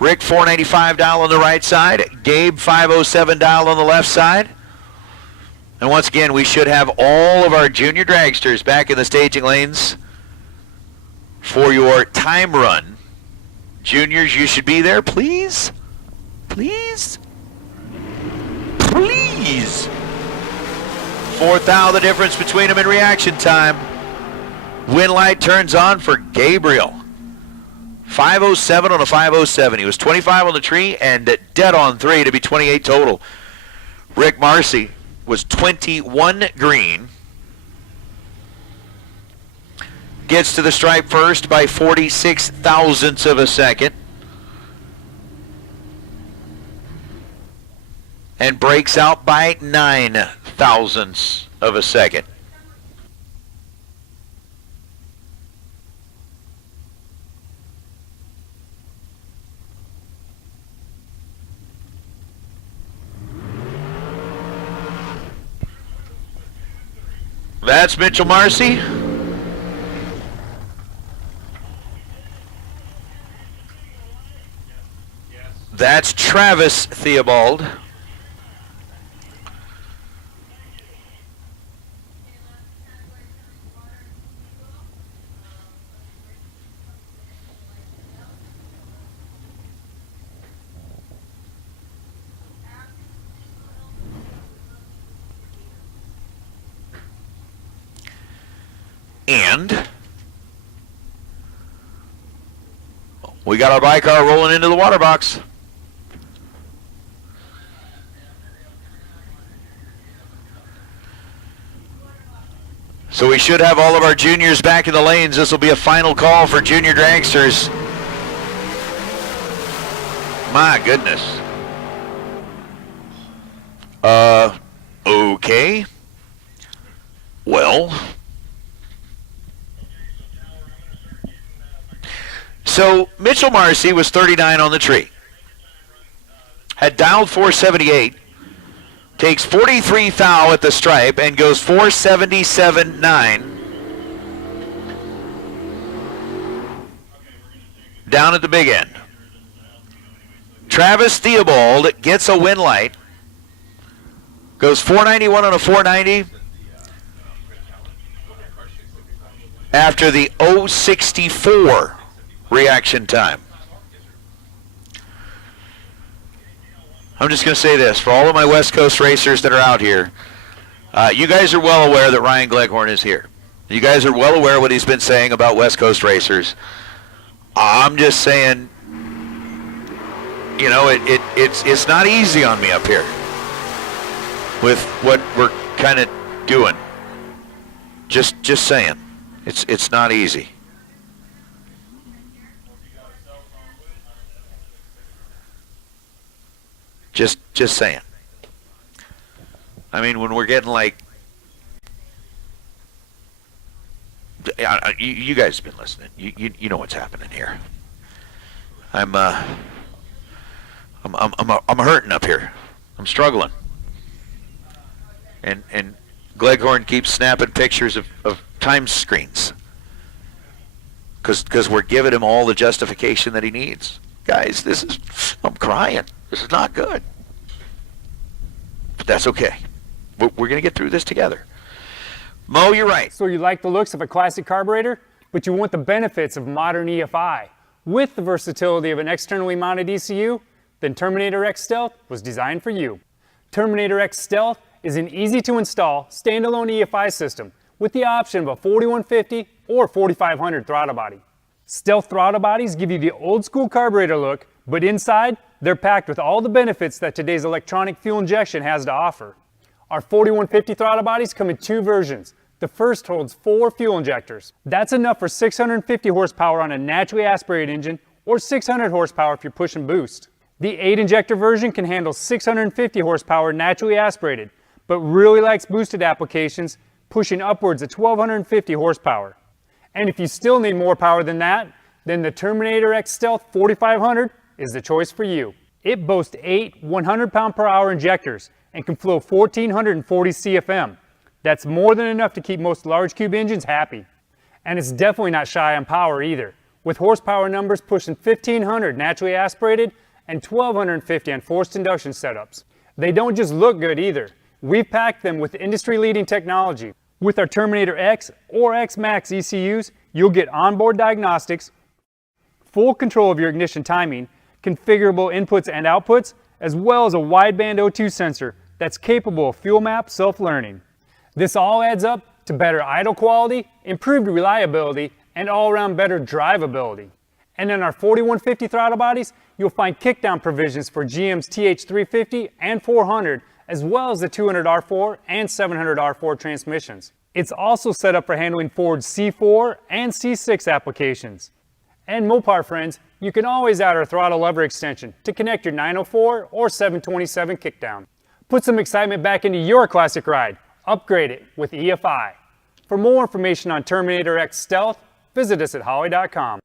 Rick 495 dial on the right side. Gabe 507 dial on the left side. And once again, we should have all of our junior dragsters back in the staging lanes for your time run. Juniors, you should be there, please. Please. Please. 4th thou, the difference between them in reaction time. Win light turns on for Gabriel. 507 on a 507. He was 25 on the tree and dead on 3 to be 28 total. Rick Marcy was 21 green. Gets to the stripe first by 46 thousandths of a second. And breaks out by 9 thousandths of a second. That's Mitchell Marcy. That's Travis Theobald. And we got our bicar rolling into the water box. So we should have all of our juniors back in the lanes. This will be a final call for junior dragsters. My goodness. Okay. Well. So Mitchell Marcy was 39 on the tree. Had dialed 478. Takes 43 thou at the stripe and goes 477.9. Down at the big end. Travis Theobald gets a win light. Goes 491 on a 490. After the 064 reaction time. I'm just going to say this. For all of my West Coast racers that are out here, you guys are well aware that Ryan Gleghorn is here. You guys are well aware what he's been saying about West Coast racers. I'm just saying, you know, it's not easy on me up here with what we're kind of doing. Just saying, it's not easy. Just saying. I mean, when we're getting like, you guys have been listening. You know what's happening here. I'm hurting up here. I'm struggling. And Gleghorn keeps snapping pictures of time screens. Because we're giving him all the justification that he needs. Guys, I'm crying. This is not good. But that's okay. We're going to get through this together. Mo, you're right. So you like the looks of a classic carburetor, but you want the benefits of modern EFI with the versatility of an externally mounted ECU? Then Terminator X Stealth was designed for you. Terminator X Stealth is an easy-to-install standalone EFI system with the option of a 4150 or 4500 throttle body. Stealth throttle bodies give you the old-school carburetor look, but inside, they're packed with all the benefits that today's electronic fuel injection has to offer. Our 4150 throttle bodies come in two versions. The first holds 4 fuel injectors. That's enough for 650 horsepower on a naturally aspirated engine or 600 horsepower if you're pushing boost. The 8-injector version can handle 650 horsepower naturally aspirated, but really likes boosted applications, pushing upwards of 1250 horsepower. And if you still need more power than that, then the Terminator X Stealth 4500 is the choice for you. It boasts 8 100-pound-per-hour injectors and can flow 1440 CFM. That's more than enough to keep most large cube engines happy. And it's definitely not shy on power either, with horsepower numbers pushing 1500 naturally aspirated and 1250 on forced induction setups. They don't just look good either. We've packed them with industry-leading technology. With our Terminator X or X Max ECUs, you'll get onboard diagnostics, full control of your ignition timing, configurable inputs and outputs, as well as a wideband O2 sensor that's capable of fuel map self-learning. This all adds up to better idle quality, improved reliability, and all-around better drivability. And in our 4150 throttle bodies, you'll find kickdown provisions for GM's TH350 and 400, as well as the 200R4 and 700R4 transmissions. It's also set up for handling Ford's C4 and C6 applications. And Mopar friends, you can always add our throttle lever extension to connect your 904 or 727 kickdown. Put some excitement back into your classic ride. Upgrade it with EFI. For more information on Terminator X Stealth, visit us at Holley.com.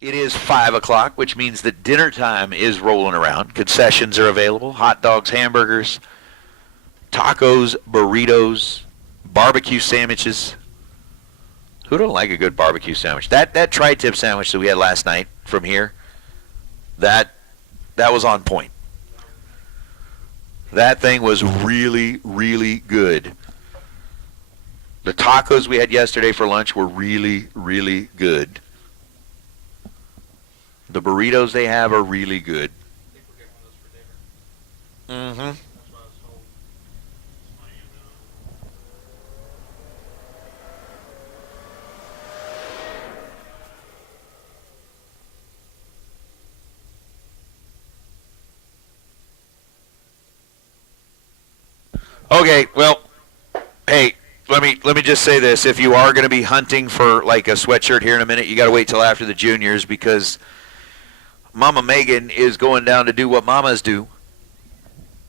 It is 5 o'clock, which means that dinner time is rolling around. Concessions are available. Hot dogs, hamburgers, tacos, burritos, barbecue sandwiches. Who don't like a good barbecue sandwich? That tri-tip sandwich that we had last night from here, that was on point. That thing was really, really good. The tacos we had yesterday for lunch were really, really good. The burritos they have are really good. Mm-hmm. Okay, well, hey, let me just say this. If you are going to be hunting for like a sweatshirt here in a minute, you got to wait till after the juniors because Mama Megan is going down to do what mamas do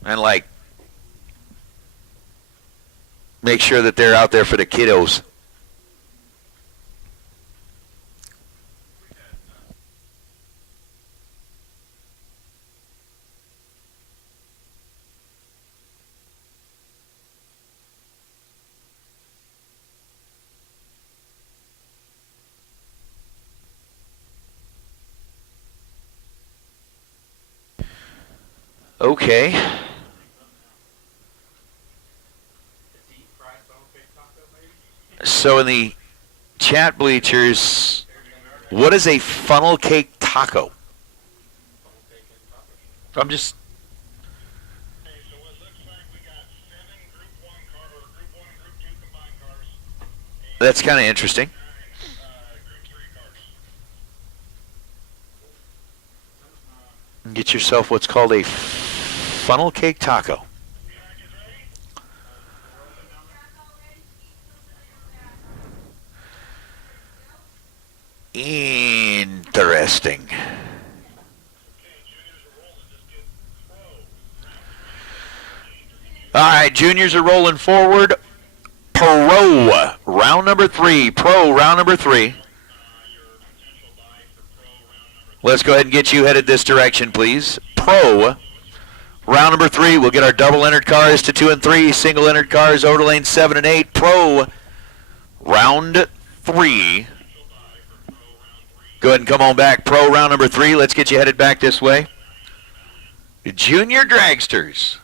and, like, make sure that they're out there for the kiddos. Okay. So in the chat bleachers, what is a funnel cake taco? I'm just... That's kind of interesting. Get yourself what's called a funnel cake taco. Interesting. All right, juniors are rolling forward. Pro, round number 3. Pro, round number 3. Let's go ahead and get you headed this direction, please. Pro, round number 3. We'll get our double entered cars to 2 and 3. Single entered cars over to lanes 7 and 8. Pro, round 3. Go ahead and come on back. Pro, round number 3. Let's get you headed back this way. Junior dragsters.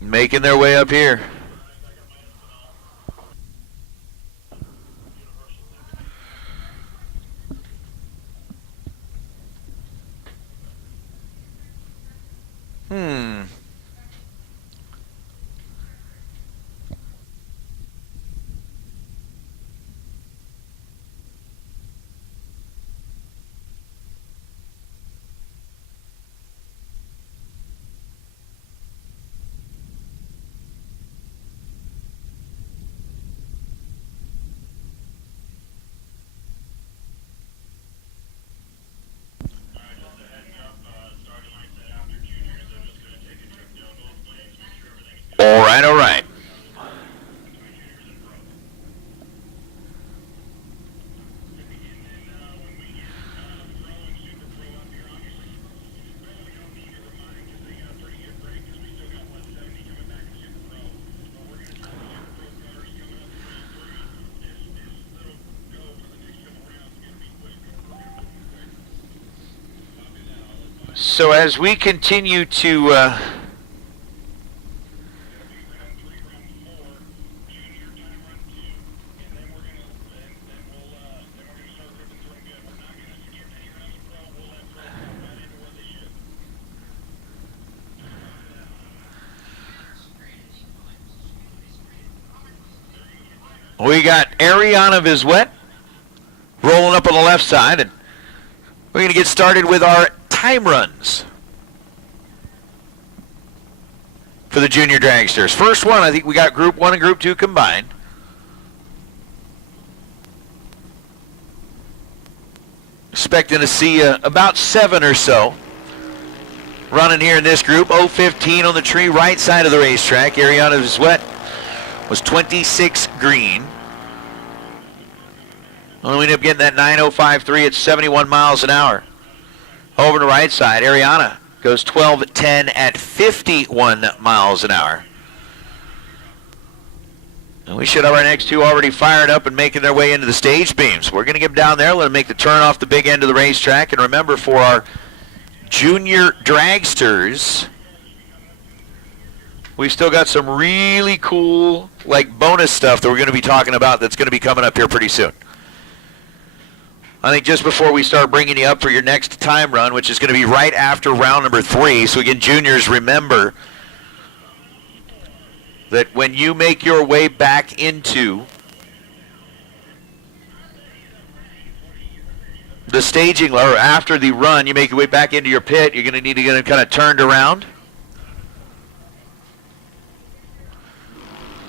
Making their way up here. All right. So as we continue to we got Ariana Vizwet rolling up on the left side, and we're going to get started with our time runs for the junior dragsters. First one, I think we got Group 1 and Group 2 combined. Expecting to see about 7 or so running here in this group. 015 on the tree, right side of the racetrack. Ariana Vizwet was 26 green. Well, we ended up getting that 9:05.3 at 71 miles an hour. Over to the right side, Ariana goes 12:10 at 51 miles an hour. And we should have our next two already fired up and making their way into the stage beams. We're going to get them down there, let them make the turn off the big end of the racetrack. And remember, for our junior dragsters, we've still got some really cool, like, bonus stuff that we're going to be talking about that's going to be coming up here pretty soon. I think just before we start bringing you up for your next time run, which is going to be right after round number 3. So again, juniors, remember that when you make your way back into the staging, or after the run, you make your way back into your pit, you're going to need to get kind of turned around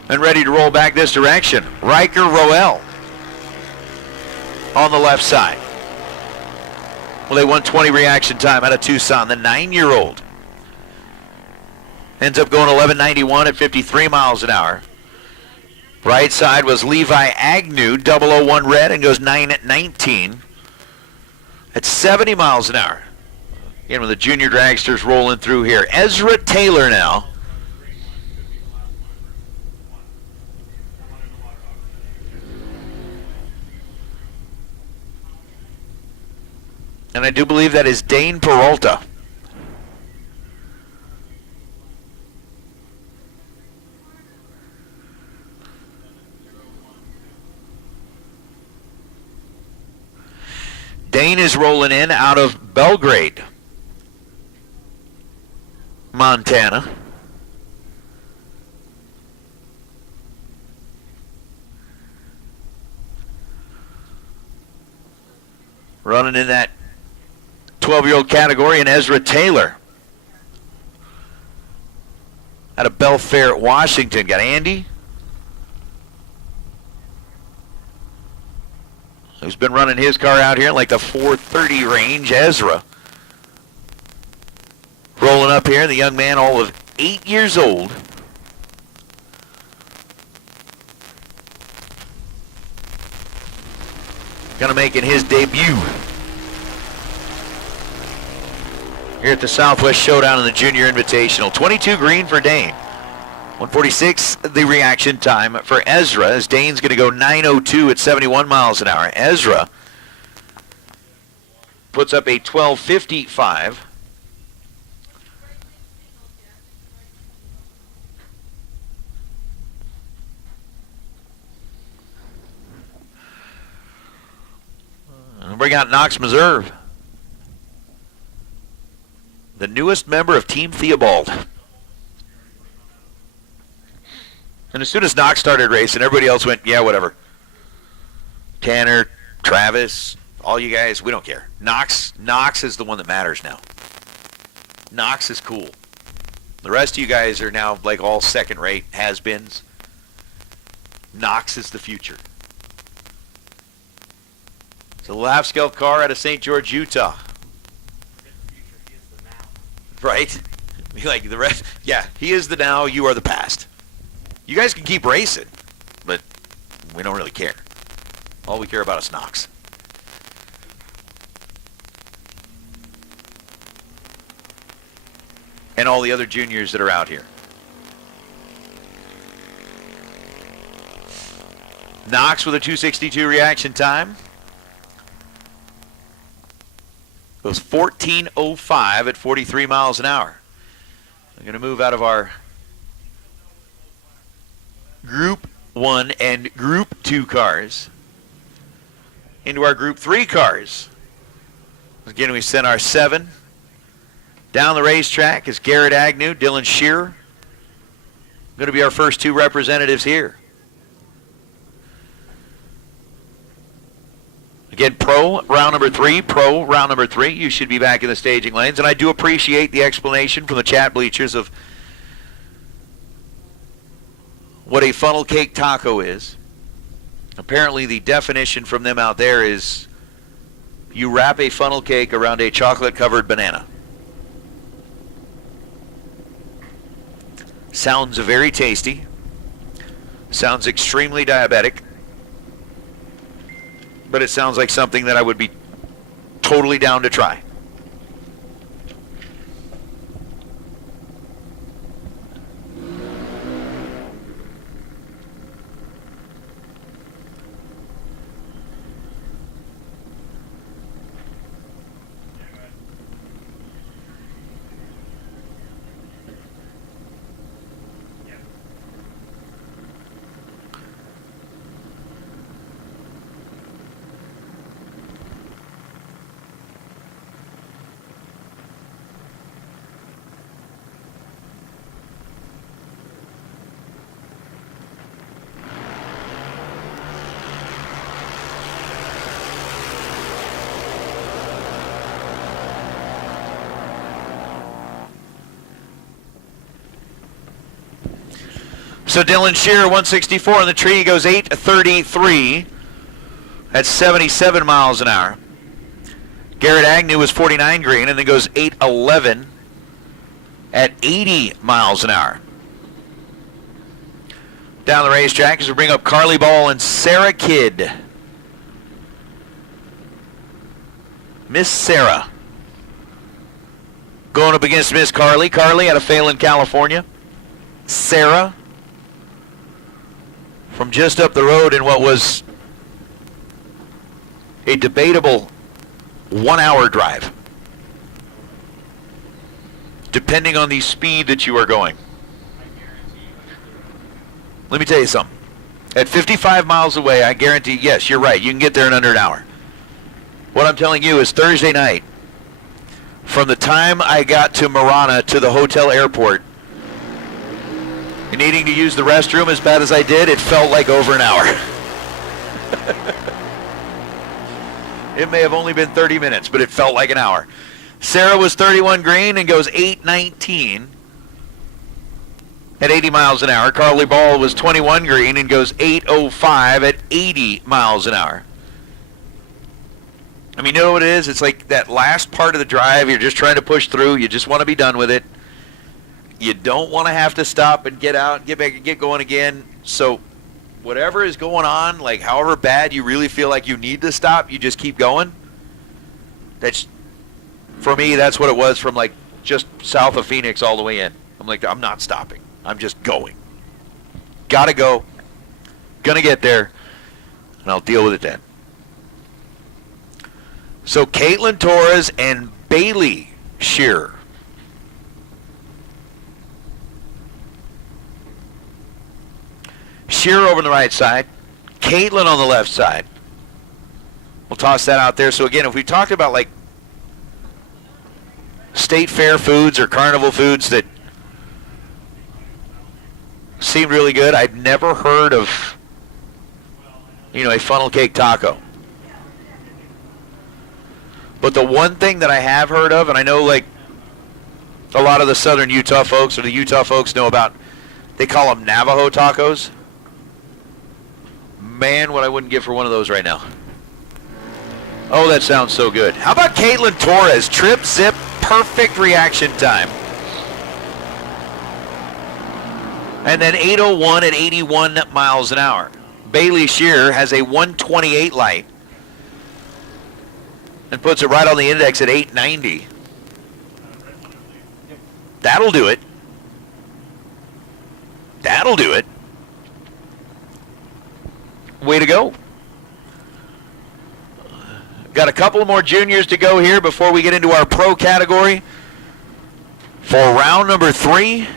and ready to roll back this direction. Riker Roel on the left side. Well, they 120 reaction time out of Tucson. The 9-year-old ends up going 1191 at 53 miles an hour. Right side was Levi Agnew, 001 red, and goes 9 at 19 at 70 miles an hour. Again, with the junior dragsters rolling through here. Ezra Taylor now. And I do believe that is Dane Peralta. Dane is rolling in out of Belgrade, Montana. Running in that 12-year-old category, and Ezra Taylor out of Belfair, Washington. Got Andy, who's been running his car out here in like the 430 range. Ezra rolling up here, the young man, all of 8 years old. Gonna making his debut here at the Southwest Showdown in the Junior Invitational. 22 green for Dane. 146 the reaction time for Ezra, as Dane's going to go 902 at 71 miles an hour. Ezra puts up a 1255. And we got Knox Meserve, the newest member of Team Theobald. And as soon as Knox started racing, everybody else went, yeah, whatever. Tanner, Travis, all you guys, we don't care. Knox is the one that matters now. Knox is cool. The rest of you guys are now like all second-rate has-beens. Knox is the future. It's a Lafskelf car out of St. George, Utah. Right? Like the rest, yeah, he is the now, you are the past. You guys can keep racing, but we don't really care. All we care about is Knox. And all the other juniors that are out here. Knox with a 262 reaction time. Goes 14:05 at 43 miles an hour. I'm going to move out of our Group 1 and Group 2 cars into our Group 3 cars. Again, we sent our 7 down the racetrack as Garrett Agnew, Dylan Shearer. Going to be our first 2 representatives here. Again, pro round number 3. You should be back in the staging lanes. And I do appreciate the explanation from the chat bleachers of what a funnel cake taco is. Apparently the definition from them out there is you wrap a funnel cake around a chocolate-covered banana. Sounds very tasty. Sounds extremely diabetic. But it sounds like something that I would be totally down to try. So Dylan Shearer, 164 on the tree, goes 8:33 at 77 miles an hour. Garrett Agnew was 49 green and then goes 8:11 at 80 miles an hour. Down the racetrack as we bring up Carly Ball and Sarah Kidd. Miss Sarah going up against Miss Carly. Carly out of Phelan, California. Sarah from just up the road in what was a debatable 1 hour drive, depending on the speed that you are going. Let me tell you something. At 55 miles away, I guarantee, yes, you're right, you can get there in under an hour. What I'm telling you is Thursday night, from the time I got to Marana to the hotel airport, needing to use the restroom as bad as I did, it felt like over an hour. It may have only been 30 minutes, but it felt like an hour. Sarah was 31 green and goes 8:19 at 80 miles an hour. Carly Ball was 21 green and goes 8:05 at 80 miles an hour. I mean, you know what it is? It's like that last part of the drive, you're just trying to push through. You just want to be done with it. You don't want to have to stop and get out, get back and get going again. So whatever is going on, like however bad you really feel like you need to stop, you just keep going. That's, for me, that's what it was from like just south of Phoenix all the way in. I'm like, I'm not stopping. I'm just going. Gotta go. Gonna get there. And I'll deal with it then. So Caitlin Torres and Bailey Shearer. Shearer over on the right side, Caitlin on the left side. We'll toss that out there. So again, if we talked about like state fair foods or carnival foods that seemed really good, I'd never heard of, a funnel cake taco. But the one thing that I have heard of, and I know like a lot of the southern Utah folks or the Utah folks know about, they call them Navajo tacos. Man, what I wouldn't give for one of those right now. Oh, that sounds so good. How about Caitlin Torres? Trip, zip, perfect reaction time. And then 8:01 at 81 miles an hour. Bailey Shearer has a 128 light and puts it right on the index at 890. That'll do it. That'll do it. Way to go. Got a couple more juniors to go here before we get into our pro category for round number 3.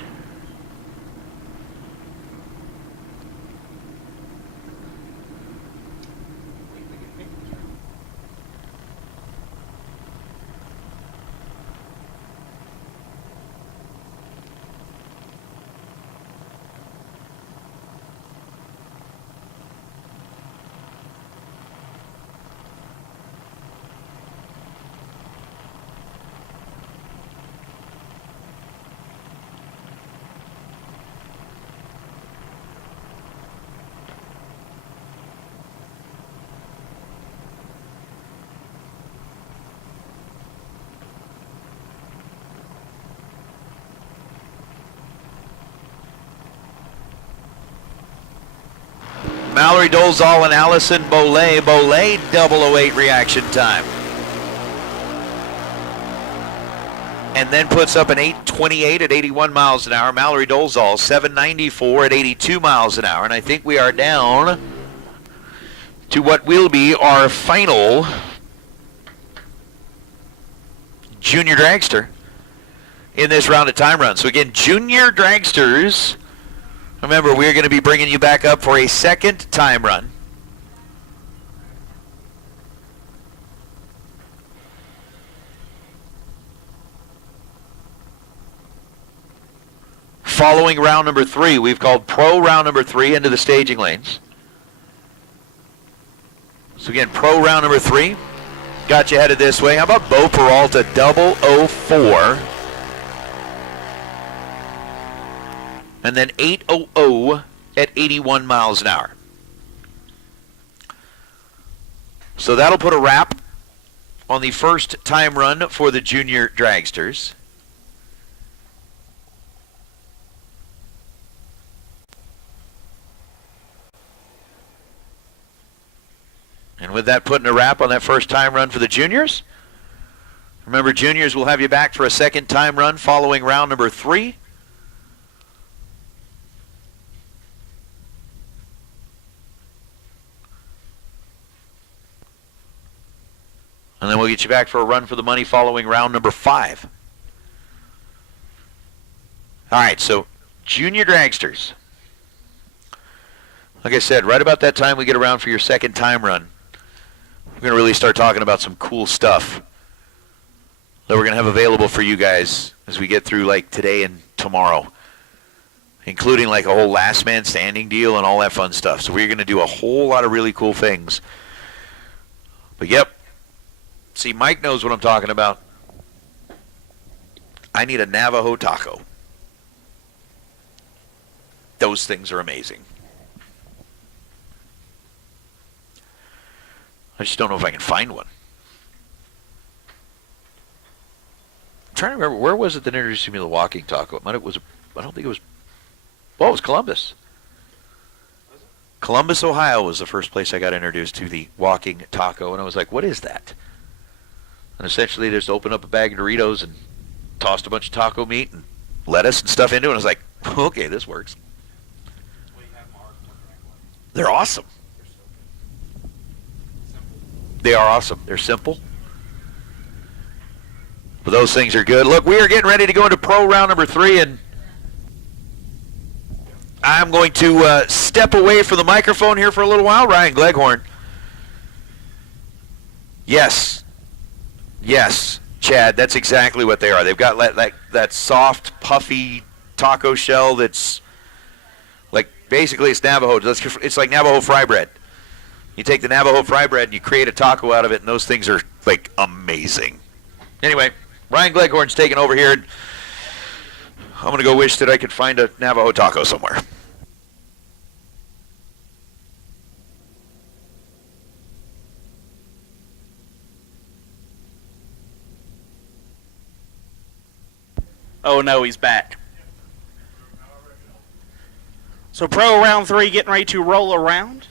Mallory Dolezal and Allison Bolay. Bolay 008 reaction time. And then puts up an 8:28 at 81 miles an hour. Mallory Dolezal 7:94 at 82 miles an hour. And I think we are down to what will be our final junior dragster in this round of time run. So again, junior dragsters. Remember, we're going to be bringing you back up for a second time run. Following round number 3, we've called pro round number 3 into the staging lanes. So again, pro round number 3. Got you headed this way. How about Bo Peralta 004? and then 8:00 at 81 miles an hour. So that'll put a wrap on the first time run for the junior dragsters. And with that putting a wrap on that first time run for the juniors, remember juniors will have you back for a second time run following round number 3. And then we'll get you back for a run for the money following round number 5. All right, so junior dragsters. Like I said, right about that time we get around for your second time run, we're going to really start talking about some cool stuff that we're going to have available for you guys as we get through like today and tomorrow, including like a whole last man standing deal and all that fun stuff. So we're going to do a whole lot of really cool things. But yep, see, Mike knows what I'm talking about. I need a Navajo taco. Those things are amazing. I just don't know if I can find one. I'm trying to remember, where was it that introduced me to the walking taco? I don't think it was, well, it was Columbus. Columbus, Ohio was the first place I got introduced to the walking taco, and I was like, what is that? And essentially they just opened up a bag of Doritos and tossed a bunch of taco meat and lettuce and stuff into it, and I was like, okay, this works. They're awesome. They are awesome. They're simple. But those things are good. Look, we are getting ready to go into pro round number 3, and I'm going to step away from the microphone here for a little while. Ryan Gleghorn. Yes. Yes, Chad, that's exactly what they are. They've got that soft, puffy taco shell that's like, basically it's Navajo. It's like Navajo fry bread. You take the Navajo fry bread and you create a taco out of it, and those things are like amazing. Anyway, Ryan Gleghorn's taking over here. And I'm going to go wish that I could find a Navajo taco somewhere. Oh no, he's back. So pro round 3 getting ready to roll around.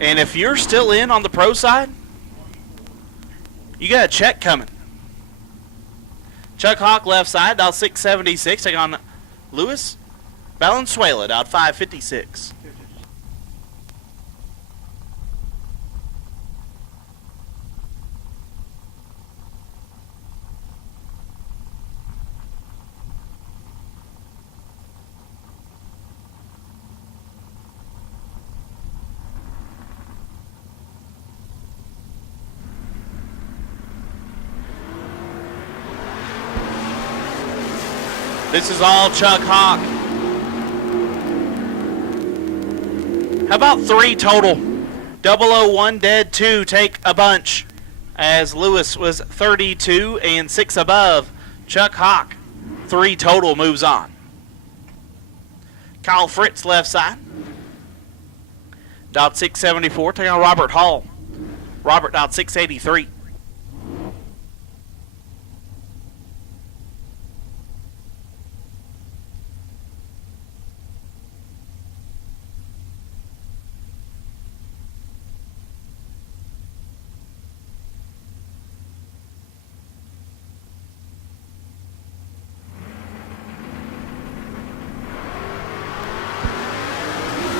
And if you're still in on the pro side, you got a check coming. Chuck Hawk left side, dial 676. Take on Luis Valenzuela, dial 556. This is all Chuck Hawk. How about 3 total? 001 dead, 2 take a bunch. As Lewis was 32 and 6 above. Chuck Hawk, 3 total, moves on. Kyle Fritz left side. Dialed 674, taking on Robert Hall. Robert dialed 683.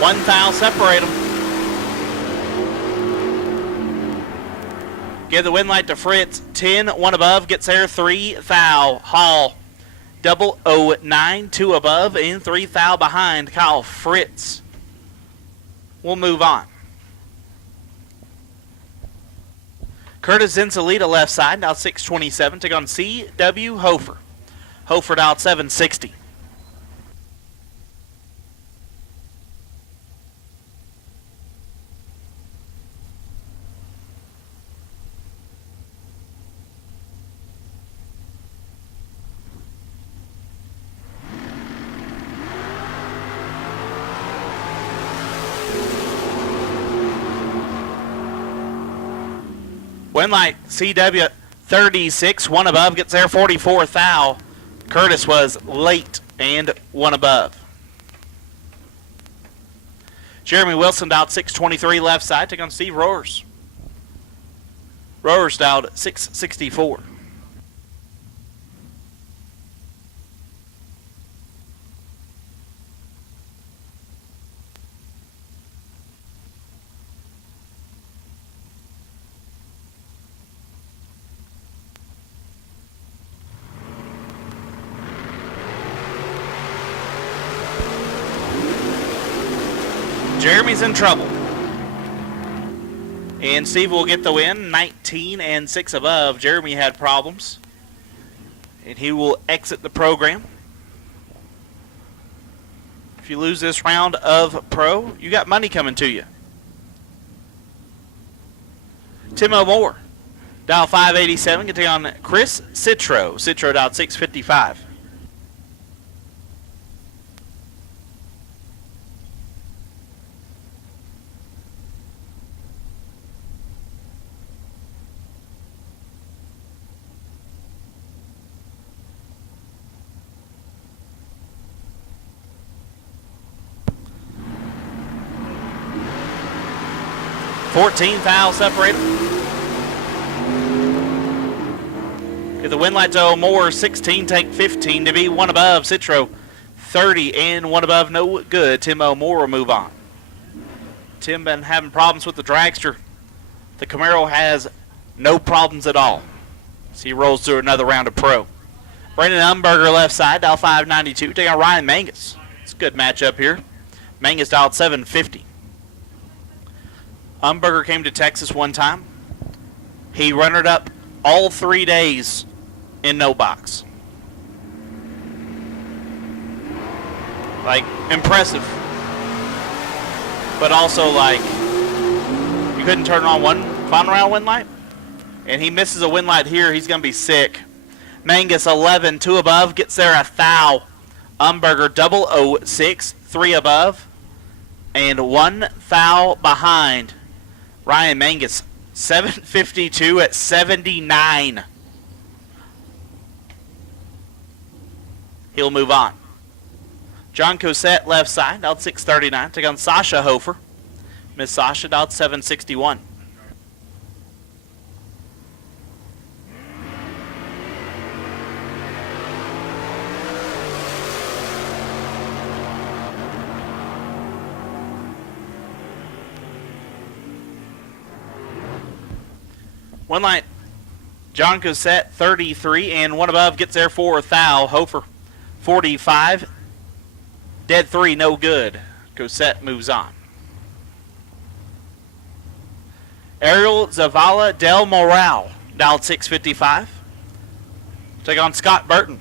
One foul separate them. Give the win light to Fritz. 10, 1 above, gets there, 3 foul. Hall 009, 2 above, and 3 thou behind. Kyle Fritz. We'll move on. Curtis Zinsalita left side, dialed 627. Take on C.W. Hofer. Hofer dialed 760. Wind light, CW 36, 1 above, gets there 44 thou. Curtis was late and 1 above. Jeremy Wilson dialed 623 left side, take on Steve Roars. Roars dialed 664. Jeremy's in trouble. And Steve will get the win, 19 and 6 above. Jeremy had problems. And he will exit the program. If you lose this round of pro, you got money coming to you. Tim O'More, dial 587, getting on Chris Citro. Citro dialed 655. $14 thou separate them. Get the wind light to O'More, 16, take 15 to be 1 above. Citro, 30 and 1 above, no good. Tim O'More will move on. Tim been having problems with the dragster. The Camaro has no problems at all. So he rolls through another round of pro. Brandon Umberger left side, dial 592. Taking on Ryan Mangus. It's a good matchup here. Mangus dialed 750. Umberger came to Texas one time. He runnered up all 3 days in no box. Like, impressive. But also, like, you couldn't turn on one final round wind light. And he misses a wind light here, he's going to be sick. Mangus 11, 2 above, gets there a thou. Umberger 006, 3 above, and 1 thou behind. Ryan Mangus, 752 at 79. He'll move on. John Cosette left side, dialed 639. Take on Sasha Hofer. Miss Sasha dialed 761. One light, John Cosette, 33, and 1 above, gets there for thou. Hofer, 45. Dead 3, no good. Cosette moves on. Ariel Zavala Del Moral, dialed 655. Take on Scott Burton.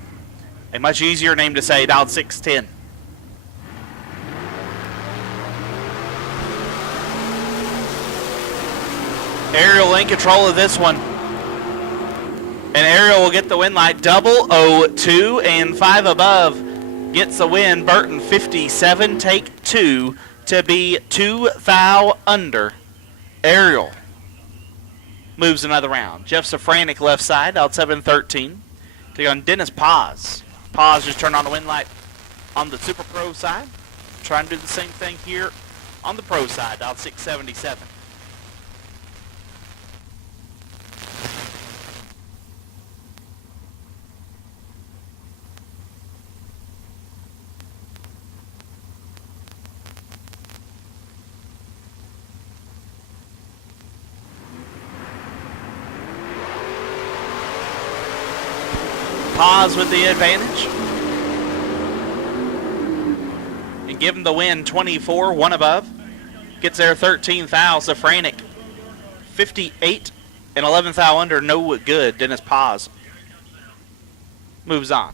A much easier name to say, dialed 610. Ariel in control of this one. And Ariel will get the win light. 002 and 5 above gets the win. Burton 57, take 2 to be 2 thou under. Ariel moves another round. Jeff Safranik left side, out 713. Take on Dennis Paz. Paz just turned on the win light on the Super Pro side. Trying to do the same thing here on the Pro side, out 677. Paz with the advantage. give him the win, 24, one above. Gets there 13th thou. Safranik, 58 and 11th thou under, no good. Dennis Paz moves on.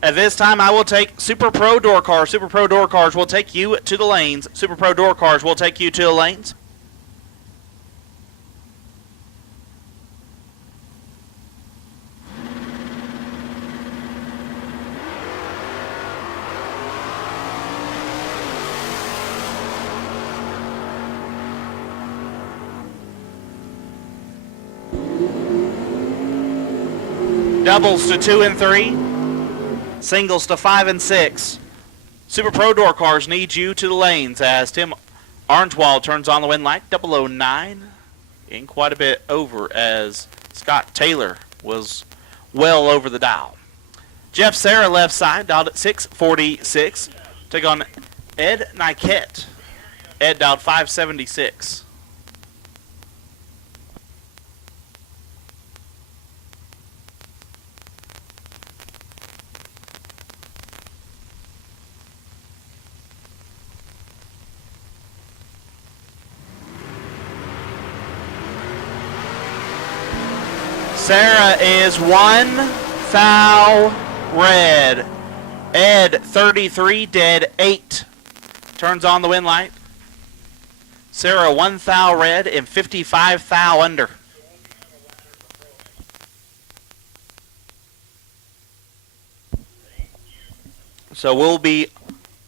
At this time, I will take Super Pro Door Cars. Super Pro Door Cars will take you to the lanes. Super Pro Door Cars will take you to the lanes. Doubles to 2 and 3. Singles to 5 and 6. Super Pro Door Cars need you to the lanes as Tim Arnswald turns on the win light. 009 in quite a bit over as Scott Taylor was well over the dial. Jeff Serra left side, dialed at 646. Take on Ed Niket. Ed dialed 576. Sarah is 1 thou red. Ed 33 dead 8. Turns on the win light. Sarah 1 thou red and 55 thou under. So we'll be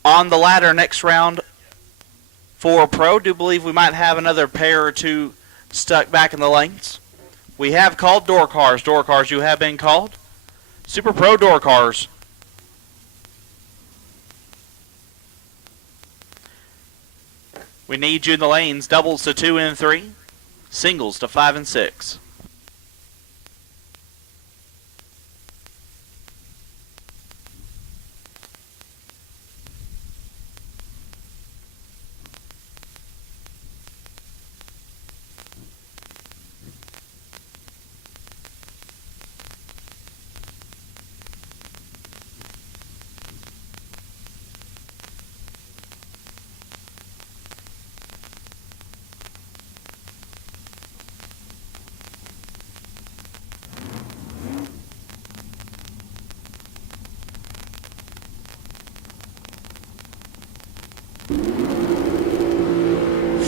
on the ladder next round for Pro. Do believe we might have another pair or two stuck back in the lanes. We have called Door Cars. Door Cars, you have been called. Super Pro Door Cars. We need you in the lanes. Doubles to 2 and 3. Singles to 5 and 6.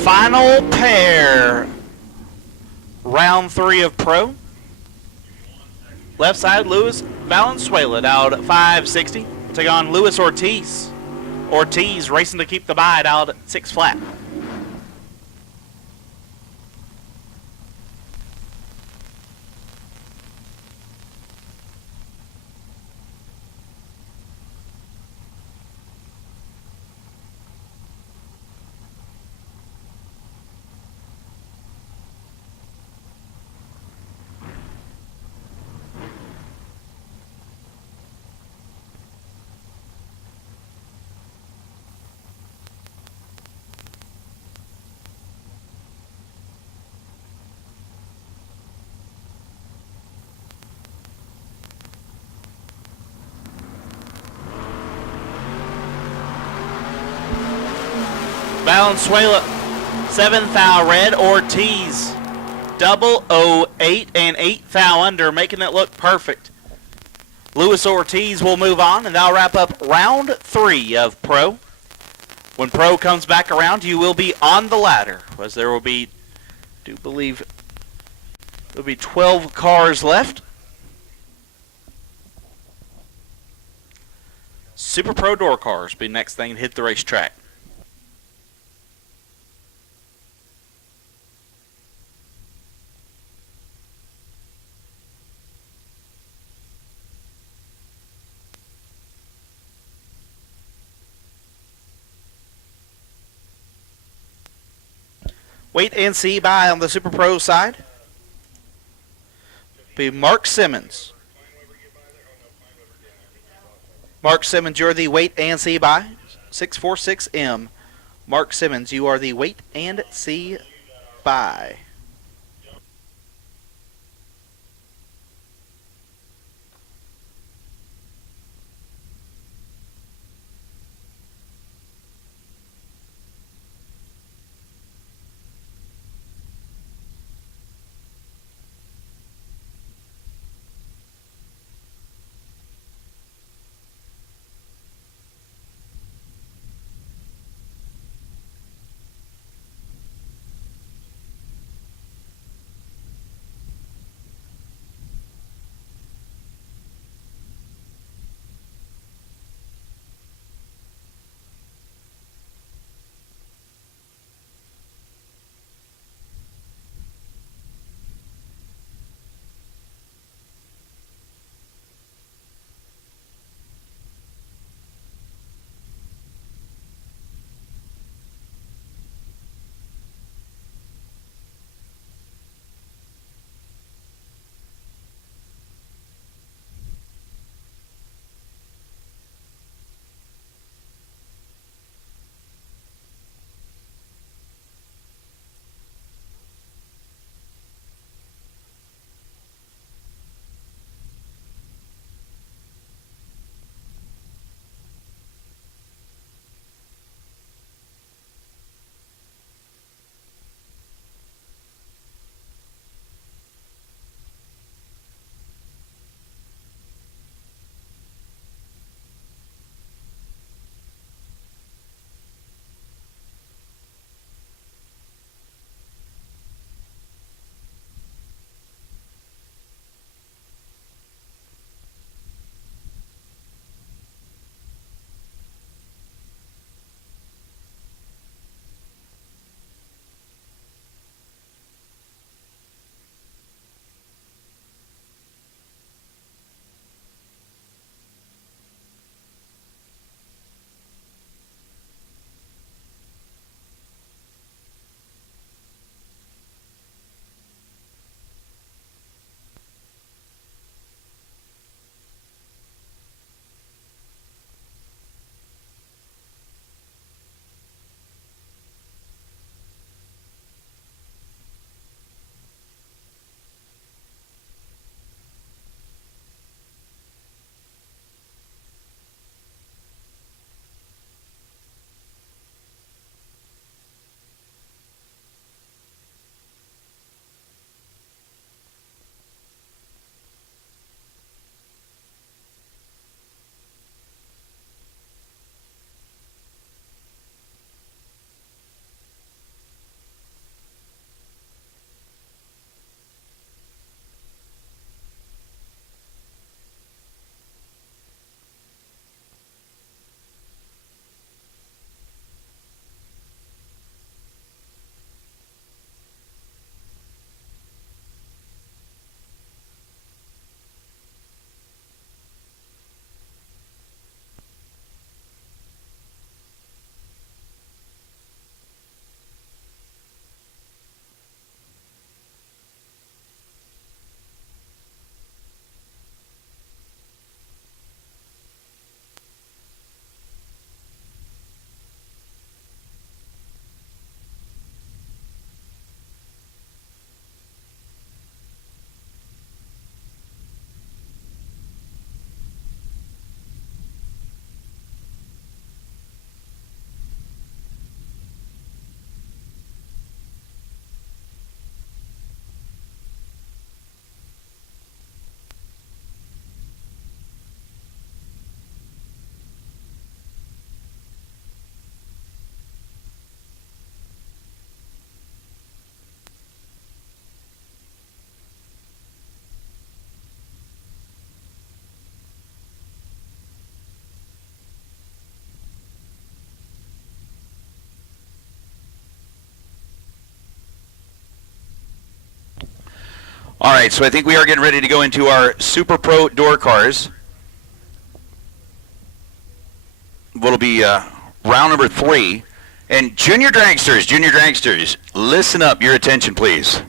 Final pair. Round 3 of Pro. Left side, Luis Valenzuela out at 560. Take on Luis Ortiz. Ortiz racing to keep the bide out at 6 flat. Valenzuela, 7th thou red. Ortiz, 008 and 8th thou under, making it look perfect. Luis Ortiz will move on, and that'll wrap up round 3 of Pro. When Pro comes back around, you will be on the ladder, as there will be, I do believe, there'll be 12 cars left. Super Pro Door Cars be next thing to hit the racetrack. Wait and see by on the Super Pro side. Be Mark Simmons. Mark Simmons, you're the wait and see by. 646M. Mark Simmons, you are the wait and see by. All right, so I think we are getting ready to go into our Super Pro door cars. What'll be round number 3. And junior dragsters, listen up, your attention please.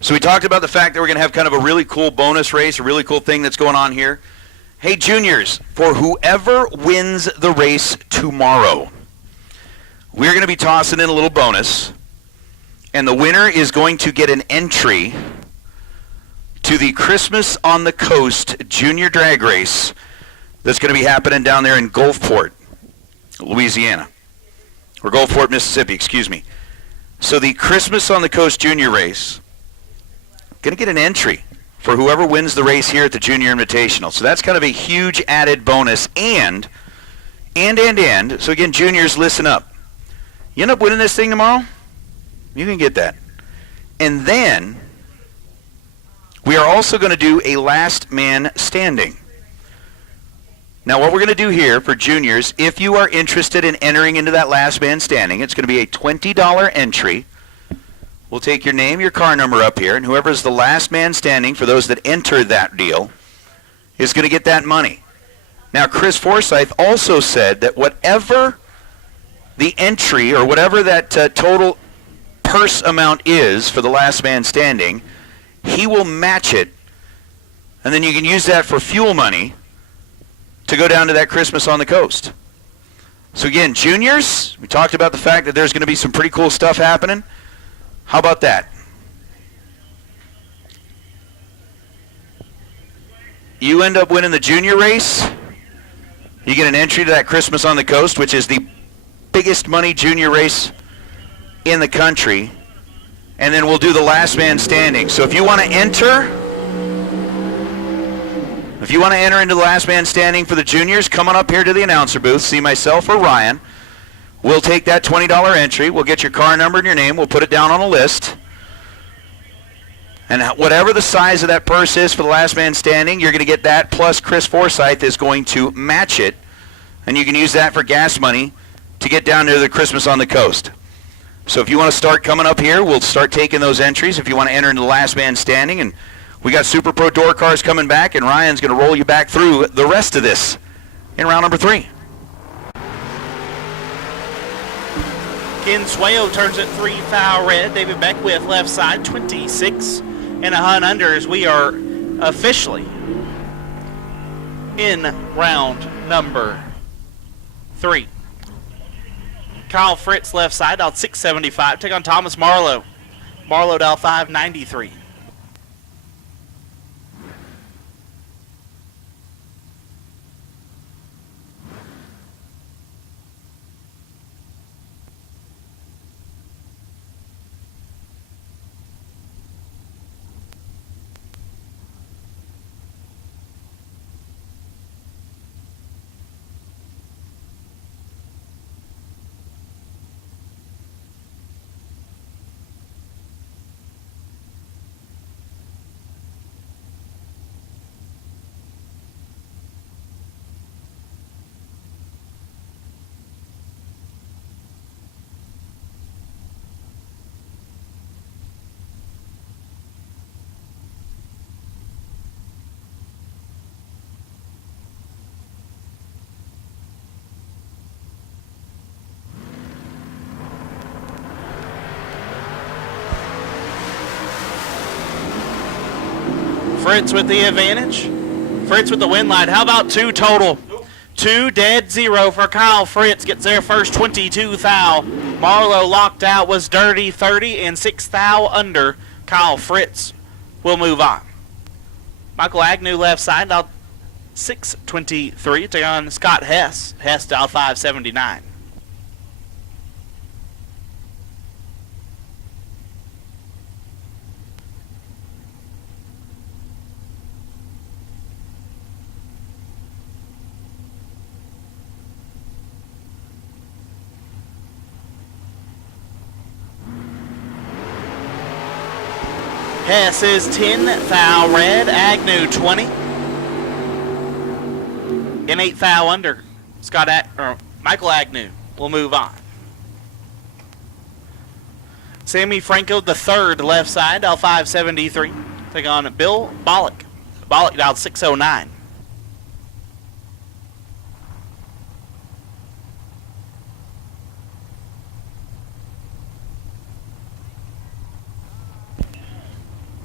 So we talked about the fact that we're going to have kind of a really cool bonus race, a really cool thing that's going on here. Hey juniors, for whoever wins the race tomorrow, we're going to be tossing in a little bonus, and the winner is going to get an entry to the Christmas on the Coast Junior Drag Race that's going to be happening down there in Gulfport, Louisiana. Or Gulfport, Mississippi, excuse me. So the Christmas on the Coast Junior Race, going to get an entry for whoever wins the race here at the Junior Invitational. So that's kind of a huge added bonus. And, so again, juniors, listen up. You end up winning this thing tomorrow, you can get that. And then we are also going to do a last man standing. Now what we're going to do here for juniors, if you are interested in entering into that last man standing, it's going to be a $20 entry. We'll take your name, your car number up here, and whoever is the last man standing for those that enter that deal is going to get that money. Now, Chris Forsyth also said that whatever the entry or whatever that total purse amount is for the last man standing, he will match it, and then you can use that for fuel money to go down to that Christmas on the Coast. So again, juniors, we talked about the fact that there's going to be some pretty cool stuff happening. How about that? You end up winning the junior race, you get an entry to that Christmas on the Coast, which is the biggest money junior race in the country, and then we'll do the last man standing. So if you want to enter into the last man standing for the juniors, come on up here to the announcer booth, see myself or Ryan. We'll take that $20 entry. We'll get your car number and your name. We'll put it down on a list. And whatever the size of that purse is for the last man standing, you're going to get that, plus Chris Forsyth is going to match it. And you can use that for gas money to get down to the Christmas on the Coast. So if you want to start coming up here, we'll start taking those entries if you want to enter into the last man standing. And we got Super Pro door cars coming back, and Ryan's going to roll you back through the rest of this in round number 3. Ken Swayo turns it 3 foul red. David Beckwith left side, 26 and a hunt under as we are officially in round number 3. Kyle Fritz left side, dialed 675. Take on Thomas Marlowe. Marlowe dial 593. Fritz with the advantage. Fritz with the win line. How about 2 total? 2 dead, 0 for Kyle Fritz. Gets their first 22 thou. Marlowe locked out, was dirty 30 and 6 thou under. Kyle Fritz will move on. Michael Agnew left side, dialed 623. Take on Scott Hess. Hess dialed 579. Hess is 10 thou red, Agnew 20. And 8 thou under. Michael Agnew will move on. Sammy Franco the third left side, L573. Take on Bill Bollock. Bollock dialed 609.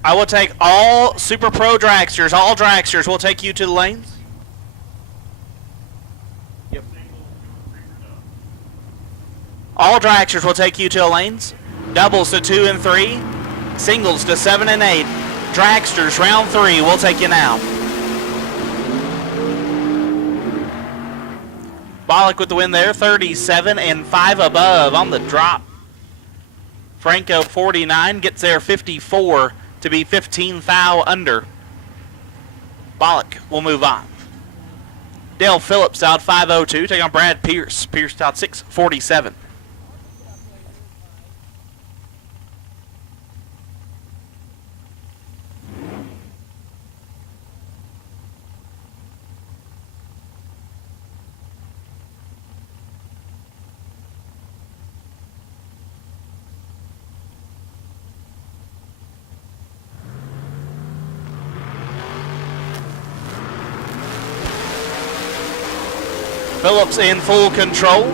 I will take all Super Pro dragsters. All dragsters will take you to the lanes. Yep. All dragsters will take you to the lanes. Doubles to 2 and 3. Singles to 7 and 8. Dragsters round 3 will take you now. Bollock with the win there. 37 and 5 above on the drop. Franco 49 gets there 54 to be 15 thou under. Bollock will move on. Dale Phillips out 502. Take on Brad Pierce. Pierce out 647. Phillips in full control.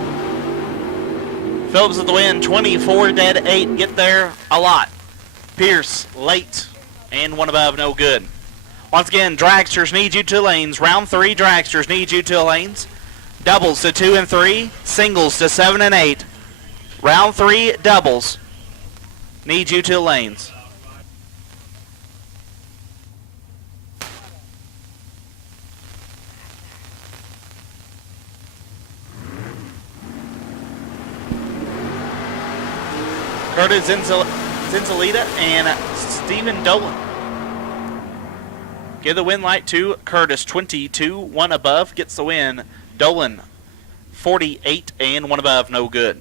Phillips at the win, 24 dead 8. Get there a lot. Pierce late and one above, no good. Once again, dragsters need you to lanes. Round 3, dragsters need you to lanes. Doubles to 2 and 3. Singles to 7 and 8. Round 3, doubles need you to lanes. Curtis Zinzalita and Stephen Dolan. Give the win light to Curtis, 22, 1 above, gets the win. Dolan, 48 and 1 above, no good.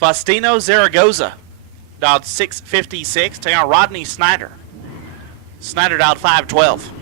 Faustino Zaragoza, dialed 656, taking on Rodney Snyder. Snyder dialed 512.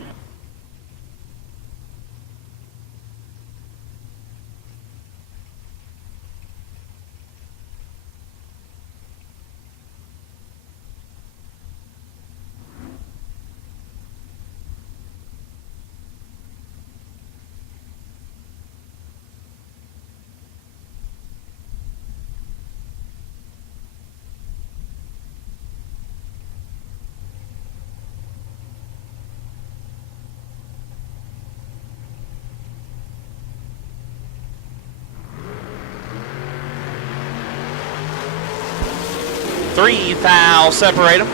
Three thou separate them.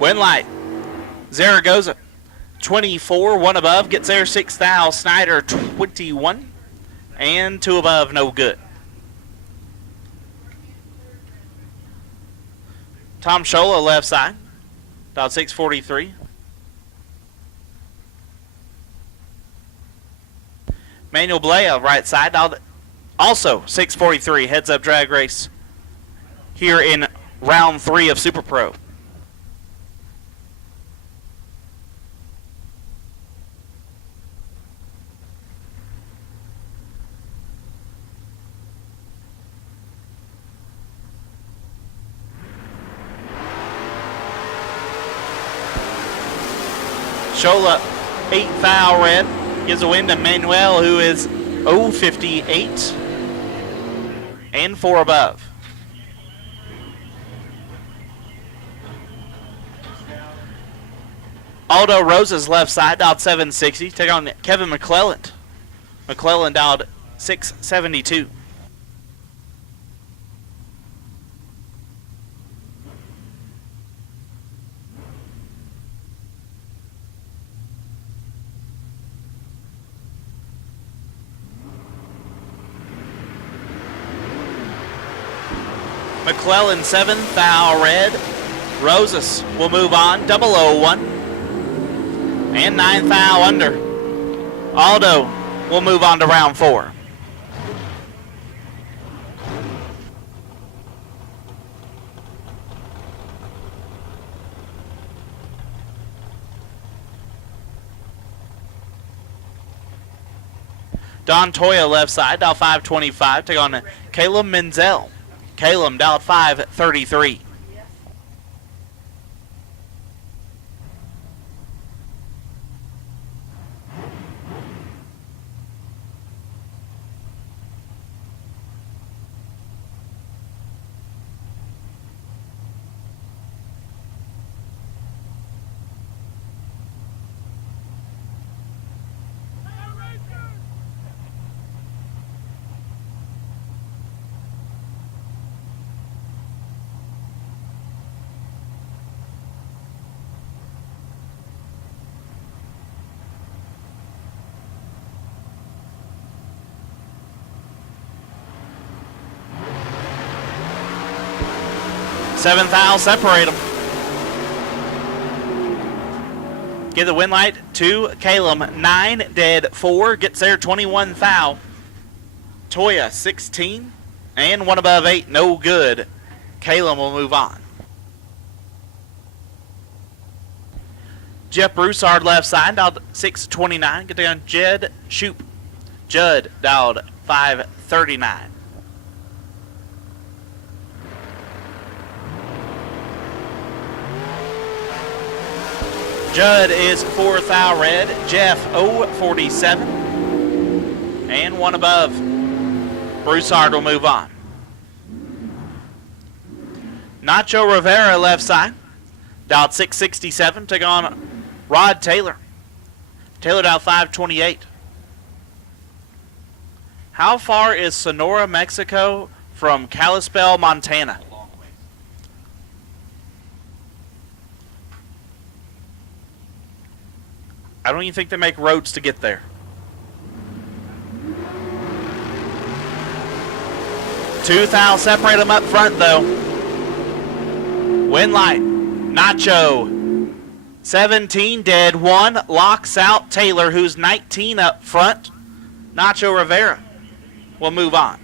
Win light. Zaragoza 24, 1 above, gets there 6 thou. Snyder 21 and 2 above, no good. Tom Shola left side, dialed 643. Manuel Blea right side, dialed also 643, heads up drag race here in round 3 of Super Pro. Shola 8 thou red gives a win to Manuel, who is 058 and 4 above. Aldo Rosa's left side dialed 760. Take on Kevin McClelland. McClelland dialed 672. McClellan 7 thou red. Rosas will move on, 001 and 9 thou under. Aldo will move on to round 4. Don Toya left side, dial 525. Take on Caleb Menzel. Caleb dial 533. Seventh thou, separate them. Give the win light to Caleb. 9 dead, 4 gets there, 21 thou. Toya 16 and 1 above 8, no good. Caleb will move on. Jeff Broussard left side, dialed 629. Get down Jed Shoop. Judd dialed 539. Judd is 4th thou red. Jeff 047 and 1 above. Broussard will move on. Nacho Rivera left side. Dialed 667. Take on Rod Taylor. Taylor dialed 528. How far is Sonora, Mexico from Kalispell, Montana? I don't even think they make roads to get there. 2 thou separate them up front though. Win light. Nacho. 17 dead. 1 locks out Taylor, who's 19 up front. Nacho Rivera will move on.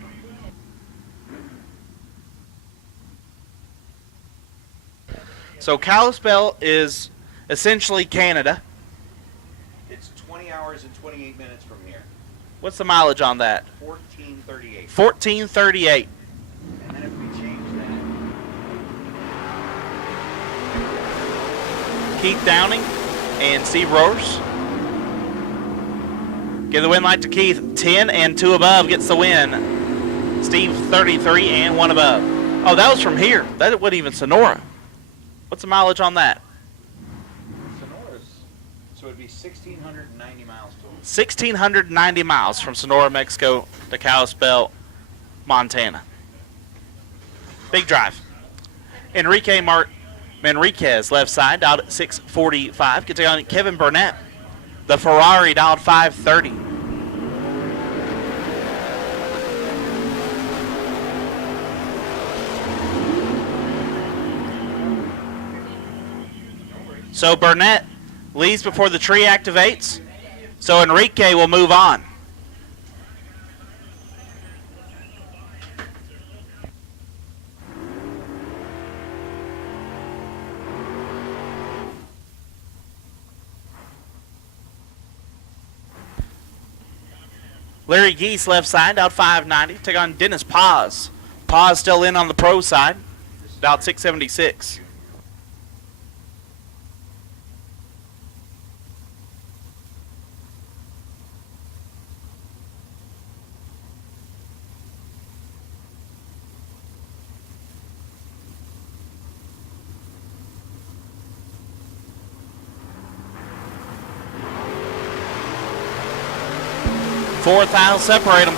So Kalispell is essentially Canada. It's 20 hours and 28 minutes from here. What's the mileage on that? 1438. 1438. And then if we change that. Keith Downing and Steve Roars. Give the win light to Keith. 10 and 2 above gets the win. Steve 33 and 1 above. Oh, that was from here. That wasn't even Sonora. What's the mileage on that? Sonora's, so it'd be 1,690 miles total. 1,690 miles from Sonora, Mexico to Kalispell, Montana. Big drive. Enrique Manriquez left side, dialed at 645. Gets on Kevin Burnett. The Ferrari dialed 530. So Burnett leaves before the tree activates. So Enrique will move on. Larry Geese left side, out 590. Take on Dennis Paz. Paz still in on the pro side, out 676. Fourth aisle, separate them.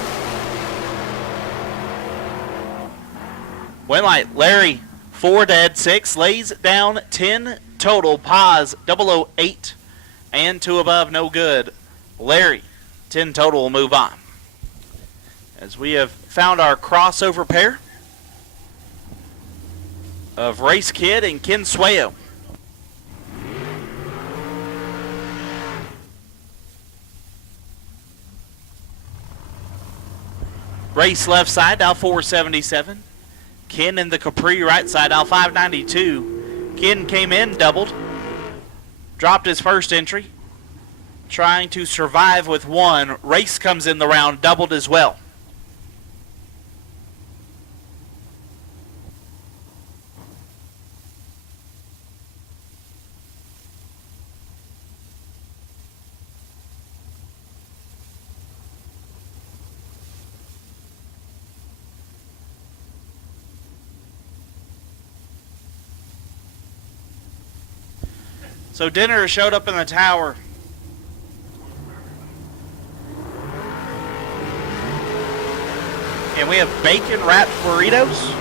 Win light, Larry, 4 dead, 6, lays down 10 total. Paz, 008, and 2 above, no good. Larry, 10 total, will move on. As we have found our crossover pair of Race Kid and Ken Sueyo. Race left side, dial 477. Ken in the Capri right side, dial 592. Ken came in, doubled. Dropped his first entry. trying to survive with one. Race comes in the round, doubled as well. So dinner showed up in the tower. And we have bacon wrapped burritos.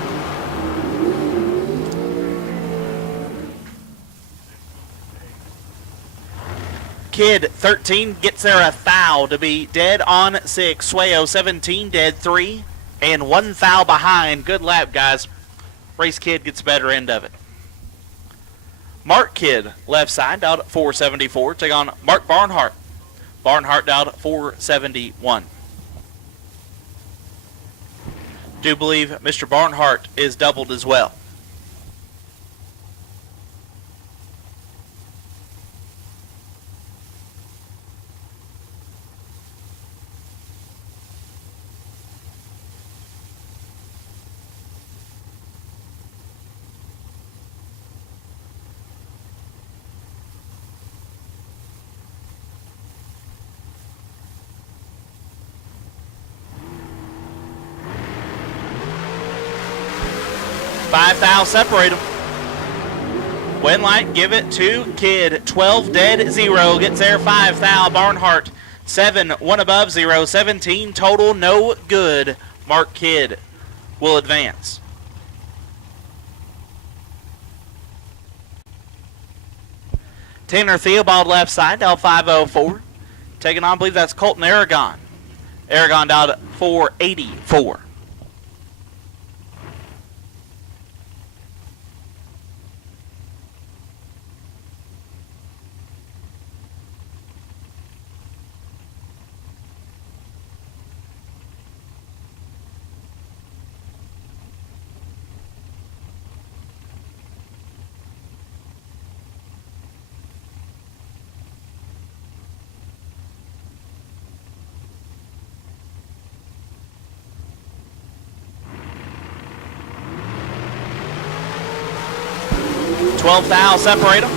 Kid 13 gets there a thou to be dead on 6. Swayo 17 dead 3 and 1 thou behind. Good lap, guys. Race Kid gets the better end of it. Mark Kid left side down at 474. Take on Mark Barnhart. Barnhart down at 471. Do believe Mr. Barnhart is doubled as well. Five thou separate them. Win light, give it to Kid. 12 dead, 0. Gets there, 5 thou. Barnhart, 7, 1 above, 0. 17 total, no good. Mark Kid will advance. Tanner Theobald left side, down 504. Taking on, I believe that's Colton Aragon. Aragon down at 484. Twelve thou separate them.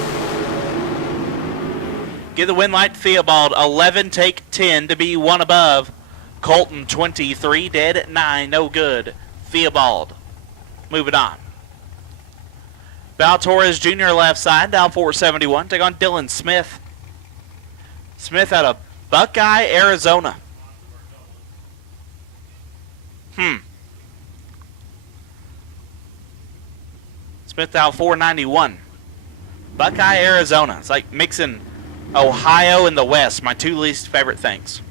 Give the win light to Theobald. 11 take 10 to be 1 above. Colton 23 dead at 9, no good. Theobald moving on. Val Torres Jr. left side down 471. Take on Dylan Smith. Smith out of Buckeye, Arizona. Smith out 491. Buckeye, Arizona. It's like mixing Ohio and the West, my two least favorite things.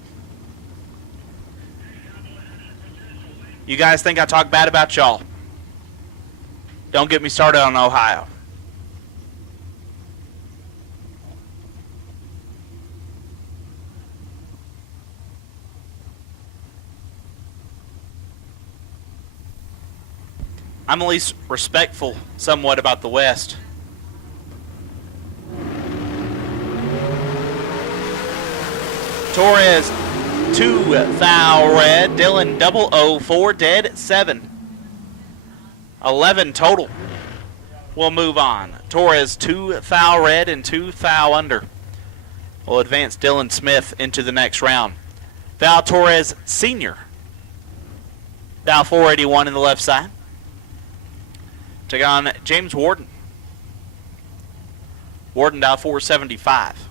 You guys think I talk bad about y'all? Don't get me started on Ohio. I'm at least respectful somewhat about the West. Torres, 2 thou red. Dylan 004 dead at 7. 11 total. We'll move on. Torres 2 thou red and 2 thou under. We'll advance Dylan Smith into the next round. Val Torres Sr. Dow 481 in the left side. Take on James Warden. Warden down 475.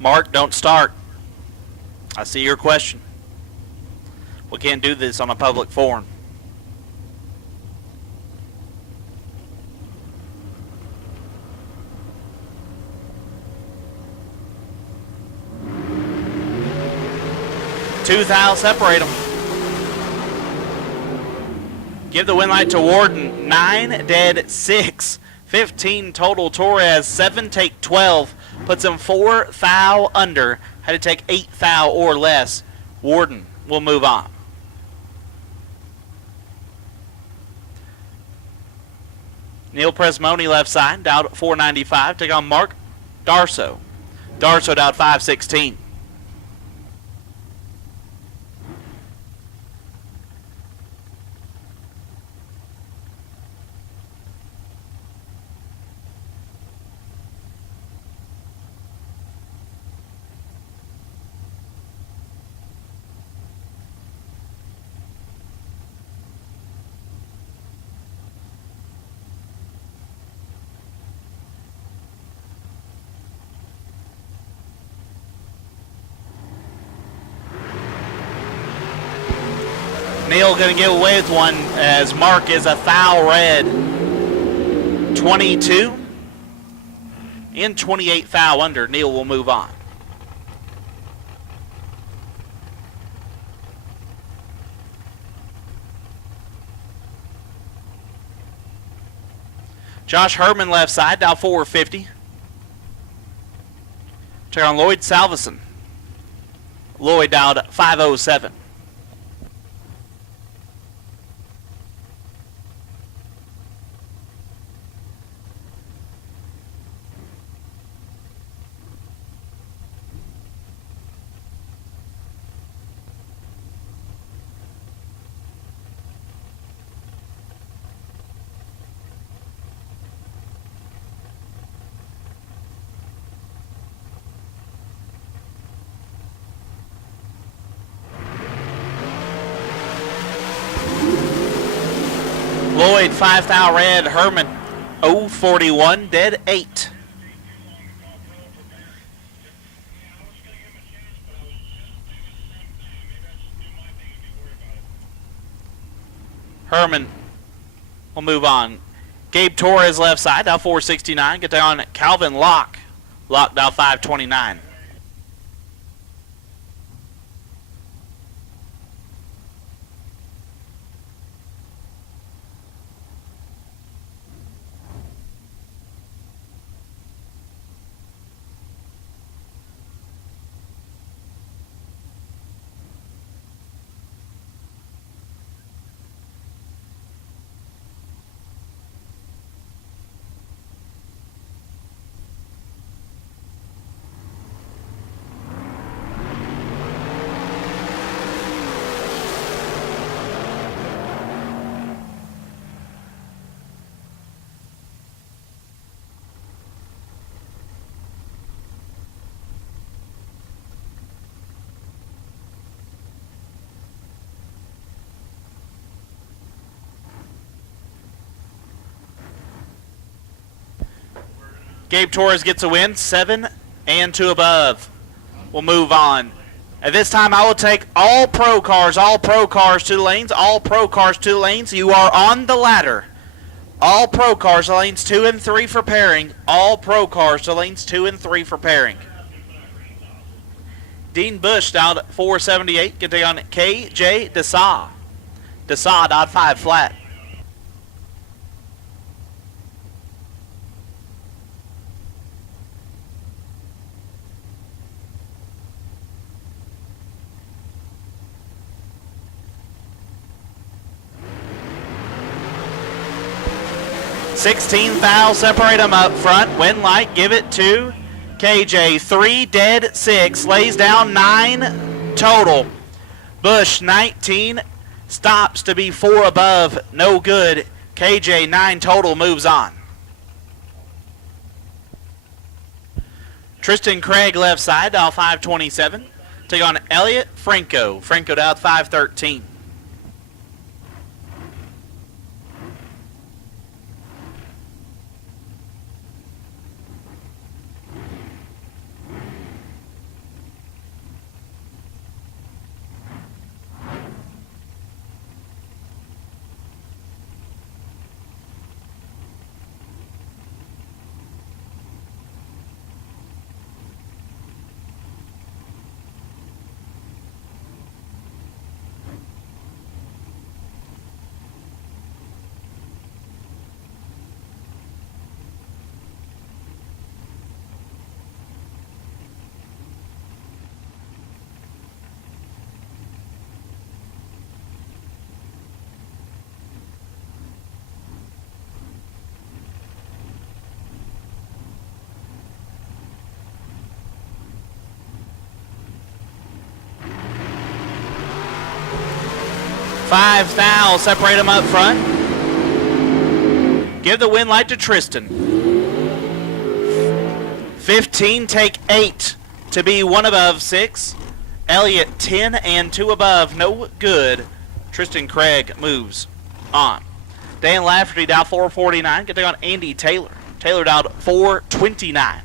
Mark, don't start. I see your question. We can't do this on a public forum. Two thou separate them. Give the win light to Warden. 9, dead 6. 15 total. Torres, 7, take 12. Puts him 4 thou under. Had to take 8 thou or less. Warden will move on. Neil Presmoni left side, down at 495. Take on Mark Darso. Darso down 516. Neil going to get away with one as Mark is a thou red. 22 and 28 thou under. Neil will move on. Josh Herman left side, down 450. Check on Lloyd Salveson. Lloyd down 507. Lloyd 5 thou red. Herman 041 dead 8. Herman will move on. Gabe Torres left side, down 469. Get down Calvin Locke. Locke down 529. Gabe Torres gets a win, 7 and 2 above. We'll move on. At this time, I will take all pro cars to the lanes, all pro cars to the lanes. You are on the ladder. All pro cars, lanes 2 and 3 for pairing. All pro cars to lanes 2 and 3 for pairing. Dean Bush down at 478, getting on KJ Desa. Desa down 5 flat. $16 thou, separate them up front. Win light, give it to KJ. 3 dead 6, lays down 9 total. Bush 19, stops to be 4 above, no good. KJ 9 total, moves on. Tristan Craig left side, down 527. Take on Elliot Franco. Franco down 513. 5 thou, separate them up front. Give the win light to Tristan. 15, take 8 to be 1 above 6. Elliott 10 and 2 above, no good. Tristan Craig moves on. Dan Lafferty down 449. Get on Andy Taylor. Taylor down 429.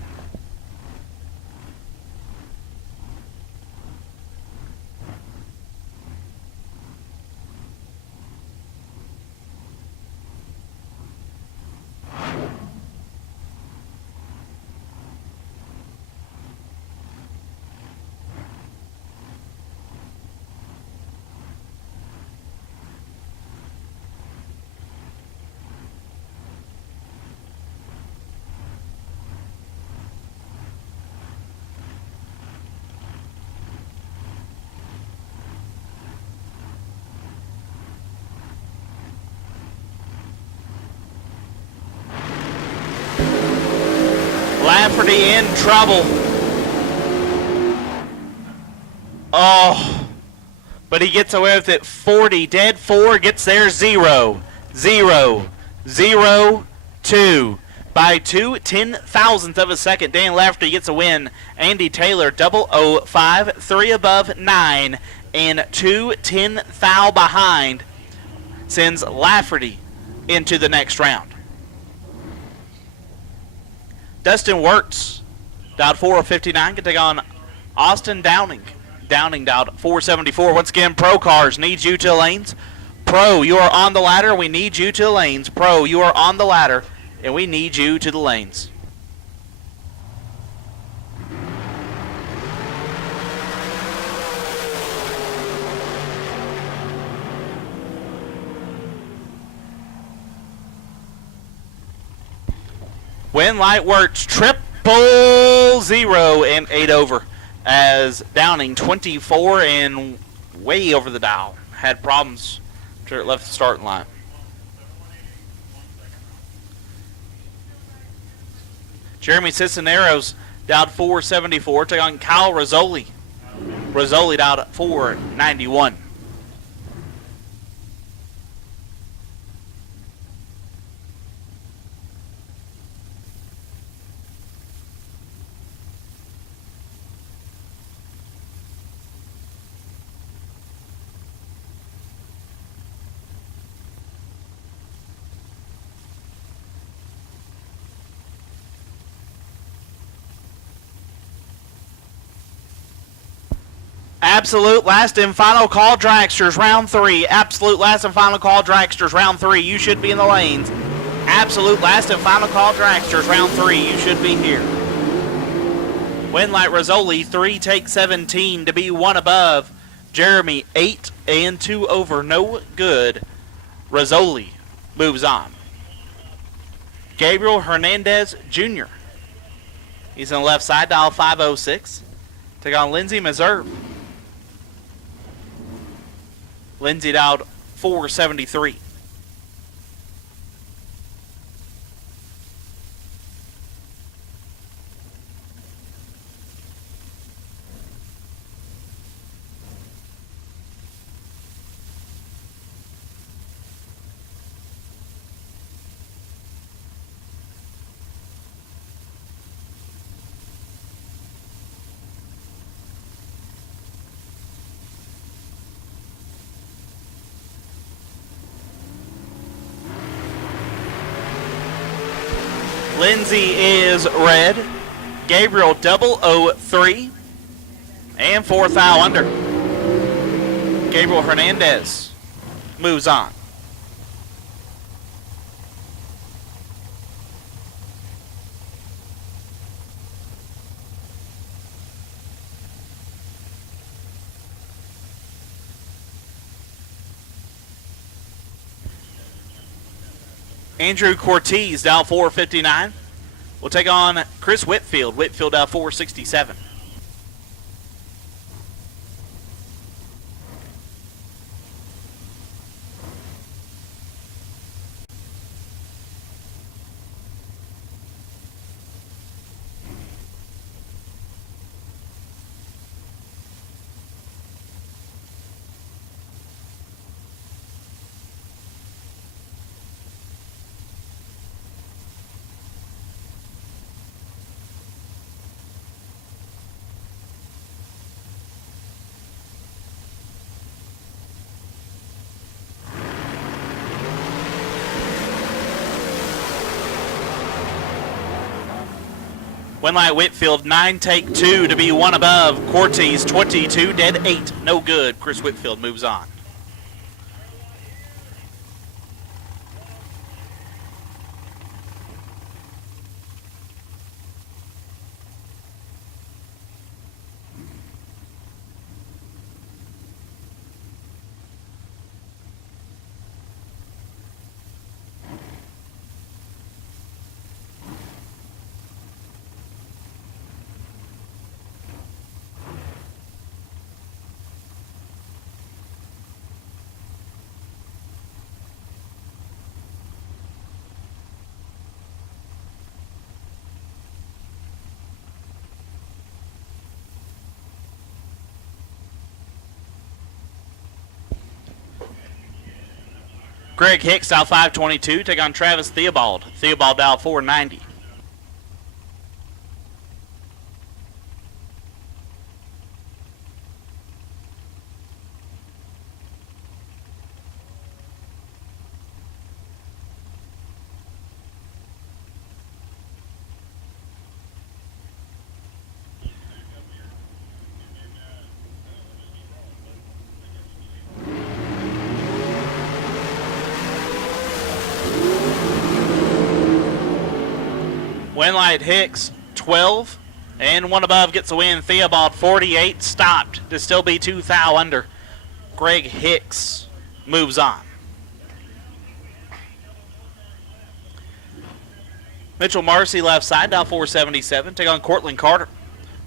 Lafferty in trouble. Oh, but he gets away with it. 40, dead 4, gets there 0, 0, 0, 2. By 2 10,000ths of a second, Dan Lafferty gets a win. Andy Taylor 005, 3 above 9, and 2 10 thou behind sends Lafferty into the next round. Dustin Wirtz, dialed 459, can take on Austin Downing. Downing dialed 474. Once again, Pro Cars needs you to the lanes. Pro, you are on the ladder. We need you to the lanes. Pro, you are on the ladder, and we need you to the lanes. Win light Wirtz, 000 and 8 over, as Downing 24 and way over the dial. Had problems after it left the starting line. Jeremy Cisneros dialed 474, took on Kyle Rizzoli. Rizzoli dialed at 491. Absolute last and final call dragsters round 3. Absolute last and final call dragsters round 3. You should be in the lanes. Absolute last and final call dragsters round 3. You should be here. Winlight Rizzoli 3 take 17 to be 1 above. Jeremy 8 and 2 over. No good. Rizzoli moves on. Gabriel Hernandez Jr. He's on the left side, dial 506. Take on Lindsey Meserve. Lindsay dialed 473. Lindsay is red. Gabriel 003. And 4 thou under. Gabriel Hernandez moves on. Andrew Cortez down 459. We'll take on Chris Whitfield. Whitfield down 467. Winlight Whitfield 9, take 2 to be 1 above. Cortez 22, dead 8, no good. Chris Whitfield moves on. Greg Hicks, dial 522, take on Travis Theobald. Theobald, dial 490. Winlight Hicks 12 and 1 above gets the win. Theobald 48 stopped to still be 2 thou under. Greg Hicks moves on. Mitchell Marcy left side, dial 477. Take on Cortland Carter.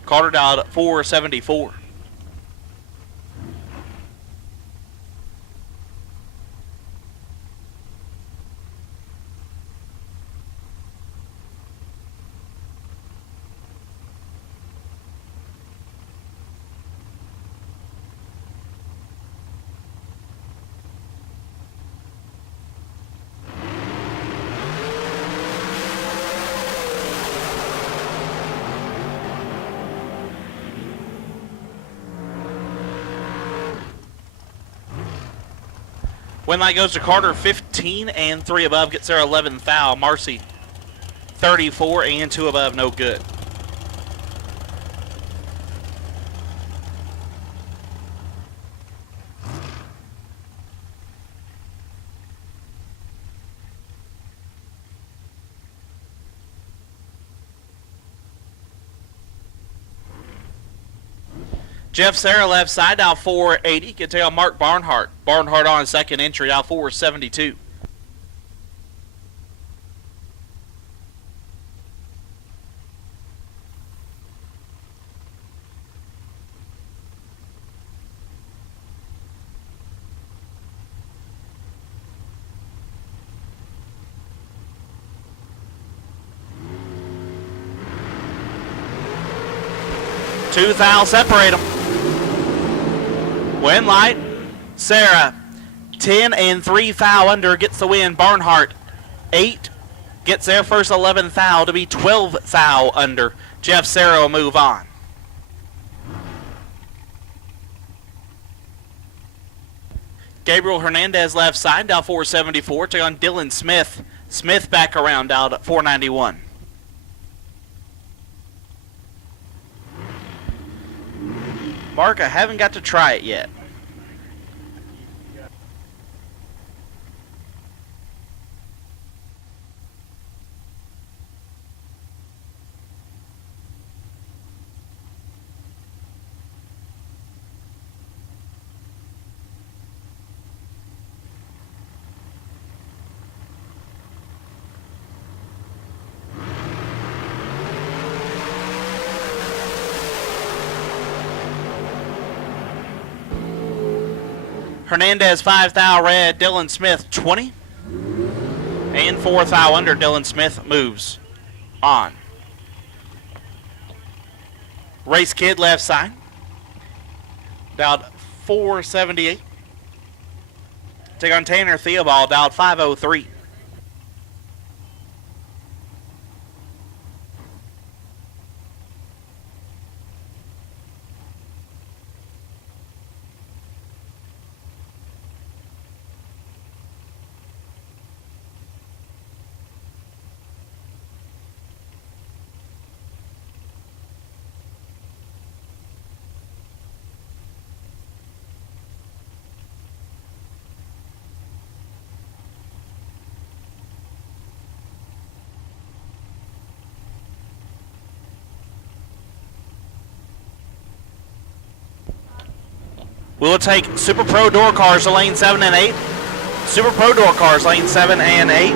Carter dialed 474. Winlight goes to Carter 15 and 3 above, gets their 11th thou. Marcy 34 and 2 above, no good. Jeff Sarah left side, dial 480. Can take on Mark Barnhart. Barnhart on second entry, dial 472. Two thou separate them. Winlight, Sarah, 10 and 3 thou under, gets the win. Barnhart, 8, gets their first 11 thou to be 12 thou under. Jeff Sarah will move on. Gabriel Hernandez left side, dial 474. Take on Dylan Smith. Smith back around, dialed 491. Mark, I haven't got to try it yet. Hernandez 5 thou red, Dylan Smith 20. And 4 thou under, Dylan Smith moves on. Race Kid left side. Dialed 478. Take on Tanner Theobald, dialed 503. We will take Super Pro door cars to lane 7 and 8. Super Pro door cars, lane 7 and 8.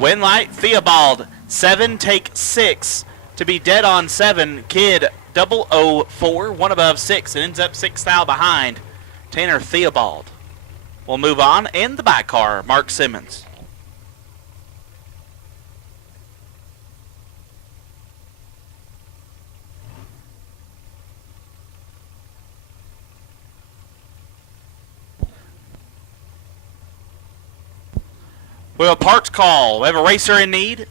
Win light, Theobald. 7, take 6. To be dead on 7, Kid 004, one above 6. It ends up 6 thou behind Tanner Theobald. We'll move on. In the back car, Mark Simmons. We have a parts call. We have a racer in need.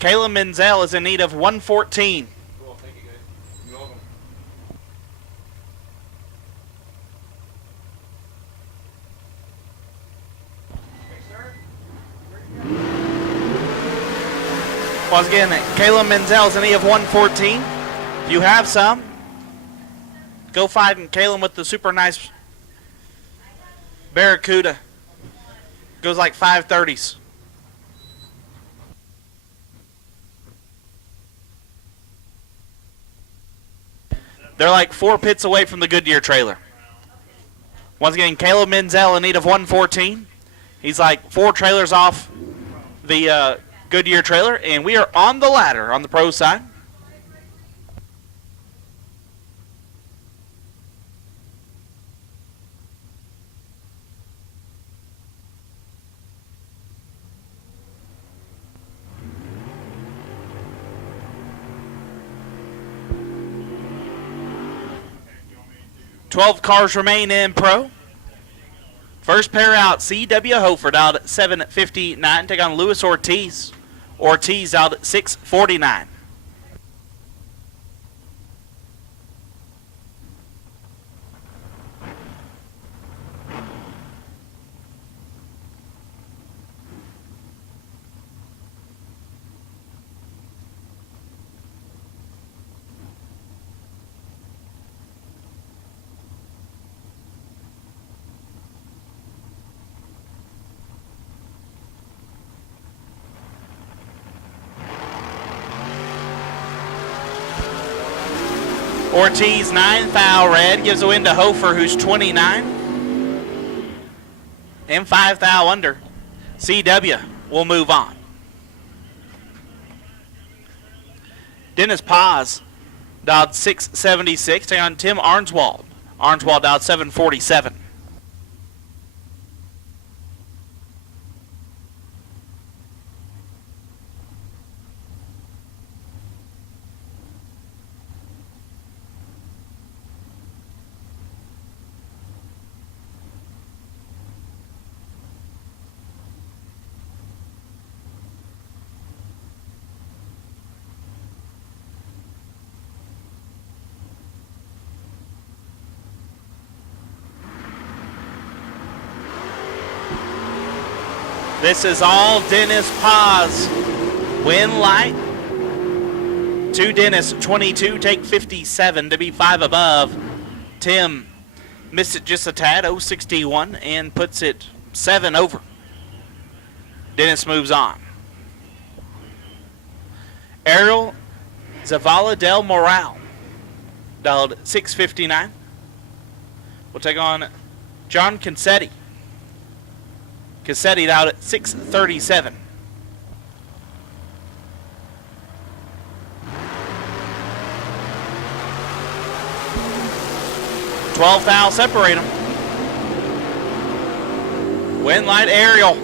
Kayla Menzel is in need of 114. Cool, thank you guys. You're welcome. Once again, Kayla Menzel is in need of 114. If you have some, go find Kayla with the super nice Barracuda. Goes like 530s. They're like 4 pits away from the Goodyear trailer. Once again, Caleb Menzel in need of 114. He's like 4 trailers off the Goodyear trailer, and we are on the ladder on the pro side. $12 cars remain in pro. First pair out, C.W. Hofer out at 7:59. Take on Luis Ortiz. Ortiz out at 6:49. Ortiz, 9 thou red, gives a win to Hofer, who's 29. And 5 thou under. CW will move on. Dennis Paz dialed 676, taking on Tim Arnswald. Arnswald dialed 747. This is all Dennis Paz. Win light. To Dennis, 22, take 57 to be 5 above. Tim missed it just a tad, 061, and puts it 7 over. Dennis moves on. Ariel Zavala del Moral, dialed 659. We'll take on John Concetti. Cassetti out at 637. $12 thou separate them. Win light Ariel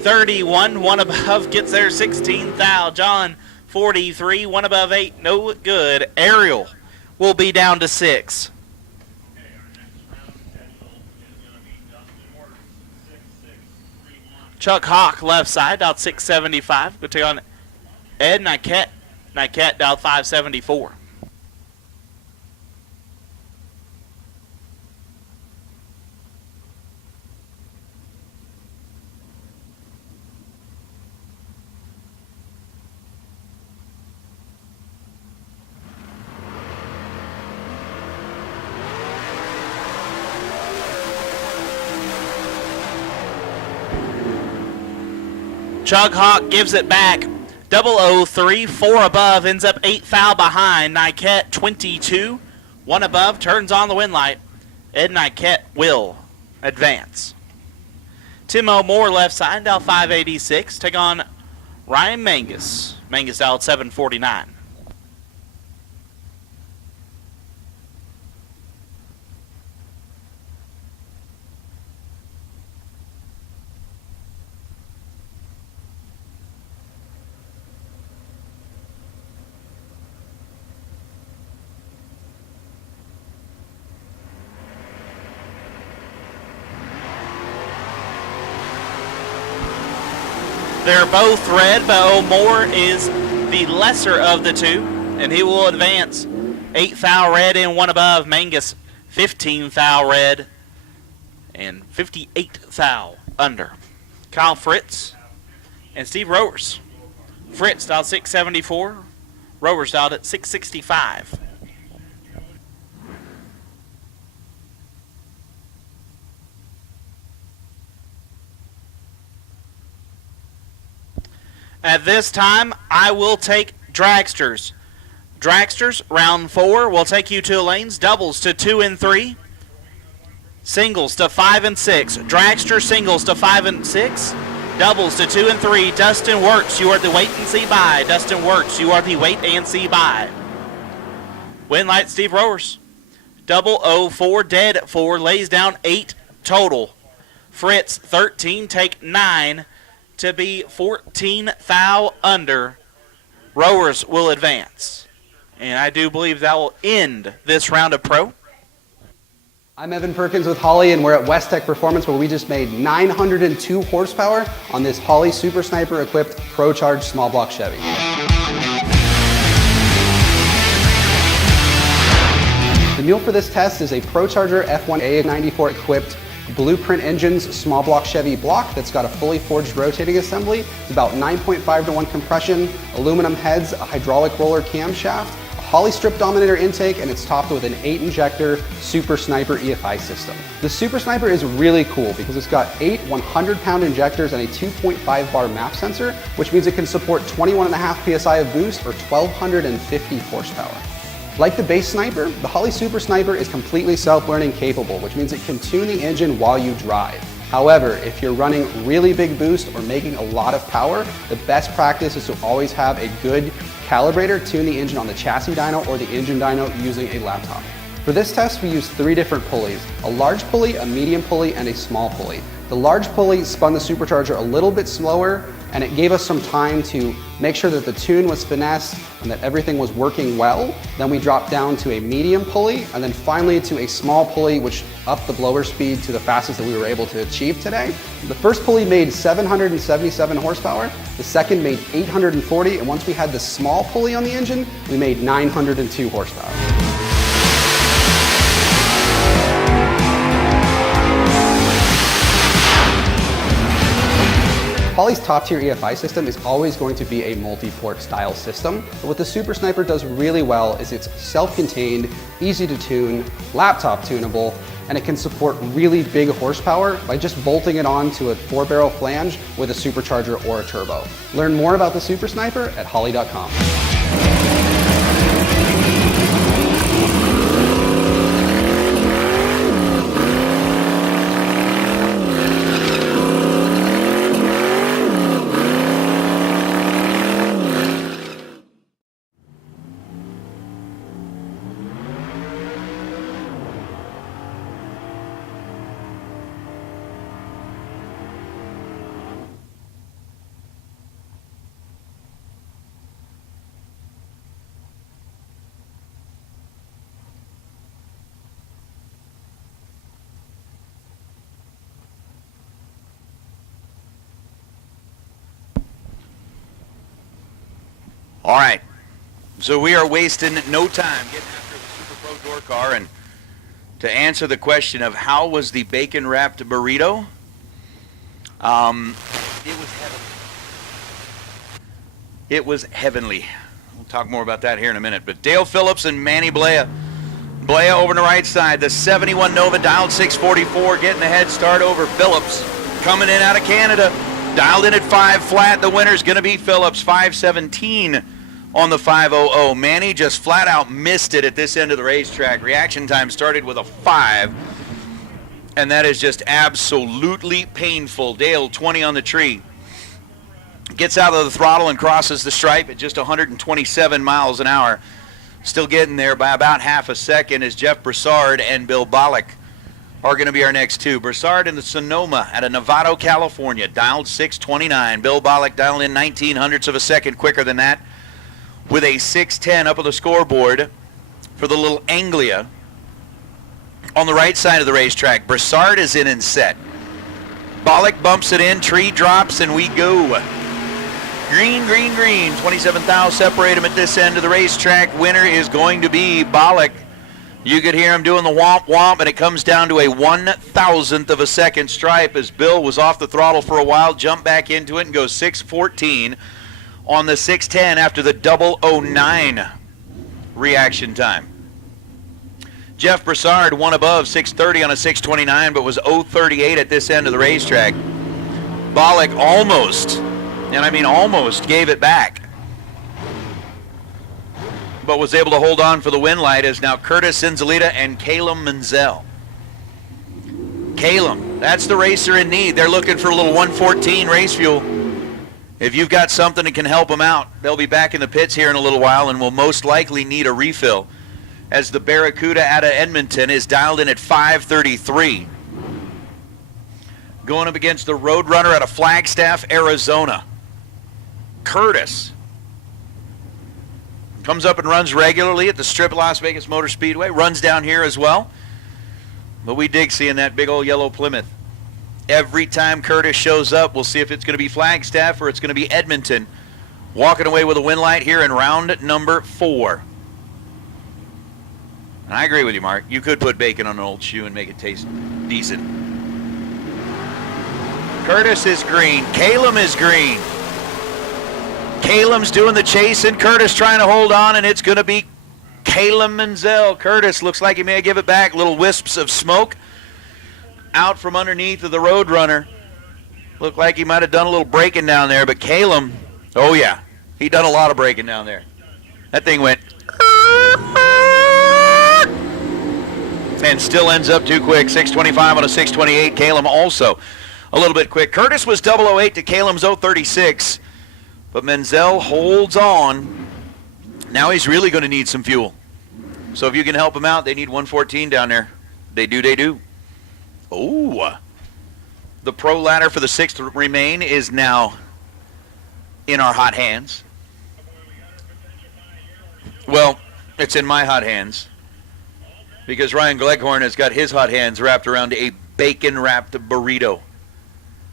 31, one above gets there 16 thou. John 43, one above 8, no good. Ariel will be down to 6. Chuck Hawk left side, dialed 675. We'll take on Ed Niket. Niket dialed 574. Chug Hawk gives it back. 003, 4 above, ends up 8 foul behind. Niket 22, One above turns on the win light. Ed Niket will advance. Tim O'More left side, dial 586. Take on Ryan Mangus. Mangus dialed 749. They're both red, but O'More is the lesser of the two, and he will advance 8 thou red and one above. Mangus 15 thou red and 58 thou under. Kyle Fritz and Steve Rowers. Fritz dialed 674, Rowers dialed at 665. At this time, I will take dragsters. Dragsters, round 4, will take you to lanes. Doubles to 2 and 3. Singles to 5 and 6. Dragster singles to 5 and 6. Doubles to 2 and 3. Dustin Works, you are the wait and see by. Dustin Works, you are the wait and see by. Win light, Steve Rowers. 004, dead 4, lays down 8 total. Fritz, 13, take 9. To be 14 thou under. Rowers will advance. And I do believe that will end this round of pro. I'm Evan Perkins with Holley, and we're at West Tech Performance, where we just made 902 horsepower on this Holley Super Sniper equipped Pro Charge small block Chevy. The mule for this test is a Pro Charger F1A94 equipped Blueprint Engines small block Chevy block that's got a fully forged rotating assembly. It's about 9.5 to 1 compression, aluminum heads, a hydraulic roller camshaft, a Holley strip dominator intake, and it's topped with an 8-injector Super Sniper EFI system. The Super Sniper is really cool because it's got 8 100-pound injectors and a 2.5 bar map sensor, which means it can support 21.5 psi of boost or 1,250 horsepower. Like the base Sniper, the Holley Super Sniper is completely self-learning capable, which means it can tune the engine while you drive. However, if you're running really big boost or making a lot of power, the best practice is to always have a good calibrator tune the engine on the chassis dyno or the engine dyno using a laptop. For this test, we used 3 different pulleys: a large pulley, a medium pulley, and a small pulley. The large pulley spun the supercharger a little bit slower, and it gave us some time to make sure that the tune was finessed and that everything was working well. Then we dropped down to a medium pulley, and then finally to a small pulley, which upped the blower speed to the fastest that we were able to achieve today. The first pulley made 777 horsepower, the second made 840, and once we had the small pulley on the engine, we made 902 horsepower. Holley's top-tier EFI system is always going to be a multi-port style system, but what the Super Sniper does really well is it's self-contained, easy to tune, laptop tunable, and it can support really big horsepower by just bolting it onto a 4-barrel flange with a supercharger or a turbo. Learn more about the Super Sniper at Holley.com. All right, so we are wasting no time getting after the Super Pro Tour car, and to answer the question of how was the bacon wrapped burrito, it was heavenly. It was heavenly. We'll talk more about that here in a minute. But Dale Phillips and Manny Blea. Blea over on the right side. The 71 Nova dialed 644, getting the head start over Phillips. Coming in out of Canada. Dialed in at 5 flat. The winner's going to be Phillips, 517 on the 5:00. Manny just flat out missed it at this end of the racetrack. Reaction time started with a 5, and that is just absolutely painful. Dale, 20 on the tree. Gets out of the throttle and crosses the stripe at just 127 miles an hour. Still getting there by about half a second as Jeff Broussard and Bill Bollock are going to be our next two. Broussard in the Sonoma out of Novato, California, dialed 6:29. Bill Bollock dialed in 1900ths of a second quicker than that with a 6:10 up on the scoreboard for the little Anglia on the right side of the racetrack. Broussard is in and set. Bollock bumps it in, tree drops, and we go. Green, green, green. 27 thou separate him at this end of the racetrack. Winner is going to be Bollock. You could hear him doing the womp womp, and it comes down to a 1,000th of a second stripe as Bill was off the throttle for a while, jumped back into it, and goes 6:14 on the 6:10 after the 009 reaction time. Jeff Broussard won above 6:30 on a 6:29, but was 0:38 at this end of the racetrack. Bollock almost, and I mean almost, gave it back, but was able to hold on for the win light as now Curtis Inzalita and Calum Menzel. Calum, that's the racer in need. They're looking for a little 114 race fuel. If you've got something that can help them out, they'll be back in the pits here in a little while and will most likely need a refill as the Barracuda out of Edmonton is dialed in at 5:33. Going up against the Roadrunner out of Flagstaff, Arizona. Curtis comes up and runs regularly at the Strip at Las Vegas Motor Speedway, runs down here as well. But we dig seeing that big old yellow Plymouth. Every time Curtis shows up, we'll see if it's going to be Flagstaff or it's going to be Edmonton. Walking away with a win light here in round number 4. And I agree with you, Mark. You could put bacon on an old shoe and make it taste decent. Curtis is green. Calum is green. Calum's doing the chase, and Curtis trying to hold on, and it's going to be Calum Menzel. Curtis looks like he may give it back. Little wisps of smoke out from underneath of the Roadrunner. Looked like he might have done a little braking down there, but Calum, oh yeah, he done a lot of braking down there. That thing went and still ends up too quick. 6:25 on a 6:28. Calum also a little bit quick. Curtis was 008 to Calum's 036, but Menzel holds on. Now he's really going to need some fuel. So if you can help him out, they need 114 down there. They do. Oh, the pro ladder for the 6th remain is now in our hot hands. Well, it's in my hot hands because Ryan Gleghorn has got his hot hands wrapped around a bacon-wrapped burrito.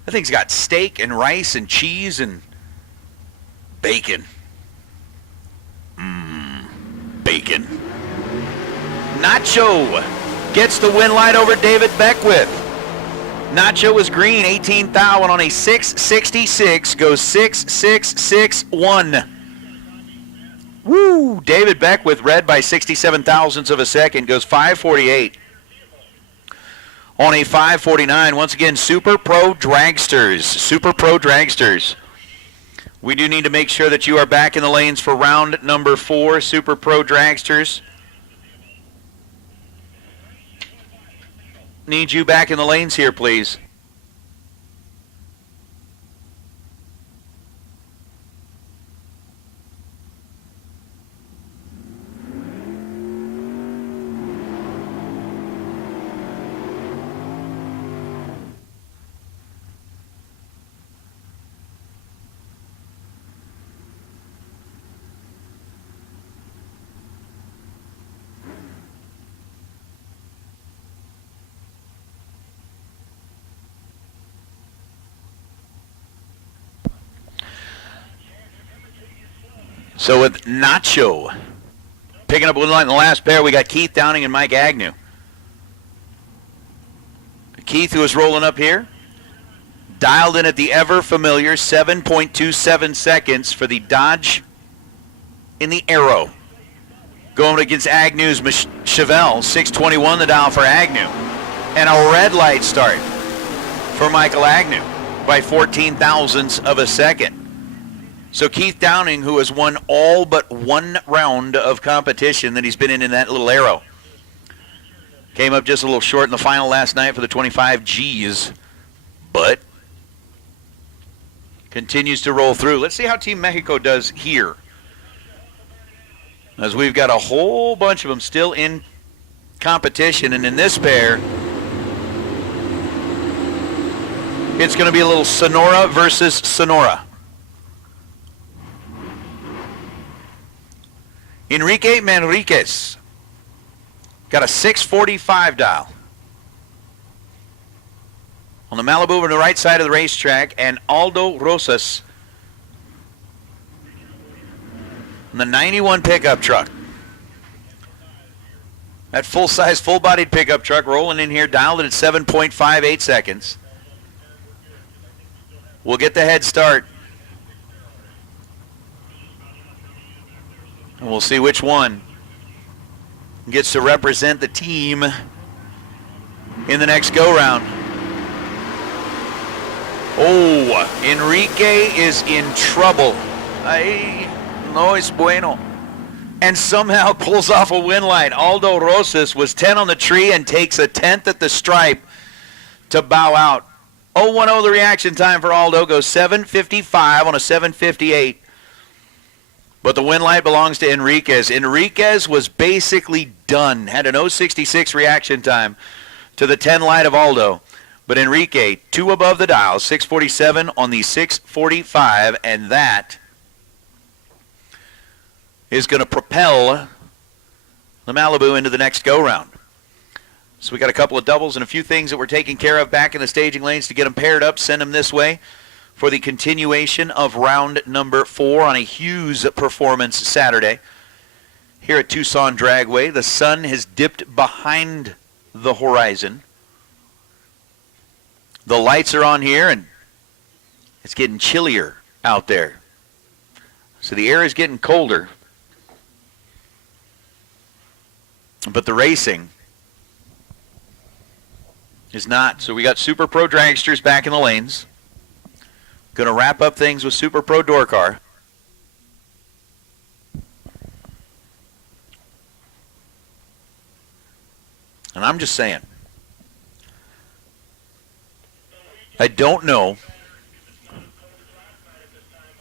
That thing's got steak and rice and cheese and bacon. Bacon. Nacho gets the win light over David Beckwith. Nacho is green, 18 thou, and on a 6:66 goes 6:661. Woo! David Beckwith, red by 67 thousandths of a second, goes 5:48. On a 5:49, once again, Super Pro Dragsters. We do need to make sure that you are back in the lanes for round number 4, Super Pro Dragsters. Need you back in the lanes here, please. So with Nacho picking up one line in the last pair, we got Keith Downing and Mike Agnew. Keith, who is rolling up here, dialed in at the ever-familiar 7.27 seconds for the Dodge in the Arrow. Going against Agnew's Chevelle, 6:21 the dial for Agnew. And a red light start for Michael Agnew by 14 thousandths of a second. So Keith Downing, who has won all but one round of competition that he's been in that little arrow, came up just a little short in the final last night for the 25 Gs, but continues to roll through. Let's see how Team Mexico does here, as we've got a whole bunch of them still in competition, and in this pair, it's going to be a little Sonora versus Sonora. Enrique Manriquez got a 645 dial on the Malibu on the right side of the racetrack, and Aldo Rosas on the 91 pickup truck. That full-size, full-bodied pickup truck rolling in here, dialed at 7.58 seconds. We'll get the head start. And we'll see which one gets to represent the team in the next go-round. Oh, Enrique is in trouble. Ay, no es bueno. And somehow pulls off a win line. Aldo Rosas was 10 on the tree and takes a 10th at the stripe to bow out. 0-1-0 the reaction time for Aldo, goes 7:55 on a 7:58. But the win light belongs to Enriquez. Enriquez was basically done. Had an 0.66 reaction time to the 10 light of Aldo. But Enrique, 2 above the dial, 6:47 on the 6:45, and that is going to propel the Malibu into the next go-round. So we got a couple of doubles and a few things that we're taking care of back in the staging lanes to get them paired up, send them this way for the continuation of round number 4 on a Hughes performance Saturday here at Tucson Dragway. The sun has dipped behind the horizon. The lights are on here, and it's getting chillier out there. So the air is getting colder. But the racing is not. So we got Super Pro dragsters back in the lanes. Going to wrap up things with Super Pro door car. And I'm just saying, I don't know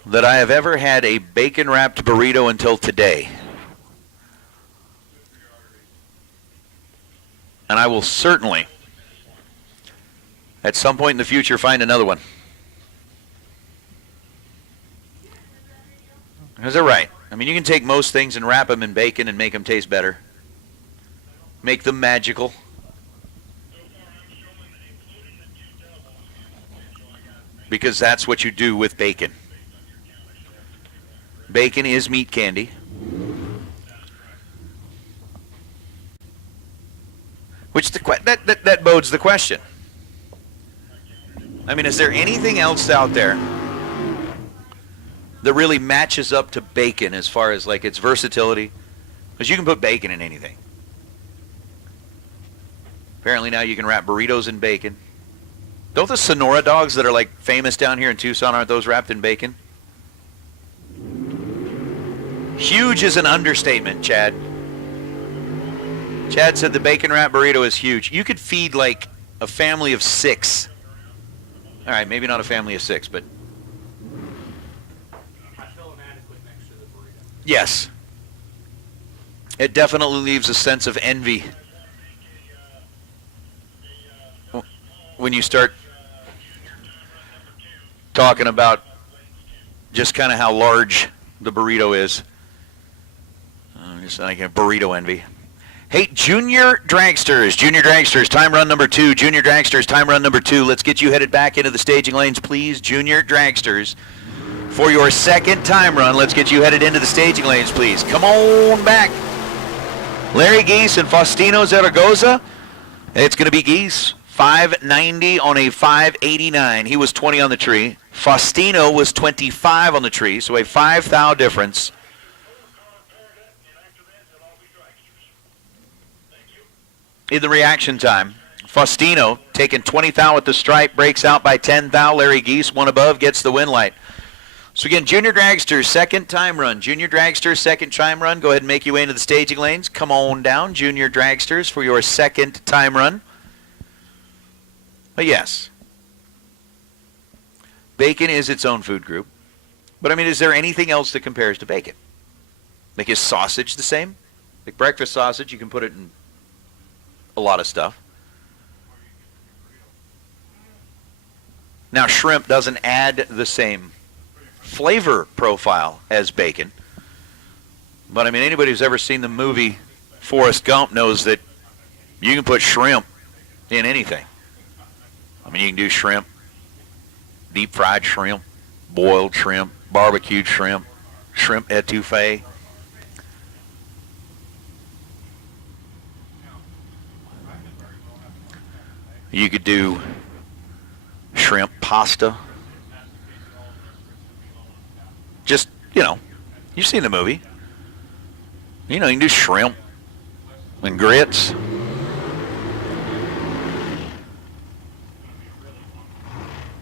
that I have ever had a bacon-wrapped burrito until today. And I will certainly, at some point in the future, find another one. Is that right? I mean, you can take most things and wrap them in bacon and make them taste better. Make them magical. Because that's what you do with bacon. Bacon is meat candy. Which that bodes the question. I mean, is there anything else out there that really matches up to bacon as far as like its versatility? Because you can put bacon in anything. Apparently now you can wrap burritos in bacon. Don't the Sonora dogs that are like famous down here in Tucson, aren't those wrapped in bacon? Huge is an understatement, Chad. Chad said the bacon wrap burrito is huge. You could feed like a family of 6. All right, maybe not a family of 6, but yes. It definitely leaves a sense of envy when you start talking about just kind of how large the burrito is. Just like a burrito envy. Hey, Junior Dragsters, time run number 2. Junior Dragsters, time run number 2. Let's get you headed back into the staging lanes, please. Junior Dragsters, for your second time run, let's get you headed into the staging lanes, please. Come on back. Larry Geese and Faustino Zaragoza. It's going to be Geese, 590 on a 589. He was 20 on the tree. Faustino was 25 on the tree, so a 5 thou difference. In the reaction time, Faustino taking 20 thou at the stripe, breaks out by 10 thou. Larry Geese, one above, gets the win light. So again, Junior Dragster, second time run. Junior Dragster, second time run. Go ahead and make your way into the staging lanes. Come on down, Junior Dragsters, for your second time run. But yes, bacon is its own food group. But I mean, is there anything else that compares to bacon? Like, is sausage the same? Like breakfast sausage, you can put it in a lot of stuff. Now, shrimp doesn't add the same flavor profile as bacon. But I mean, anybody who's ever seen the movie Forrest Gump knows that you can put shrimp in anything. I mean, you can do shrimp, deep fried shrimp, boiled shrimp, barbecued shrimp, shrimp etouffee. You could do shrimp pasta. Just, you know, you've seen the movie. You know, you can do shrimp and grits.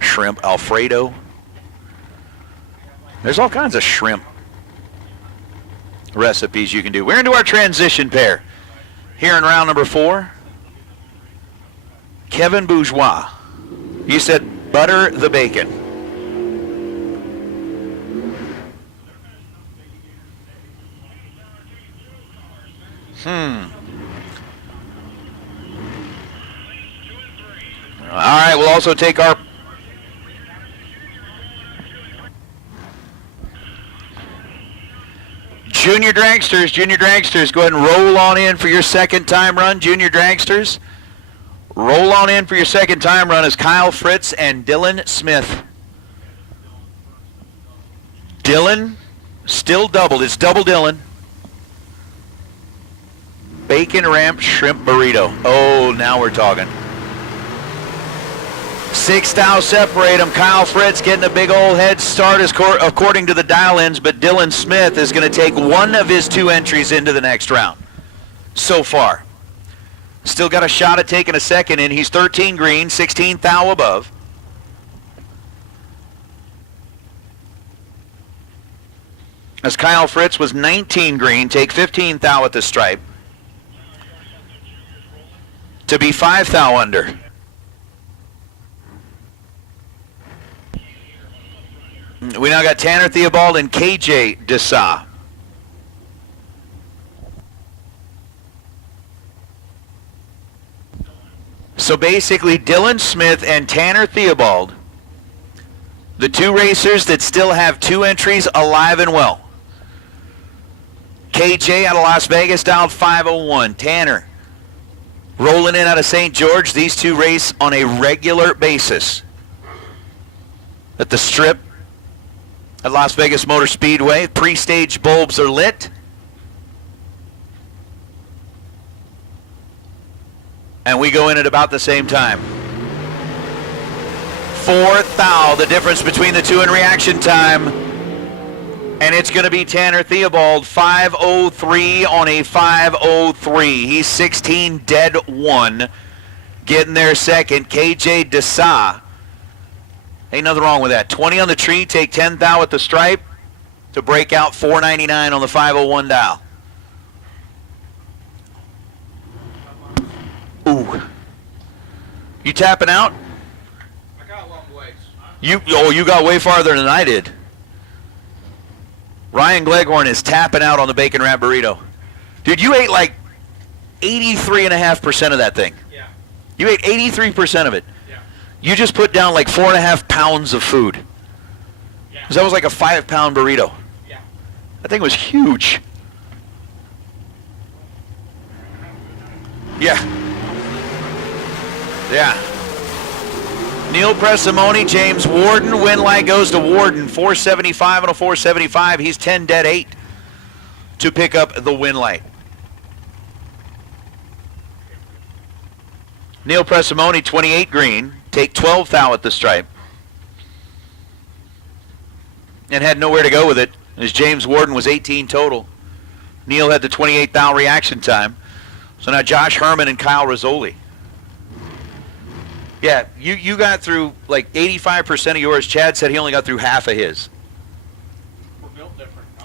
Shrimp Alfredo. There's all kinds of shrimp recipes you can do. We're into our transition pair here in round number 4. Kevin Bourgeois. You said butter the bacon. All right, we'll also take our Junior Dragsters, go ahead and roll on in for your second time run. Junior Dragsters, roll on in for your second time run as Kyle Fritz and Dylan Smith. Dylan, still doubled. It's double Dylan. Bacon ramp shrimp burrito. Oh, now we're talking. 6 thou separate them. Kyle Fritz getting a big old head start according to the dial-ins, but Dylan Smith is going to take one of his 2 entries into the next round so far. Still got a shot at taking a second in. He's 13 green, 16 thou above. As Kyle Fritz was 19 green, take 15 thou at the stripe to be 5 thou under. We now got Tanner Theobald and KJ Desa. So basically, Dylan Smith and Tanner Theobald, the 2 racers that still have 2 entries alive and well. KJ out of Las Vegas dialed 501. Tanner rolling in out of St. George. These 2 race on a regular basis at the Strip at Las Vegas Motor Speedway. Pre-stage bulbs are lit. And we go in at about the same time. 4 thou, the difference between the 2 in reaction time. And it's going to be Tanner Theobald, 5:03 on a 5:03. He's 16 dead 1. Getting there second. KJ Desa. Ain't nothing wrong with that. 20 on the tree, take 10 thou at the stripe to break out 499 on the 501 dial. Ooh. You tapping out? I got a long ways. You got way farther than I did. Ryan Gleghorn is tapping out on the bacon wrap burrito. Dude, you ate like 83.5% of that thing. Yeah. You ate 83% of it. Yeah. You just put down like 4.5 pounds of food. Yeah. 'Cause that was like a 5-pound burrito. Yeah. That thing was huge. Yeah. Yeah. Neil Presimone, James Warden. Win light goes to Warden. 475 on a 475. He's 10 dead 8 to pick up the win light. Neil Presimone, 28 green. Take 12 thou at the stripe. And had nowhere to go with it, as James Warden was 18 total. Neil had the 28 thou reaction time. So now Josh Herman and Kyle Rizzoli. Yeah, you got through like 85% of yours. Chad said he only got through half of his.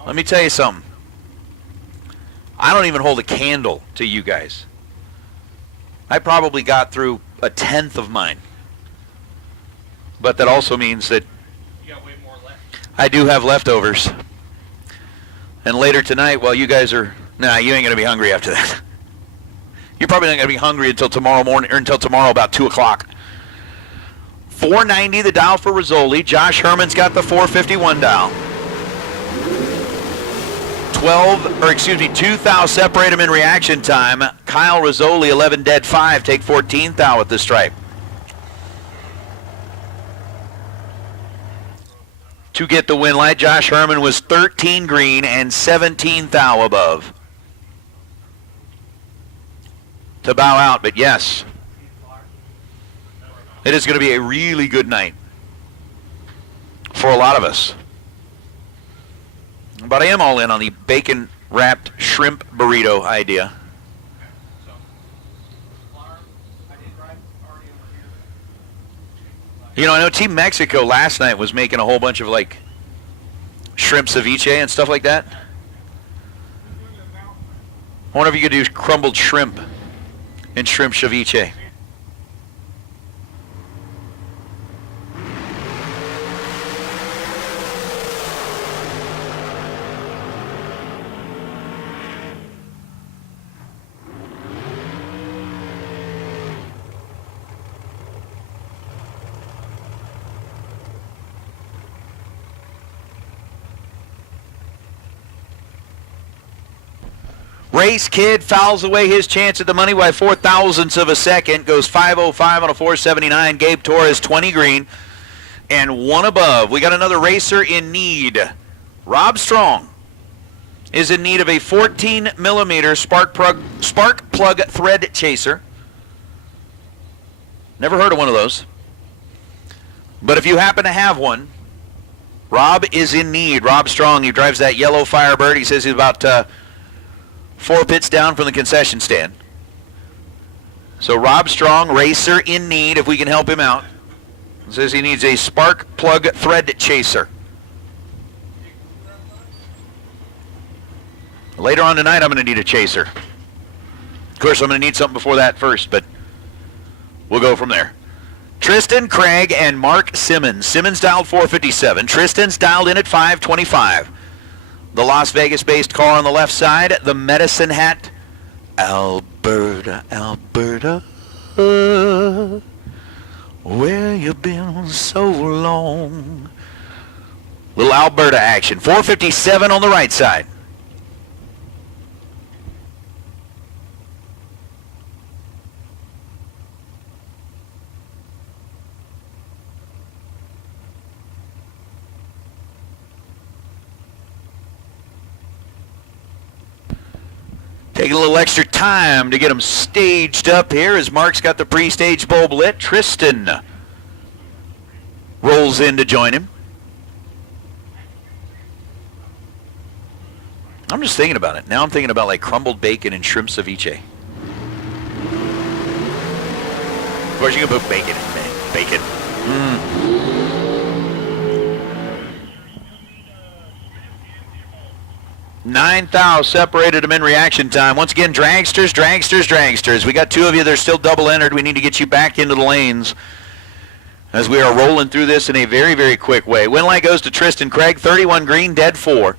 Let me tell you something. I don't even hold a candle to you guys. I probably got through a tenth of mine. But that also means that You got way more left. I do have leftovers. And later tonight, while you guys are... Nah, you ain't going to be hungry after that. You're probably not going to be hungry until tomorrow morning, or until tomorrow about 2 o'clock. 490 the dial for Rizzoli. Josh Herman's got the 451 dial. 2 thou separate them in reaction time. Kyle Rizzoli, 11 dead 5, take 14 thou at the stripe. To get the win light, Josh Herman was 13 green and 17 thou above. To bow out, but yes, it is going to be a really good night for a lot of us. But I am all in on the bacon-wrapped shrimp burrito idea. You know, I know Team Mexico last night was making a whole bunch of, like, shrimp ceviche and stuff like that. I wonder if you could do crumbled shrimp and shrimp ceviche. Race Kid fouls away his chance at the money by 4 thousandths of a second. Goes 5:05 on a 479. Gabe Torres, 20 green and 1 above. We got another racer in need. Rob Strong is in need of a 14 millimeter spark plug thread chaser. Never heard of one of those. But if you happen to have one, Rob is in need. Rob Strong, he drives that yellow Firebird. He says he's about 4 pits down from the concession stand. So Rob Strong, racer in need, if we can help him out. Says he needs a spark plug thread chaser. Later on tonight, I'm going to need a chaser. Of course, I'm going to need something before that first, but we'll go from there. Tristan Craig and Mark Simmons. Simmons dialed 457. Tristan's dialed in at 525. The Las Vegas-based car on the left side, the Medicine Hat, Alberta, Alberta, where you been so long? Little Alberta action. 457 on the right side. Taking a little extra time to get them staged up here as Mark's got the pre-stage bulb lit. Tristan rolls in to join him. I'm just thinking about it. Now I'm thinking about like crumbled bacon and shrimp ceviche. Of course, you can put bacon in it. Bacon. 9 thou separated them in reaction time. Once again, dragsters, dragsters, dragsters. We got 2 of you that are still double entered. We need to get you back into the lanes as we are rolling through this in a very, very quick way. Win light goes to Tristan Craig, 31 green, dead 4.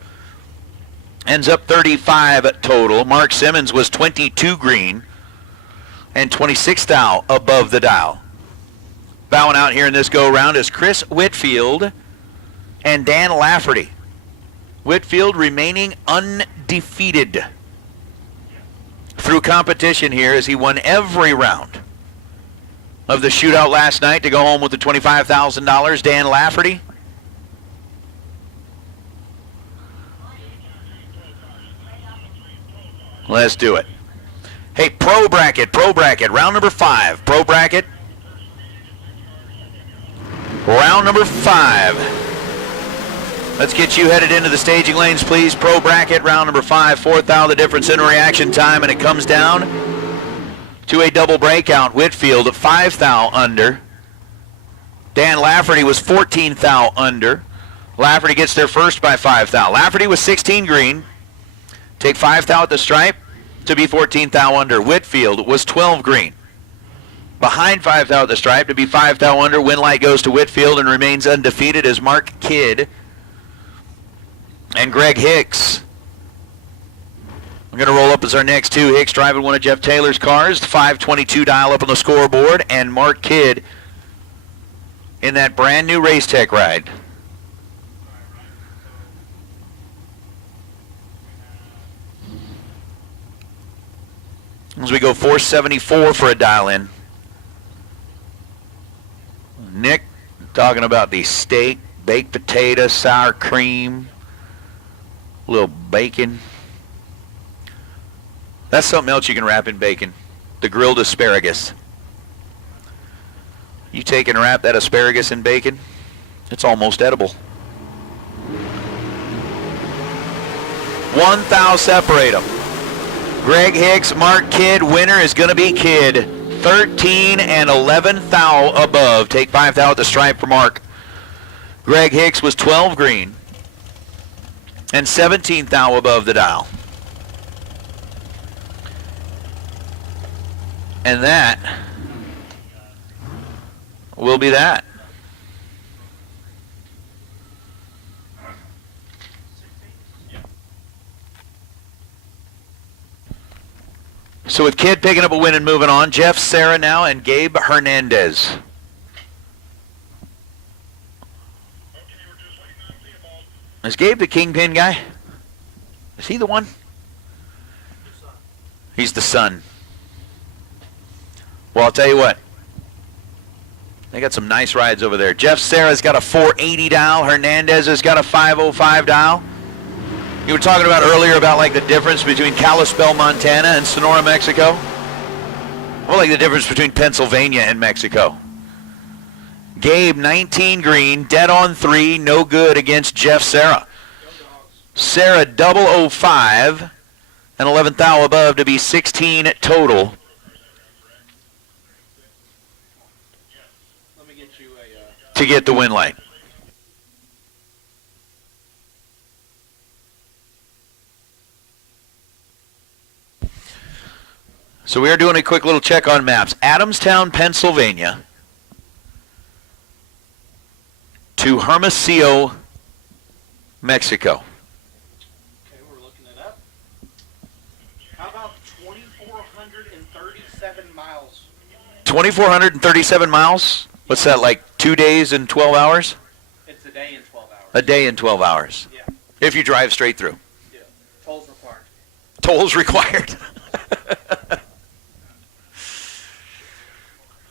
Ends up 35 total. Mark Simmons was 22 green and 26 thou above the dial. Bowing out here in this go-round is Chris Whitfield and Dan Lafferty. Whitfield remaining undefeated through competition here as he won every round of the shootout last night to go home with the $25,000. Dan Lafferty. Let's do it. Hey, pro bracket, round number 5. Pro bracket, round number 5. Let's get you headed into the staging lanes, please. Pro bracket, round number 5. 4 thou the difference in reaction time, and it comes down to a double breakout. Whitfield 5 thou under. Dan Lafferty was 14 thou under. Lafferty gets there first by 5 thou. Lafferty was 16 green. Take 5 thou at the stripe to be 14 thou under. Whitfield was 12 green. Behind 5 thou at the stripe to be 5 thou under. Win light goes to Whitfield and remains undefeated as Mark Kidd and Greg Hicks. I'm going to roll up as our next two. Hicks driving one of Jeff Taylor's cars. 522 dial up on the scoreboard. And Mark Kidd in that brand new Race Tech ride. As we go 474 for a dial in. Nick talking about the steak, baked potato, sour cream, a little bacon. That's something else you can wrap in bacon. The grilled asparagus. You take and wrap that asparagus in bacon, it's almost edible. 1 thou separate them. Greg Hicks, Mark Kidd, winner is going to be Kidd. 13 and 11 thou above. Take 5 thou at the stripe for Mark. Greg Hicks was 12 green and 17 thou above the dial. And that will be that. So with Kidd picking up a win and moving on, Jeff Serra now and Gabe Hernandez. Is Gabe the kingpin guy? Is he the one? He's the son. Well, I'll tell you what. They got some nice rides over there. Jeff Serra's got a 480 dial. Hernandez has got a 505 dial. You were talking about earlier about like the difference between Kalispell, Montana and Sonora, Mexico. Well, like the difference between Pennsylvania and Mexico. Gabe, 19 green, dead on 3, no good against Jeff Serra. Serra, 005 and 11 thou above to be 16 total. To get the win light. So we are doing a quick little check on maps. Adamstown, Pennsylvania to Hermosillo, Mexico. Okay, we're looking it up. How about 2,437 miles? 2,437 miles? What's that, like 2 days and 12 hours? It's a day and 12 hours. A day and 12 hours. Yeah. If you drive straight through. Yeah. Tolls required. Tolls required.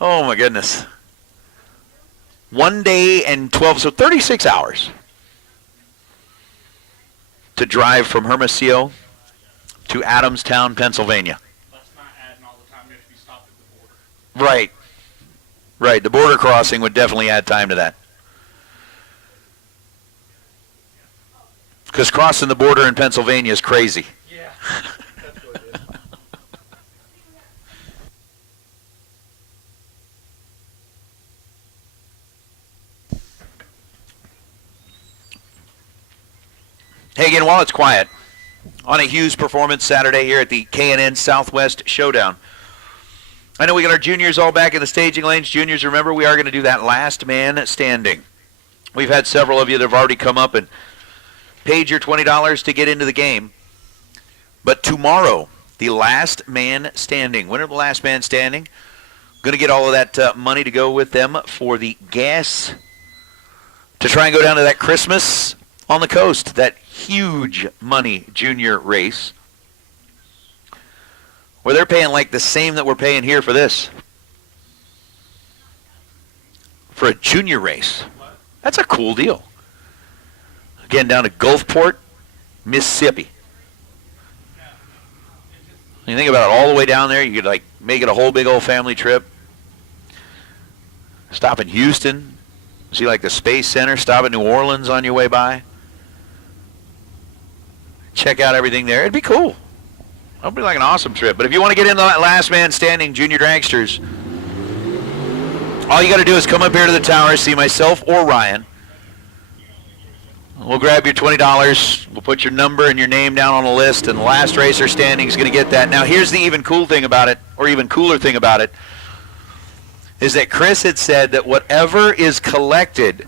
Oh my goodness. 1 day and 12, so 36 hours to drive from Hermosillo to Adamstown, Pennsylvania. That's not adding all the time you have to be stopped at the border. Right. Right. The border crossing would definitely add time to that. Because crossing the border in Pennsylvania is crazy. Yeah. That's what it is. Hey, again, while it's quiet, on a Hughes Performance Saturday here at the K&N Southwest Showdown. I know we got our juniors all back in the staging lanes. Juniors, remember, we are going to do that last man standing. We've had several of you that have already come up and paid your $20 to get into the game. But tomorrow, the last man standing, winner of the last man standing, going to get all of that money to go with them for the gas to try and go down to that Christmas on the coast, that huge money junior race, where they're paying like the same that we're paying here for this. For a junior race. That's a cool deal. Again, down to Gulfport, Mississippi. You think about it, all the way down there, you could like make it a whole big old family trip. Stop in Houston, see like the Space Center, stop at New Orleans on your way by. Check out everything there. It'd be cool. It'll be like an awesome trip. But if you want to get into that last man standing junior dragsters, all you got to do is come up here to the tower, see myself or Ryan. We'll grab your $20. We'll put your number and your name down on a list, and the last racer standing is going to get that. Now, here's the even cool thing about it, or even cooler thing about it, is that Chris had said that whatever is collected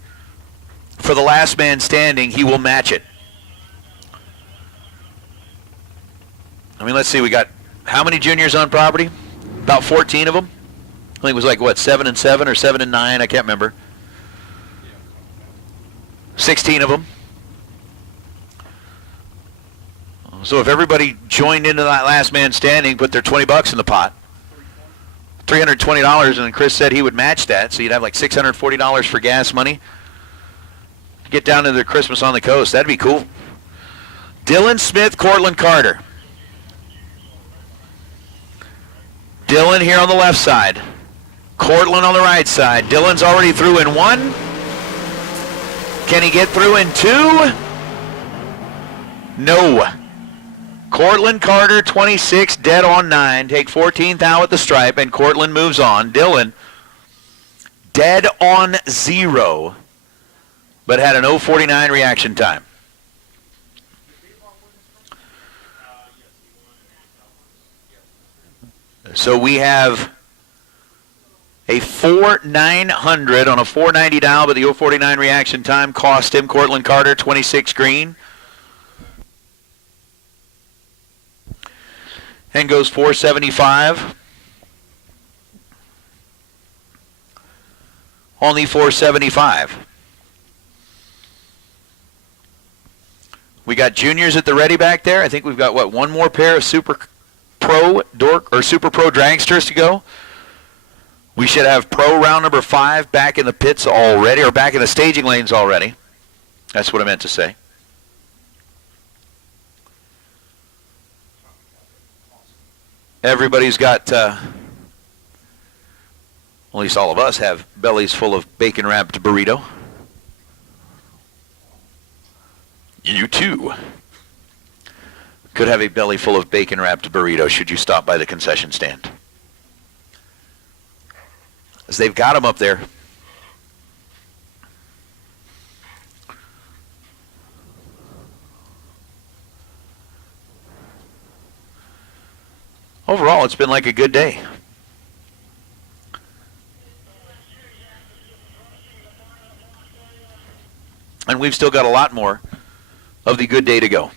for the last man standing, he will match it. I mean, let's see, we got how many juniors on property? About 14 of them. I think it was like, what, 7 and 7 or 7 and 9? I can't remember. 16 of them. So if everybody joined into that last man standing, put their $20 in the pot, $320, and then Chris said he would match that, so you'd have like $640 for gas money. Get down to the Christmas on the coast. That'd be cool. Dylan Smith, Cortland Carter. Dylan here on the left side. Cortland on the right side. Dylan's already through in 1. Can he get through in 2? No. Cortland Carter, 26, dead on 9. Take 14th out at the stripe, and Cortland moves on. Dylan, dead on 0, but had an 0:49 reaction time. So we have a 4,900 on a 490 dial, but the 0:49 reaction time cost him, Cortland Carter, 26 green. And goes 475. Only 475. We got juniors at the ready back there. I think we've got, what, one more pair of Super Pro dragsters to go. We should have Pro round number 5 back in the pits already, or back in the staging lanes already. That's what I meant to say. Everybody's got, at least all of us have bellies full of bacon-wrapped burrito. You too could have a belly full of bacon-wrapped burrito should you stop by the concession stand. As they've got them up there. Overall, it's been like a good day. And we've still got a lot more of the good day to go.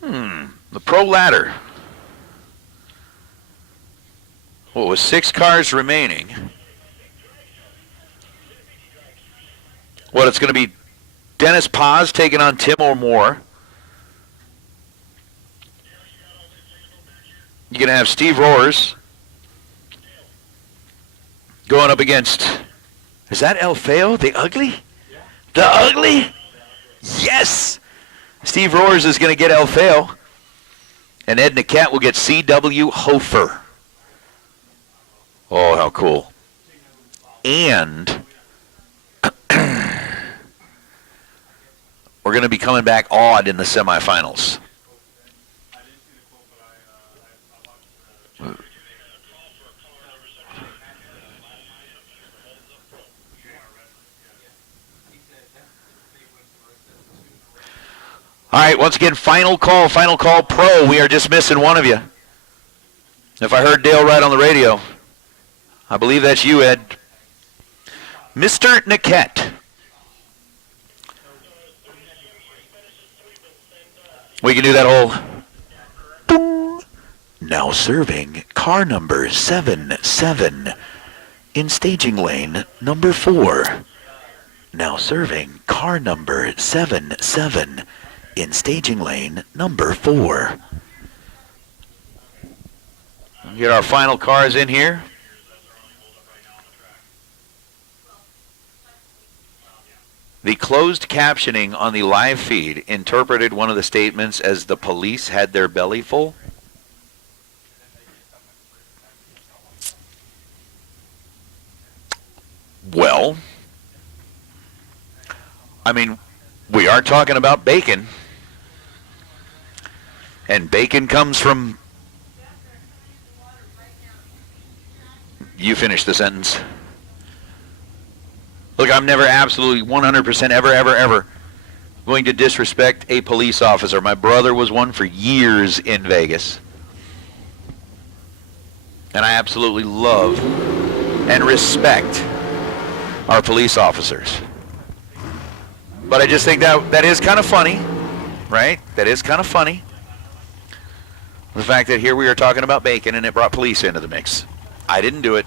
The Pro Ladder. Well, with 6 cars remaining. What, it's going to be Dennis Paz taking on Tim O'More. You're going to have Steve Rohrs going up against, is that El Feo, the ugly? Yeah. The ugly? Yes! Steve Rohrs is going to get El Feo. And Ed Niket will get C.W. Hofer. Oh, how cool. And we're going to be coming back odd in the semifinals. All right, once again, final call Pro. We are just missing one of you. If I heard Dale right on the radio, I believe that's you, Ed. Mr. Niket. We can do that whole. Boom. Now serving car number 77 in staging lane number 4. Now serving car number 77 in staging lane number 4. Get our final cars in here. The closed captioning on the live feed interpreted one of the statements as the police had their belly full. Well, I mean, we are talking about bacon. And bacon comes from... You finish the sentence. Look, I'm never absolutely 100% ever going to disrespect a police officer. My brother was one for years in Vegas. And I absolutely love and respect our police officers. But I just think that is kind of funny, right? That is kind of funny. The fact that here we are talking about bacon and it brought police into the mix. I didn't do it.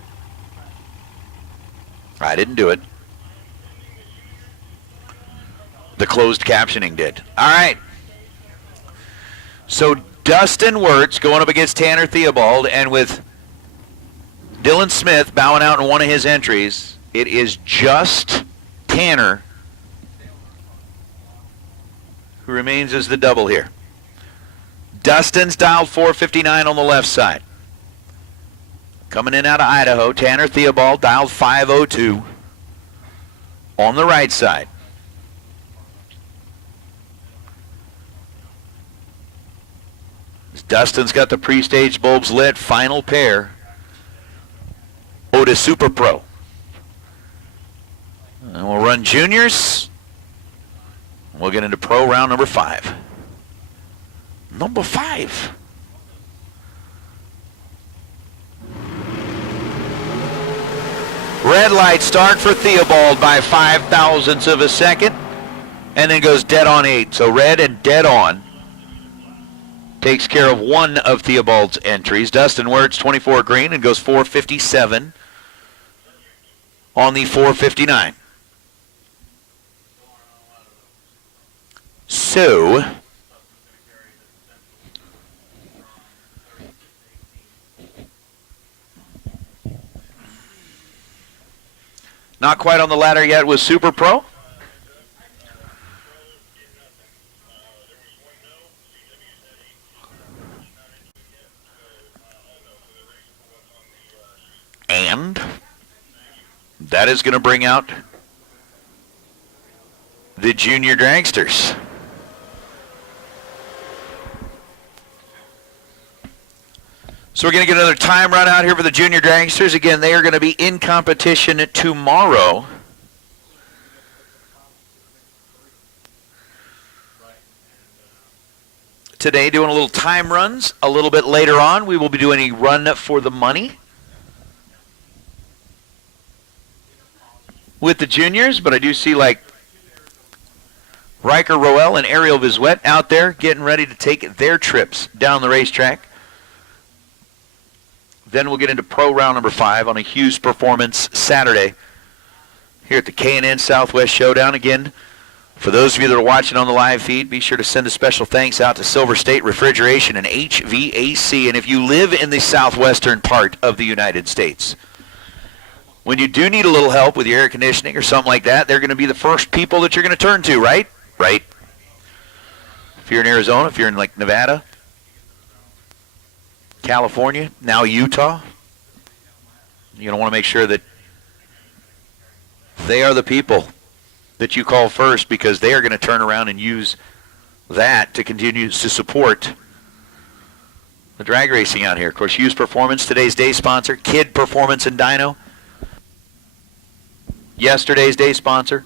I didn't do it. The closed captioning did. All right. So Dustin Wirtz going up against Tanner Theobald, and with Dylan Smith bowing out in one of his entries, it is just Tanner who remains as the double here. Dustin's dialed 459 on the left side. Coming in out of Idaho, Tanner Theobald dialed 502 on the right side. Dustin's got the pre-stage bulbs lit. Final pair. Otis Super Pro. And we'll run juniors. We'll get into pro round number 5. Number 5. Red light start for Theobald by 0.005 of a second, and then goes dead on 8. So red and dead on takes care of one of Theobald's entries. Dustin Wirtz 24 green and goes 457 on the 459. So not quite on the ladder yet with Super Pro. And that is going to bring out the junior dragsters. So we're going to get another time run out here for the junior dragsters. Again, they are going to be in competition tomorrow. Today, doing a little time runs. A little bit later on, we will be doing a run for the money with the juniors, but I do see like Riker Roel and Ariel Vizuet out there getting ready to take their trips down the racetrack. Then we'll get into pro round number 5 on a Hughes Performance Saturday here at the K&N Southwest Showdown. Again, for those of you that are watching on the live feed, be sure to send a special thanks out to Silver State Refrigeration and HVAC. And if you live in the southwestern part of the United States, when you do need a little help with your air conditioning or something like that, they're going to be the first people that you're going to turn to, right? Right. If you're in Arizona, if you're in like Nevada, California, now Utah, you're going to want to make sure that they are the people that you call first, because they are going to turn around and use that to continue to support the drag racing out here. Of course, Hughes Performance, today's day sponsor. Kid Performance and Dyno, yesterday's day sponsor.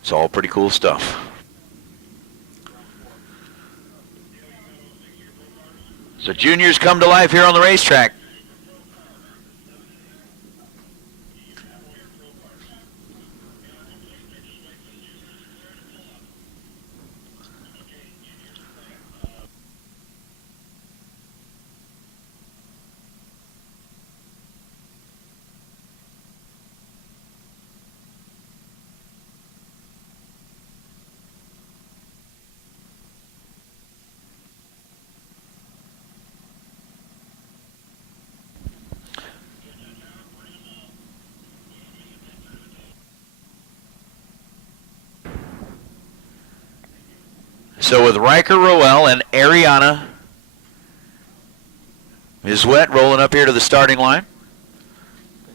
It's all pretty cool stuff. So juniors come to life here on the racetrack. So with Riker Roel and Ariana Vizuet rolling up here to the starting line.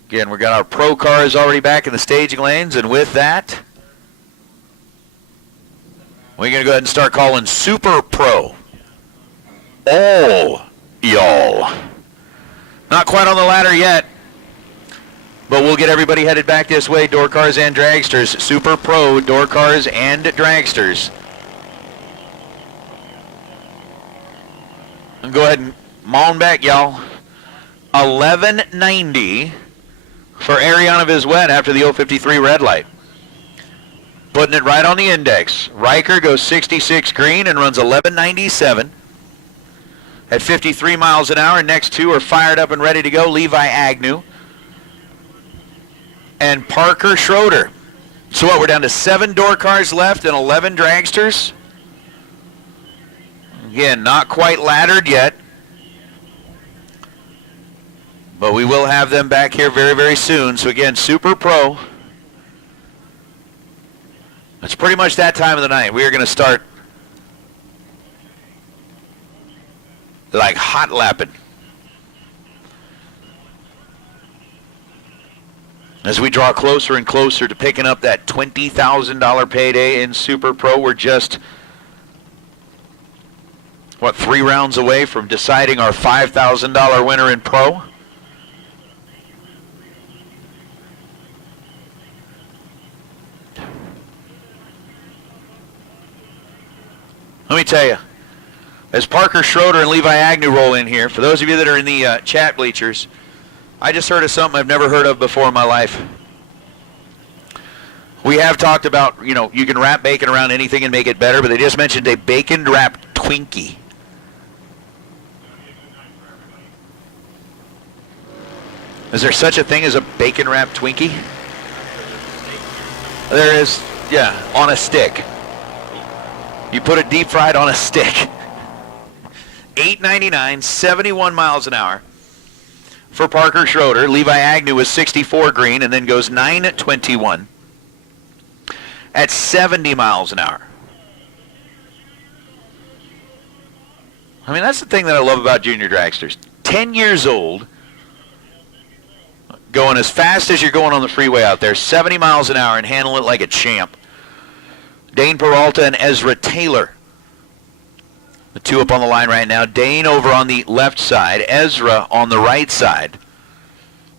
Again, we got our pro cars already back in the staging lanes, and with that, we're going to go ahead and start calling Super Pro. All y'all. Not quite on the ladder yet. But we'll get everybody headed back this way, door cars and dragsters. Super Pro, door cars and dragsters. And go ahead and maul back, y'all. 1190 for Ariana Vizwet after the 053 red light. Putting it right on the index. Riker goes 66 green and runs 1197 at 53 miles an hour. Next two are fired up and ready to go. Levi Agnew and Parker Schroeder. So what, we're down to 7 door cars left and 11 dragsters. Again, not quite laddered yet, but we will have them back here very, very soon. So again, Super Pro. It's pretty much that time of the night. We are going to start like hot lapping. As we draw closer and closer to picking up that $20,000 payday in Super Pro, we're just, 3 rounds away from deciding our $5,000 winner in Pro? Let me tell you, as Parker Schroeder and Levi Agnew roll in here, for those of you that are in the chat bleachers, I just heard of something I've never heard of before in my life. We have talked about, you can wrap bacon around anything and make it better, but they just mentioned a bacon-wrapped Twinkie. Is there such a thing as a bacon-wrapped Twinkie? There is, yeah, on a stick. You put it deep fried on a stick. $8.99, 71 miles an hour for Parker Schroeder. Levi Agnew is 64 green and then goes 9.21 at 70 miles an hour. I mean, that's the thing that I love about junior dragsters. 10 years old, going as fast as you're going on the freeway out there, 70 miles an hour, and handle it like a champ. Dane Peralta and Ezra Taylor. The two up on the line right now. Dane over on the left side. Ezra on the right side.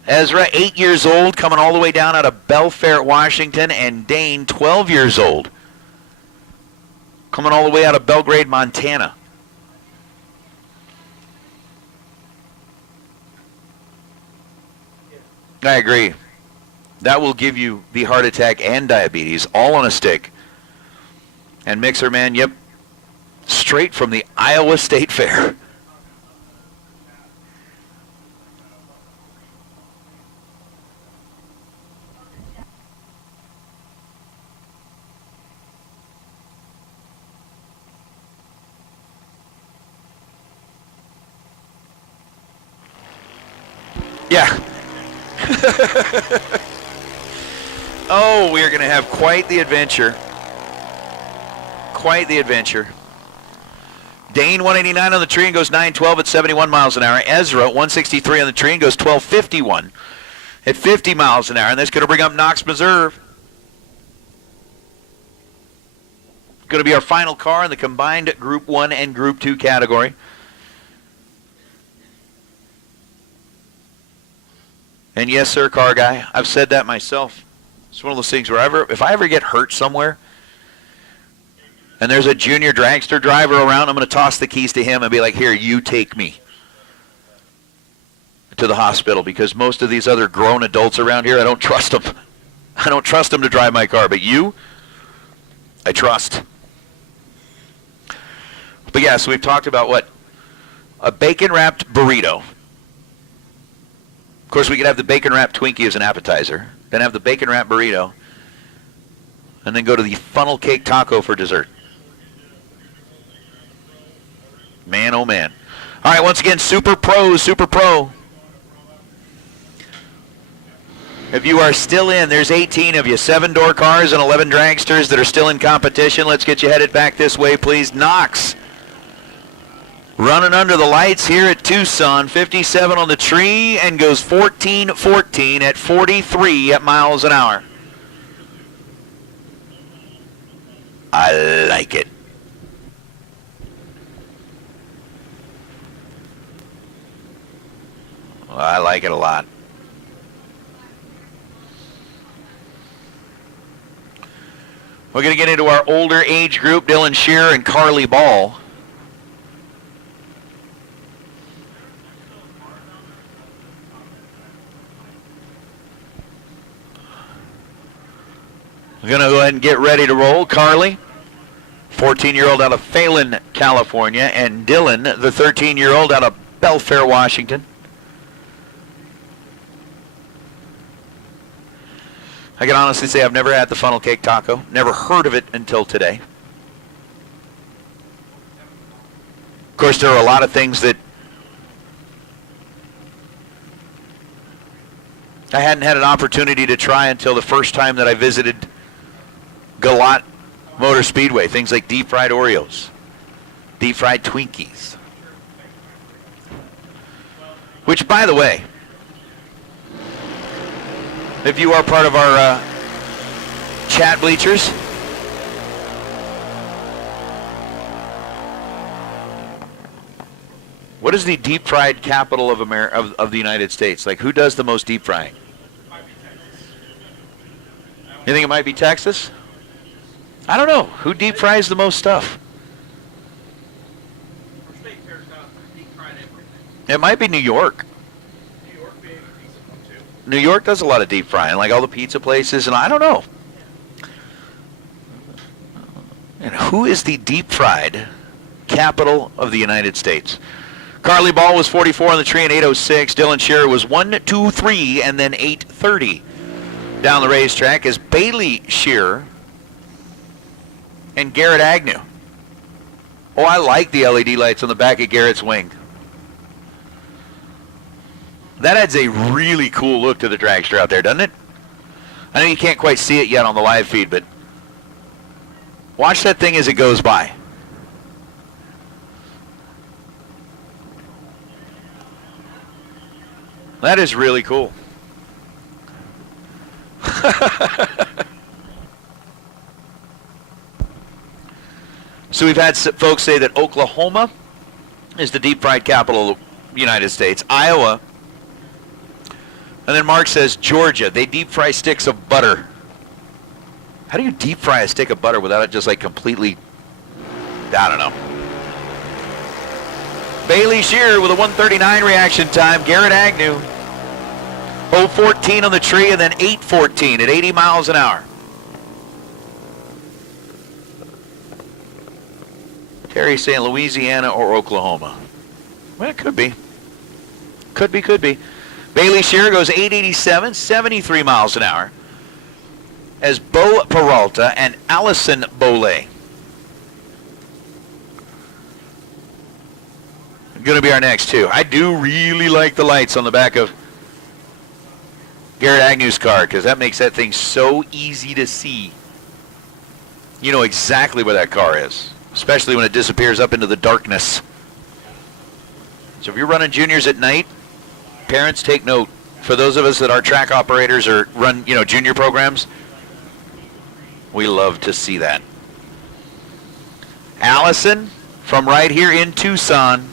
Ezra, 8 years old, coming all the way down out of Belfair, Washington. And Dane, 12 years old, coming all the way out of Belgrade, Montana. I agree. That will give you the heart attack and diabetes all on a stick. And Mixer Man, yep, straight from the Iowa State Fair. Yeah. Oh, we are going to have quite the adventure. Quite the adventure. Dane 189 on the tree and goes 912 at 71 miles an hour. Ezra 163 on the tree and goes 1251 at 50 miles an hour. And that's going to bring up Knox Meserve. Going to be our final car in the combined Group 1 and Group 2 category. And yes, sir, car guy, I've said that myself. It's one of those things where if I ever get hurt somewhere, and there's a junior dragster driver around, I'm going to toss the keys to him and be like, here, you take me to the hospital, because most of these other grown adults around here, I don't trust them. I don't trust them to drive my car, but you, I trust. But yeah, so we've talked about what? A bacon-wrapped burrito. Of course, we could have the bacon-wrapped Twinkie as an appetizer, then have the bacon-wrapped burrito, and then go to the funnel cake taco for dessert. Man, oh man. All right, once again, Super Pro, Super Pro. If you are still in, there's 18 of you. 7 door cars and 11 dragsters that are still in competition. Let's get you headed back this way, please. Knox running under the lights here at Tucson. 57 on the tree and goes 14-14 at 43 miles an hour. I like it. I like it a lot. We're going to get into our older age group, Dylan Shearer and Carly Ball. We're going to go ahead and get ready to roll. Carly, 14-year-old out of Phelan, California, and Dylan, the 13-year-old out of Belfair, Washington. I can honestly say I've never had the funnel cake taco. Never heard of it until today. Of course, there are a lot of things that I hadn't had an opportunity to try until the first time that I visited Galat Motor Speedway. Things like deep-fried Oreos, deep-fried Twinkies. Which, by the way, if you are part of our chat bleachers, what is the deep fried capital of of the United States? Like, who does the most deep frying? You think it might be Texas? I don't know. Who deep fries the most stuff? It might be New York. New York does a lot of deep frying, like all the pizza places, and I don't know. And who is the deep fried capital of the United States? Carly Ball was 44 on the tree in 8:06. Dylan Shearer was 1:23 and then 8:30 down the racetrack as Bailey Shearer and Garrett Agnew. Oh, I like the LED lights on the back of Garrett's wing. That adds a really cool look to the dragster out there, doesn't it? I know you can't quite see it yet on the live feed, but watch that thing as it goes by. That is really cool. So we've had folks say that Oklahoma is the deep fried capital of the United States. Iowa. And then Mark says Georgia. They deep fry sticks of butter. How do you deep fry a stick of butter without it just like completely, I don't know. Bailey Shearer with a 1:39 reaction time. Garrett Agnew, 0:14 on the tree and then 8:14 at 80 miles an hour. Terry saying Louisiana or Oklahoma. Well, it could be. Could be. Bailey Shearer goes 8:87, 73 miles an hour. As Bo Peralta and Allison Boley. Going to be our next two. I do really like the lights on the back of Garrett Agnew's car because that makes that thing so easy to see. You know exactly where that car is, especially when it disappears up into the darkness. So if you're running juniors at night, parents take note. For those of us that are track operators or run, junior programs, we love to see that. Allison from right here in Tucson.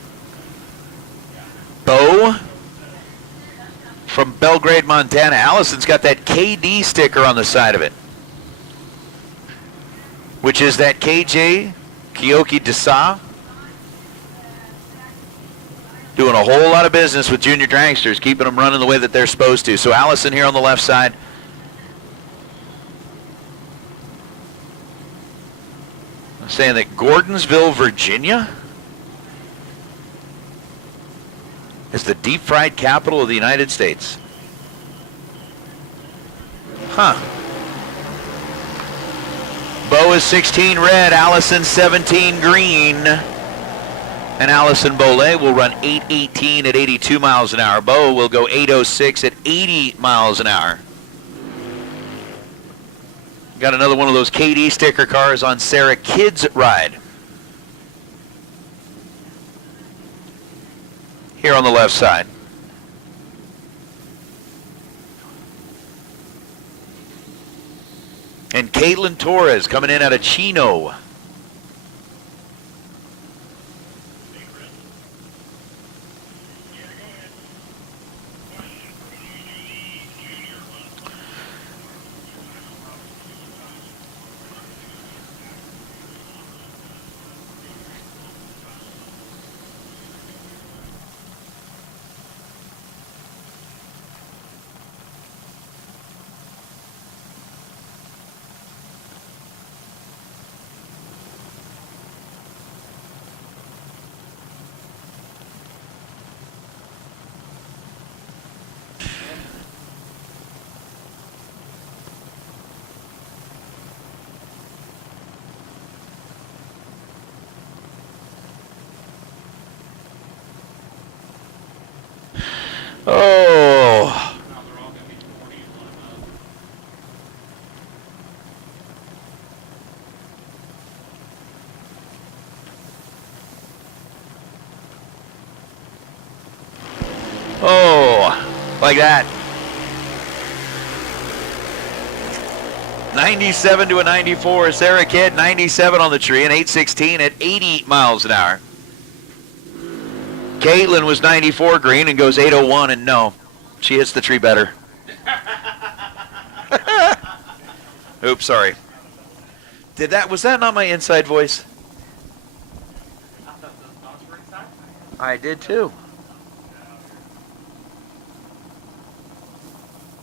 Bo from Belgrade, Montana. Allison's got that KD sticker on the side of it, which is that KJ Kyoki Desa doing a whole lot of business with junior dragsters, keeping them running the way that they're supposed to. So Allison here on the left side. I'm saying that Gordonsville, Virginia is the deep fried capital of the United States. Huh. Bo is 16 red, Allison 17 green. And Allison Boley will run 8:18 at 82 miles an hour. Bo will go 8:06 at 80 miles an hour. Got another one of those KD sticker cars on Sarah Kidd's ride. Here on the left side. And Caitlin Torres coming in out of Chino. like that. 97 to a 94. Sarah Kidd, 97 on the tree, and 816 at 80 miles an hour. Caitlin was 94 green and goes 801, and no, she hits the tree better. Oops, sorry. Was that not my inside voice? I did too.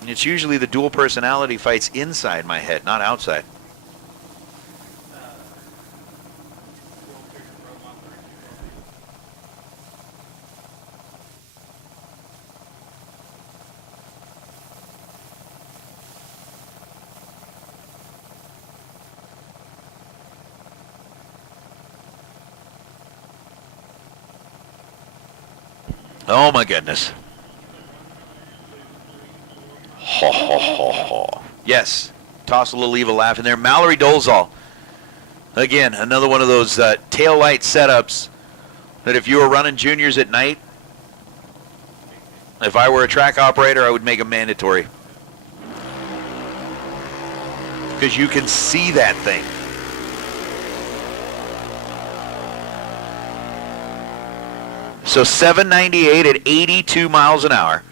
It's usually the dual personality fights inside my head, not outside. Oh my goodness. Ho, ho, ho, ho. Yes, toss a little evil laugh in there. Mallory Dolezal. Again, another one of those tail light setups that if you were running juniors at night, if I were a track operator, I would make them mandatory. Because you can see that thing. So 798 at 82 miles an hour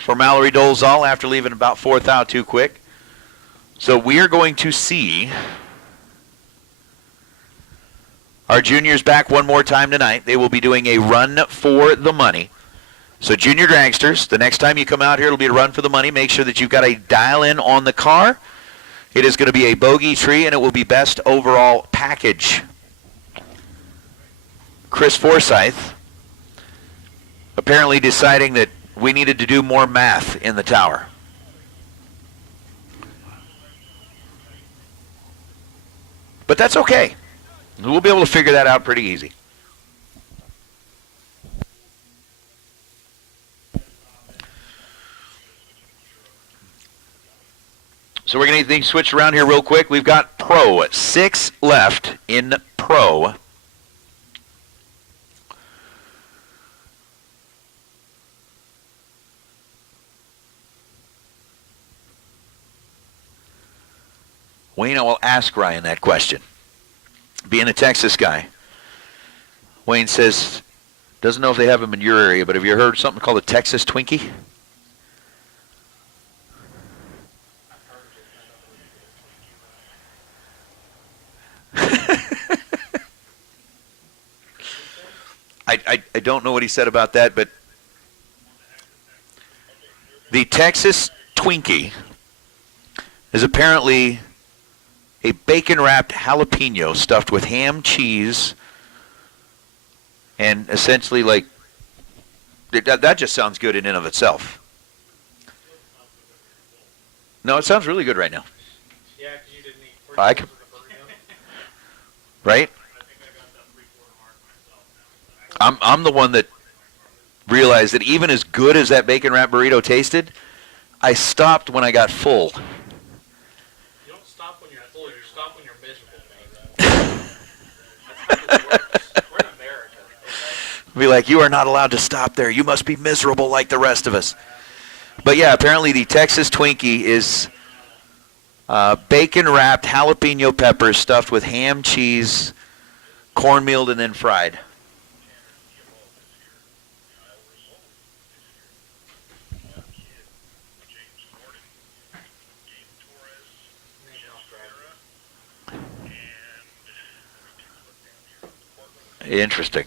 for Mallory Dolezal after leaving about 4th out too quick. So we are going to see our juniors back one more time tonight. They will be doing a run for the money. So junior dragsters, the next time you come out here, it'll be a run for the money. Make sure that you've got a dial in on the car. It is going to be a bogey tree, and it will be best overall package. Chris Forsyth apparently deciding that we needed to do more math in the tower. But that's okay. We'll be able to figure that out pretty easy. So we're going to get things switched around here real quick. We've got Pro, 6 left in Pro. Wayne, I will ask Ryan that question. Being a Texas guy, Wayne says, doesn't know if they have them in your area, but have you heard something called a Texas Twinkie? I don't know what he said about that, but the Texas Twinkie is apparently a bacon-wrapped jalapeno stuffed with ham, cheese, and essentially, like, that just sounds good in and of itself. No, it sounds really good right now. Yeah, because you didn't eat 3 I quarters c- of the burrito. Right? I think I got that 3/4 mark myself. I'm the one that realized that even as good as that bacon-wrapped burrito tasted, I stopped when I got full. You don't stop when you're full, you stop when you're miserable, man. That's how it works. We're in America, okay? Be like, you are not allowed to stop there. You must be miserable like the rest of us. But yeah, apparently the Texas Twinkie is bacon-wrapped jalapeno peppers stuffed with ham, cheese, cornmeal, and then fried. Interesting.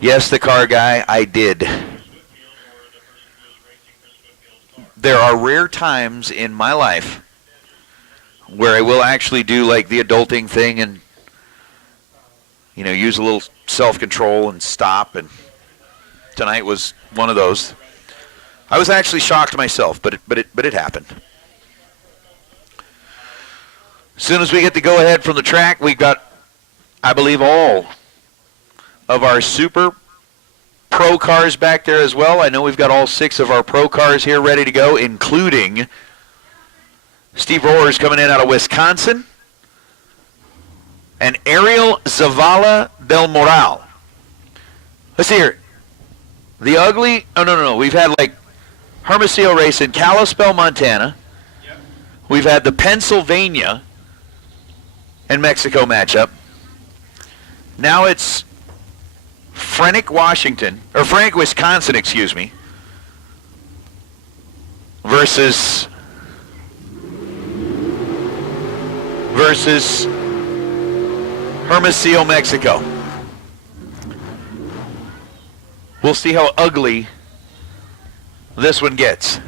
Yes, the car guy, I did. There are rare times in my life where I will actually do like the adulting thing and, you know, use a little self-control and stop, and tonight was one of those. I was actually shocked myself, but it happened. As soon as we get the go-ahead from the track, we've got, I believe, all of our super pro cars back there as well. I know we've got all 6 of our pro cars here ready to go, including Steve Rohrs coming in out of Wisconsin and Ariel Zavala del Moral. Let's see here. The ugly, oh, no. We've had like Hermosillo race in Kalispell, Montana. Yep. We've had the Pennsylvania and Mexico matchup. Now it's Frank, Wisconsin, excuse me, versus Hermosillo, Mexico. We'll see how ugly this one gets.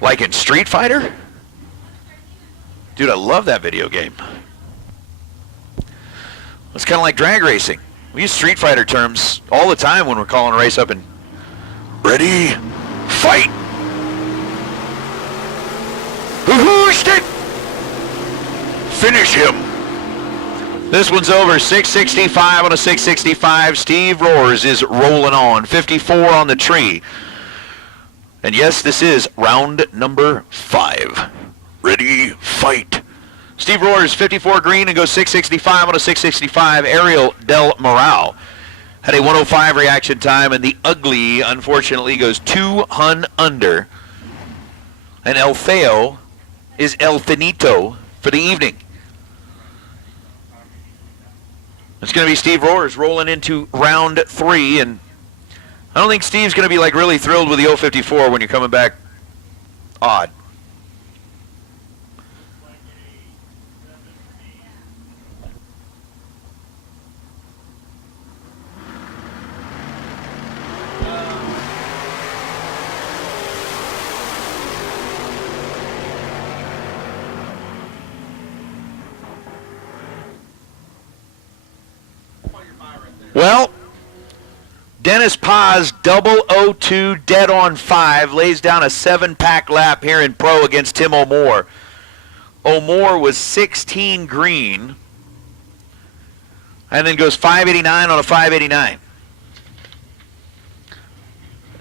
Like in Street Fighter? Dude, I love that video game. It's kind of like drag racing. We use Street Fighter terms all the time when we're calling a race up and ready, fight. Finish him. This one's over. 665 on a 665. Steve Roars is rolling on. 54 on the tree. And yes, this is round number 5. Ready, fight. Steve Roars, 54 green, and goes 665 on a 665. Ariel Del Moral had a 105 reaction time, and the ugly, unfortunately, goes 200 under. And El Feo is El Finito for the evening. It's going to be Steve Roars rolling into round 3, and I don't think Steve's going to be like really thrilled with the 054 when you're coming back odd. Well, Dennis Paz, 002, dead on 5, lays down a 7-pack lap here in pro against Tim O'More. O'More was 16 green, and then goes 589 on a 589.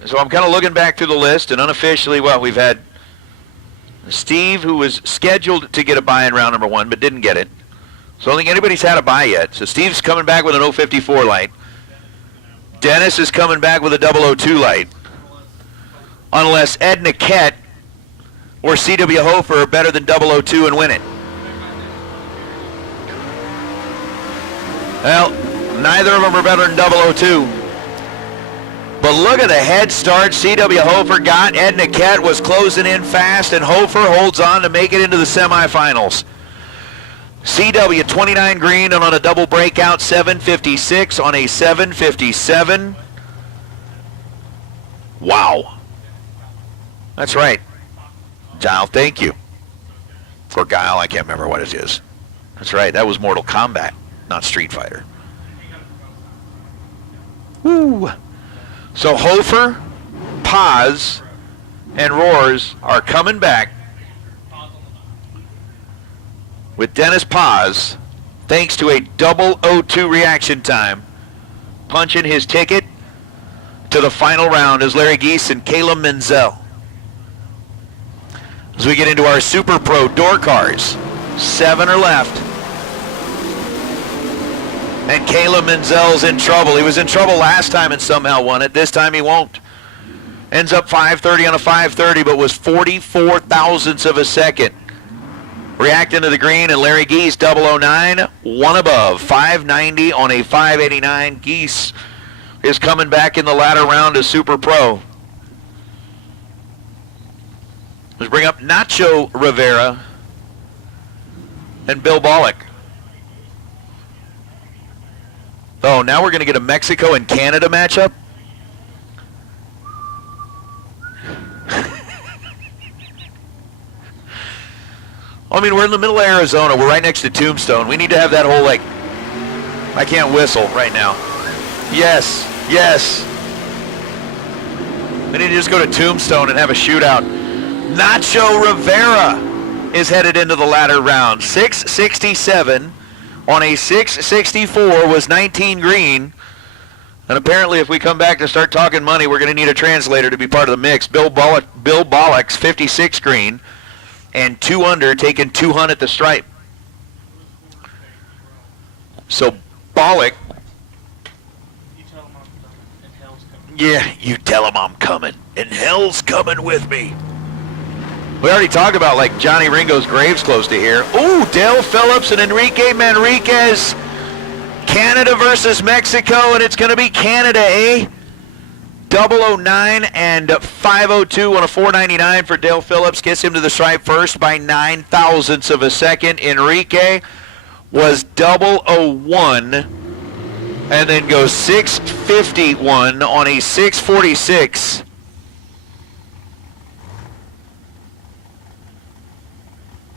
So I'm kind of looking back through the list, and unofficially, well, we've had Steve, who was scheduled to get a bye in round number 1, but didn't get it. So I don't think anybody's had a bye yet. So Steve's coming back with an 054 light. Dennis is coming back with a 002 light. Unless Ed Niquette or C.W. Hofer are better than 002 and win it. Well, neither of them are better than 002. But look at the head start C.W. Hofer got. Ed Niquette was closing in fast, and Hofer holds on to make it into the semifinals. CW 29 green and on a double breakout 756 on a 757. Wow. That's right. Guile, thank you. Or Guile, I can't remember what it is. That's right, that was Mortal Kombat, not Street Fighter. Woo. So Hofer, Paz, and Roars are coming back with Dennis Paz, thanks to a 002 reaction time, punching his ticket to the final round as Larry Geese and Caleb Menzel. As we get into our Super Pro door cars, 7 are left. And Caleb Menzel's in trouble. He was in trouble last time and somehow won it. This time he won't. Ends up 530 on a 530, but was 44 thousandths of a second. Reacting to the green, and Larry Geese, 009, one above, 590 on a 589. Geese is coming back in the latter round as Super Pro. Let's bring up Nacho Rivera and Bill Bollock. Oh, now we're going to get a Mexico and Canada matchup? I mean, we're in the middle of Arizona. We're right next to Tombstone. We need to have that whole, like, I can't whistle right now. Yes, yes. We need to just go to Tombstone and have a shootout. Nacho Rivera is headed into the latter round. 667 on a 664 was 19 green. And apparently if we come back to start talking money, we're going to need a translator to be part of the mix. Bill Bollock's 56 green. And 2 under, taking 200 at the stripe. So Bollock Yeah, you tell him I'm coming, and hell's coming with me. We already talked about, like, Johnny Ringo's grave's close to here. Ooh, Dale Phillips and Enrique Manriquez. Canada versus Mexico, and it's going to be Canada, eh? 009 and 502 on a 499 for Dale Phillips. Gets him to the stripe first by 9 thousandths of a second. Enrique was 001 and then goes 651 on a 646.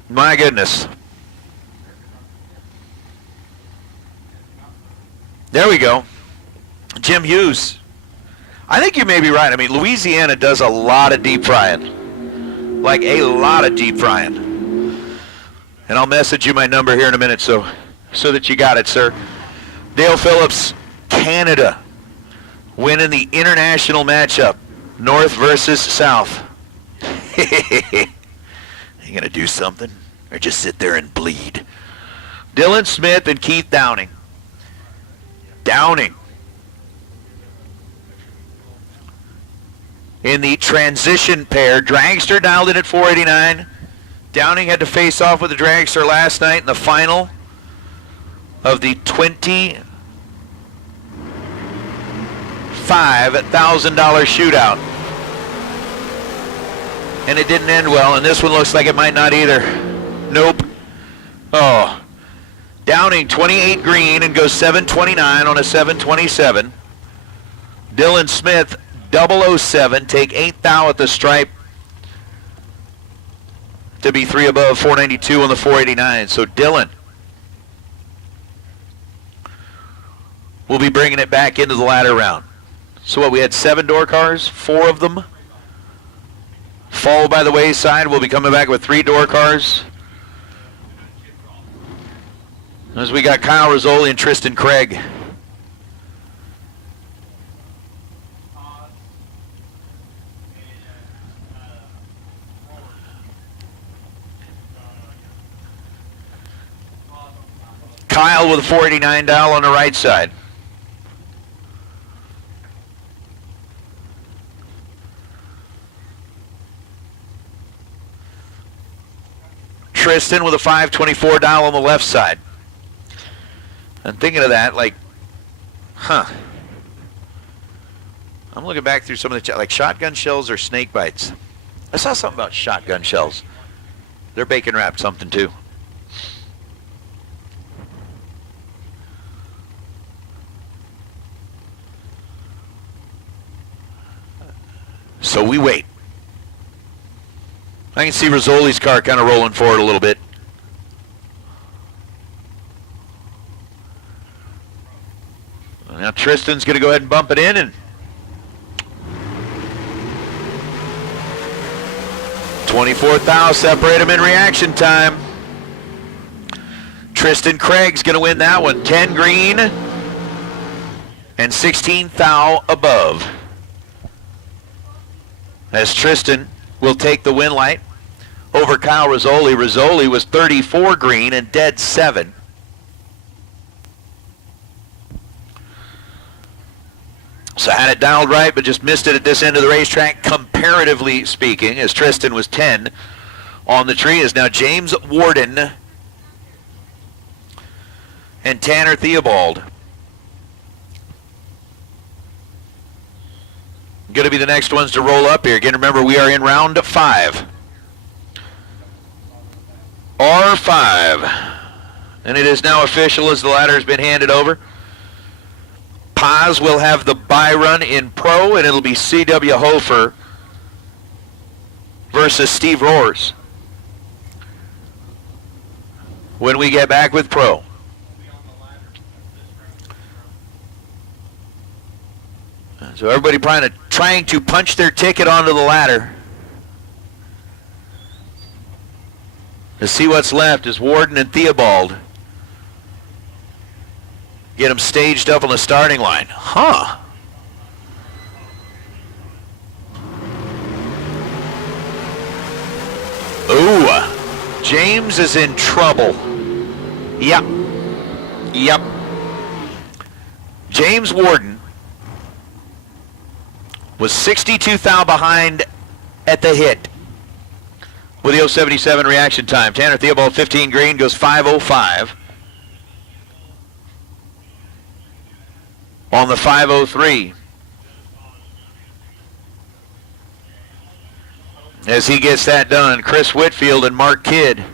My goodness. There we go. Jim Hughes. I think you may be right. I mean, Louisiana does a lot of deep frying. Like a lot of deep frying. And I'll message you my number here in a minute so that you got it, sir. Dale Phillips, Canada, winning the international matchup. North versus South. You gonna do something? Or just sit there and bleed? Dylan Smith and Keith Downing. Downing in the transition pair. Dragster dialed in at 489. Downing had to face off with the Dragster last night in the final of the $25,000 shootout. And it didn't end well, and this one looks like it might not either. Nope. Oh. Downing 28 green and goes 729 on a 727. Dylan Smith 007, take 8 thou at the stripe to be 3 above, 492 on the 489. So Dylan will be bringing it back into the ladder round. So what, we had 7 door cars, 4 of them fall by the wayside. We'll be coming back with 3 door cars. As we got Kyle Rizzoli and Tristan Craig. Kyle with a 489 dial on the right side. Tristan with a 524 dial on the left side. And thinking of that, like, I'm looking back through some of the, like, shotgun shells or snake bites. I saw something about shotgun shells. They're bacon wrapped something too. So we wait. I can see Rizzoli's car kind of rolling forward a little bit. Now Tristan's going to go ahead and bump it in, and 24th thou separate them in reaction time. Tristan Craig's going to win that one. 10 green and 16 thou above. As Tristan will take the win light over Kyle Rizzoli. Rizzoli was 34 green and dead 7. So had it dialed right, but just missed it at this end of the racetrack, comparatively speaking, as Tristan was 10 on the tree. Is now James Warden and Tanner Theobald. Going to be the next ones to roll up here. Again, remember, we are in round 5. R5. And it is now official as the ladder has been handed over. Paz will have the bye run in pro, and it'll be C.W. Hofer versus Steve Rohrs when we get back with pro. So everybody trying to punch their ticket onto the ladder to see what's left is Warden and Theobald. Get them staged up on the starting line. Huh. Ooh. James is in trouble. Yep. James Warden Was 62 thou behind at the hit with the 077 reaction time. Tanner Theobald, 15 green, goes 5:05. On the 5:03. As he gets that done, Chris Whitfield and Mark Kidd.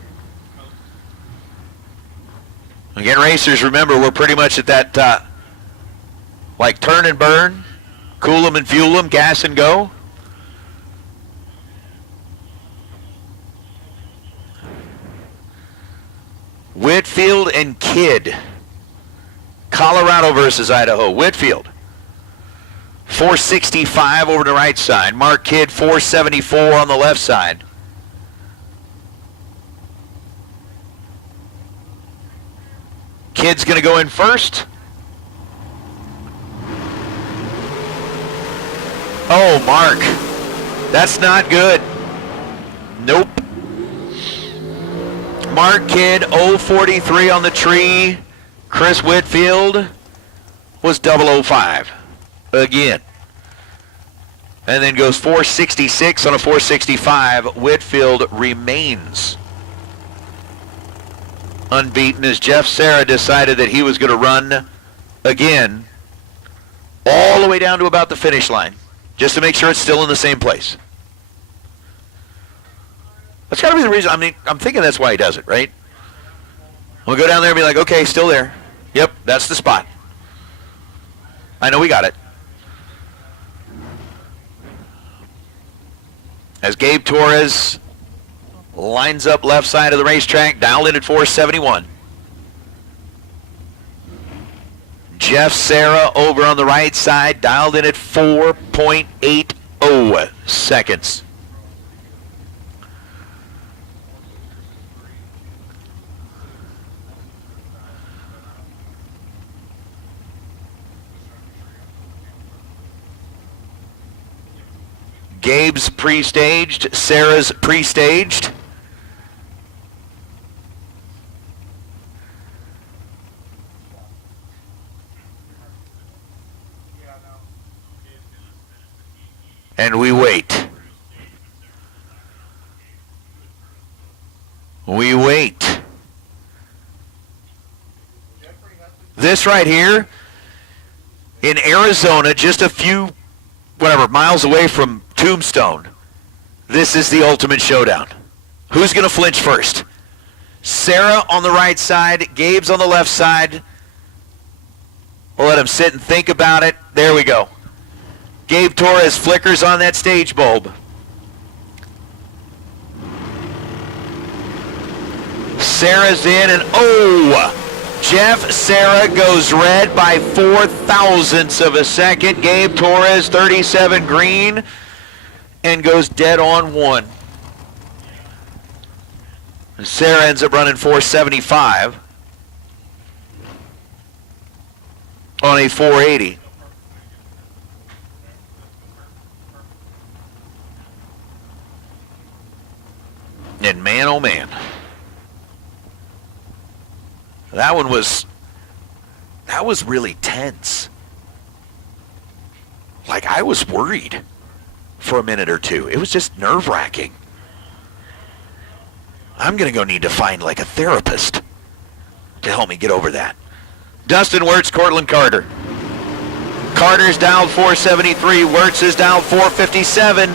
Again, racers, remember, we're pretty much at that, like turn and burn, cool them and fuel them, gas and go. Whitfield and Kidd. Colorado versus Idaho. Whitfield, 465 over the right side. Mark Kidd, 474 on the left side. Kidd's going to go in first. Oh, Mark. That's not good. Nope. Mark Kidd, 043 on the tree. Chris Whitfield was 005 again. And then goes 466 on a 465. Whitfield remains unbeaten as Jeff Serra decided that he was going to run again all the way down to about the finish line just to make sure it's still in the same place. That's got to be the reason. I mean, I'm thinking that's why he does it, right? We'll go down there and be like, okay, still there. Yep, that's the spot. I know we got it. As Gabe Torres lines up left side of the racetrack, dialed in at 471. Jeff Serra over on the right side, dialed in at 4.80 seconds. Gabe's pre-staged, Sarah's pre-staged. And we wait. We wait. This right here in Arizona, just a few, miles away from Tombstone. This is the ultimate showdown. Who's going to flinch first? Sarah on the right side, Gabe's on the left side. We'll let him sit and think about it. There we go. Gabe Torres flickers on that stage bulb. Sarah's in, and Jeff Serra goes red by 0.04 of a second. Gabe Torres, 37 green, and goes dead on one. And Sarah ends up running 475 on a 480. And man, oh man. That was really tense. Like, I was worried for a minute or two. It was just nerve-wracking. I'm going to go need to find, like, a therapist to help me get over that. Dustin Wirtz, Cortland Carter. Carter's dialed 473. Wirtz is dialed 457.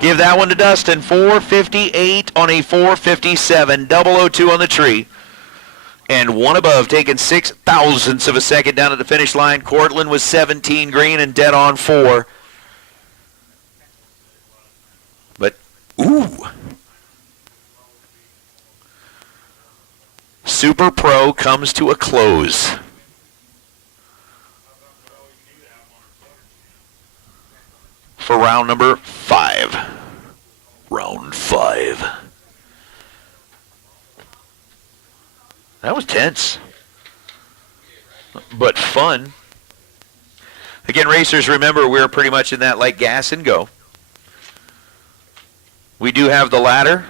Give that one to Dustin. 458 on a 457. 002 on the tree. And one above, taking 0.06 of a second down at the finish line. Cortland was 17 green and dead on 4. But, Super Pro comes to a close. For round number 5. Round 5. That was tense, but fun. Again, racers, remember, we're pretty much in that like gas and go. We do have the ladder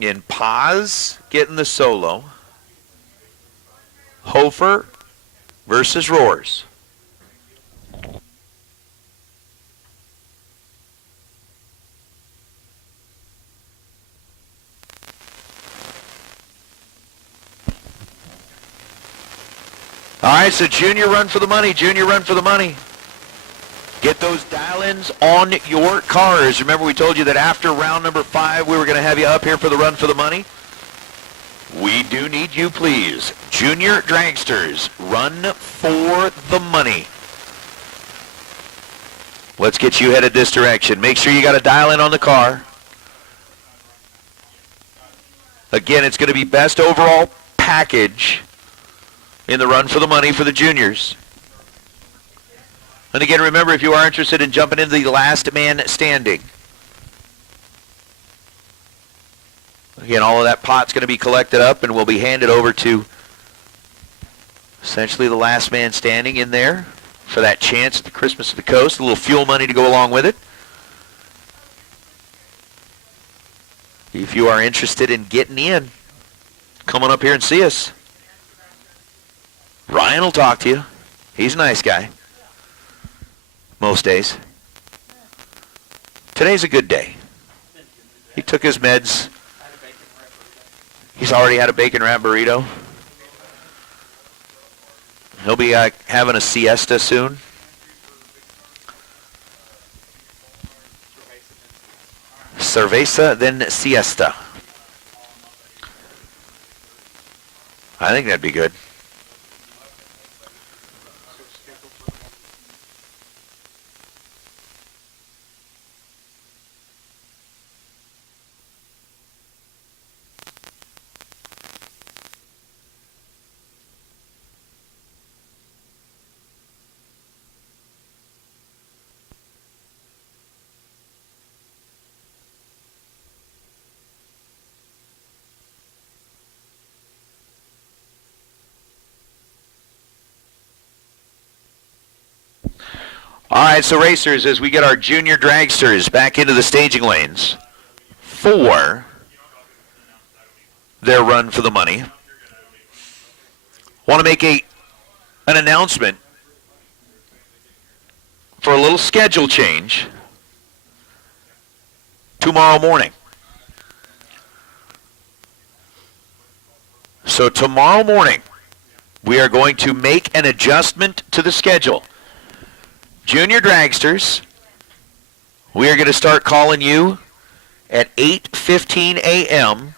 in Paz getting the solo. Hofer versus Roars. All right, so Junior run for the money. Junior run for the money. Get those dial-ins on your cars. Remember, we told you that after round number 5, we were going to have you up here for the run for the money. We do need you, please. Junior Dragsters, run for the money. Let's get you headed this direction. Make sure you got a dial-in on the car. Again, it's going to be best overall package in the run for the money for the juniors. And again, remember, if you are interested in jumping into the last man standing, again, all of that pot's going to be collected up and will be handed over to essentially the last man standing in there for that chance at the Christmas of the Coast, a little fuel money to go along with it. If you are interested in getting in, come on up here and see us. Ryan will talk to you. He's a nice guy. Most days. Today's a good day. He took his meds. He's already had a bacon wrap burrito. He'll be having a siesta soon. Cerveza, then siesta. I think that'd be good. All right, so racers, as we get our junior dragsters back into the staging lanes for their run for the money, want to make an announcement for a little schedule change tomorrow morning. So tomorrow morning, we are going to make an adjustment to the schedule. Junior Dragsters, we are going to start calling you at 8:15 a.m.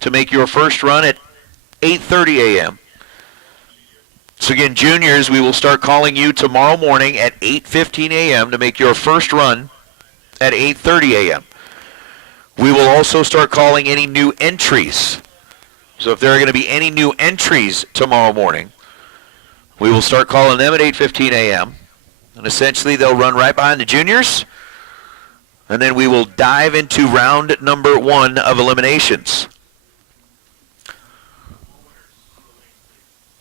to make your first run at 8:30 a.m. So again, juniors, we will start calling you tomorrow morning at 8:15 a.m. to make your first run at 8:30 a.m. We will also start calling any new entries. So if there are going to be any new entries tomorrow morning, we will start calling them at 8:15 a.m. And essentially, they'll run right behind the juniors. And then we will dive into round number 1 of eliminations.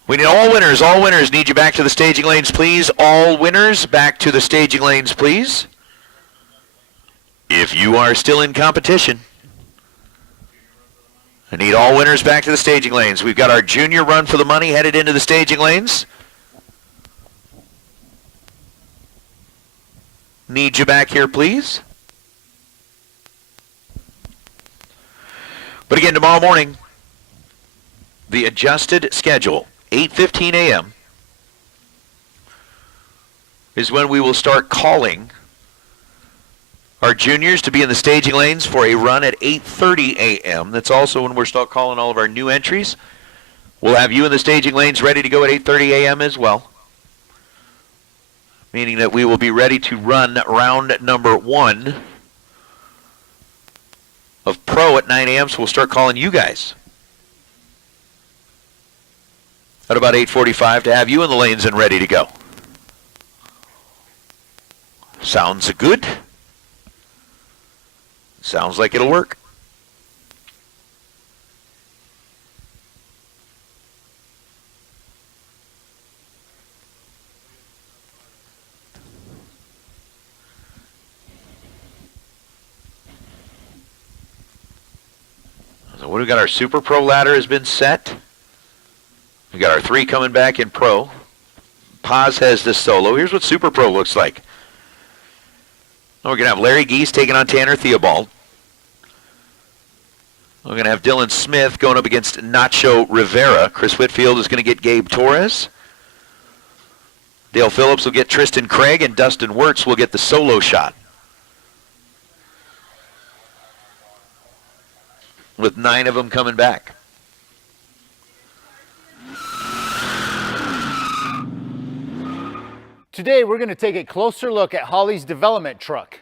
We need all winners. All winners need you back to the staging lanes, please. All winners back to the staging lanes, please. If you are still in competition, I need all winners back to the staging lanes. We've got our junior run for the money headed into the staging lanes. Need you back here, please. But again, tomorrow morning, the adjusted schedule, 8:15 a.m., is when we will start calling our juniors to be in the staging lanes for a run at 8:30 a.m. That's also when we'll start calling all of our new entries. We'll have you in the staging lanes ready to go at 8:30 a.m. as well, meaning that we will be ready to run round number 1 of Pro at 9 a.m., so we'll start calling you guys at about 8:45 to have you in the lanes and ready to go. Sounds good? Sounds like it'll work. So what do we got? Our Super Pro ladder has been set. We got our 3 coming back in Pro. Paz has this solo. Here's what Super Pro looks like. We're going to have Larry Geese taking on Tanner Theobald. We're going to have Dylan Smith going up against Nacho Rivera. Chris Whitfield is going to get Gabe Torres. Dale Phillips will get Tristan Craig, and Dustin Wirtz will get the solo shot. With 9 of them coming back. Today we're going to take a closer look at Holley's development truck,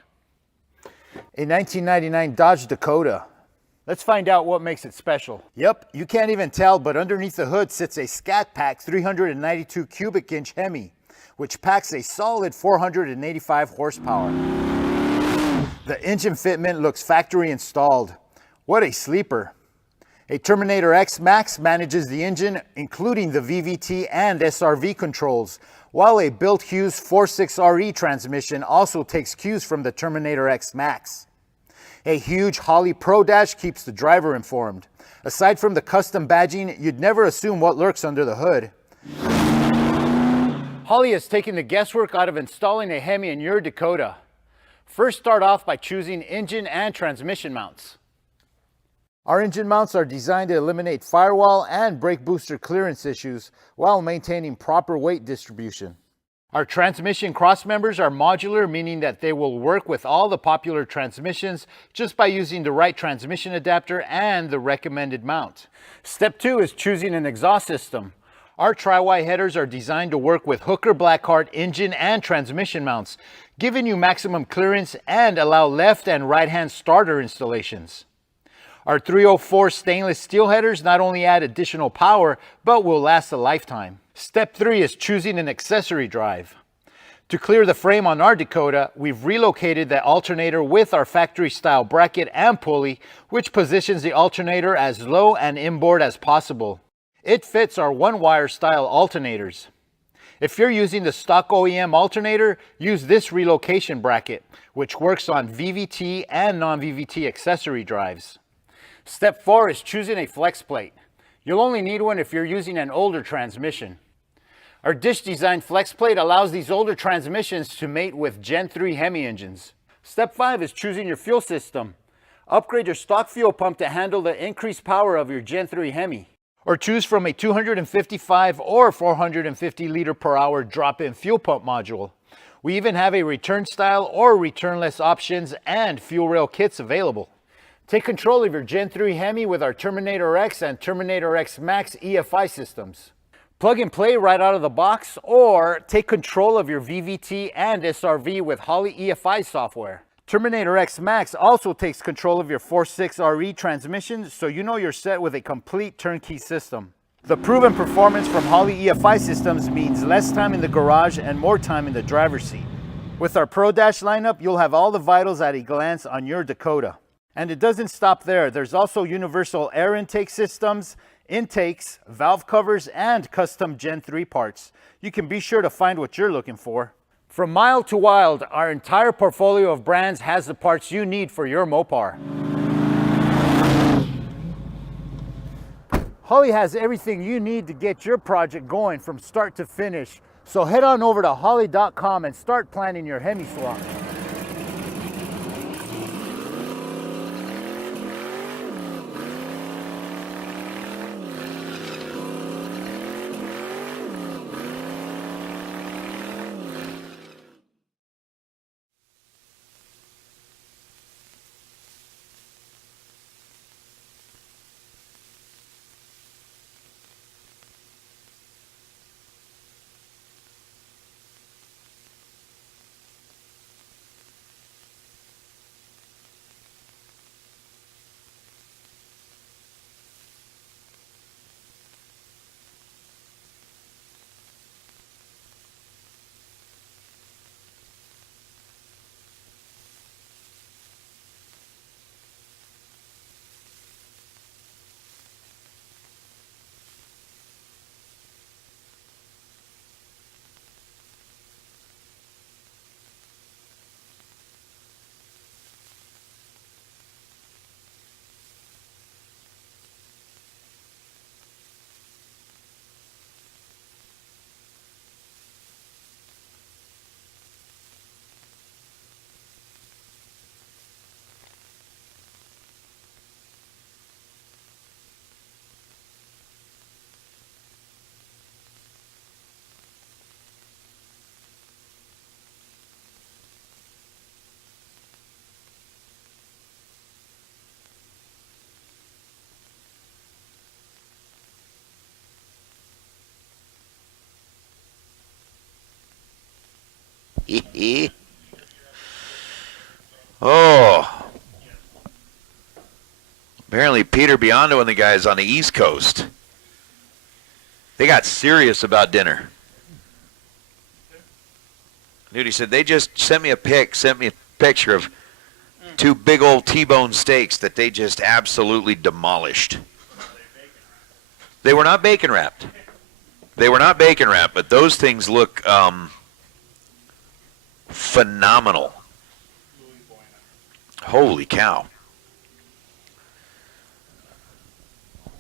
a 1999 Dodge Dakota. Let's find out what makes it special. Yep, you can't even tell, but underneath the hood sits a Scat Pack 392 cubic inch Hemi, which packs a solid 485 horsepower. The engine fitment looks factory installed. What a sleeper. A Terminator X Max manages the engine, including the VVT and SRV controls, while a built Hughes 46RE transmission also takes cues from the Terminator X Max. A huge Holley Pro Dash keeps the driver informed. Aside from the custom badging, you'd never assume what lurks under the hood. Holley has taken the guesswork out of installing a Hemi in your Dakota. First, start off by choosing engine and transmission mounts. Our engine mounts are designed to eliminate firewall and brake booster clearance issues while maintaining proper weight distribution. Our transmission cross members are modular, meaning that they will work with all the popular transmissions just by using the right transmission adapter and the recommended mount. Step 2 is choosing an exhaust system. Our Tri-Y headers are designed to work with Hooker Blackheart engine and transmission mounts, giving you maximum clearance and allow left and right-hand starter installations. Our 304 stainless steel headers not only add additional power, but will last a lifetime. Step 3 is choosing an accessory drive. To clear the frame on our Dakota, we've relocated the alternator with our factory style bracket and pulley, which positions the alternator as low and inboard as possible. It fits our one-wire style alternators. If you're using the stock OEM alternator, use this relocation bracket, which works on VVT and non-VVT accessory drives. Step 4 is choosing a flex plate. You'll only need one if you're using an older transmission. Our dish-designed flex plate allows these older transmissions to mate with Gen 3 Hemi engines. Step 5 is choosing your fuel system. Upgrade your stock fuel pump to handle the increased power of your Gen 3 Hemi. Or choose from a 255 or 450 liter per hour drop-in fuel pump module. We even have a return style or returnless options and fuel rail kits available. Take control of your Gen 3 Hemi with our Terminator X and Terminator X Max EFI systems. Plug and play right out of the box, or take control of your VVT and SRV with Holley EFI software. Terminator X Max also takes control of your 46RE transmission, so you know you're set with a complete turnkey system. The proven performance from Holley EFI systems means less time in the garage and more time in the driver's seat. With our Pro Dash lineup, you'll have all the vitals at a glance on your Dakota. And it doesn't stop there. There's also universal air intake systems, intakes, valve covers, and custom Gen 3 parts. You can be sure to find what you're looking for. From mild to wild, our entire portfolio of brands has the parts you need for your Mopar. Holley has everything you need to get your project going from start to finish. So head on over to holley.com and start planning your Hemi swap. Oh. Apparently Peter Biondo and the guys on the East Coast, they got serious about dinner. Dude, he said they just sent me a picture of 2 big old T-bone steaks that they just absolutely demolished. They were not bacon wrapped. But those things look phenomenal. Holy cow.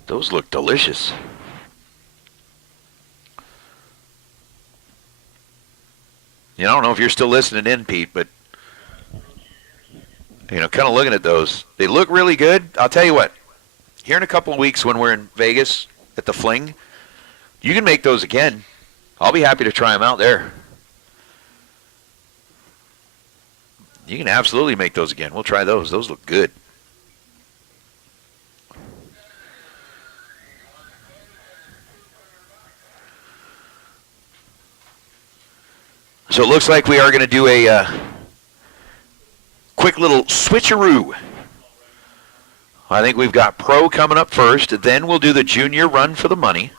Those look delicious. I don't know if you're still listening in, Pete, but, kind of looking at those. They look really good. I'll tell you what. Here in a couple of weeks when we're in Vegas at the Fling, you can make those again. I'll be happy to try them out there. You can absolutely make those again. We'll try those. Those look good. So it looks like we are going to do a quick little switcheroo. I think we've got Pro coming up first. Then we'll do the Junior run for the money.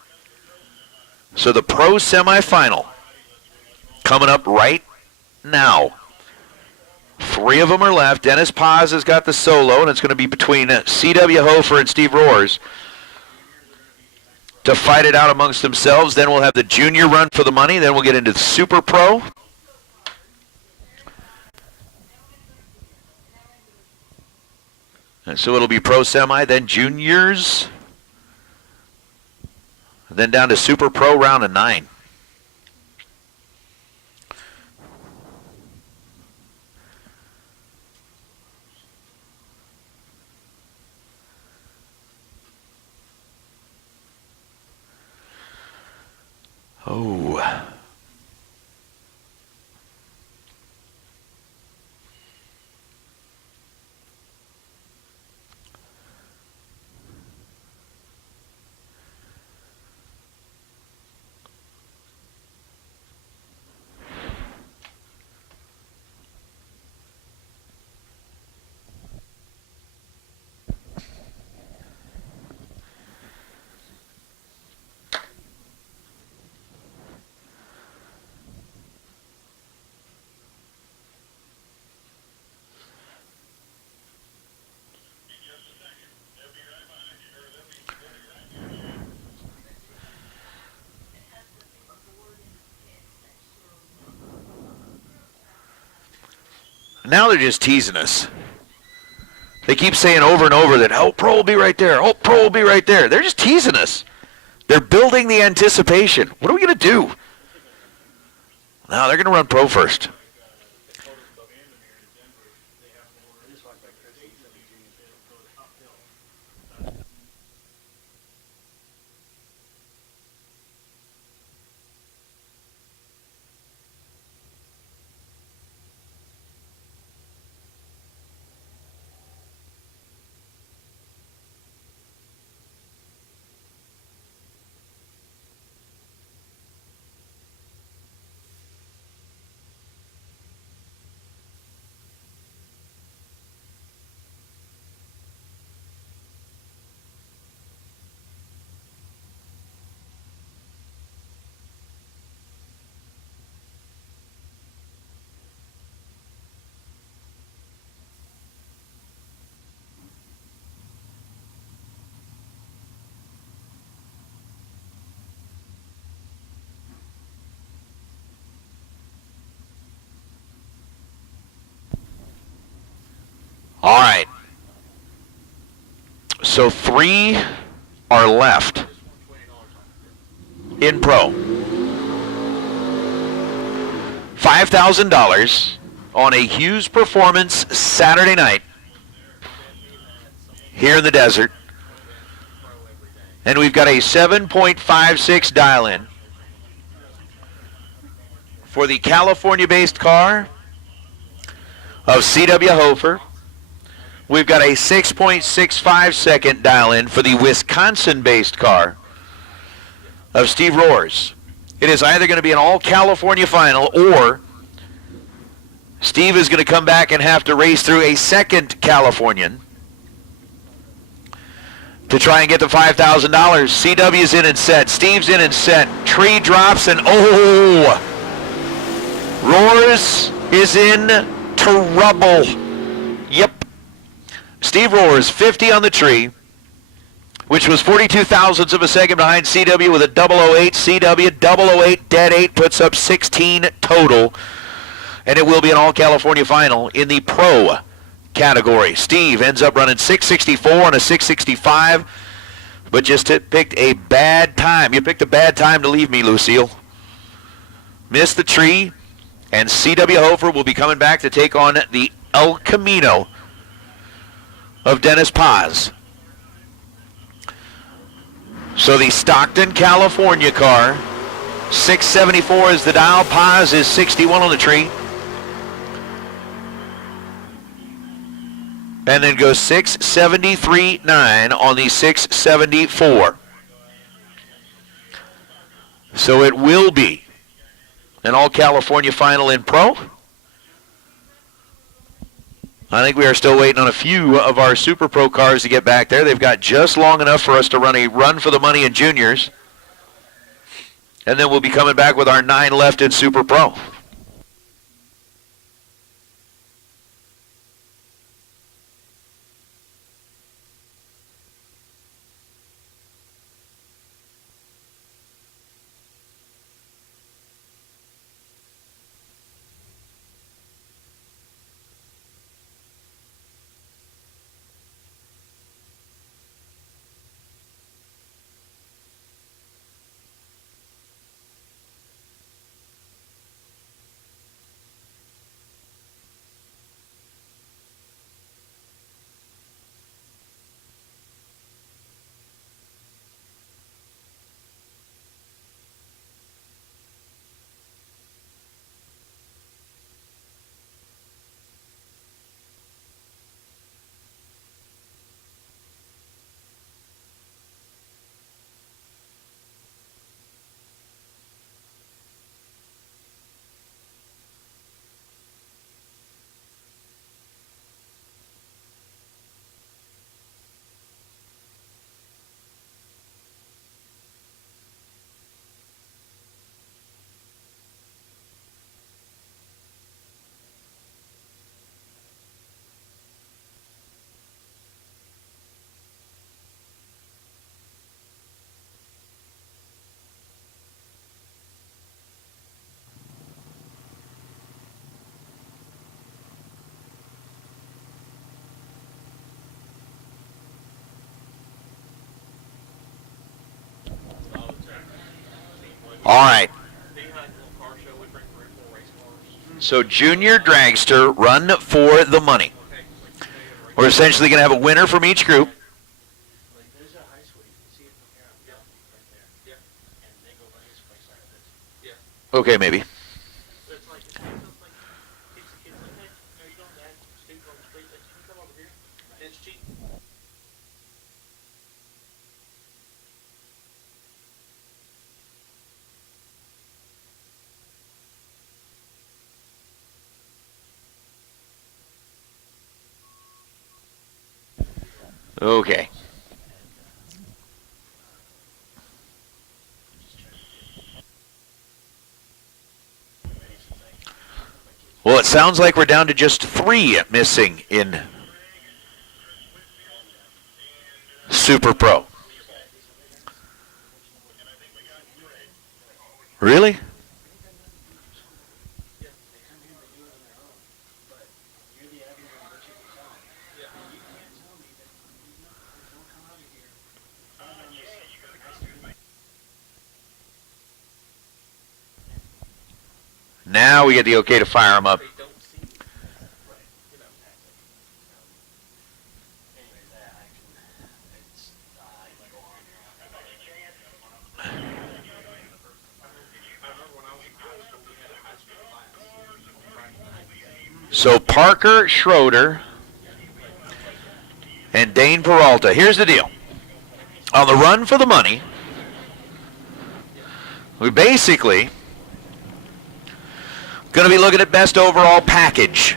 So the Pro semifinal coming up right now. 3 of them are left. Dennis Paz has got the solo, and it's going to be between C.W. Hofer and Steve Rohrs to fight it out amongst themselves. Then we'll have the Junior run for the money. Then we'll get into the Super Pro. And so it'll be Pro Semi, then Juniors, then down to Super Pro round of 9. Oh. Now they're just teasing us. They keep saying over and over that, oh, Pro will be right there. Oh, Pro will be right there. They're just teasing us. They're building the anticipation. What are we going to do? No, they're going to run Pro first. All right. So 3 are left in Pro. $5,000 on a Hughes Performance Saturday night here in the desert. And we've got a 7.56 dial-in for the California-based car of C.W. Hofer. We've got a 6.65 second dial-in for the Wisconsin-based car of Steve Rohrs. It is either going to be an all-California final or Steve is going to come back and have to race through a second Californian to try and get the $5,000. CW's in and set. Steve's in and set. Tree drops and Roars is in trouble. Yep. Steve Roars, 50 on the tree, which was 42 thousandths of a second behind CW with a 008. CW 008 dead 8 puts up 16 total, and it will be an all-California final in the pro category. Steve ends up running 664 on a 665, but just picked a bad time. You picked a bad time to leave me, Lucille. Missed the tree, and CW Hofer will be coming back to take on the El Camino of Dennis Paz. So the Stockton, California car, 674 is the dial. Paz is 61 on the tree. And then goes 673.9 on the 674. So it will be an all-California final in pro. I think we are still waiting on a few of our Super Pro cars to get back there. They've got just long enough for us to run a run for the money in juniors. And then we'll be coming back with our 9 left in Super Pro. All right. So Junior Dragster, run for the money. We're essentially going to have a winner from each group. Okay, maybe. Okay. Well, it sounds like we're down to just 3 missing in Super Pro. Really? Now we get the okay to fire them up. So Parker Schroeder and Dane Peralta. Here's the deal. On the run for the money, we basically Going to be looking at best overall package.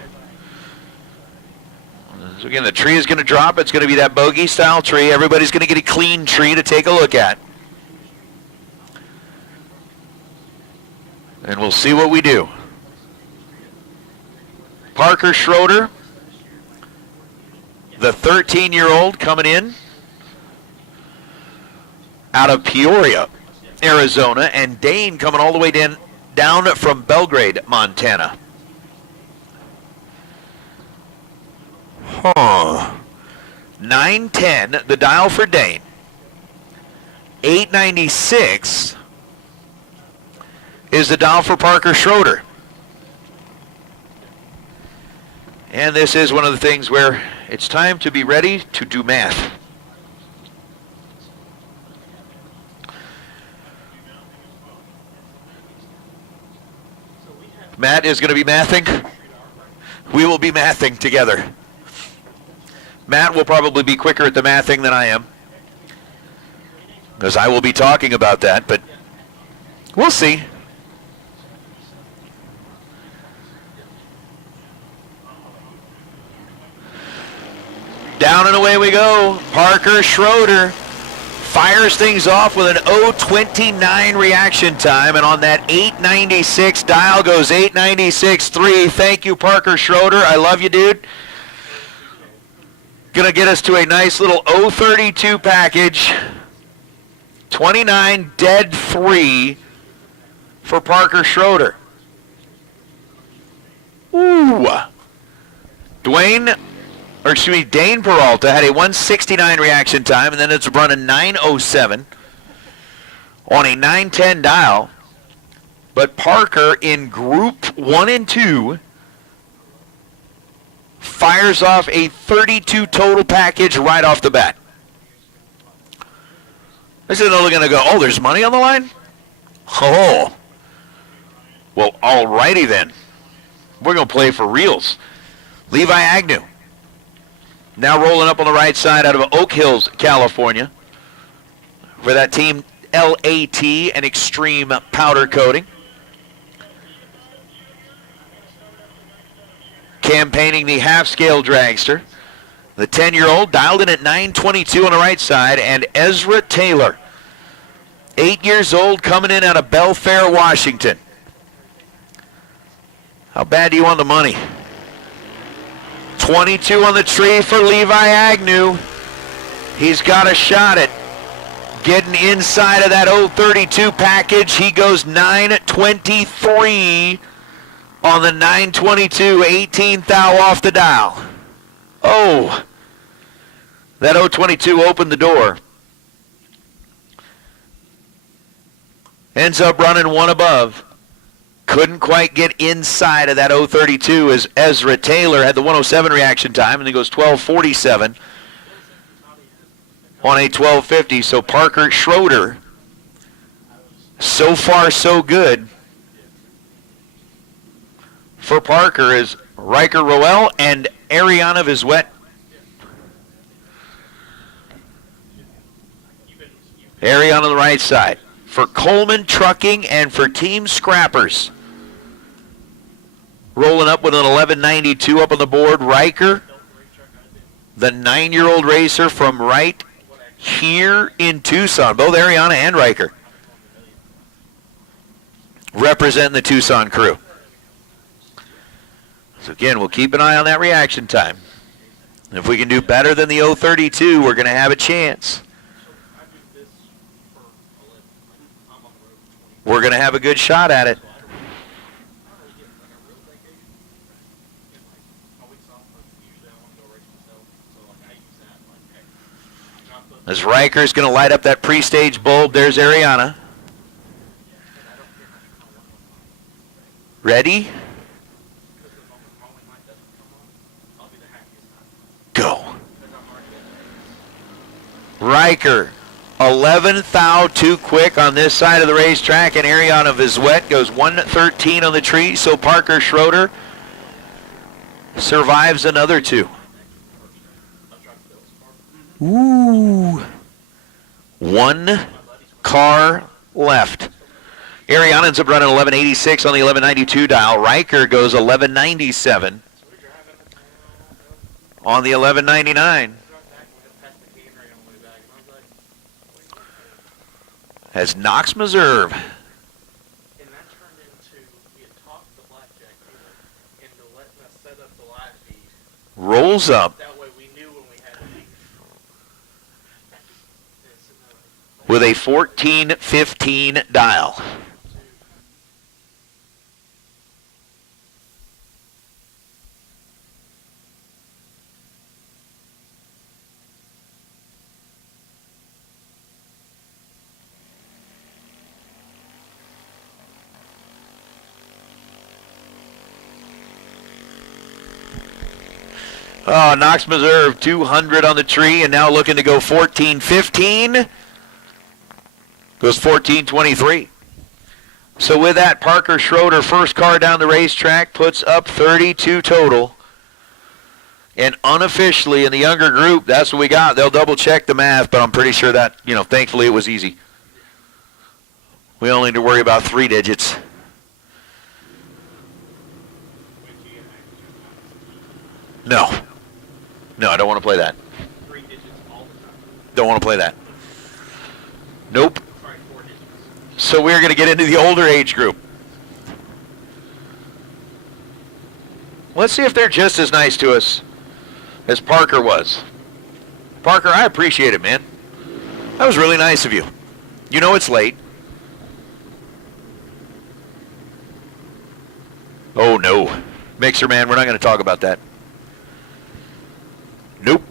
So again, the tree is going to drop. It's going to be that bogey-style tree. Everybody's going to get a clean tree to take a look at. And we'll see what we do. Parker Schroeder, the 13-year-old coming in out of Peoria, Arizona, and Dane coming all the way down from Belgrade, Montana. 910, the dial for Dane. 896 is the dial for Parker Schroeder. And this is one of the things where it's time to be ready to do math. Matt is going to be mathing. We will be mathing together. Matt will probably be quicker at the mathing than I am, because I will be talking about that, but we'll see. Down and away we go. Parker Schroeder fires things off with an 0:29 reaction time, and on that 896 dial goes 896.3. Thank you, Parker Schroeder. I love you, dude. Gonna get us to a nice little 032 package. 29 dead 3 for Parker Schroeder. Ooh. Dane Peralta had a 169 reaction time, and then it's run a 907 on a 910 dial. But Parker in group 1 and 2 fires off a 32 total package right off the bat. This isn't only going to go, oh, there's money on the line? Oh. Well, alrighty then. We're going to play for reals. Levi Agnew. Now rolling up on the right side out of Oak Hills, California. For that team, LAT and Extreme Powder Coating. Campaigning the half-scale dragster. The 10-year-old dialed in at 922 on the right side, and Ezra Taylor, 8 years old, coming in out of Belfair, Washington. How bad do you want the money? 22 on the tree for Levi Agnew. He's got a shot at getting inside of that 032 package. He goes 923 on the 922, 18th thou off the dial. Oh, that 022 opened the door. Ends up running one above. Couldn't quite get inside of that 032 as Ezra Taylor had the 107 reaction time, and he goes 12:47 on a 12:50. So Parker Schroeder, so far so good for Parker is Riker Roel and Ariana Vizuet. Ariana on the right side. For Coleman Trucking and for Team Scrappers. Rolling up with an 1192 up on the board. Riker, the 9-year-old racer from right here in Tucson. Both Ariana and Riker representing the Tucson crew. So again, we'll keep an eye on that reaction time. If we can do better than the 032, we're going to have a chance. We're going to have a good shot at it. As Riker's going to light up that pre-stage bulb, there's Ariana. Ready? Go. Riker, 11th thou too quick on this side of the racetrack, and Ariana Vizuet goes 113 on the tree, so Parker Schroeder survives another two. Ooh. One car left. Ariana's up running 1186 on the 1192 dial. Riker goes 1197 on the 1199. As Knox Meserve And that turned into, we had talked the blackjack into letting us set up the live feed. rolls up That way we knew when we had to leave. with a 1415 dial. Oh, Knox Meserve 200 on the tree and now looking to go 1415. Goes 1423. So with that, Parker Schroeder, first car down the racetrack, puts up 32 total. And unofficially in the younger group, that's what we got. They'll double check the math, but I'm pretty sure that, thankfully it was easy. We only need to worry about 3 digits. No, I don't want to play that. 3 digits all the time. Don't want to play that. Nope. Sorry, 4 digits. So we're going to get into the older age group. Let's see if they're just as nice to us as Parker was. Parker, I appreciate it, man. That was really nice of you. You know it's late. Oh, no. Mixer, man, we're not going to talk about that. Nope.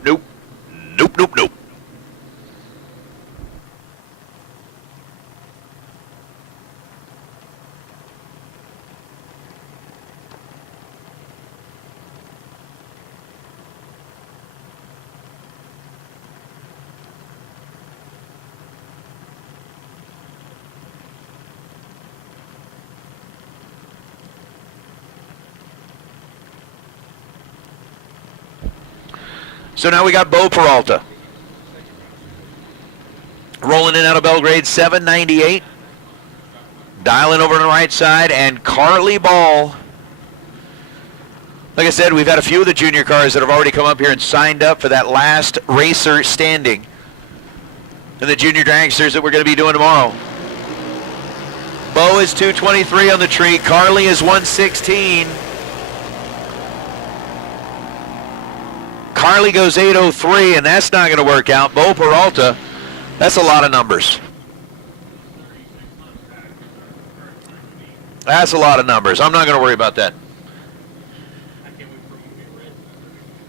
So now we got Bo Peralta. Rolling in out of Belgrade, 798. Dialing over on the right side, and Carly Ball. Like I said, we've had a few of the junior cars that have already come up here and signed up for that last racer standing. And the junior dragsters that we're going to be doing tomorrow. Bo is 223 on the tree. Carly is 116. Carly goes 803, and that's not going to work out. Bo Peralta, that's a lot of numbers. That's a lot of numbers. I'm not going to worry about that.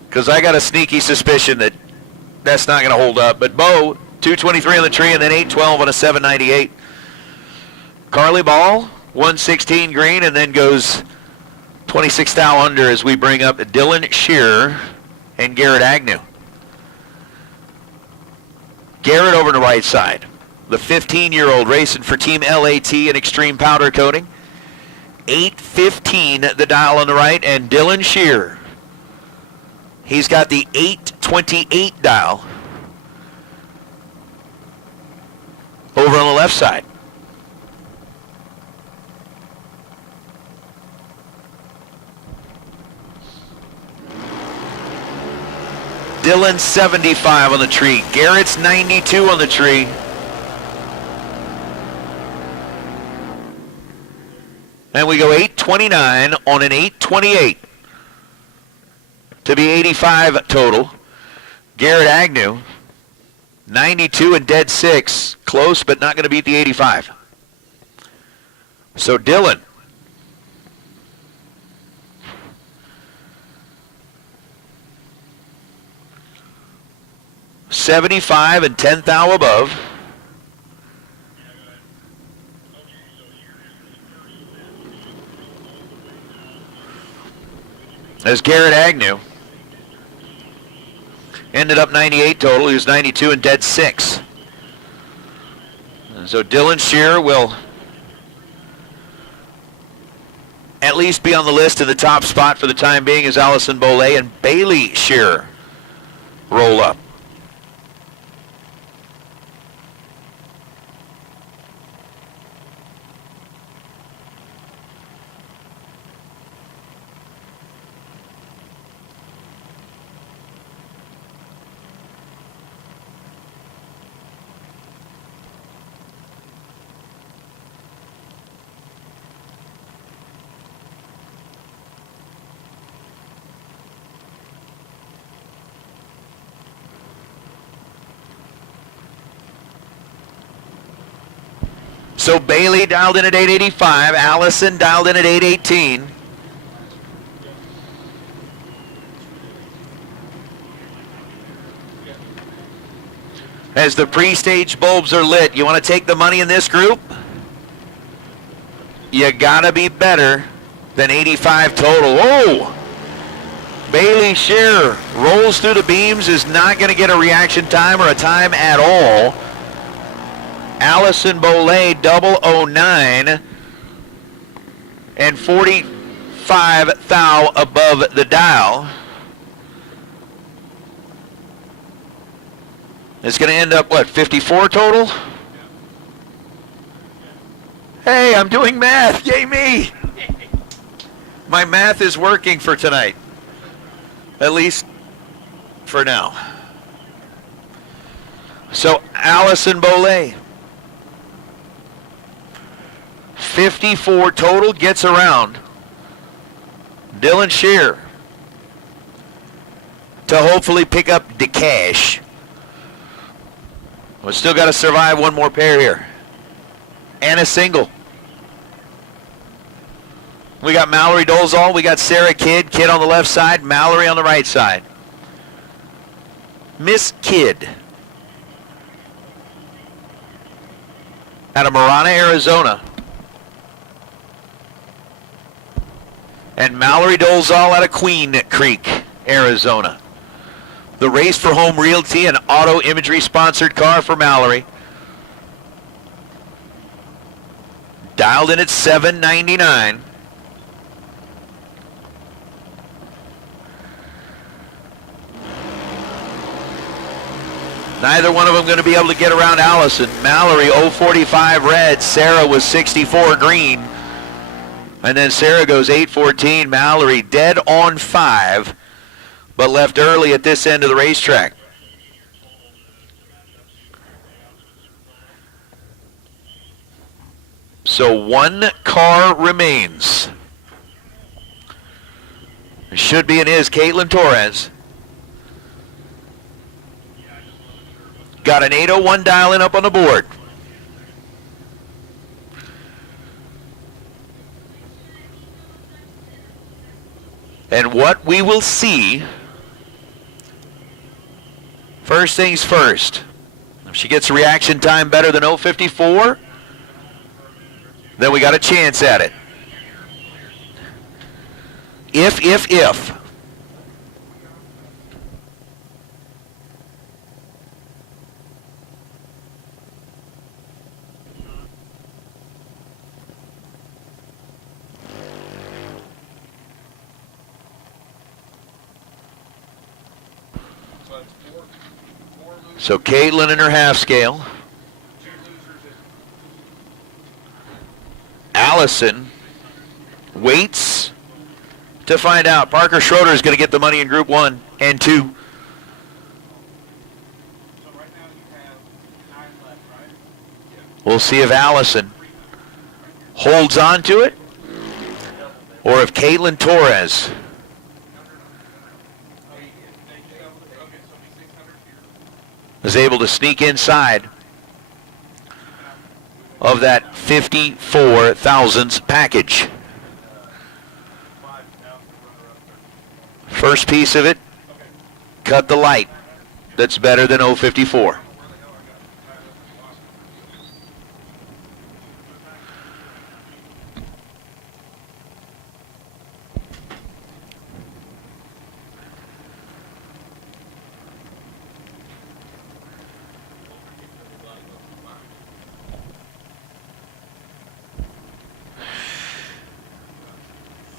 Because I got a sneaky suspicion that that's not going to hold up. But Bo, 223 on the tree, and then 812 on a 798. Carly Ball, 116 green, and then goes 26 thou under as we bring up Dylan Shearer and Garrett Agnew. Garrett over on the right side. The 15-year-old racing for Team LAT and Extreme Powder Coating. 815 the dial on the right, and Dylan Shearer. He's got the 828 dial over on the left side. Dylan's 75 on the tree. Garrett's 92 on the tree. And we go 829 on an 828 to be 85 total. Garrett Agnew, 92 and dead 6. Close, but not going to beat the 85. So Dylan. $75 and 10 thou above. As Garrett Agnew ended up 98 total. He was 92 and dead 6. And so Dylan Shearer will at least be on the list in the top spot for the time being as Allison Bollet and Bailey Shearer roll up. So Bailey dialed in at 885. Allison dialed in at 818. As the pre-stage bulbs are lit, you want to take the money in this group? You gotta be better than 85 total. Oh! Bailey Shearer rolls through the beams, is not going to get a reaction time or a time at all. Allison Bolay, 009, and 45 thou above the dial. It's going to end up, what, 54 total? Hey, I'm doing math. Yay me. My math is working for tonight. At least for now. So Allison Bolay, 54 total, gets around Dylan Shear to hopefully pick up the cash. We still got to survive one more pair here. And a single. We got Mallory Dolezal, we got Sarah Kidd on the left side, Mallory on the right side. Miss Kidd out of Marana, Arizona. And Mallory Dolezal out of Queen Creek, Arizona. The Race for Home Realty, an auto imagery sponsored car for Mallory. Dialed in at 799. Neither one of them going to be able to get around Allison. Mallory 045 red, Sarah was 64 green. And then Sarah goes 814. Mallory dead on 5, but left early at this end of the racetrack. So one car remains. It should be and is Caitlin Torres. Got an 801 dial-in up on the board. And what we will see, first things first, if she gets a reaction time better than 054, then we got a chance at it. If. So Caitlin in her half scale. Allison waits to find out. Parker Schroeder is going to get the money in Group 1 and 2. We'll see if Allison holds on to it or if Caitlin Torres is able to sneak inside of that 54,000 package. First piece of it, cut the light. That's better than 054.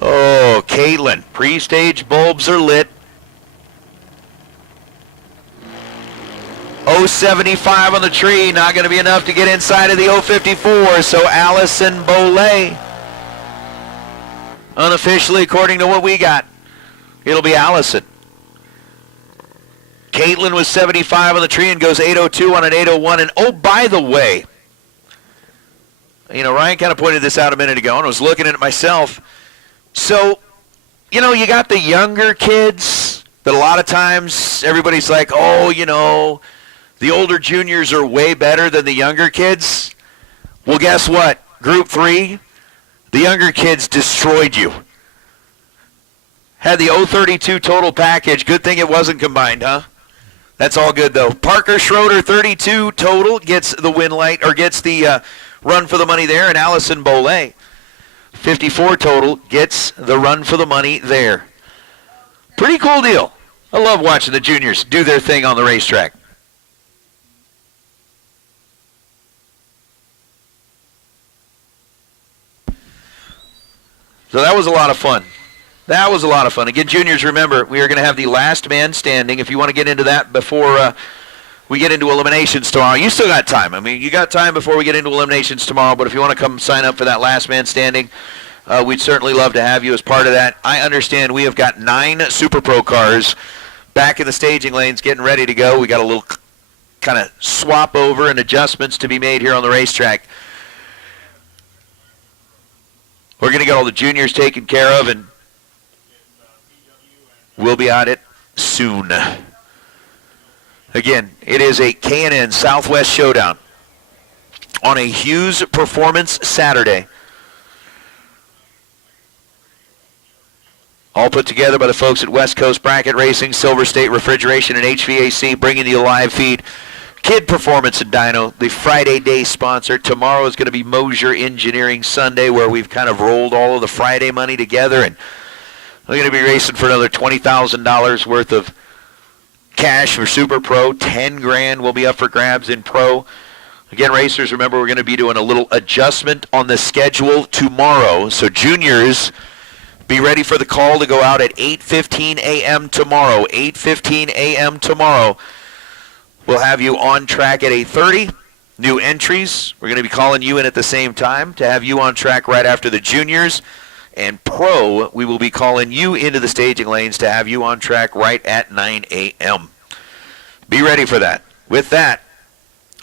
Oh, Caitlin, pre-stage bulbs are lit. 075 on the tree, not going to be enough to get inside of the 054, so Allison Bolay, unofficially according to what we got, it'll be Allison. Caitlin was 75 on the tree and goes 802 on an 801, and oh, by the way, you know, Ryan kind of pointed this out a minute ago, and I was looking at it myself. So, you know, you got the younger kids that a lot of times everybody's like, oh, you know, the older juniors are way better than the younger kids. Well, guess what? Group 3, the younger kids destroyed you. Had the 032 total package. Good thing it wasn't combined, huh? That's all good, though. Parker Schroeder, 32 total, gets the win light, or gets the run for the money there, and Allison Bollet, 54 total, gets the run for the money there. Pretty cool deal. I love watching the juniors do their thing on the racetrack. So that was a lot of fun. That was a lot of fun. Again, juniors, remember, we are going to have the last man standing. If you want to get into that before we get into eliminations tomorrow, you still got time. I mean, you got time before we get into eliminations tomorrow, but if you want to come sign up for that last man standing, we'd certainly love to have you as part of that. I understand we have got 9 Super Pro cars back in the staging lanes getting ready to go. We got a little kind of swap over and adjustments to be made here on the racetrack. We're going to get all the juniors taken care of, and we'll be at it soon. Again, it is a K&N Southwest Showdown on a Hughes Performance Saturday. All put together by the folks at West Coast Bracket Racing, Silver State Refrigeration, and HVAC, bringing you a live feed. Kid Performance and Dyno, the Friday day sponsor. Tomorrow is going to be Mosier Engineering Sunday, where we've kind of rolled all of the Friday money together, and we're going to be racing for another $20,000 worth of cash for Super Pro. 10 grand will be up for grabs in Pro. Again, racers, remember, we're going to be doing a little adjustment on the schedule tomorrow. So juniors, be ready for the call to go out at 8:15 a.m. tomorrow. 8:15 a.m. tomorrow. We'll have you on track at 8:30. New entries, we're going to be calling you in at the same time to have you on track right after the juniors. And Pro, we will be calling you into the staging lanes to have you on track right at 9 a.m. Be ready for that. With that,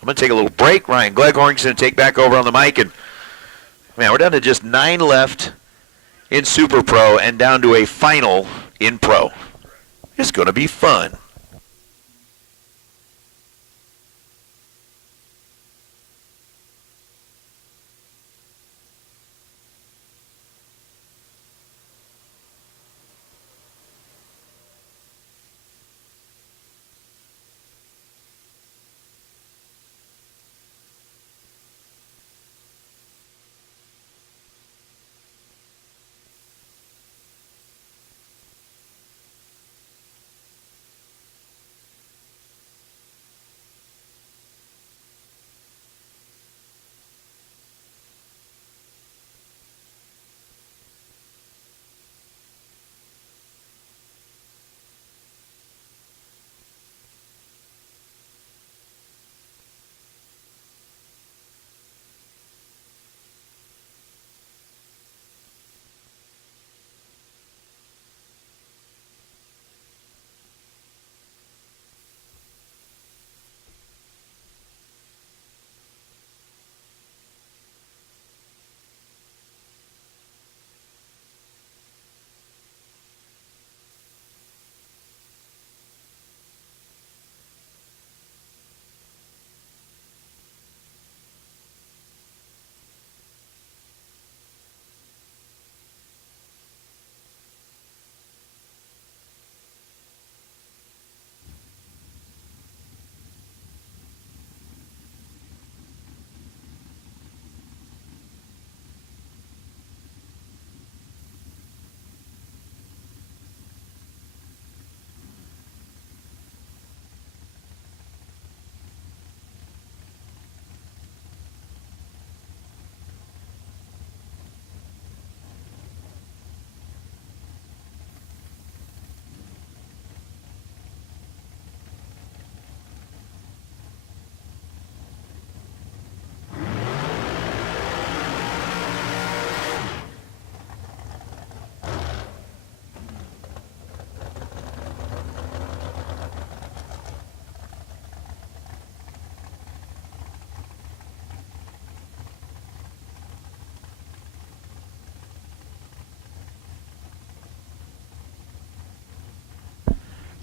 I'm going to take a little break. Ryan Gleghorn's going to take back over on the mic. And, man, we're down to just 9 left in Super Pro and down to a final in Pro. It's going to be fun.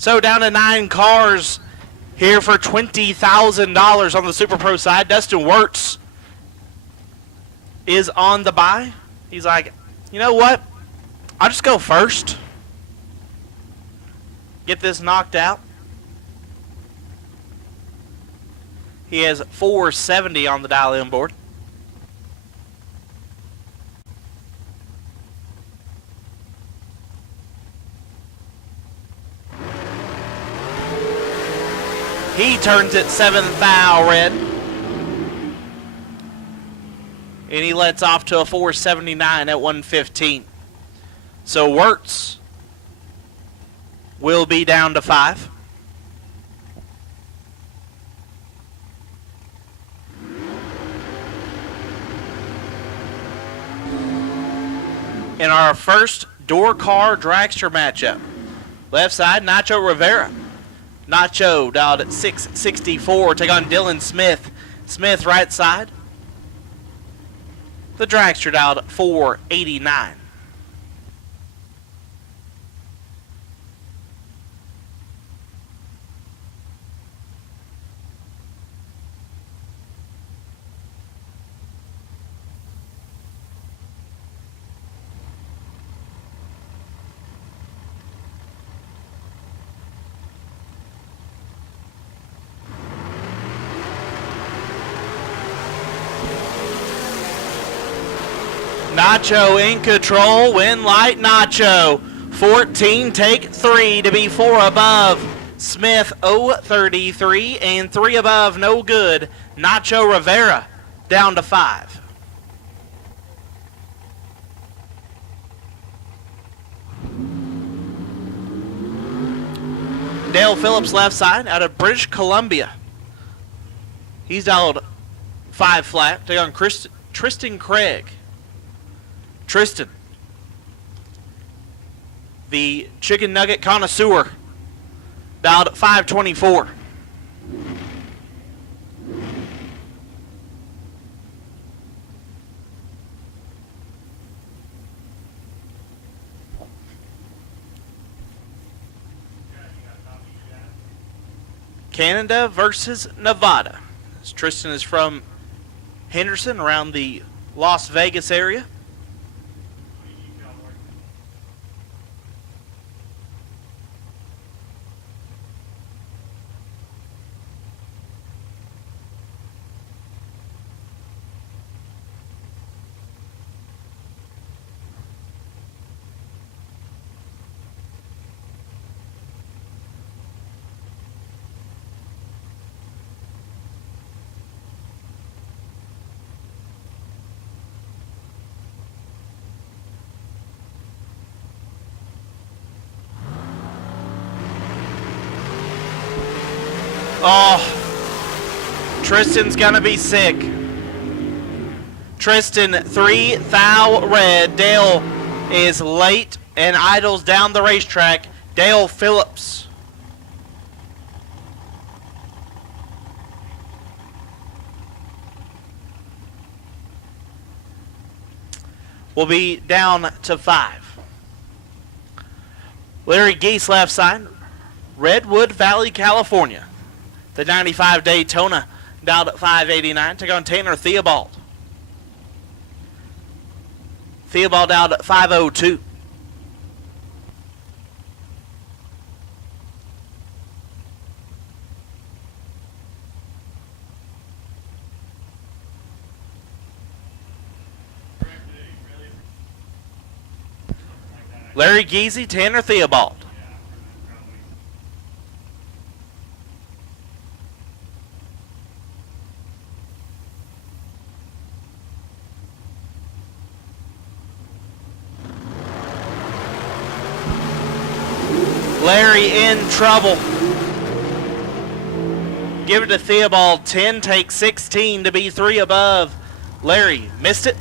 So down to 9 cars here for $20,000 on the Super Pro side. Dustin Wirtz is on the bye. He's like, you know what? I'll just go first. Get this knocked out. He has 470 on the dial-in board. He turns it 7th thou red. And he lets off to a 479 at 115. So Wirtz will be down to 5. In our first door car dragster matchup, left side, Nacho Rivera. Nacho dialed at 664. Take on Dylan Smith. Smith right side. The dragster dialed at 489. Nacho in control, win light Nacho. 14, take 3 to be 4 above. Smith 033 and 3 above, no good. Nacho Rivera down to 5. Dale Phillips left side out of British Columbia. He's dialed 5 flat. Take on Tristan Craig. Tristan, the chicken nugget connoisseur, dialed at 524. Canada versus Nevada. Tristan is from Henderson, around the Las Vegas area. Oh, Tristan's gonna be sick. Tristan 3 thou red. Dale is late and idles down the racetrack. Dale Phillips. Will be down to 5. Larry Geese left side. Redwood Valley, California. The 95 Daytona dialed at 589. Take on Tanner Theobald. Theobald dialed at 502. Larry Geese, Tanner Theobald. Larry in trouble. Give it to Theobald. 10, take 16 to be 3 above. Larry missed it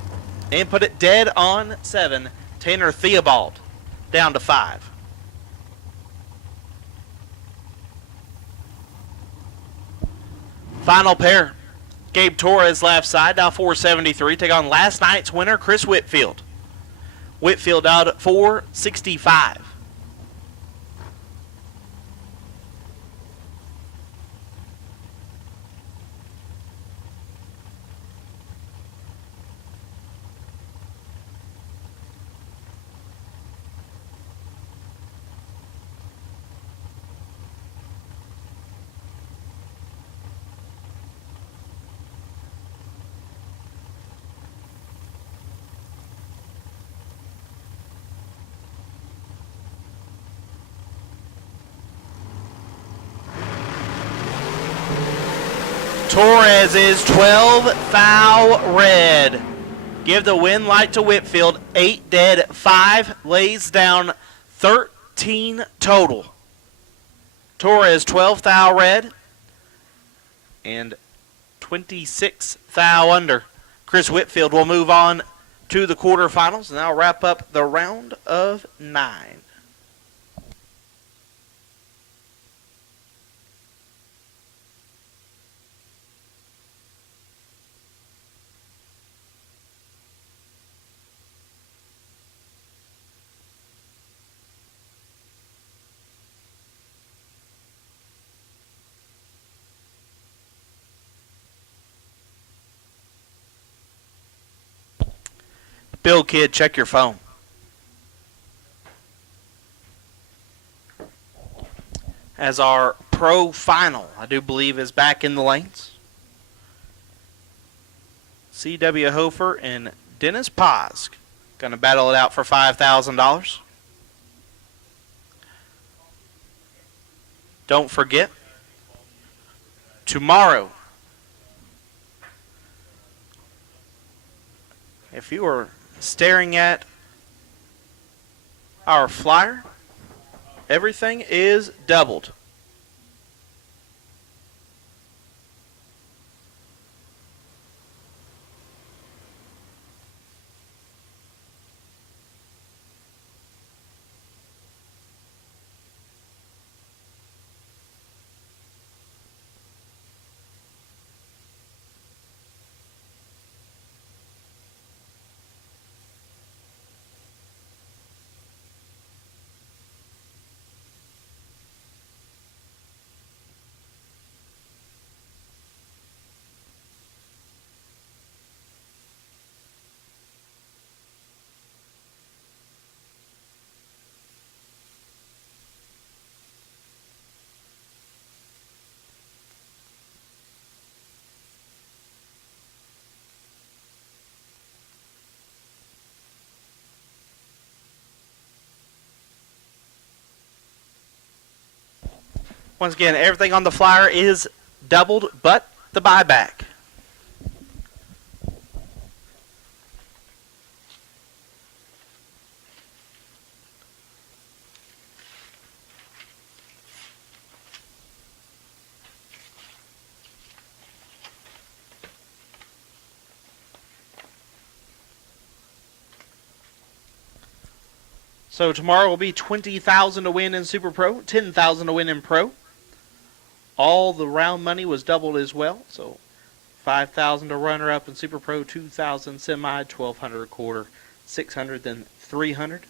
and put it dead on 7. Tanner Theobald down to 5. Final pair. Gabe Torres left side, now 473. Take on last night's winner, Chris Whitfield. Whitfield out at 465. Torres is 12 thou red. Give the win light to Whitfield. 8 dead, 5 lays down, 13 total. Torres 12 thou red and 26 thou under. Chris Whitfield will move on to the quarterfinals, and that'll wrap up the round of 9. Bill Kidd, check your phone. As our pro final, I do believe, is back in the lanes. C.W. Hofer and Dennis Posk going to battle it out for $5,000. Don't forget, tomorrow, if you are staring at our flyer, everything is doubled. Once again, everything on the flyer is doubled, but the buyback. So tomorrow will be $20,000 to win in Super Pro, $10,000 to win in Pro. All the round money was doubled as well. So $5,000 to runner-up in Super Pro, $2,000 semi, $1,200 a quarter, $600, then $300.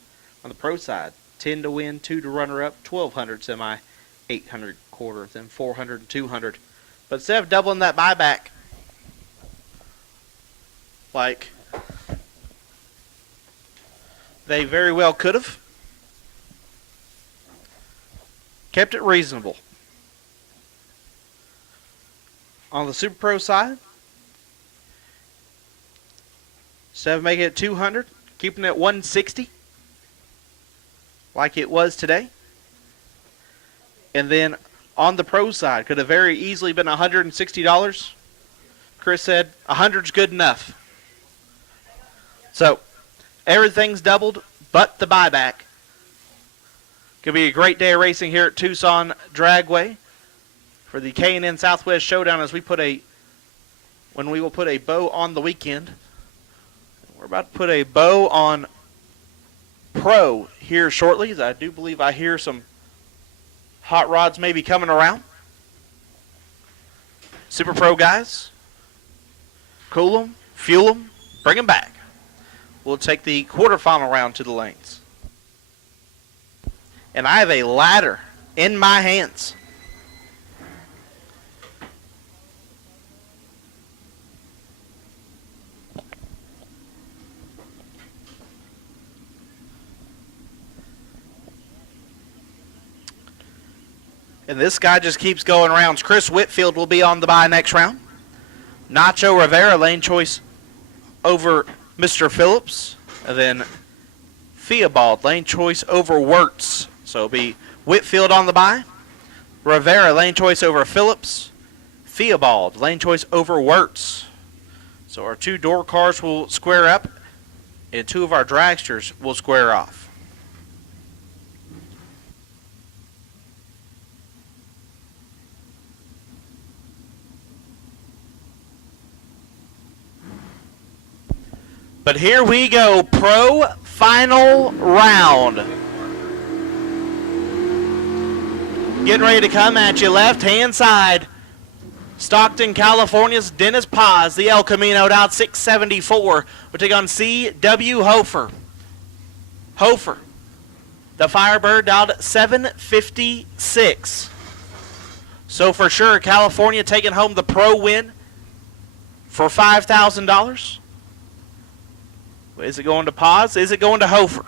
On the pro side, 10 to win, 2 to runner-up, $1,200 semi, $800 quarter, then $400 and $200. But instead of doubling that buyback, like they very well could have, kept it reasonable. On the Super Pro side, instead of making it 200, keeping it 160 like it was today. And then on the Pro side, could have very easily been $160. Chris said 100's good enough. So everything's doubled but the buyback. Could be a great day of racing here at Tucson Dragway for the K&N Southwest Showdown as we will put a bow on the weekend. We're about to put a bow on Pro here shortly. I do believe I hear some hot rods maybe coming around. Super Pro guys, cool them, fuel them, bring them back. We'll take the quarterfinal round to the lanes. And I have a ladder in my hands. And this guy just keeps going rounds. Chris Whitfield will be on the bye next round. Nacho Rivera, lane choice over Mr. Phillips. And then Theobald, lane choice over Wirtz. So it'll be Whitfield on the bye. Rivera, lane choice over Phillips. Theobald, lane choice over Wirtz. So our 2 door cars will square up, and 2 of our dragsters will square off. But here we go, pro final round. Getting ready to come at you left-hand side. Stockton, California's Dennis Paz, the El Camino out 674. We'll take on C.W. Hofer. Hofer, the Firebird out 756. So for sure, California taking home the pro win for $5,000. Is it going to Paz? Is it going to Hofer?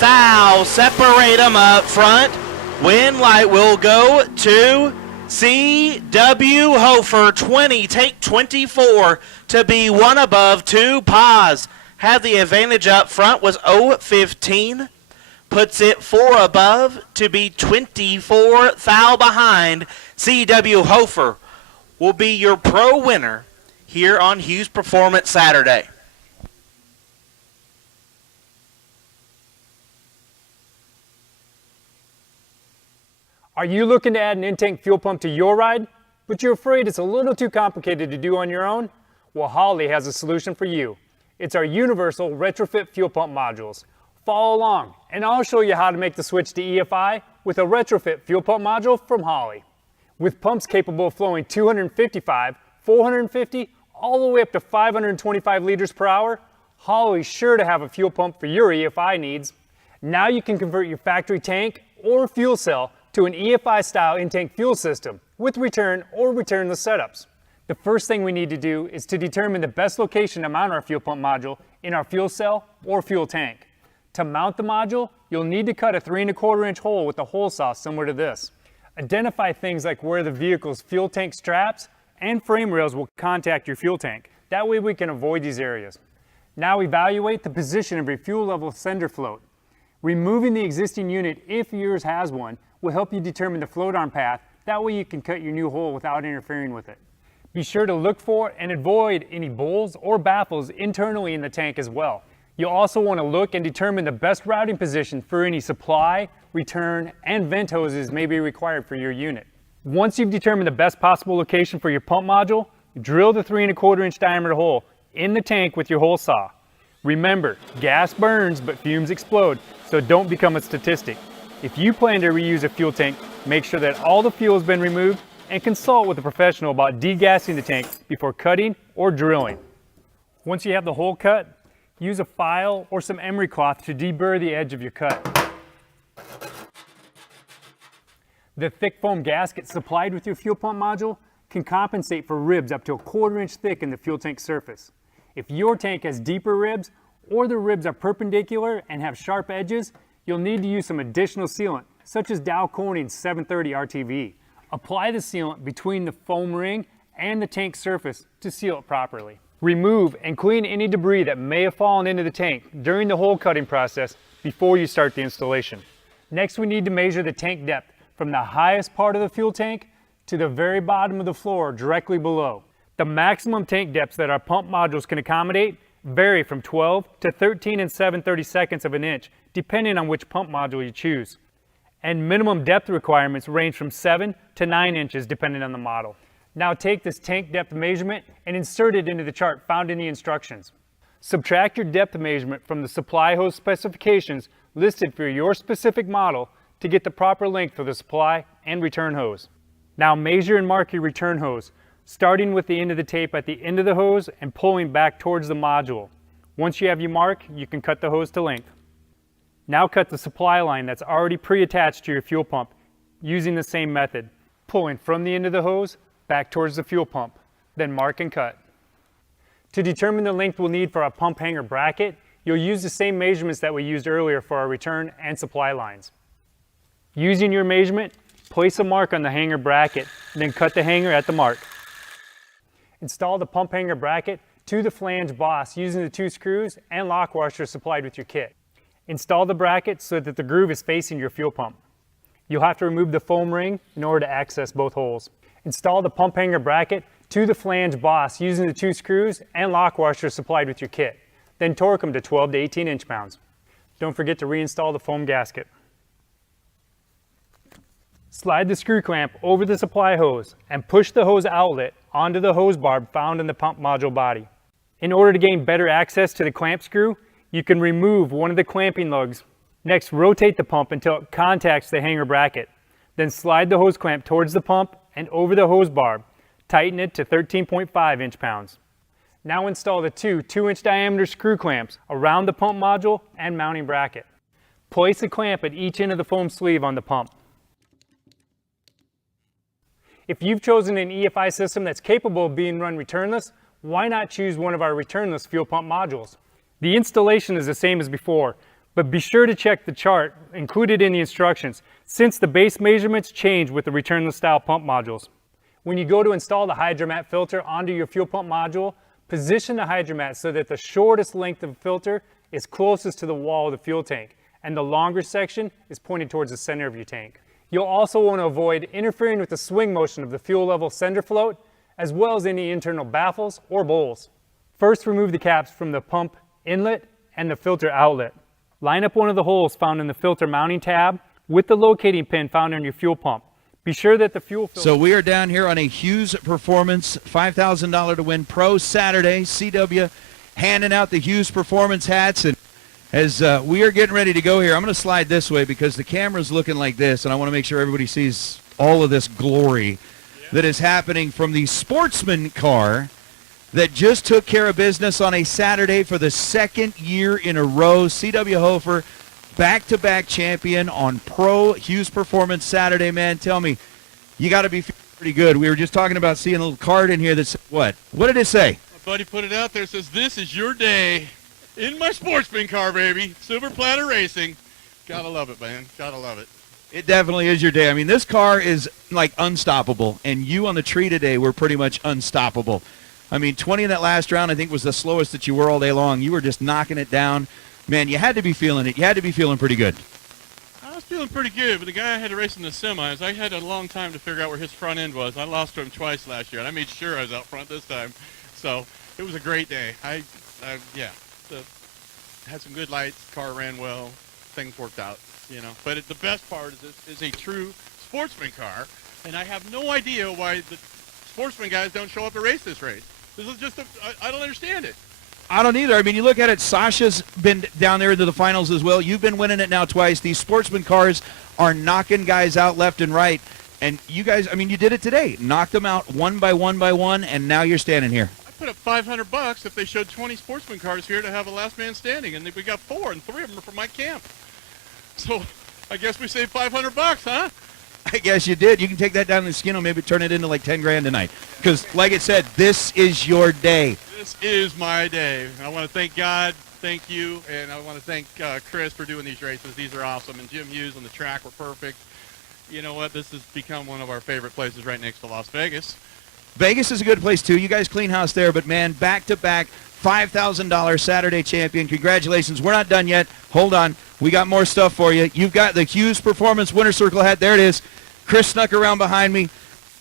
Foul, separate them up front. Win light will go to C.W. Hofer, 20, take 24 to be 1 above 2. Paz had the advantage up front, was 0-15. Puts it 4 above to be 24. Foul behind. C.W. Hofer will be your pro winner here on Hughes Performance Saturday. Are you looking to add an in-tank fuel pump to your ride, but you're afraid it's a little too complicated to do on your own? Well, Holley has a solution for you. It's our universal retrofit fuel pump modules. Follow along, and I'll show you how to make the switch to EFI with a retrofit fuel pump module from Holley. With pumps capable of flowing 255, 450, all the way up to 525 liters per hour, Holley's sure to have a fuel pump for your EFI needs. Now you can convert your factory tank or fuel cell to an EFI-style in-tank fuel system with return or returnless setups. The first thing we need to do is to determine the best location to mount our fuel pump module in our fuel cell or fuel tank. To mount the module, you'll need to cut a 3¼ inch hole with a hole saw similar to this. Identify things like where the vehicle's fuel tank straps and frame rails will contact your fuel tank. That way we can avoid these areas. Now evaluate the position of your fuel level sender float. Removing the existing unit, if yours has one, will help you determine the float arm path. That way you can cut your new hole without interfering with it. Be sure to look for and avoid any bowls or baffles internally in the tank as well. You'll also want to look and determine the best routing position for any supply, return, and vent hoses may be required for your unit. Once you've determined the best possible location for your pump module, drill the 3¼ inch diameter hole in the tank with your hole saw. Remember, gas burns but fumes explode, so don't become a statistic. If you plan to reuse a fuel tank, make sure that all the fuel has been removed and consult with a professional about degassing the tank before cutting or drilling. Once you have the hole cut, use a file or some emery cloth to deburr the edge of your cut. The thick foam gasket supplied with your fuel pump module can compensate for ribs up to 1/4 inch thick in the fuel tank surface. If your tank has deeper ribs or the ribs are perpendicular and have sharp edges, you'll need to use some additional sealant, such as Dow Corning's 730 RTV. Apply the sealant between the foam ring and the tank surface to seal it properly. Remove and clean any debris that may have fallen into the tank during the hole cutting process before you start the installation. Next, we need to measure the tank depth from the highest part of the fuel tank to the very bottom of the floor directly below. The maximum tank depths that our pump modules can accommodate vary from 12 to 13 7/32 of an inch, depending on which pump module you choose. And minimum depth requirements range from 7 to 9 inches depending on the model. Now take this tank depth measurement and insert it into the chart found in the instructions. Subtract your depth measurement from the supply hose specifications listed for your specific model to get the proper length for the supply and return hose. Now measure and mark your return hose, starting with the end of the tape at the end of the hose and pulling back towards the module. Once you have your mark, you can cut the hose to length. Now cut the supply line that's already pre-attached to your fuel pump using the same method, pulling from the end of the hose back towards the fuel pump. then mark and cut. To determine the length we'll need for our pump hanger bracket, you'll use the same measurements that we used earlier for our return and supply lines. Using your measurement, place a mark on the hanger bracket, then cut the hanger at the mark. Install the pump hanger bracket to the flange boss using the 2 screws and lock washers supplied with your kit. Install the bracket so that the groove is facing your fuel pump. You'll have to remove the foam ring in order to access both holes. Install the pump hanger bracket to the flange boss using the 2 screws and lock washers supplied with your kit. Then torque them to 12 to 18 inch-pounds. Don't forget to reinstall the foam gasket. Slide the screw clamp over the supply hose and push the hose outlet onto the hose barb found in the pump module body. In order to gain better access to the clamp screw, you can remove one of the clamping lugs. Next, rotate the pump until it contacts the hanger bracket. Then slide the hose clamp towards the pump and over the hose barb. Tighten it to 13.5 inch-pounds. Now install the 2 2-inch diameter screw clamps around the pump module and mounting bracket. Place a clamp at each end of the foam sleeve on the pump. If you've chosen an EFI system that's capable of being run returnless, why not choose one of our returnless fuel pump modules? The installation is the same as before, but be sure to check the chart included in the instructions, since the base measurements change with the returnless style pump modules. When you go to install the hydromat filter onto your fuel pump module, position the hydromat so that the shortest length of filter is closest to the wall of the fuel tank, and the longer section is pointed towards the center of your tank. You'll also want to avoid interfering with the swing motion of the fuel level sender float, as well as any internal baffles or bowls. First, remove the caps from the pump inlet and the filter outlet. Line up one of the holes found in the filter mounting tab with the locating pin found on your fuel pump. Be sure that the fuel filter... So we are down here on a Hughes Performance $5,000 to win Pro Saturday. CW handing out the Hughes Performance hats, and as we are getting ready to go here, I'm going to slide this way because the camera's looking like this, and I want to make sure everybody sees all of this glory that is happening from the sportsman car that just took care of business on a Saturday for the 2nd year in a row. C.W. Hofer, back-to-back champion on Pro Hughes Performance Saturday. Man, tell me, you got to be feeling pretty good. We were just talking about seeing a little card in here that said what? What did it say? My buddy put it out there. It says, "This is your day in my sportsman car, baby. Silver Platter Racing." Gotta love it, man. Gotta love it. It definitely is your day. I mean, this car is like unstoppable, and you on the tree today were pretty much unstoppable. I mean, 20 in that last round, I think, was the slowest that you were all day long. You were just knocking it down. Man, you had to be feeling it. You had to be feeling pretty good. I was feeling pretty good, but the guy I had to race in the semis, I had a long time to figure out where his front end was. I lost to him twice last year, and I made sure I was out front this time. So it was a great day. Had some good lights, car ran well, things worked out, you know. But the best part is this is a true sportsman car, and I have no idea why the sportsman guys don't show up to race this race. This is just I don't understand it. I don't either. I mean, you look at it, Sasha's been down there into the finals as well. You've been winning it now twice. These sportsman cars are knocking guys out left and right. And you guys, I mean, you did it today. Knocked them out one by one, and now you're standing here. I put up $500 if they showed 20 sportsman cars here to have a last man standing, and we got 4, and 3 of them are from my camp. So I guess we saved $500, huh? I guess you did. You can take that down to the Skino, maybe turn it into like 10 grand tonight. Because, like it said, this is your day. This is my day. I want to thank God, thank you, and I want to thank Chris for doing these races. These are awesome, and Jim Hughes on the track were perfect. You know what? This has become one of our favorite places right next to Las Vegas. Vegas is a good place, too. You guys clean house there, but, man, back-to-back $5,000 Saturday champion. Congratulations. We're not done yet. Hold on. We got more stuff for you. You've got the Hughes Performance Winter Circle hat. There it is. Chris snuck around behind me.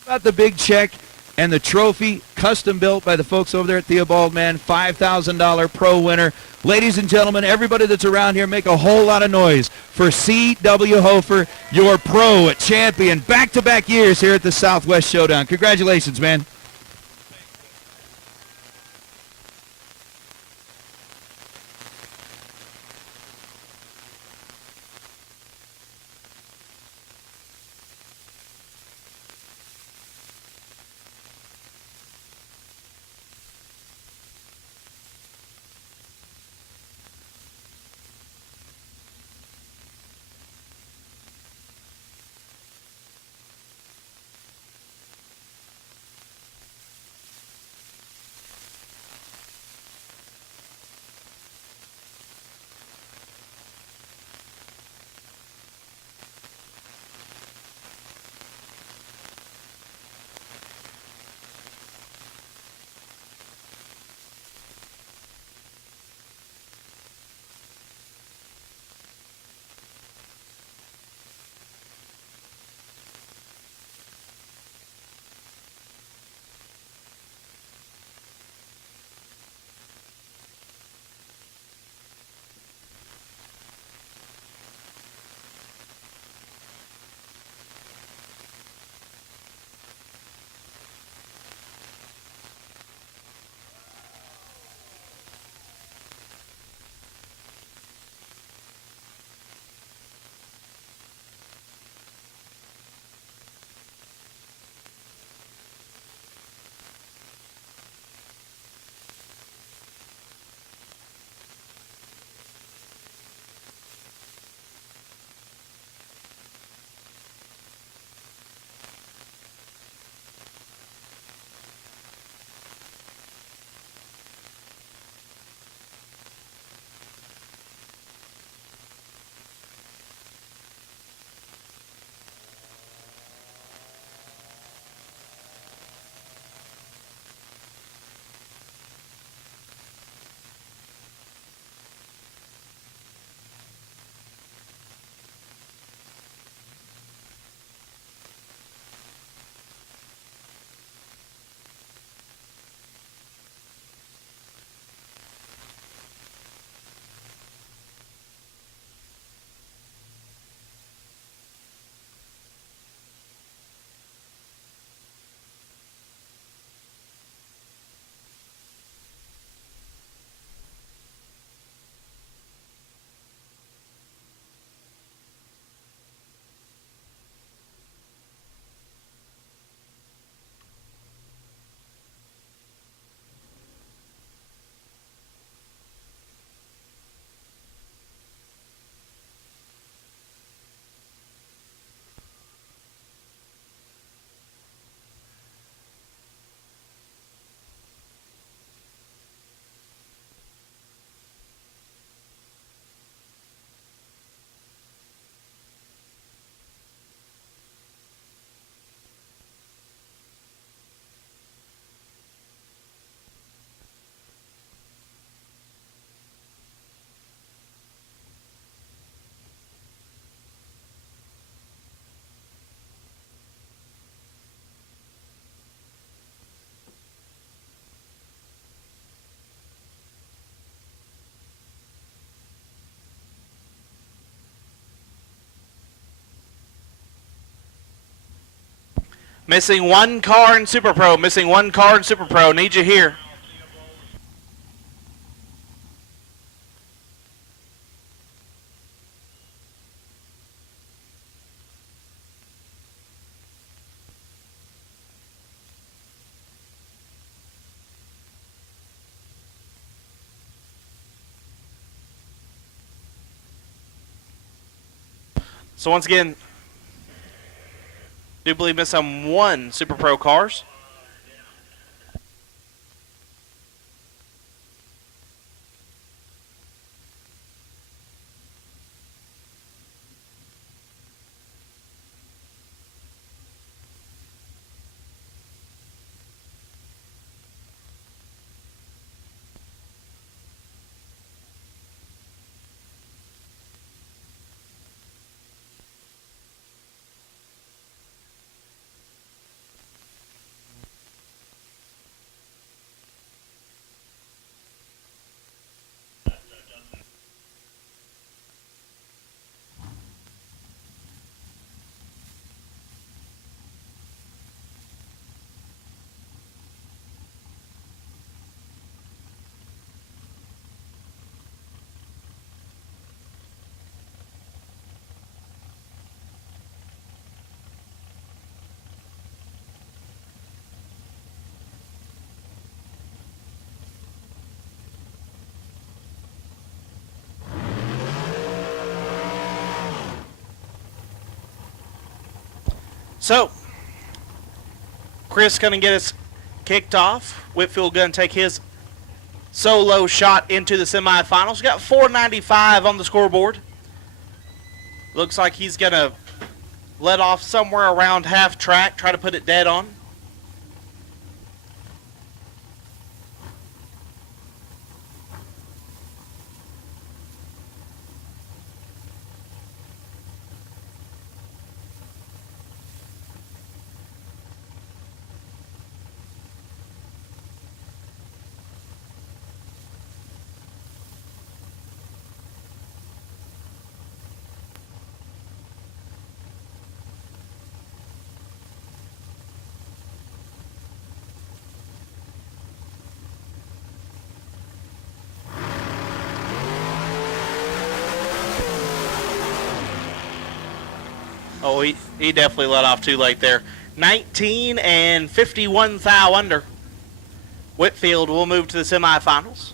Got the big check and the trophy, custom built by the folks over there at Theobald, man. $5,000 pro winner. Ladies and gentlemen, everybody that's around here, make a whole lot of noise for C.W. Hofer, your pro champion, back-to-back years here at the Southwest Showdown. Congratulations, man. Missing one car in Super Pro. Missing one car in Super Pro. Need you here. So once again, do believe missing one Super Pro cars. So, Chris going to get us kicked off. Whitfield going to take his solo shot into the semifinals. Got 495 on the scoreboard. Looks like he's going to let off somewhere around half track, try to put it dead on. Oh, he definitely let off too late there. 19 and 51 thou under. Whitfield will move to the semifinals.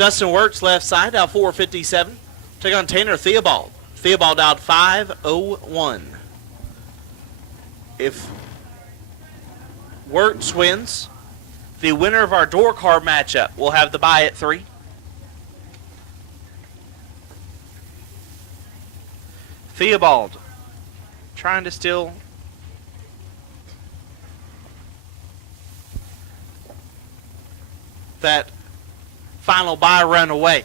Dustin Wirtz left side out 457. Take on Tanner Theobald. Theobald out 501. If Wirtz wins, the winner of our door car matchup will have the bye at 3. Theobald trying to steal that final bye run away.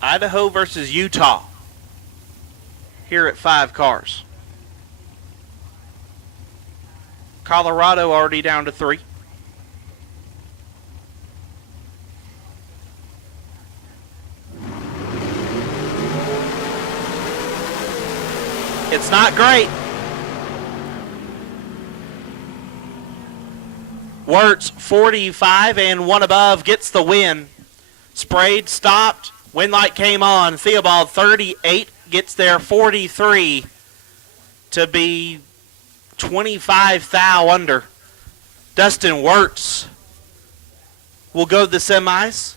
Idaho versus Utah here at 5 cars. Colorado already down to 3. It's not great. Wirtz 45 and 1 above gets the win. Sprayed, stopped, wind light came on. Theobald 38 gets there 43 to be 25 thou under. Dustin Wirtz will go to the semis.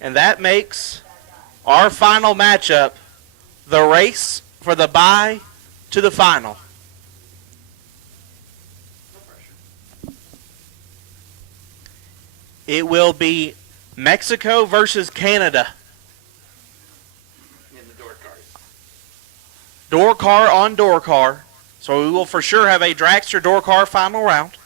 And that makes our final matchup the race for the bye to the final. It will be Mexico versus Canada. In the door cars. Door car on door car. So we will for sure have a dragster door car final round.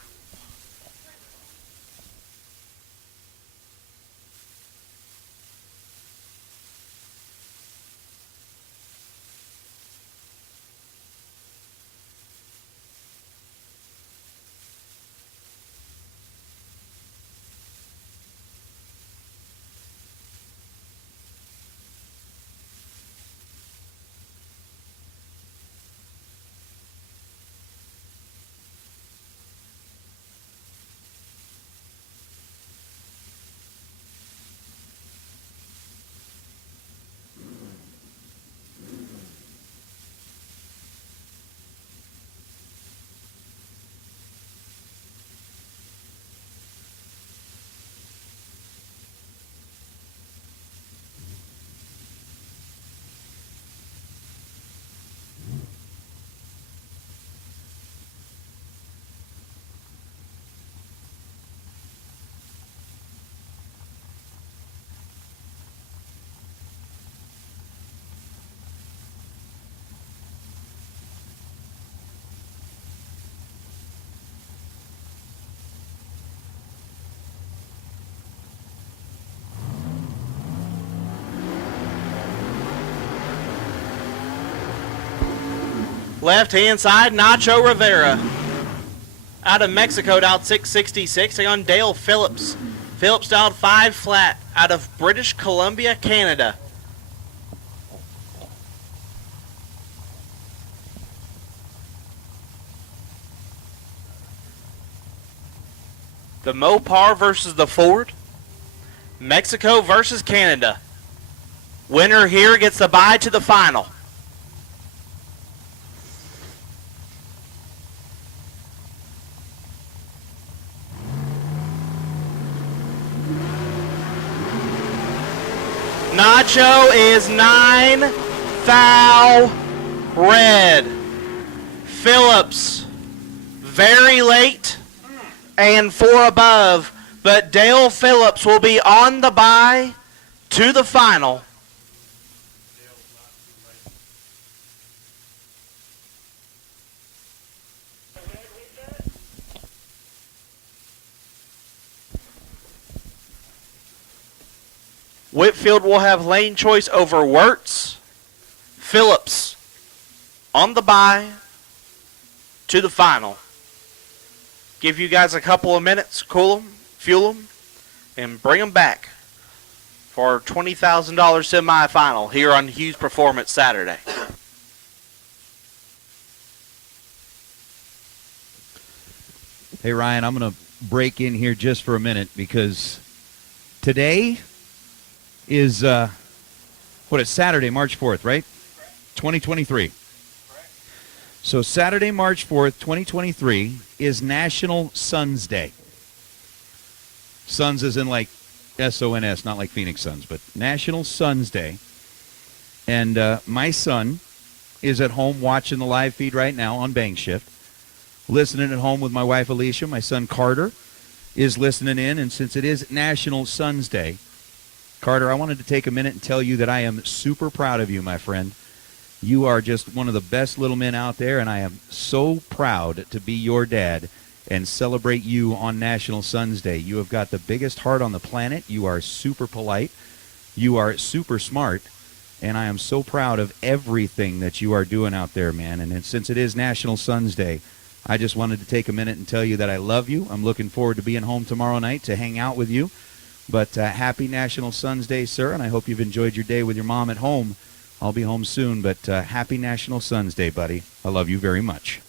Left-hand side, Nacho Rivera. Out of Mexico, dialed 666. Taking on Dale Phillips. Phillips dialed 5 flat out of British Columbia, Canada. The Mopar versus the Ford. Mexico versus Canada. Winner here gets the bye to the final. Nacho is 9 thou red. Phillips very late and 4 above, but Dale Phillips will be on the bye to the final. Whitfield will have lane choice over Wirtz. Phillips on the bye to the final. Give you guys a couple of minutes, cool them, fuel them, and bring them back for our $20,000 semifinal here on Hughes Performance Saturday. Hey, Ryan, I'm going to break in here just for a minute because today is, Saturday, March 4th, right? 2023. So Saturday, March 4th, 2023 is National Sons Day. Sons as in like S-O-N-S, not like Phoenix Suns, but National Sons Day. And my son is at home watching the live feed right now on Bang Shift, listening at home with my wife Alicia. My son Carter is listening in, and since it is National Sons Day, Carter, I wanted to take a minute and tell you that I am super proud of you, my friend. You are just one of the best little men out there, and I am so proud to be your dad and celebrate you on National Sons Day. You have got the biggest heart on the planet. You are super polite. You are super smart, and I am so proud of everything that you are doing out there, man. And since it is National Sons Day, I just wanted to take a minute and tell you that I love you. I'm looking forward to being home tomorrow night to hang out with you. But happy National Sons Day, sir, and I hope you've enjoyed your day with your mom at home. I'll be home soon, but happy National Sons Day, buddy. I love you very much.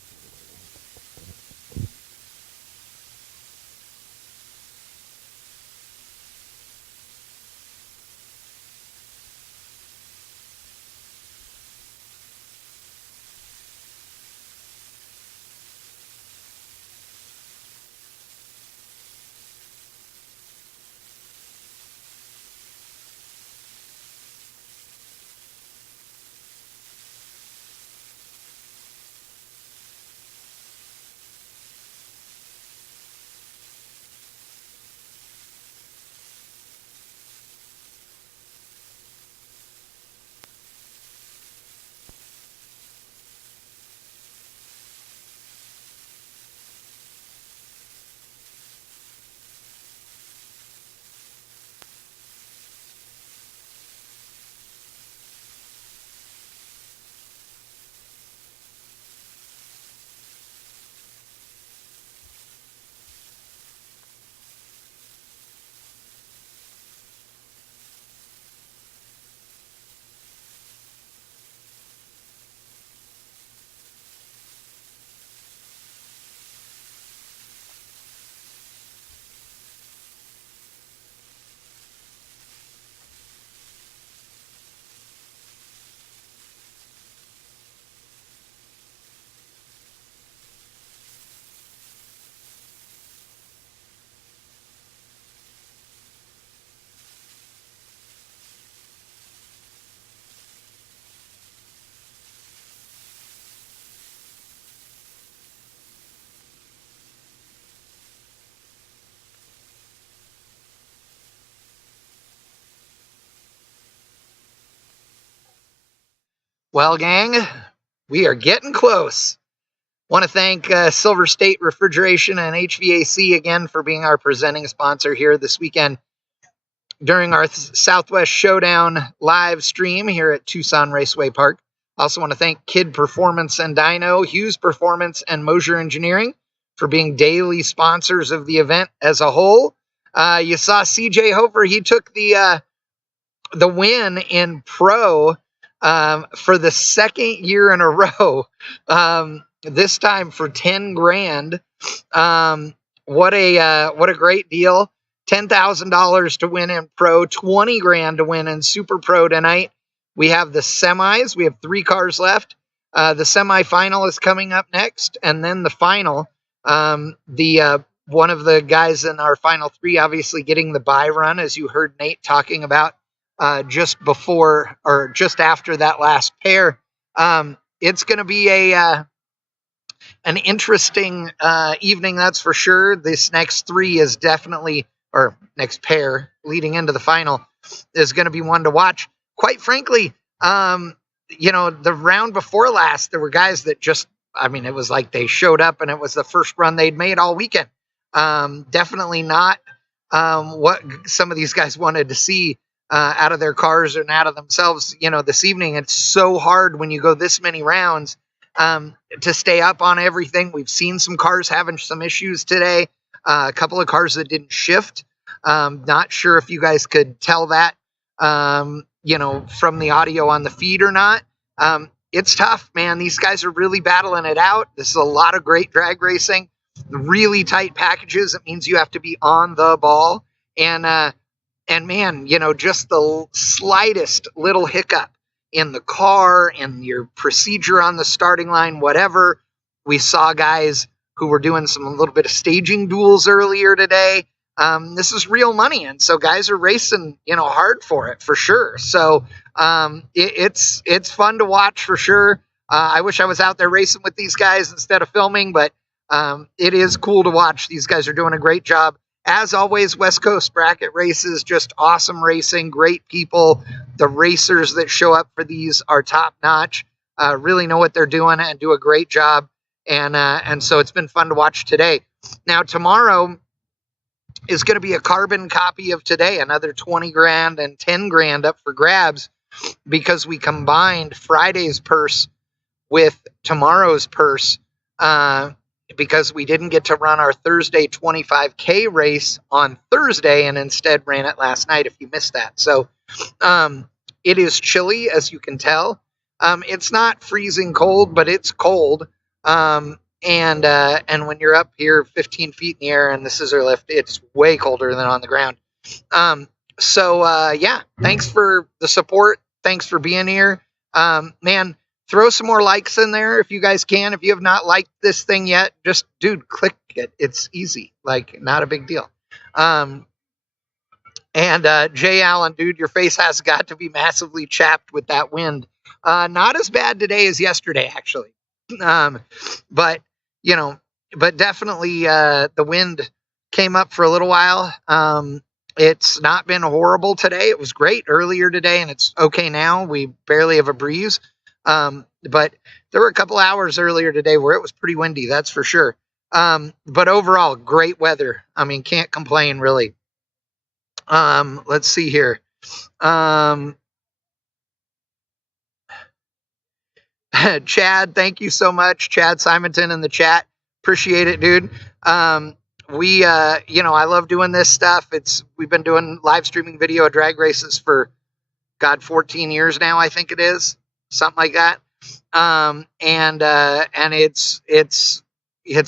Well, gang, we are getting close. Want to thank Silver State Refrigeration and HVAC again for being our presenting sponsor here this weekend during our Southwest Showdown live stream here at Tucson Raceway Park. Also want to thank Kid Performance and Dyno, Hughes Performance, and Mosier Engineering for being daily sponsors of the event as a whole. You saw CJ Hofer. He took the win in pro for the second year in a row. This time for 10 grand. What a great deal. $10,000 to win in pro, 20 grand to win in super pro tonight. We have the semis. We have 3 cars left. The semifinal is coming up next, and then the final. One of the guys in our final 3 obviously getting the bye run, as you heard Nate talking about just before or just after that last pair. It's going to be an interesting evening, that's for sure. This next 3 is definitely, or next pair leading into the final, is going to be one to watch. Quite frankly, the round before last, there were guys that just, it was like they showed up and it was the first run they'd made all weekend. Definitely not what some of these guys wanted to see out of their cars and out of themselves, this evening. It's so hard when you go this many rounds to stay up on everything. We've seen some cars having some issues today, a couple of cars that didn't shift. Not sure if you guys could tell that, from the audio on the feed or not. It's tough, man. These guys are really battling it out. This is a lot of great drag racing, really tight packages. It means you have to be on the ball. And man, just the slightest little hiccup in the car, in your procedure on the starting line, whatever. We saw guys who were doing a little bit of staging duels earlier today. This is real money, and so guys are racing, hard for it, for sure. So it's fun to watch, for sure. I wish I was out there racing with these guys instead of filming, but it is cool to watch. These guys are doing a great job. As always, West Coast bracket races, just awesome racing, great people. The racers that show up for these are top notch, really know what they're doing and do a great job. And so it's been fun to watch today. Now, tomorrow is going to be a carbon copy of today, another 20 grand and 10 grand up for grabs, because we combined Friday's purse with tomorrow's purse, because we didn't get to run our Thursday 25K race on Thursday and instead ran it last night, if you missed that. So it is chilly, as you can tell. It's not freezing cold, but it's cold. And when you're up here 15 feet in the air and the scissor lift, it's way colder than on the ground. Yeah, thanks for the support. Thanks for being here. Man, throw some more likes in there if you guys can. If you have not liked this thing yet, just, dude, click it. It's easy, not a big deal. Jay Allen, dude, your face has got to be massively chapped with that wind. Not as bad today as yesterday, actually. But definitely the wind came up for a little while. It's not been horrible today. It was great earlier today, and it's okay now. We barely have a breeze. But there were a couple hours earlier today where it was pretty windy, that's for sure. But overall, great weather. Can't complain, really. Let's see here. Chad, thank you so much. Chad Simonton in the chat. Appreciate it, dude. I love doing this stuff. We've been doing live streaming video drag races for 14 years now, I think it is. Something like that. And it's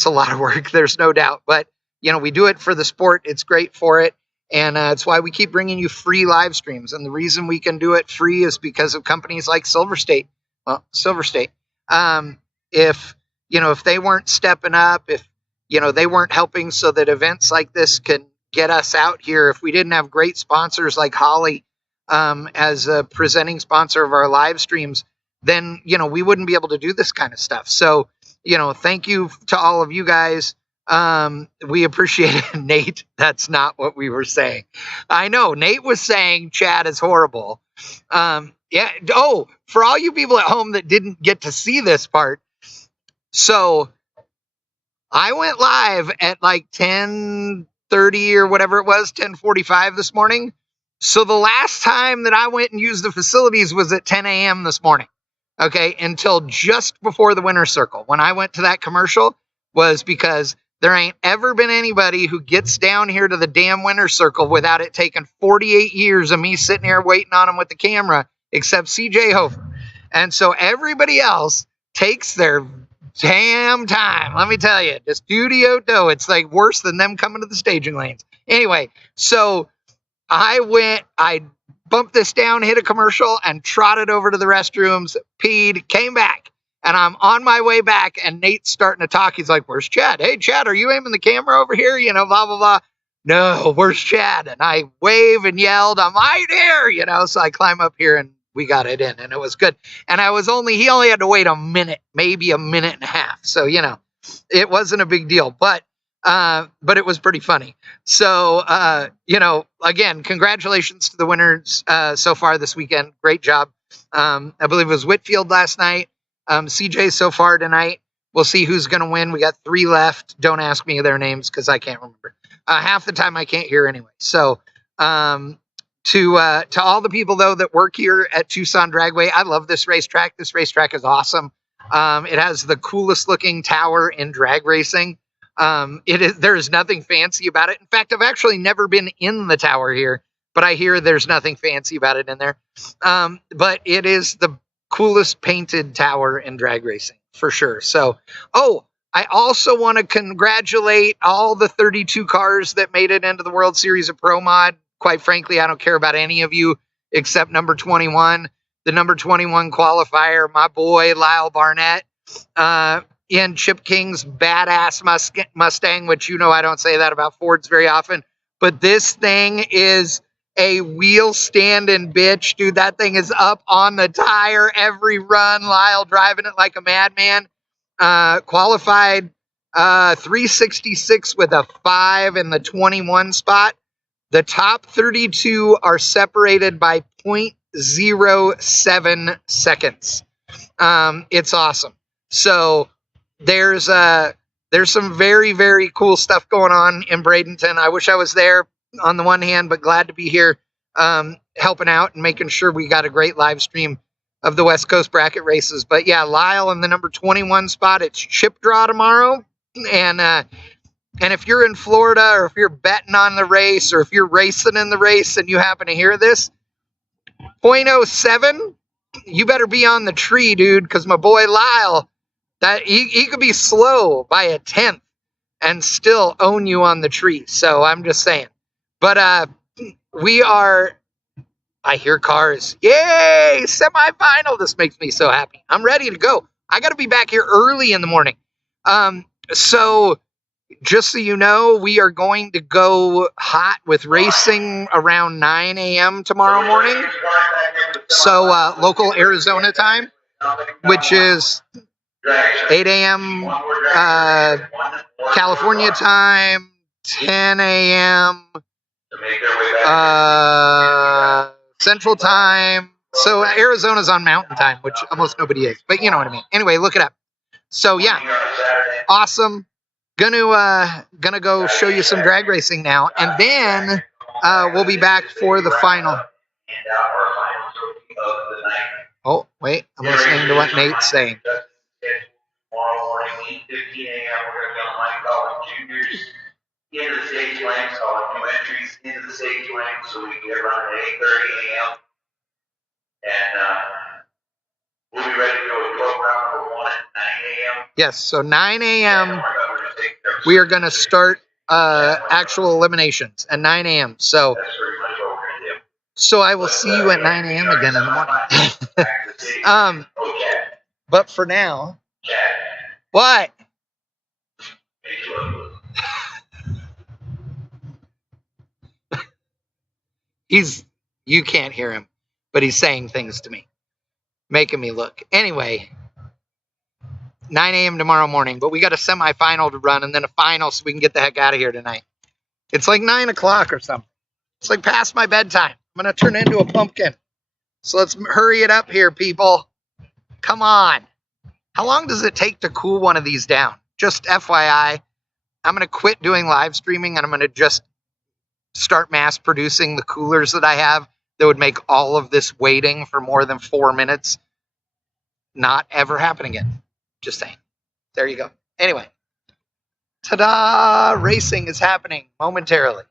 a lot of work. There's no doubt, but we do it for the sport. It's great for it. And it's why we keep bringing you free live streams. And the reason we can do it free is because of companies like Silver State. Well, Silver State. If they weren't stepping up, if they weren't helping so that events like this can get us out here, if we didn't have great sponsors like Holly as a presenting sponsor of our live streams, then we wouldn't be able to do this kind of stuff. So thank you to all of you guys. We appreciate it. Nate, that's not what we were saying. I know Nate was saying Chad is horrible. Yeah. Oh, for all you people at home that didn't get to see this part. So I went live at like 10:30 or whatever it was, 10:45 this morning. So the last time that I went and used the facilities was at 10 a.m. this morning. Okay. Until just before the winner's circle. When I went to that commercial was because there ain't ever been anybody who gets down here to the damn winner's circle without it taking 48 years of me sitting here waiting on him with the camera, except CJ Hofer. And so everybody else takes their damn time. Let me tell you, the studio do. It's like worse than them coming to the staging lanes. Anyway, so I bumped this down, hit a commercial, and trotted over to the restrooms, peed, came back. And I'm on my way back, and Nate's starting to talk. He's like, where's Chad? Hey, Chad, are you aiming the camera over here? You know, blah, blah, blah. No, where's Chad? And I wave and yelled, I'm right here, you know. So I climb up here, and we got it in, and it was good. And he only had to wait a minute, maybe a minute and a half. So, you know, it wasn't a big deal, but it was pretty funny. So, you know, again, congratulations to the winners so far this weekend. Great job. I believe it was Whitfield last night. CJ so far tonight. We'll see who's going to win. We got 3 left. Don't ask me their names because I can't remember. Half the time I can't hear anyway. So, to all the people though that work here at Tucson Dragway, I love this racetrack. This racetrack is awesome. It has the coolest looking tower in drag racing. There's nothing fancy about it. In fact, I've actually never been in the tower here, but I hear there's nothing fancy about it in there. But it is the coolest painted tower in drag racing for sure. So, I also want to congratulate all the 32 cars that made it into the World Series of Pro Mod. Quite frankly, I don't care about any of you except number 21, the number 21 qualifier, my boy Lyle Barnett, in Chip King's badass Mustang, which you know I don't say that about Fords very often, but this thing is a wheel standing bitch, dude. That thing is up on the tire every run. Lyle driving it like a madman. Qualified 366 with a 5 in the 21 spot. The top 32 are separated by 0.07 seconds. It's awesome. So there's some very, very cool stuff going on in Bradenton. I wish I was there on the one hand, but glad to be here helping out and making sure we got a great live stream of the West Coast bracket races. But yeah, Lyle in the number 21 spot. It's chip draw tomorrow. And if you're in Florida or if you're betting on the race or if you're racing in the race and you happen to hear this, 0.07, you better be on the tree, dude, because my boy Lyle, that he could be slow by a 10th and still own you on the tree. So I'm just saying. But I hear cars. Yay! Semifinal. This makes me so happy. I'm ready to go. I got to be back here early in the morning. So just so you know, we are going to go hot with racing around 9 a.m. tomorrow morning. So local Arizona time, which is 8 a.m. California time, 10 a.m. Central time. So Arizona's on Mountain Time, which almost nobody is, but you know what I mean. Anyway, look it up. So yeah, awesome. Gonna go show you some drag racing now, and then we'll be back for the final. Oh wait, I'm listening to what Nate's saying. Tomorrow morning, 8:15 a.m. We're going to be on line calling juniors into the stage lane, calling new entries into the stage lane, so we can get running at 8:30 a.m. And we'll be ready to go with program number 1 at 9 a.m. Yes, so 9 a.m. we are going to start actual eliminations at 9 a.m. So I will see you at 9 a.m. again in the morning. But for now, what? You can't hear him, but he's saying things to me, making me look. Anyway, 9 a.m. tomorrow morning, but we got a semifinal to run and then a final so we can get the heck out of here tonight. It's like 9 o'clock or something. It's like past my bedtime. I'm going to turn into a pumpkin. So let's hurry it up here, people. Come on. How long does it take to cool one of these down? Just FYI, I'm going to quit doing live streaming and I'm going to just start mass producing the coolers that I have that would make all of this waiting for more than 4 minutes not ever happen again. Just saying. There you go. Anyway. Ta-da! Racing is happening momentarily.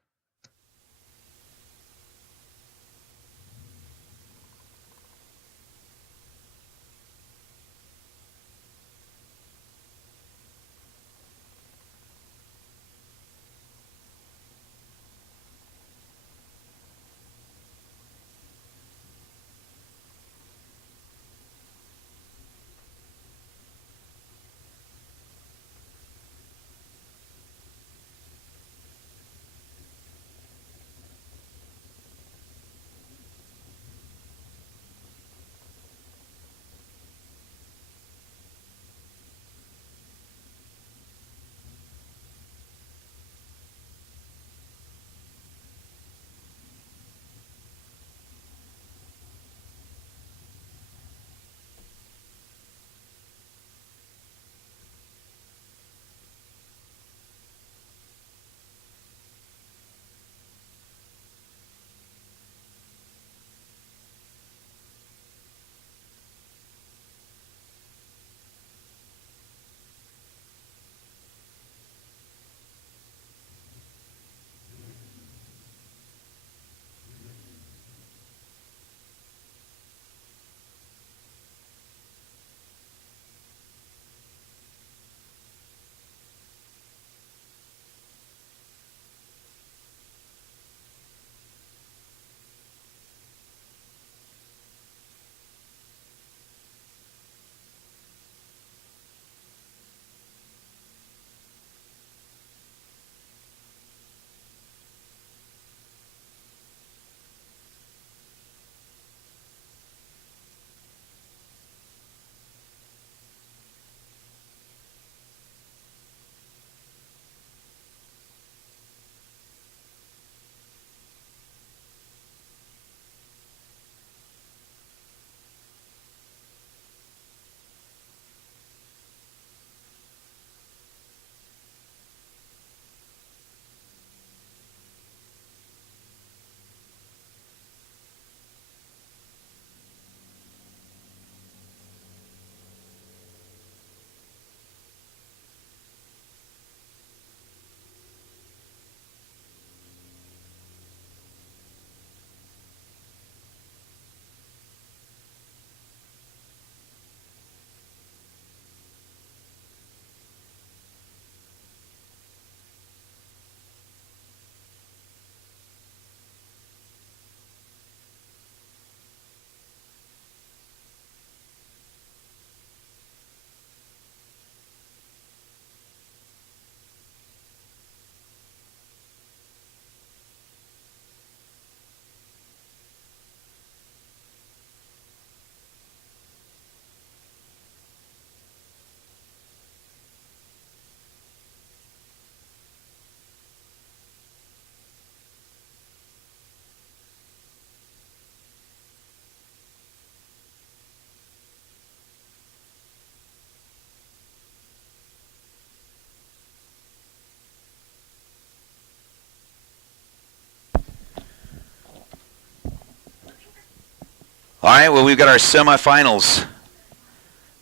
All right, well, we've got our semifinals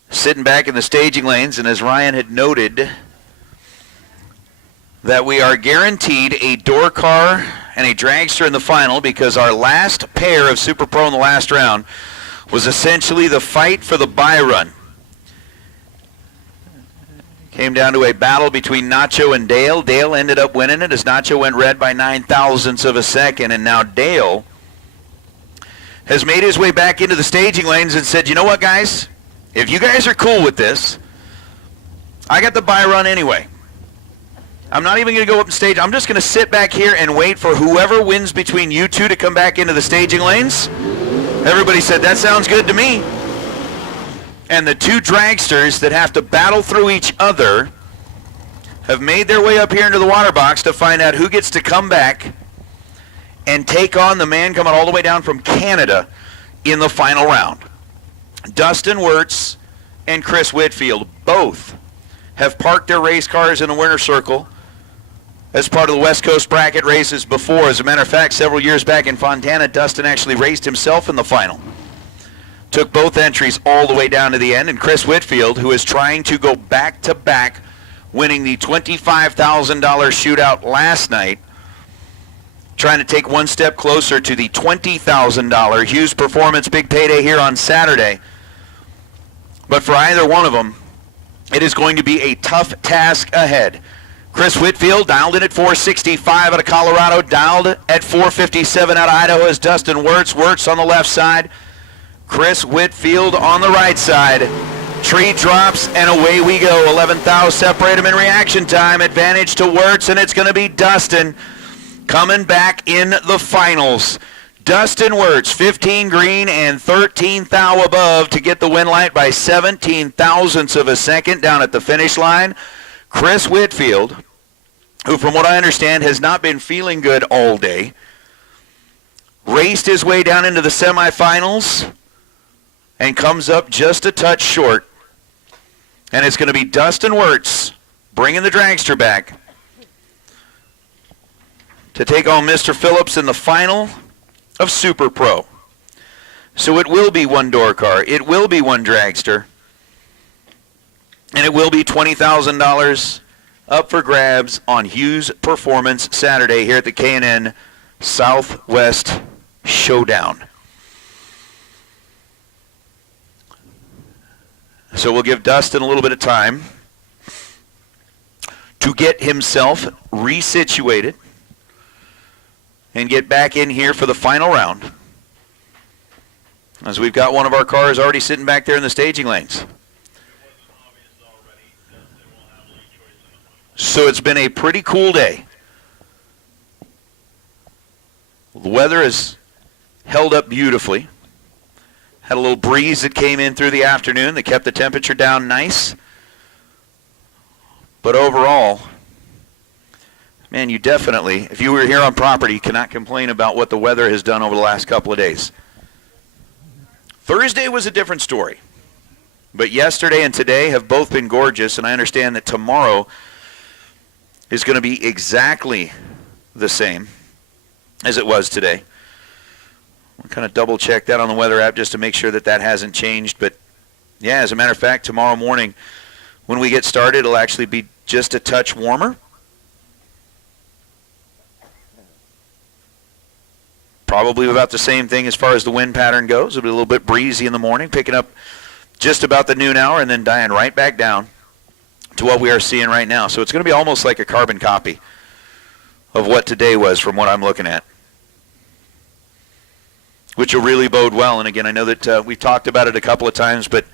sitting back in the staging lanes, and as Ryan had noted, that we are guaranteed a door car and a dragster in the final because our last pair of Super Pro in the last round was essentially the fight for the buy run. Came down to a battle between Nacho and Dale. Dale ended up winning it as Nacho went red by 9/1000ths of a second, and now Dale has made his way back into the staging lanes and said, you know what, guys? If you guys are cool with this, I got the buy run anyway. I'm not even going to go up and stage. I'm just going to sit back here and wait for whoever wins between you two to come back into the staging lanes. Everybody said, that sounds good to me. And the two dragsters that have to battle through each other have made their way up here into the water box to find out who gets to come back and take on the man coming all the way down from Canada in the final round. Dustin Wirtz and Chris Whitfield both have parked their race cars in the winner's circle as part of the West Coast bracket races before. As a matter of fact, several years back in Fontana, Dustin actually raced himself in the final. Took both entries all the way down to the end, and Chris Whitfield, who is trying to go back-to-back, winning the $25,000 shootout last night, trying to take one step closer to the $20,000 Hughes Performance Big Payday here on Saturday. But for either one of them, it is going to be a tough task ahead. Chris Whitfield dialed in at 465 out of Colorado, dialed at 457 out of Idaho as Dustin Wirtz. Wirtz on the left side, Chris Whitfield on the right side. Tree drops, and away we go. 11th thou separate them in reaction time. Advantage to Wirtz, and it's going to be Dustin coming back in the finals. Dustin Wirtz, 15 green and 13th thou above to get the win light by 17 thousandths of a second down at the finish line. Chris Whitfield, who from what I understand has not been feeling good all day, raced his way down into the semifinals and comes up just a touch short. And it's going to be Dustin Wirtz bringing the dragster back to take on Mr. Phillips in the final of Super Pro. So it will be one door car, it will be one dragster, and it will be $20,000 up for grabs on Hughes Performance Saturday here at the K&N Southwest Showdown. So we'll give Dustin a little bit of time to get himself resituated and get back in here for the final round, as we've got one of our cars already sitting back there in the staging lanes. So it's been a pretty cool day. The weather has held up beautifully. Had a little breeze that came in through the afternoon that kept the temperature down nice. But overall, man, you definitely, if you were here on property, cannot complain about what the weather has done over the last couple of days. Thursday was a different story. But yesterday and today have both been gorgeous, and I understand that tomorrow is going to be exactly the same as it was today. We'll kind of double check that on the weather app just to make sure that that hasn't changed. But yeah, as a matter of fact, tomorrow morning when we get started, it'll actually be just a touch warmer. Probably about the same thing as far as the wind pattern goes. It'll be a little bit breezy in the morning, picking up just about the noon hour and then dying right back down to what we are seeing right now. So it's going to be almost like a carbon copy of what today was from what I'm looking at, which will really bode well. And again, I know that we've talked about it a couple of times, but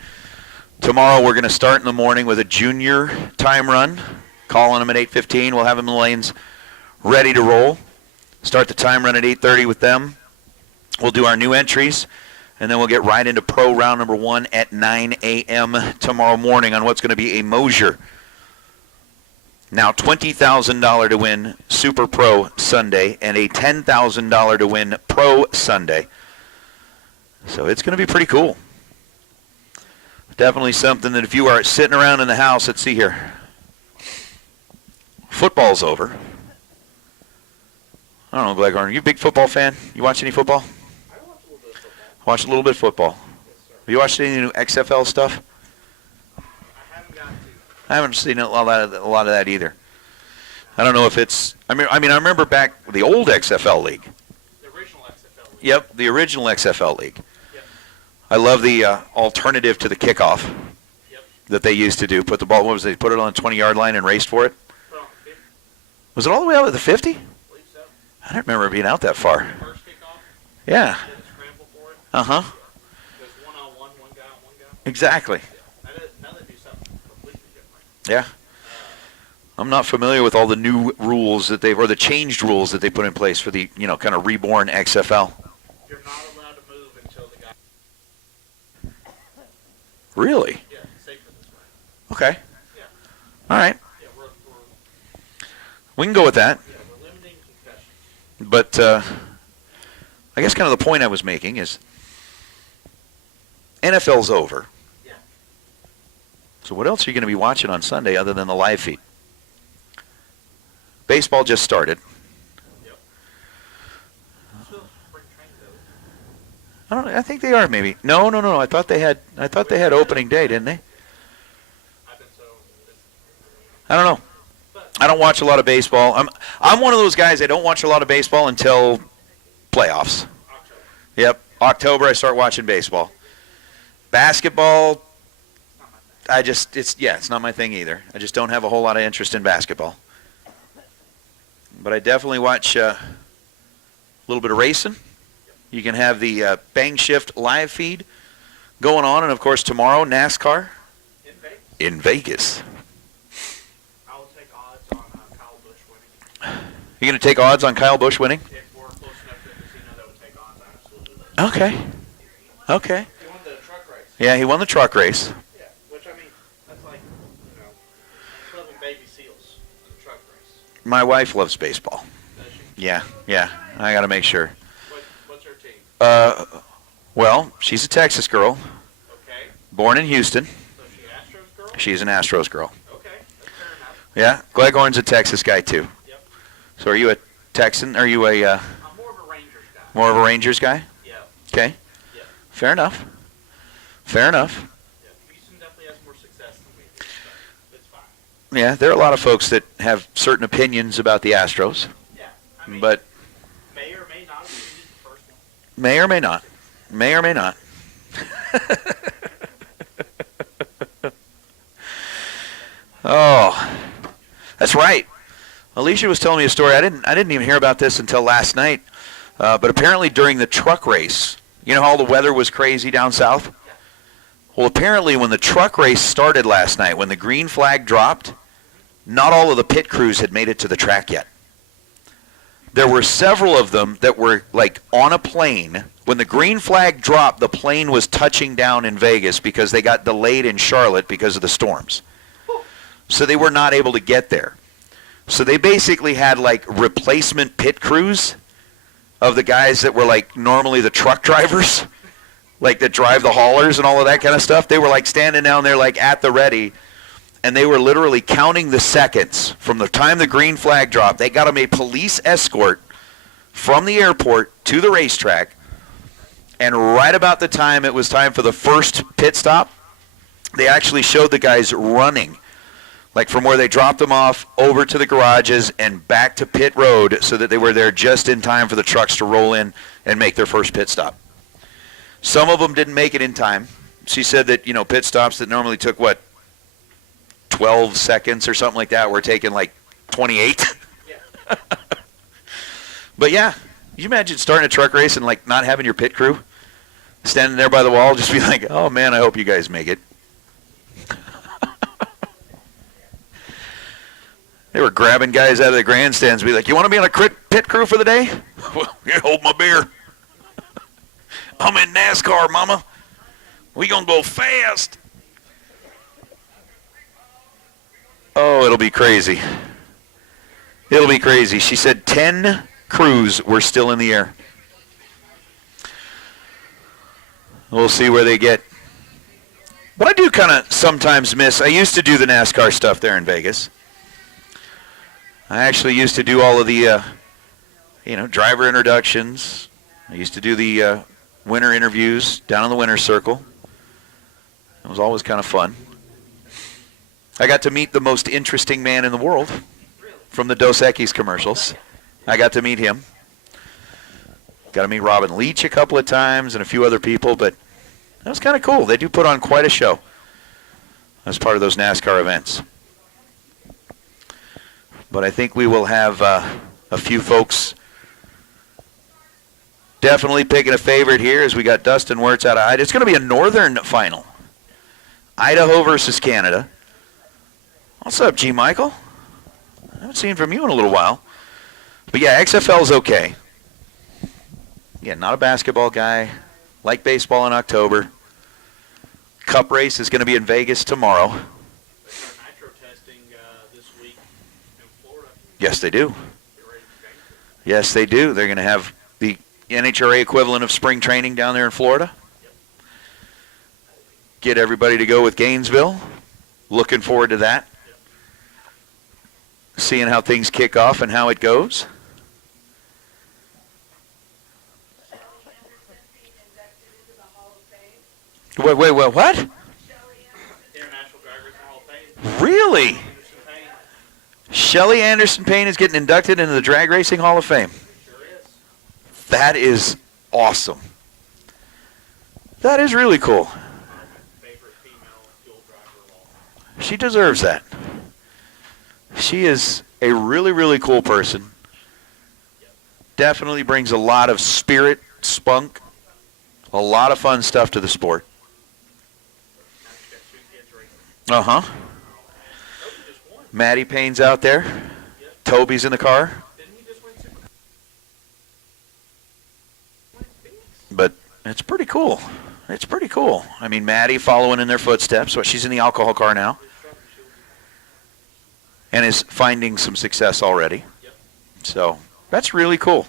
tomorrow we're going to start in the morning with a junior time run, calling them at 8:15. We'll have them in the lanes ready to roll. Start the time run at 8:30 with them. We'll do our new entries, and then we'll get right into pro round number 1 at 9 a.m. tomorrow morning on what's going to be a Mosier. Now $20,000 to win Super Pro Sunday and a $10,000 to win Pro Sunday. So it's going to be pretty cool. Definitely something that if you are sitting around in the house, let's see here. Football's over. I don't know, Gleghorn, are you a big football fan? You watch any football? I watch a little bit of football. Have you watched any new XFL stuff? I haven't seen a lot of that either. I don't know if it's. I mean, I remember back the old XFL league. The original XFL league. Yep, the original XFL league. Yep. I love the alternative to the kickoff. Yep. That they used to do. Put the ball. What was it? They put it on the 20-yard line and raced for it. Was it all the way out at the 50? I believe so. I don't remember it being out that far. First kickoff. Yeah. Uh huh. There's one-on-one, one guy on one guy. Exactly. Now they do something completely different. Yeah. I'm not familiar with all the new rules that or the changed rules that they put in place for the, kind of reborn XFL. You're not allowed to move until the guy. Really? Yeah, safer this way. Okay. Yeah. All right. Yeah, we're We can go with that. yeah, we're limiting concussions. But I guess kind of the point I was making is NFL's over. Yeah. So what else are you going to be watching on Sunday other than the live feed? Baseball just started. Yep. Still spring training though. I don't know. I think they are maybe. No. I thought they had opening day, didn't they? I've been so I don't know. I don't watch a lot of baseball. I'm one of those guys. I don't watch a lot of baseball until playoffs. October. Yep. October I start watching baseball. Basketball, it's not my thing either. I just don't have a whole lot of interest in basketball. But I definitely watch a little bit of racing. You can have the Bang Shift live feed going on. And, of course, tomorrow, NASCAR in Vegas. I will take odds on Kyle Busch winning. You're going to take odds on Kyle Busch winning? If we're close enough to the casino that would take odds, I absolutely would. Okay. He won the truck race. Yeah, he won the truck race. Yeah, which I mean, that's like, clubbing baby seals in the truck race. My wife loves baseball. Does she? Yeah. I got to make sure. What's her team? Well, she's a Texas girl, Okay. born in Houston. So she Astros girl? She's an Astros girl. Okay, that's fair enough. Yeah, Gleghorn's a Texas guy too. Yep. So are you a Texan? Are you I'm more of a Rangers guy. more of a Rangers guy? Yeah. Okay. Yeah. Fair enough. Yeah. Houston definitely has more success than we do, but it's fine. Yeah, there are a lot of folks that have certain opinions about the Astros, Yeah. I mean, but may or may not have been the first one. may or may not. May or may not. Oh, that's right. Alicia was telling me a story. I didn't even hear about this until last night. But apparently during the truck race, you know how all the weather was crazy down south? Well, apparently when the truck race started last night, when the green flag dropped, not all of the pit crews had made it to the track yet. There were several of them that were like on a plane. When the green flag dropped, the plane was touching down in Vegas because they got delayed in Charlotte because of the storms. So they were not able to get there. So they basically had like replacement pit crews of the guys that were like normally the truck drivers, like that drive the haulers and all of that kind of stuff. They were like standing down there like at the ready, and they were literally counting the seconds from the time the green flag dropped. They got them a police escort from the airport to the racetrack, and right about the time it was time for the first pit stop, they actually showed the guys running, like from where they dropped them off over to the garages and back to pit road so that they were there just in time for the trucks to roll in and make their first pit stop. Some of them didn't make it in time. She said that, pit stops that normally took, 12 seconds or something like that were taking like 28. Yeah. But yeah, you imagine starting a truck race and like not having your pit crew standing there by the wall, just be like, oh man, I hope you guys make it. They were grabbing guys out of the grandstands, be like, you want to be on a pit crew for the day? Well, yeah, hold my beer. I'm in NASCAR, mama. We gonna go fast. Oh, it'll be crazy. It'll be crazy. She said 10 crews were still in the air. We'll see where they get. But I do kind of sometimes miss, I used to do the NASCAR stuff there in Vegas. I actually used to do all of the, driver introductions. I used to do the winter interviews down in the winner's circle. It was always kind of fun. I got to meet the most interesting man in the world from the Dos Equis commercials. I got to meet him. Got to meet Robin Leach a couple of times and a few other people, but that was kind of cool. They do put on quite a show as part of those NASCAR events. But I think we will have a few folks definitely picking a favorite here as we got Dustin Wirtz out of Idaho. It's going to be a northern final. Idaho versus Canada. What's up, G. Michael? I haven't seen from you in a little while. But yeah, XFL's okay. Yeah, not a basketball guy. Like baseball in October. Cup race is going to be in Vegas tomorrow. Nitro testing this week in Florida. Yes, they do. Yes, they do. They're going to have the NHRA equivalent of spring training down there in Florida. Get everybody to go with Gainesville. Looking forward to that. Seeing how things kick off and how it goes. Wait, what? International Drag Racing Hall of Fame. Really? Shelly Anderson Payne is getting inducted into the Drag Racing Hall of Fame. Sure is. That is awesome. That is really cool. Favorite female fuel driver of all. She deserves that. She is a really, really cool person. Definitely brings a lot of spirit, spunk, a lot of fun stuff to the sport. Uh-huh. Maddie Payne's out there. Toby's in the car. But it's pretty cool. It's pretty cool. I mean, Maddie following in their footsteps. But she's in the alcohol car now. And is finding some success already. So that's really cool.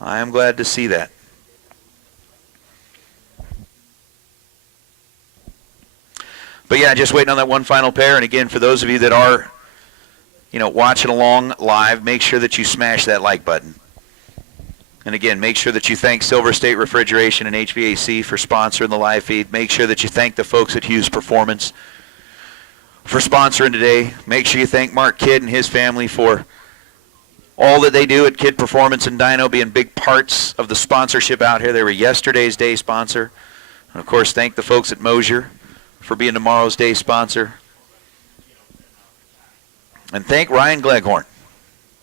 I am glad to see that. But yeah, just waiting on that one final pair. And again, for those of you that are, watching along live, make sure that you smash that like button. And again, make sure that you thank Silver State Refrigeration and HVAC for sponsoring the live feed. Make sure that you thank the folks at Hughes Performance for sponsoring today. Make sure you thank Mark Kidd and his family for all that they do at Kidd Performance and Dyno, being big parts of the sponsorship out here. They were yesterday's day sponsor. And of course, thank the folks at Mosier for being tomorrow's day sponsor. And thank Ryan Gleghorn.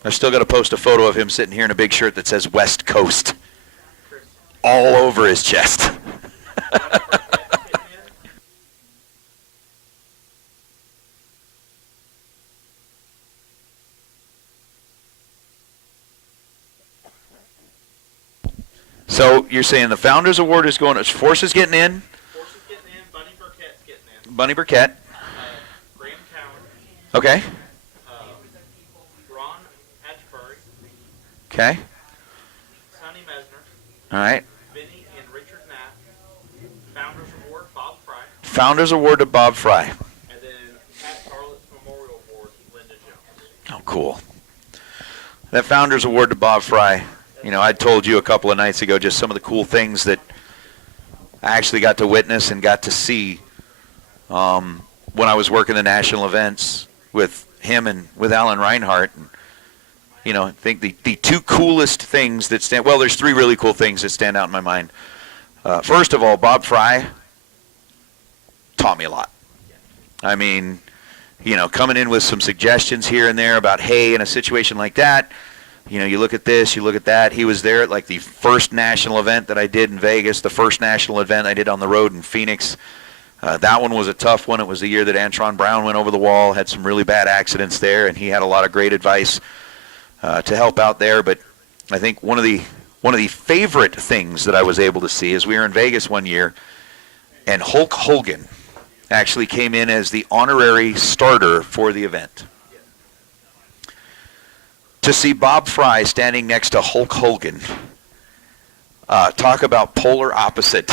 I've still got to post a photo of him sitting here in a big shirt that says West Coast all over his chest. So you're saying the Founders Award is going, Force is getting in? Force is getting in. Bunny Burkett's getting in. Bunny Burkett. Graham Cowan. Okay. Ron Hatchbury. Okay. Sonny Mesner. All right. Vinny and Richard Knapp. Founders Award, Bob Fry. Founders Award to Bob Fry. And then Pat Charlotte's Memorial Award, Linda Jones. Oh, cool. That Founders Award to Bob Fry. I told you a couple of nights ago just some of the cool things that I actually got to witness and got to see when I was working the national events with him and with Alan Reinhart. And, I think the two coolest things that stand, well, there's three really cool things that stand out in my mind. First of all, Bob Fry taught me a lot. I mean, coming in with some suggestions here and there about, hey, in a situation like that, you look at this, you look at that. He was there at like the first national event that I did in Vegas, the first national event I did on the road in Phoenix. That one was a tough one. It was the year that Antron Brown went over the wall, had some really bad accidents there, and he had a lot of great advice to help out there. But I think one of the favorite things that I was able to see is we were in Vegas one year, and Hulk Hogan actually came in as the honorary starter for the event. To see Bob Fry standing next to Hulk Hogan, talk about polar opposite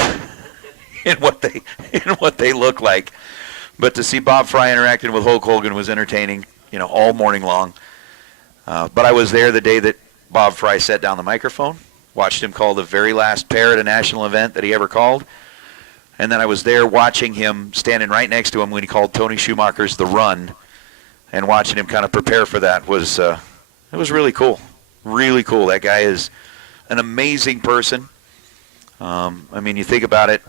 in what they look like. But to see Bob Fry interacting with Hulk Hogan was entertaining, all morning long. But I was there the day that Bob Fry set down the microphone, watched him call the very last pair at a national event that he ever called. And then I was there watching him, standing right next to him when he called Tony Schumacher's The Run, and watching him kind of prepare for that was... it was really cool. Really cool. That guy is an amazing person. You think about it,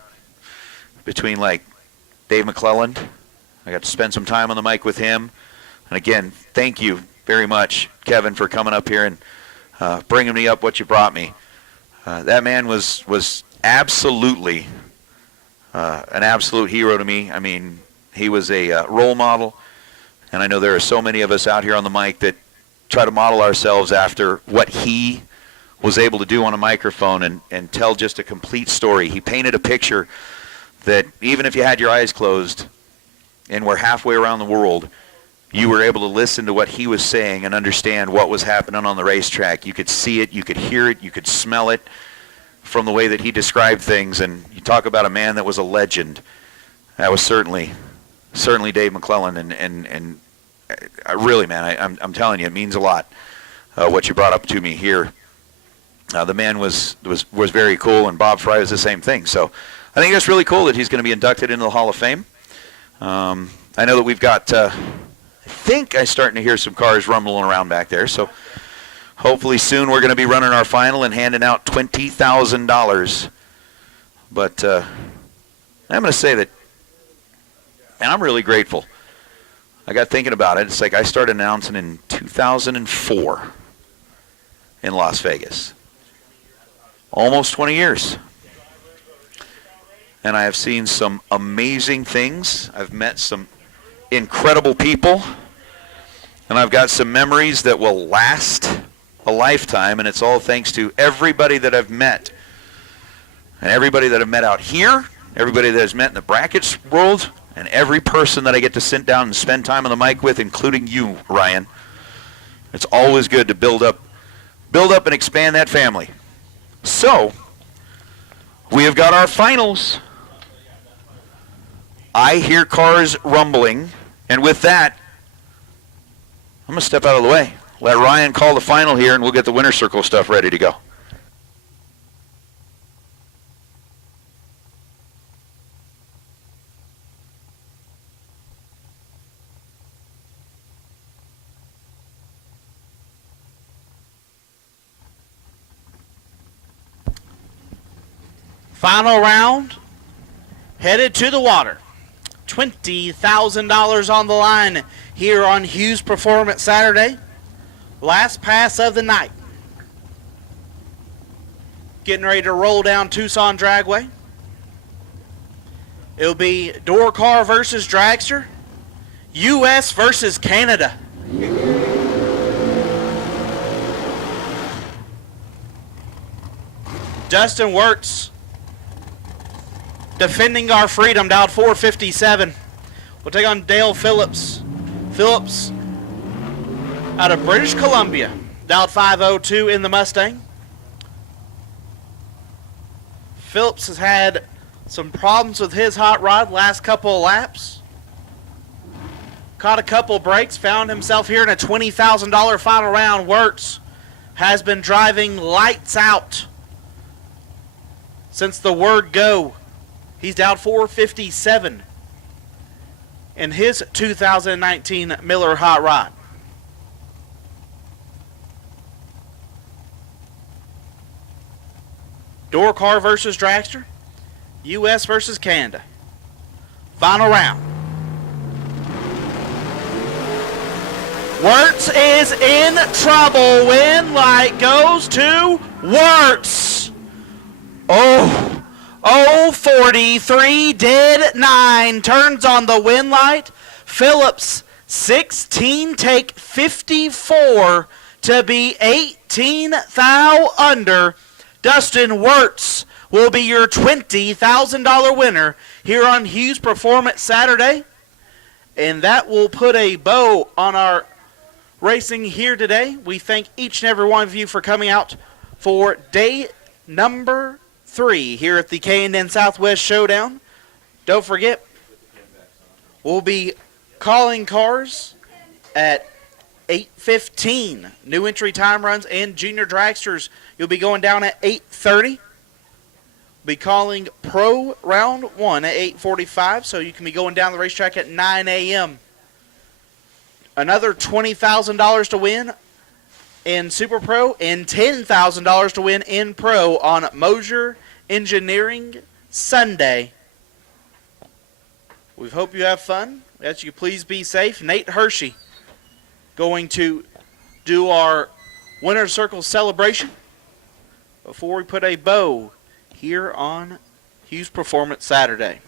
between like Dave McClelland, I got to spend some time on the mic with him. And again, thank you very much, Kevin, for coming up here and bringing me up what you brought me. That man was absolutely an absolute hero to me. I mean, he was a role model. And I know there are so many of us out here on the mic that try to model ourselves after what he was able to do on a microphone and tell just a complete story. He painted a picture that even if you had your eyes closed and were halfway around the world, you were able to listen to what he was saying and understand what was happening on the racetrack. You could see it, you could hear it, you could smell it from the way that he described things. And you talk about a man that was a legend. That was certainly Dave McClellan. And I really, man, I'm telling you, it means a lot what you brought up to me here. The man was very cool, and Bob Fry was the same thing. So I think that's really cool that he's going to be inducted into the Hall of Fame. I know that we've got, I think I'm starting to hear some cars rumbling around back there. So hopefully soon we're going to be running our final and handing out $20,000. But I'm going to say that, and I'm really grateful. I got thinking about it. It's like I started announcing in 2004 in Las Vegas. Almost 20 years. And I have seen some amazing things. I've met some incredible people. And I've got some memories that will last a lifetime. And it's all thanks to everybody that I've met. And everybody that I've met out here. Everybody that has met in the brackets world. And every person that I get to sit down and spend time on the mic with, including you, Ryan. It's always good to build up and expand that family. So, we have got our finals. I hear cars rumbling, and with that, I'm going to step out of the way. Let Ryan call the final here, and we'll get the winner circle stuff ready to go. Final round, headed to the water. $20,000 on the line here on Hughes Performance Saturday. Last pass of the night. Getting ready to roll down Tucson Dragway. It'll be door car versus dragster. U.S. versus Canada. Dustin Wirtz defending our freedom, dialed 457. We'll take on Dale Phillips. Phillips out of British Columbia, dialed 502 in the Mustang. Phillips has had some problems with his hot rod last couple of laps. Caught a couple breaks, found himself here in a $20,000 final round. Wirtz has been driving lights out since the word go. He's down 457 in his 2019 Miller Hot Rod. Door car versus dragster. U.S. versus Canada. Final round. Wirtz is in trouble. Win light goes to Wirtz. 43, dead 9, turns on the win light. Phillips, 16, take 54 to be 18 thou under. Dustin Wirtz will be your $20,000 winner here on Hughes Performance Saturday. And that will put a bow on our racing here today. We thank each and every one of you for coming out for day number 3 here at the K&N Southwest Showdown. Don't forget, we'll be calling cars at 8:15. New entry time runs and junior dragsters. You'll be going down at 8:30. Be calling pro round 1 at 8:45, so you can be going down the racetrack at 9 a.m. Another $20,000 to win in Super Pro and $10,000 to win in Pro on Mosier Engineering Sunday. We hope you have fun. We ask you please be safe. Nate Hershey going to do our Winner's Circle celebration before we put a bow here on Hughes Performance Saturday.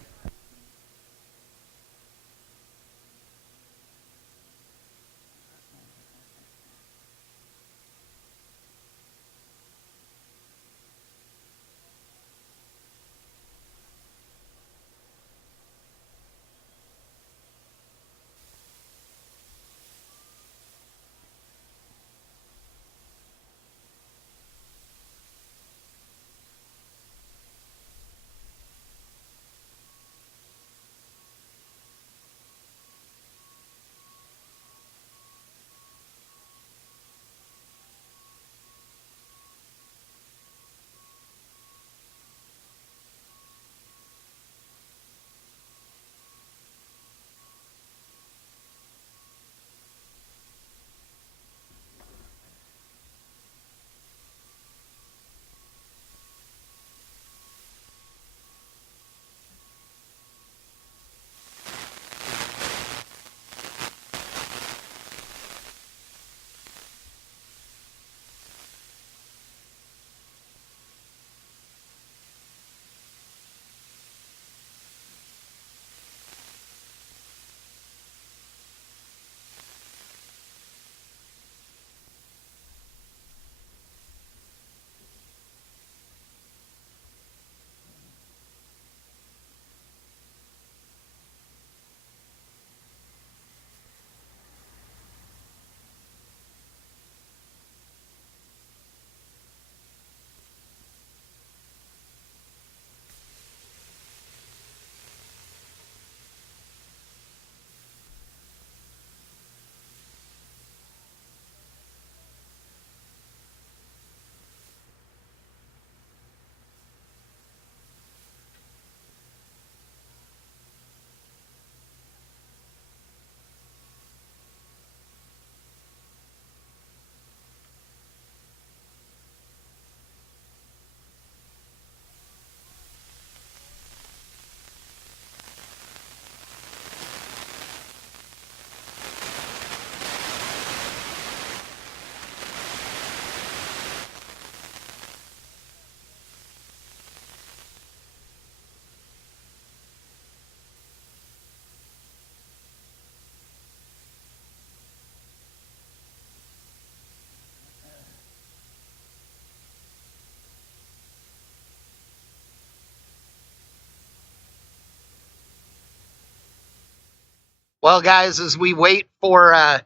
Well, guys, as we wait for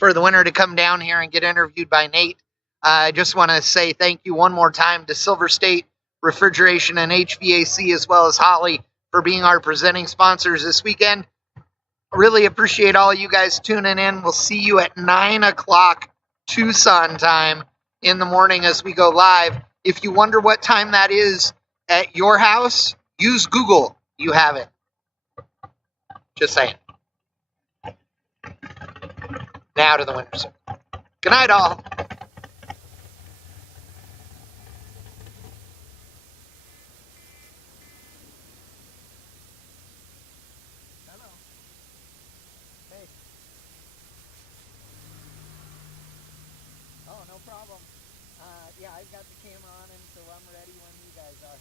the winner to come down here and get interviewed by Nate, I just want to say thank you one more time to Silver State Refrigeration and HVAC, as well as Holly, for being our presenting sponsors this weekend. Really appreciate all you guys tuning in. We'll see you at 9 o'clock Tucson time in the morning as we go live. If you wonder what time that is at your house, use Google. You have it. Just saying. Now to the winners. Good night, all. Oh, no problem. Yeah, I've got the camera on him, so I'm ready when you guys are.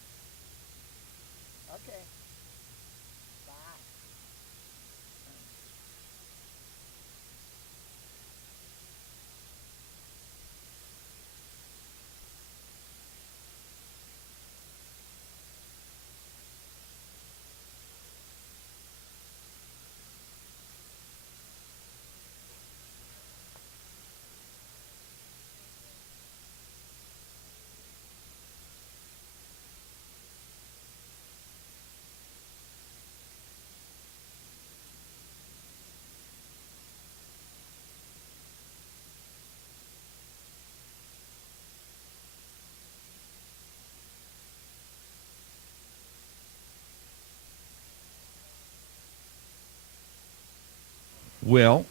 Okay. Bye. Well,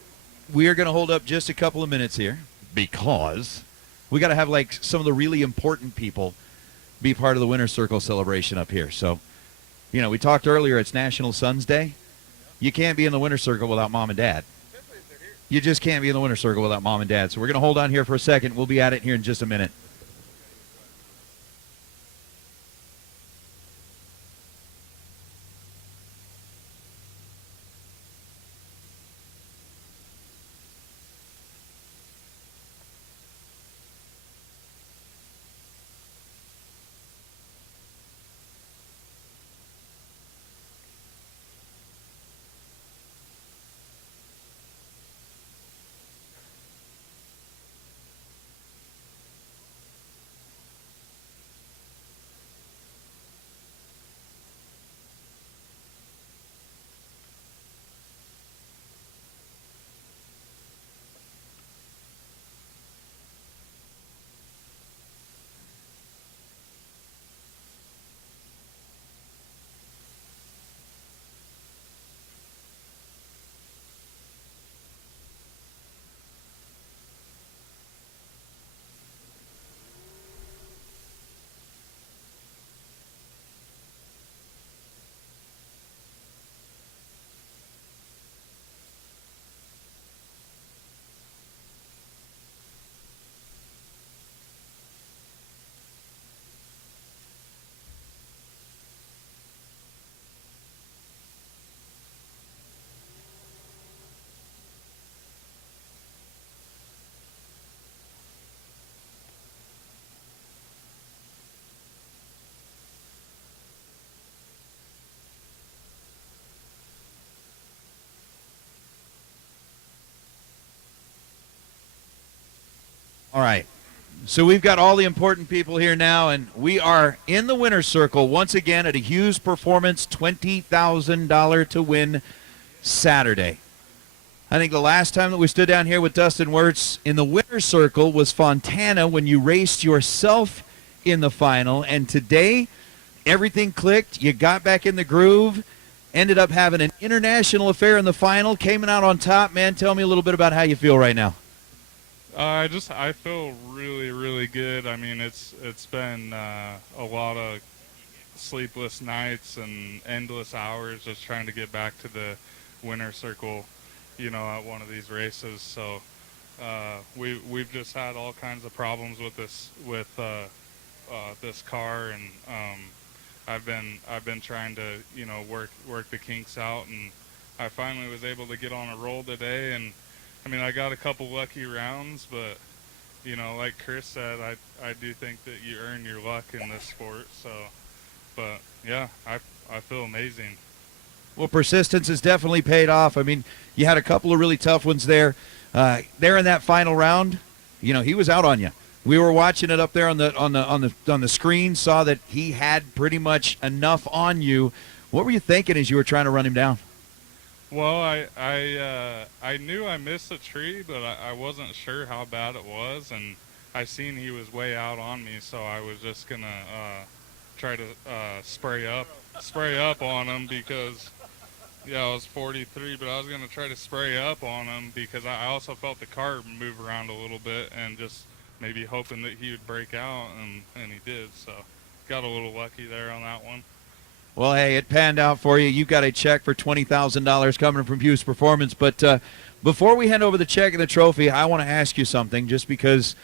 we are going to hold up just a couple of minutes here because we got to have like some of the really important people be part of the Winner's Circle celebration up here. So, you know, we talked earlier, it's National Sons Day. You can't be in the Winner's Circle without mom and dad. You just can't be in the Winner's Circle without mom and dad. So we're going to hold on here for a second. We'll be at it here in just a minute. All right. So we've got all the important people here now, and we are in the winner's circle once again at a Hughes Performance $20,000 to win Saturday. I think the last time that we stood down here with Dustin Wirtz in the winner's circle was Fontana when you raced yourself in the final, and today everything clicked. You got back in the groove, ended up having an international affair in the final, came out on top. Man, tell me a little bit about how you feel right now. I feel really good. I mean, it's been a lot of sleepless nights and endless hours just trying to get back to the winner's circle, you know, at one of these races. So we've just had all kinds of problems with this car, and I've been trying to, you know, work the kinks out, and I finally was able to get on a roll today. And I mean, I got a couple lucky rounds, but, you know, like Chris said, I do think that you earn your luck in this sport. So, but yeah, I feel amazing. Well, persistence has definitely paid off. I mean, you had a couple of really tough ones there. There in that final round, he was out on you. We were watching it up there on the screen, saw that he had pretty much enough on you. What were you thinking as you were trying to run him down? Well, I knew I missed a tree, but I wasn't sure how bad it was, and I seen he was way out on me, so I was just gonna try to spray up on him because I was 43, but I was gonna try to spray up on him because I also felt the car move around a little bit and just maybe hoping that he would break out, and he did, so got a little lucky there on that one. Well, hey, it panned out for you. You got a check for $20,000 coming from Hughes Performance. But before we hand over the check and the trophy, I want to ask you something just because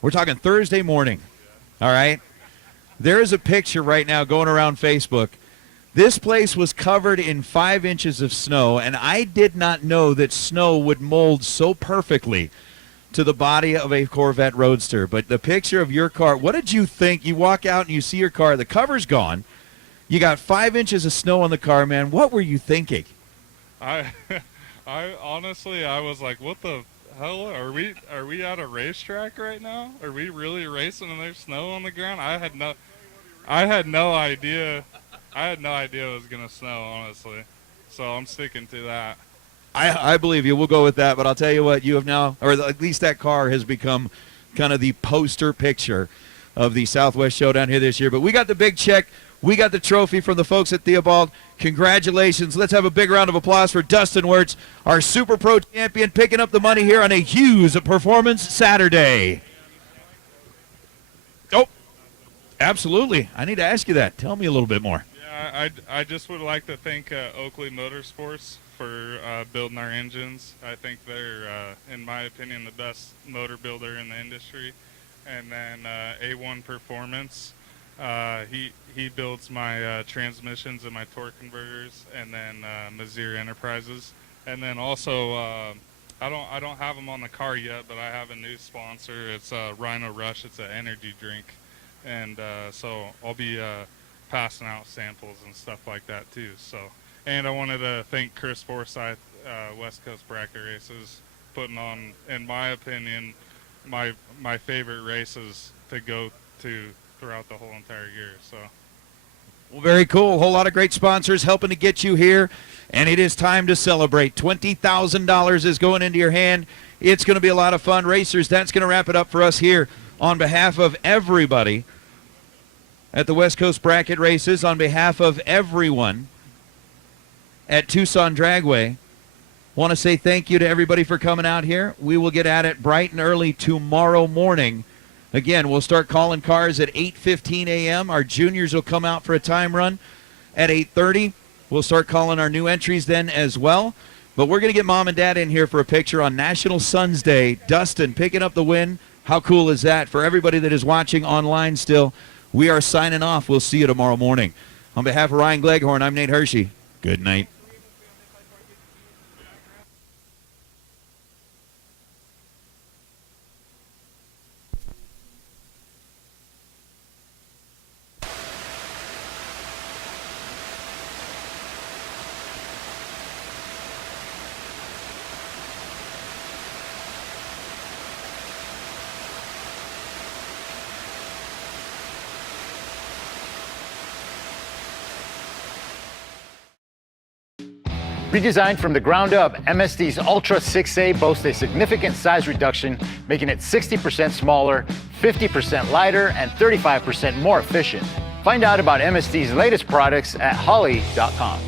we're talking Thursday morning, all right? There is a picture right now going around Facebook. This place was covered in 5 inches of snow, and I did not know that snow would mold so perfectly to the body of a Corvette Roadster. But the picture of your car, what did you think? You walk out and you see your car, the cover's gone. You got 5 inches of snow on the car, man. What were you thinking? I honestly, I was like, what the hell? Are we at a racetrack right now? Are we really racing and there's snow on the ground? I had no idea. I had no idea it was gonna snow, honestly. So I'm sticking to that. I believe you. We'll go with that. But I'll tell you what, you have now, or at least that car has become kind of the poster picture of the Southwest Showdown here this year. But we got the big check. We got the trophy from the folks at Theobald. Congratulations. Let's have a big round of applause for Dustin Wirtz, our Super Pro champion, picking up the money here on a Hughes Performance Saturday. Oh, absolutely. I need to ask you that. Tell me a little bit more. Yeah, I just would like to thank Oakley Motorsports for building our engines. I think they're, in my opinion, the best motor builder in the industry. And then A1 Performance. He builds my transmissions and my torque converters, and then Mazir Enterprises, and then also I don't have them on the car yet, but I have a new sponsor. It's Rhino Rush. It's an energy drink, and so I'll be passing out samples and stuff like that too. So, and I wanted to thank Chris Forsyth, West Coast Bracket Races, putting on, in my opinion, my favorite races to go to throughout the whole entire year. So, well, very cool. A whole lot of great sponsors helping to get you here, and it is time to celebrate. $20,000 is going into your hand. It's going to be a lot of fun. Racers, that's going to wrap it up for us here on behalf of everybody at the West Coast Bracket Races, on behalf of everyone at Tucson Dragway. Want to say thank you to everybody for coming out here. We will get at it bright and early tomorrow morning. Again, we'll start calling cars at 8:15 a.m. Our juniors will come out for a time run at 8:30. We'll start calling our new entries then as well. But we're going to get Mom and Dad in here for a picture on National Sons Day. Dustin picking up the win. How cool is that? For everybody that is watching online still, we are signing off. We'll see you tomorrow morning. On behalf of Ryan Gleghorn, I'm Nate Hershey. Good night. Redesigned from the ground up, MSD's Ultra 6A boasts a significant size reduction, making it 60% smaller, 50% lighter, and 35% more efficient. Find out about MSD's latest products at Holley.com.